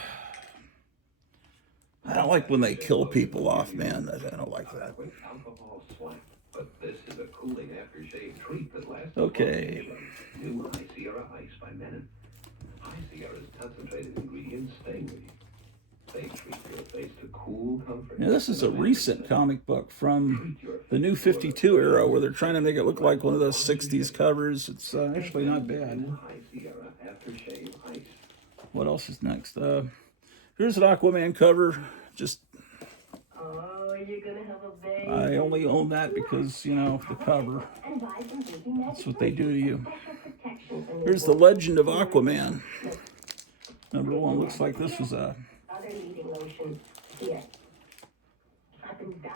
don't like when they kill people off, man. I don't like that. Okay. New High Sierra Ice by Menon. High Sierra's concentrated ingredients stay with you. They treat your face to cool comfort. Now, this is a recent comic book from the New 52 era where they're trying to make it look like one of those 60s covers. It's actually not bad. What else is next? Here's an Aquaman cover. Just I only own that because, you know, the cover. That's what they do to you. Here's the Legend of Aquaman. #1 looks like this was a...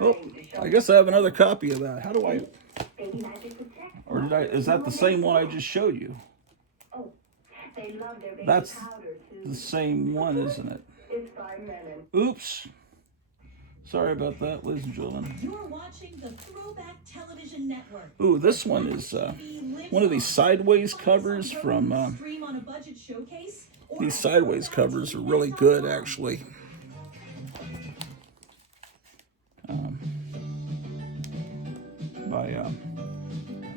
Oh, I guess I have another copy of that. How do I... Or did I... Is that the same one I just showed you? That's the same one, isn't it? Oops. Sorry about that, ladies and gentlemen. You're watching the Throwback Television Network. Ooh, this one is one of these sideways covers from. Stream on a budget showcase. These sideways covers are really good, actually.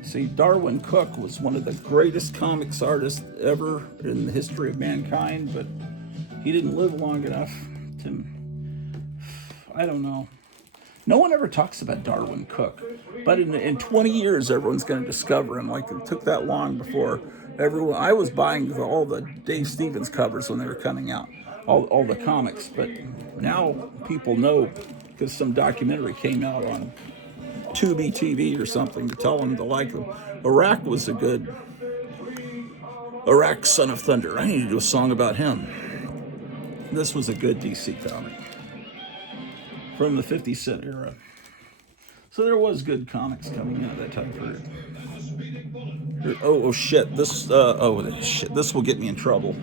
See, Darwin Cook was one of the greatest comics artists ever in the history of mankind, but he didn't live long enough to, I don't know. No one ever talks about Darwin Cook, but in 20 years, everyone's going to discover him. Like, it took that long before everyone. I was buying all the Dave Stevens covers when they were coming out, all the comics, but now people know because some documentary came out on Tubi TV or something to tell them to like them. Iraq was a good. Iraq, Son of Thunder. I need to do a song about him. This was a good DC comic from the 50 Cent era. So there was good comics coming out of that time period. Oh shit! This this will get me in trouble.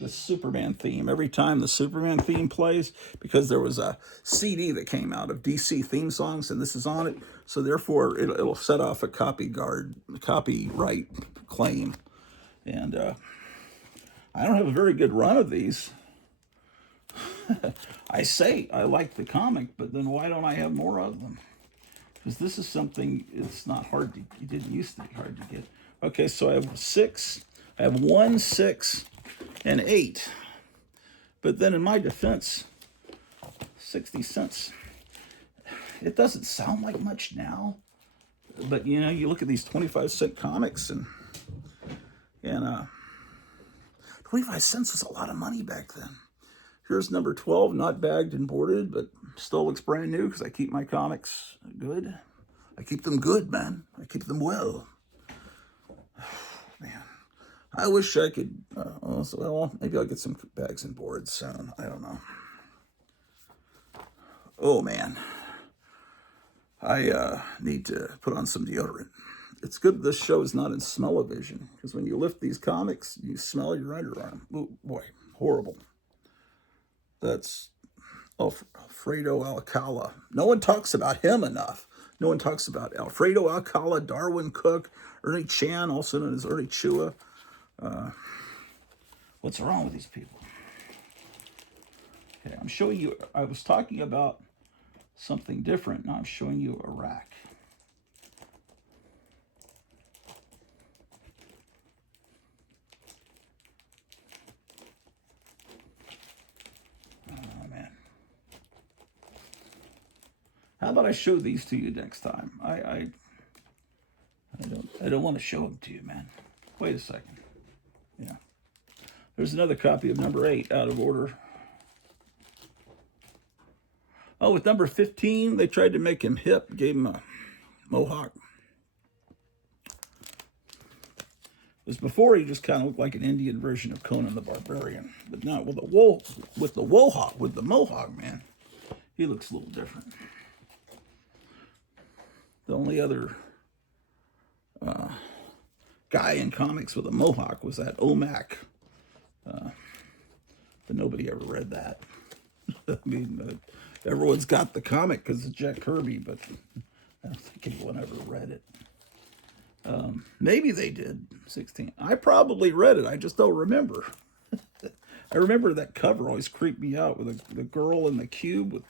The Superman theme. Every time the Superman theme plays, because there was a CD that came out of DC theme songs, and this is on it, so therefore it'll set off a copyright claim. And I don't have a very good run of these. I say I like the comic, but then why don't I have more of them? Because this is something, it's not hard to, it didn't used to be hard to get. Okay, so I have 6, I have 1, 6, and 8. But then in my defense, 60 cents. It doesn't sound like much now, but you know, you look at these 25-cent comics and 25 cents was a lot of money back then. Here's number 12, not bagged and boarded, but still looks brand new because I keep my comics good. I keep them good, man. I keep them well. Man, I wish I could, well, maybe I'll get some bags and boards soon. I don't know. Oh, man. I need to put on some deodorant. It's good this show is not in smell-o-vision, because when you lift these comics, you smell your underarm. Oh, boy, horrible. That's Alfredo Alcala. No one talks about him enough. No one talks about Alfredo Alcala, Darwin Cook, Ernie Chan, also known as Ernie Chua. What's wrong with these people? Okay, I'm showing you, I was talking about something different. Now I'm showing you Iraq. How about I show these to you next time? I don't want to show them to you, man. Wait a second. Yeah. There's another copy of number 8 out of order. Oh, with number 15, they tried to make him hip, gave him a mohawk. It was before he just kind of looked like an Indian version of Conan the Barbarian. But now with the mohawk, man, he looks a little different. The only other guy in comics with a mohawk was that OMAC. But nobody ever read that. I mean, everyone's got the comic because it's Jack Kirby, but I don't think anyone ever read it. Maybe they did, 16. I probably read it. I just don't remember. I remember that cover always creeped me out with the girl in the cube with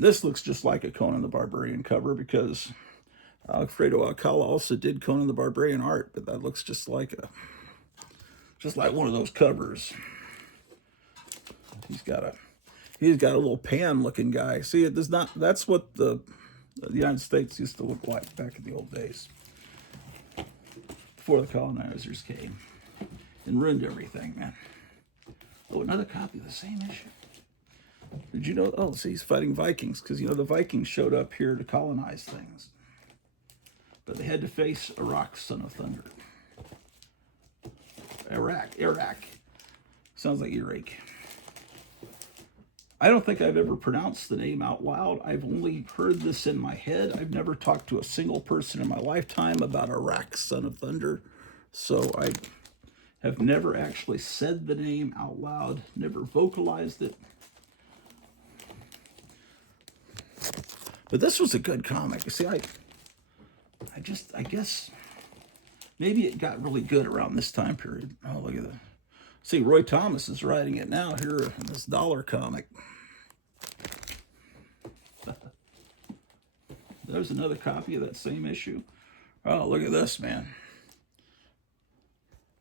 this looks just like a Conan the Barbarian cover because Alfredo Alcala also did Conan the Barbarian art, but that looks just like one of those covers. He's got a little pan looking guy. See, it does not. That's what the United States used to look like back in the old days, before the colonizers came and ruined everything, man. Oh, another copy of the same issue. Did you know? Oh, see, he's fighting Vikings because, you know, the Vikings showed up here to colonize things. But they had to face Iraq, Son of Thunder. Iraq. Sounds like Iraq. I don't think I've ever pronounced the name out loud. I've only heard this in my head. I've never talked to a single person in my lifetime about Iraq, Son of Thunder. So I have never actually said the name out loud, never vocalized it. But this was a good comic. You see, I guess maybe it got really good around this time period. Oh, look at that. See, Roy Thomas is writing it now here in this dollar comic. There's another copy of that same issue. Oh, look at this, man.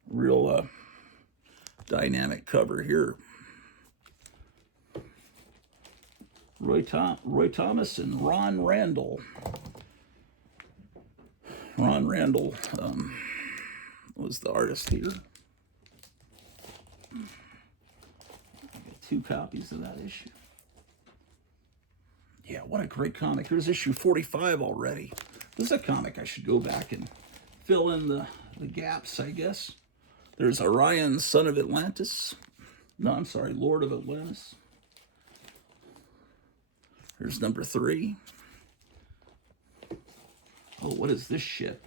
Real dynamic cover here. Roy Thomas and Ron Randall. Ron Randall was the artist here. I got 2 copies of that issue. Yeah, what a great comic. Here's issue 45 already. This is a comic I should go back and fill in the gaps, I guess. There's Orion, son of Atlantis. No, I'm sorry, Lord of Atlantis. Here's number 3. Oh, what is this shit?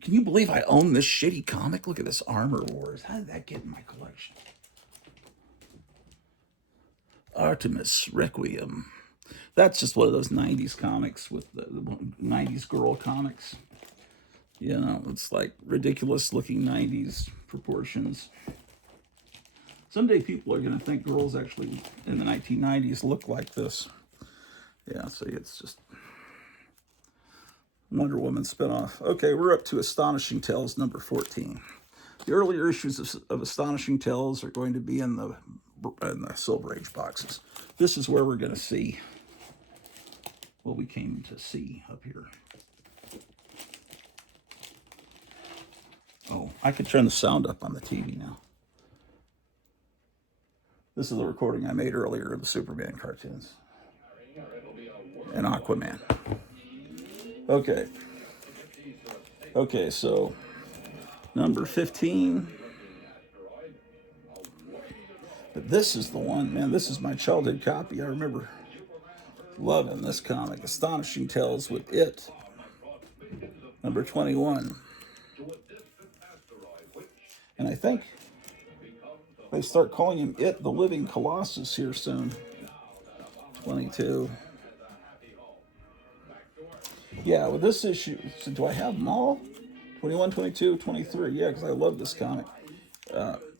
Can you believe I own this shitty comic? Look at this, Armor Wars. How did that get in my collection? Artemis Requiem. That's just one of those 90s comics with the 90s girl comics. You know, it's like ridiculous looking 90s proportions. Someday people are going to think girls actually in the 1990s look like this. Yeah, see, it's just Wonder Woman spinoff. Okay, we're up to Astonishing Tales number 14. The earlier issues of Astonishing Tales are going to be in the Silver Age boxes. This is where we're going to see what we came to see up here. Oh, I could turn the sound up on the TV now. This is the recording I made earlier of the Superman cartoons and Aquaman. Okay. Okay, so number 15. But this is the one, man. This is my childhood copy. I remember loving this comic. Astonishing Tales with It. Number 21. And I think they start calling him It, the Living Colossus here soon. 22. Yeah, with this issue, so do I have them all? 21, 22, 23. Yeah, because I love this comic.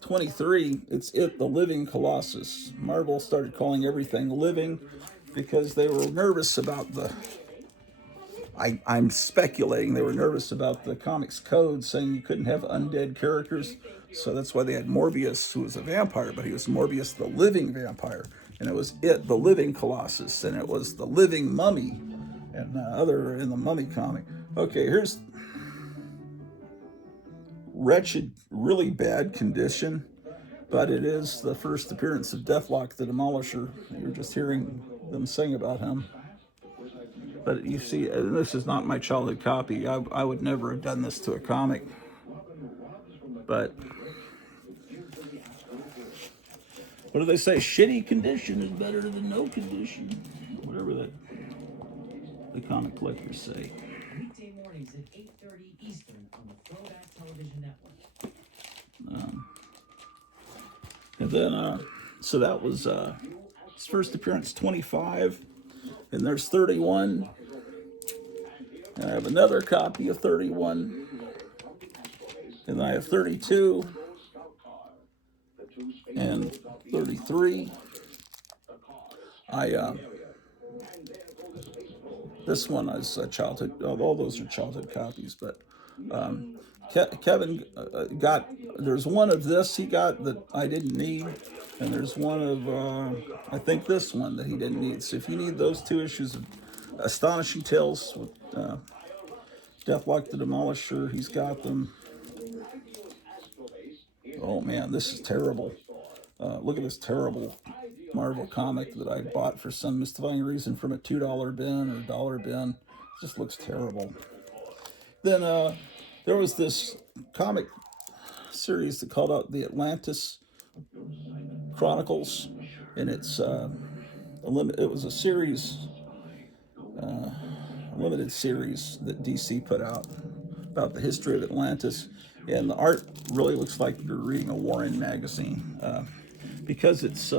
23, it's It, the Living Colossus. Marvel started calling everything living because they were nervous about the... I'm speculating they were nervous about the comics code saying you couldn't have undead characters. So that's why they had Morbius, who was a vampire, but he was Morbius, the living vampire. And it was It, the Living Colossus. And it was the Living Mummy. And other in the Mummy comic. Okay, here's wretched, really bad condition, but it is the first appearance of Deathlock the Demolisher. You're just hearing them sing about him. But you see, this is not my childhood copy. I would never have done this to a comic. But what do they say? Shitty condition is better than no condition. Whatever that the comic collectors say. Weekday mornings at 8:30 Eastern on the Throwback Television Network. And then, so that was his first appearance, 25. And there's 31. And I have another copy of 31. And I have 32. And 33. This one is a childhood, all those are childhood copies, but Kevin got, there's one of this he got that I didn't need, and there's one of, I think this one that he didn't need. So if you need those 2 issues of Astonishing Tales with Deathlock the Demolisher, he's got them. Oh man, this is terrible. Look at this terrible Marvel comic that I bought for some mystifying reason from a $2 bin or $1 bin. It just looks terrible. Then there was this comic series that called out the Atlantis Chronicles, and it's it was a series, a limited series that DC put out about the history of Atlantis. And the art really looks like you're reading a Warren magazine because it's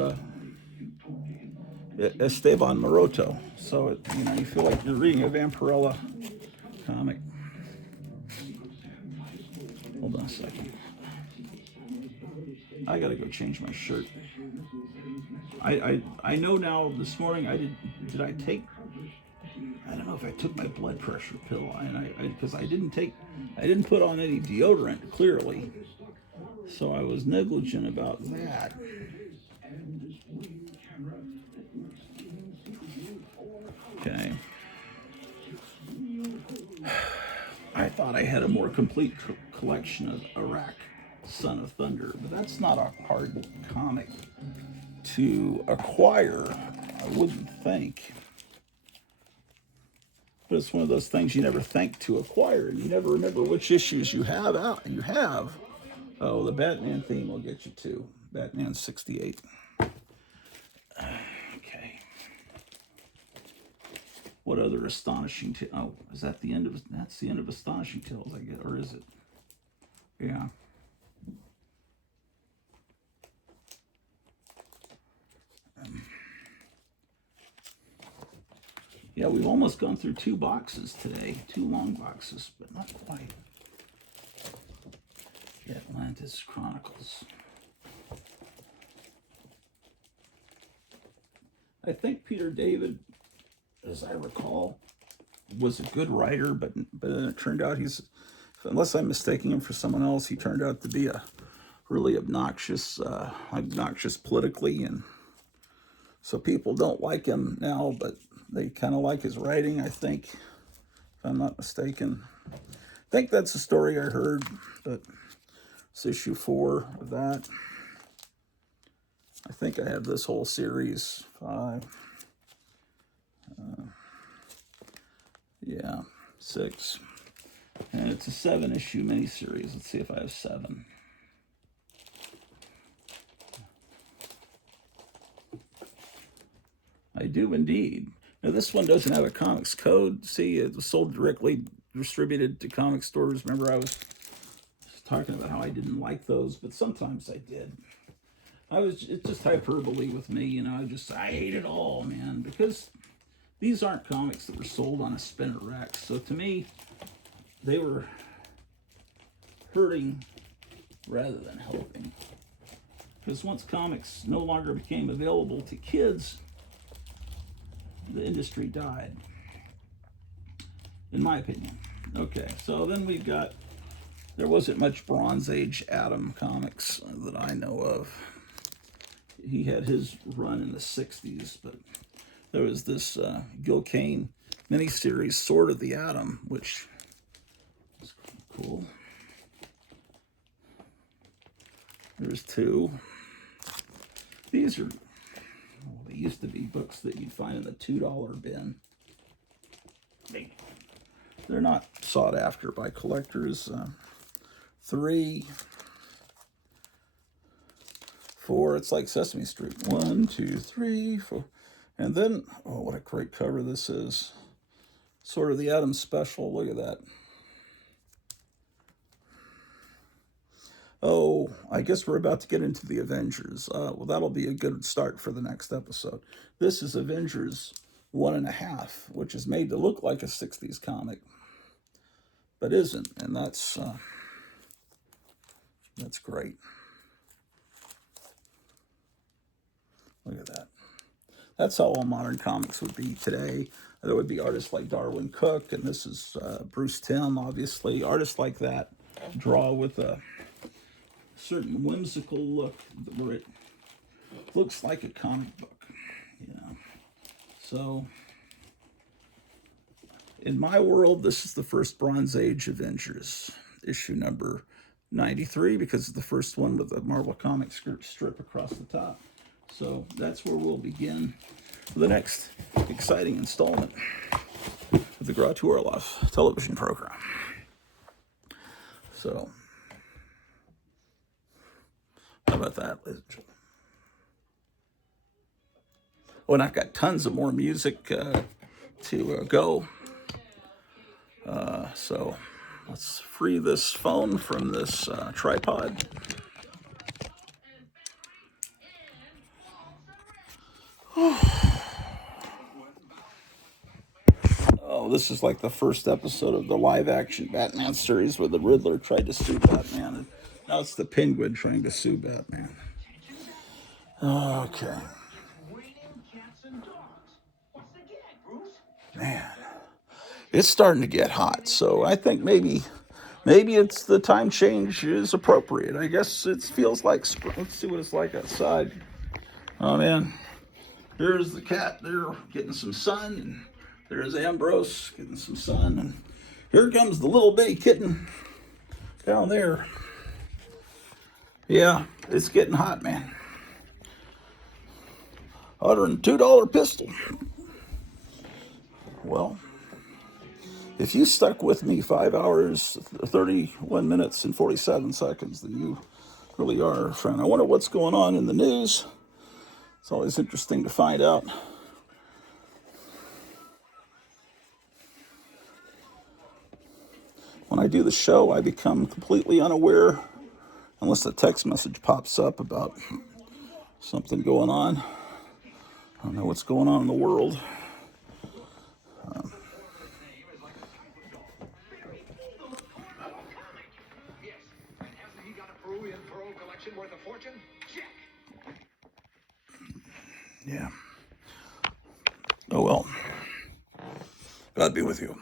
Esteban Maroto. So you feel like you're reading a Vampirella comic. Hold on a second. I gotta go change my shirt. I know now. This morning I did I take? I don't know if I took my blood pressure pill, and because I didn't put on any deodorant clearly, so I was negligent about that. Okay. I thought I had a more complete collection of Iraq, Son of Thunder, but that's not a hard comic to acquire, I wouldn't think. But it's one of those things you never think to acquire, and you never remember which issues you have out. You have. Oh, the Batman theme will get you too. Batman 68. Okay. What other astonishing oh, is that the end of that's the end of Astonishing Tales, I guess, or is it? Yeah. Yeah, we've almost gone through 2 boxes today, 2 long boxes, but not quite. The Atlantis Chronicles. I think Peter David, as I recall, was a good writer, but then it turned out unless I'm mistaking him for someone else, he turned out to be a really obnoxious politically, and so people don't like him now, but they kind of like his writing, I think, if I'm not mistaken. I think that's a story I heard, but it's issue 4 of that. I think I have this whole series, 5. Yeah, 6. And it's a 7-issue miniseries. Let's see if I have 7. I do indeed. Now, this one doesn't have a comics code. See, it was sold directly, distributed to comic stores. Remember, I was talking about how I didn't like those, but sometimes I did. It's just hyperbole with me, I hate it all, man, because these aren't comics that were sold on a spinner rack. So to me, they were hurting rather than helping. Because once comics no longer became available to kids, the industry died, in my opinion. Okay, so then we've got, there wasn't much Bronze Age Adam comics that I know of. He had his run in the 60s, but there was this Gil Kane miniseries, Sword of the Atom, which is cool. There's 2. These are, they used to be books that you'd find in the $2 bin. They're not sought after by collectors. 3, 4, it's like Sesame Street. 1, 2, 3, 4. And then, oh, what a great cover this is. Sort of the Atom Special. Look at that. Oh, I guess we're about to get into the Avengers. Well, that'll be a good start for the next episode. This is Avengers 1.5, which is made to look like a 60s comic, but isn't. And that's great. Look at that. That's how all modern comics would be today. There would be artists like Darwin Cook, and this is Bruce Timm, obviously. Artists like that draw with a certain whimsical look where it looks like a comic book, So, in my world, this is the first Bronze Age Avengers, issue number 93, because it's the first one with a Marvel Comics strip across the top. So that's where we'll begin the next exciting installment of the Grottu Orloff television program. So, how about that, ladies and gentlemen? Oh, and I've got tons of more music to go. So Let's free this phone from this tripod. Oh, this is like the first episode of the live-action Batman series where the Riddler tried to sue Batman. And now it's the Penguin trying to sue Batman. Okay. Man, it's starting to get hot, so I think maybe it's the time change is appropriate. I guess it feels like spring. Let's see what it's like outside. Oh man, here's the cat there getting some sun, and there's Ambrose getting some sun, and here comes the little bitty kitten down there. Yeah, it's getting hot, man. $102 pistol. Well, if you stuck with me 5 hours, 31 minutes, and 47 seconds, then you really are a friend. I wonder what's going on in the news. It's always interesting to find out. When I do the show, I become completely unaware, unless a text message pops up about something going on. I don't know what's going on in the world. Yeah. Oh well. God be with you.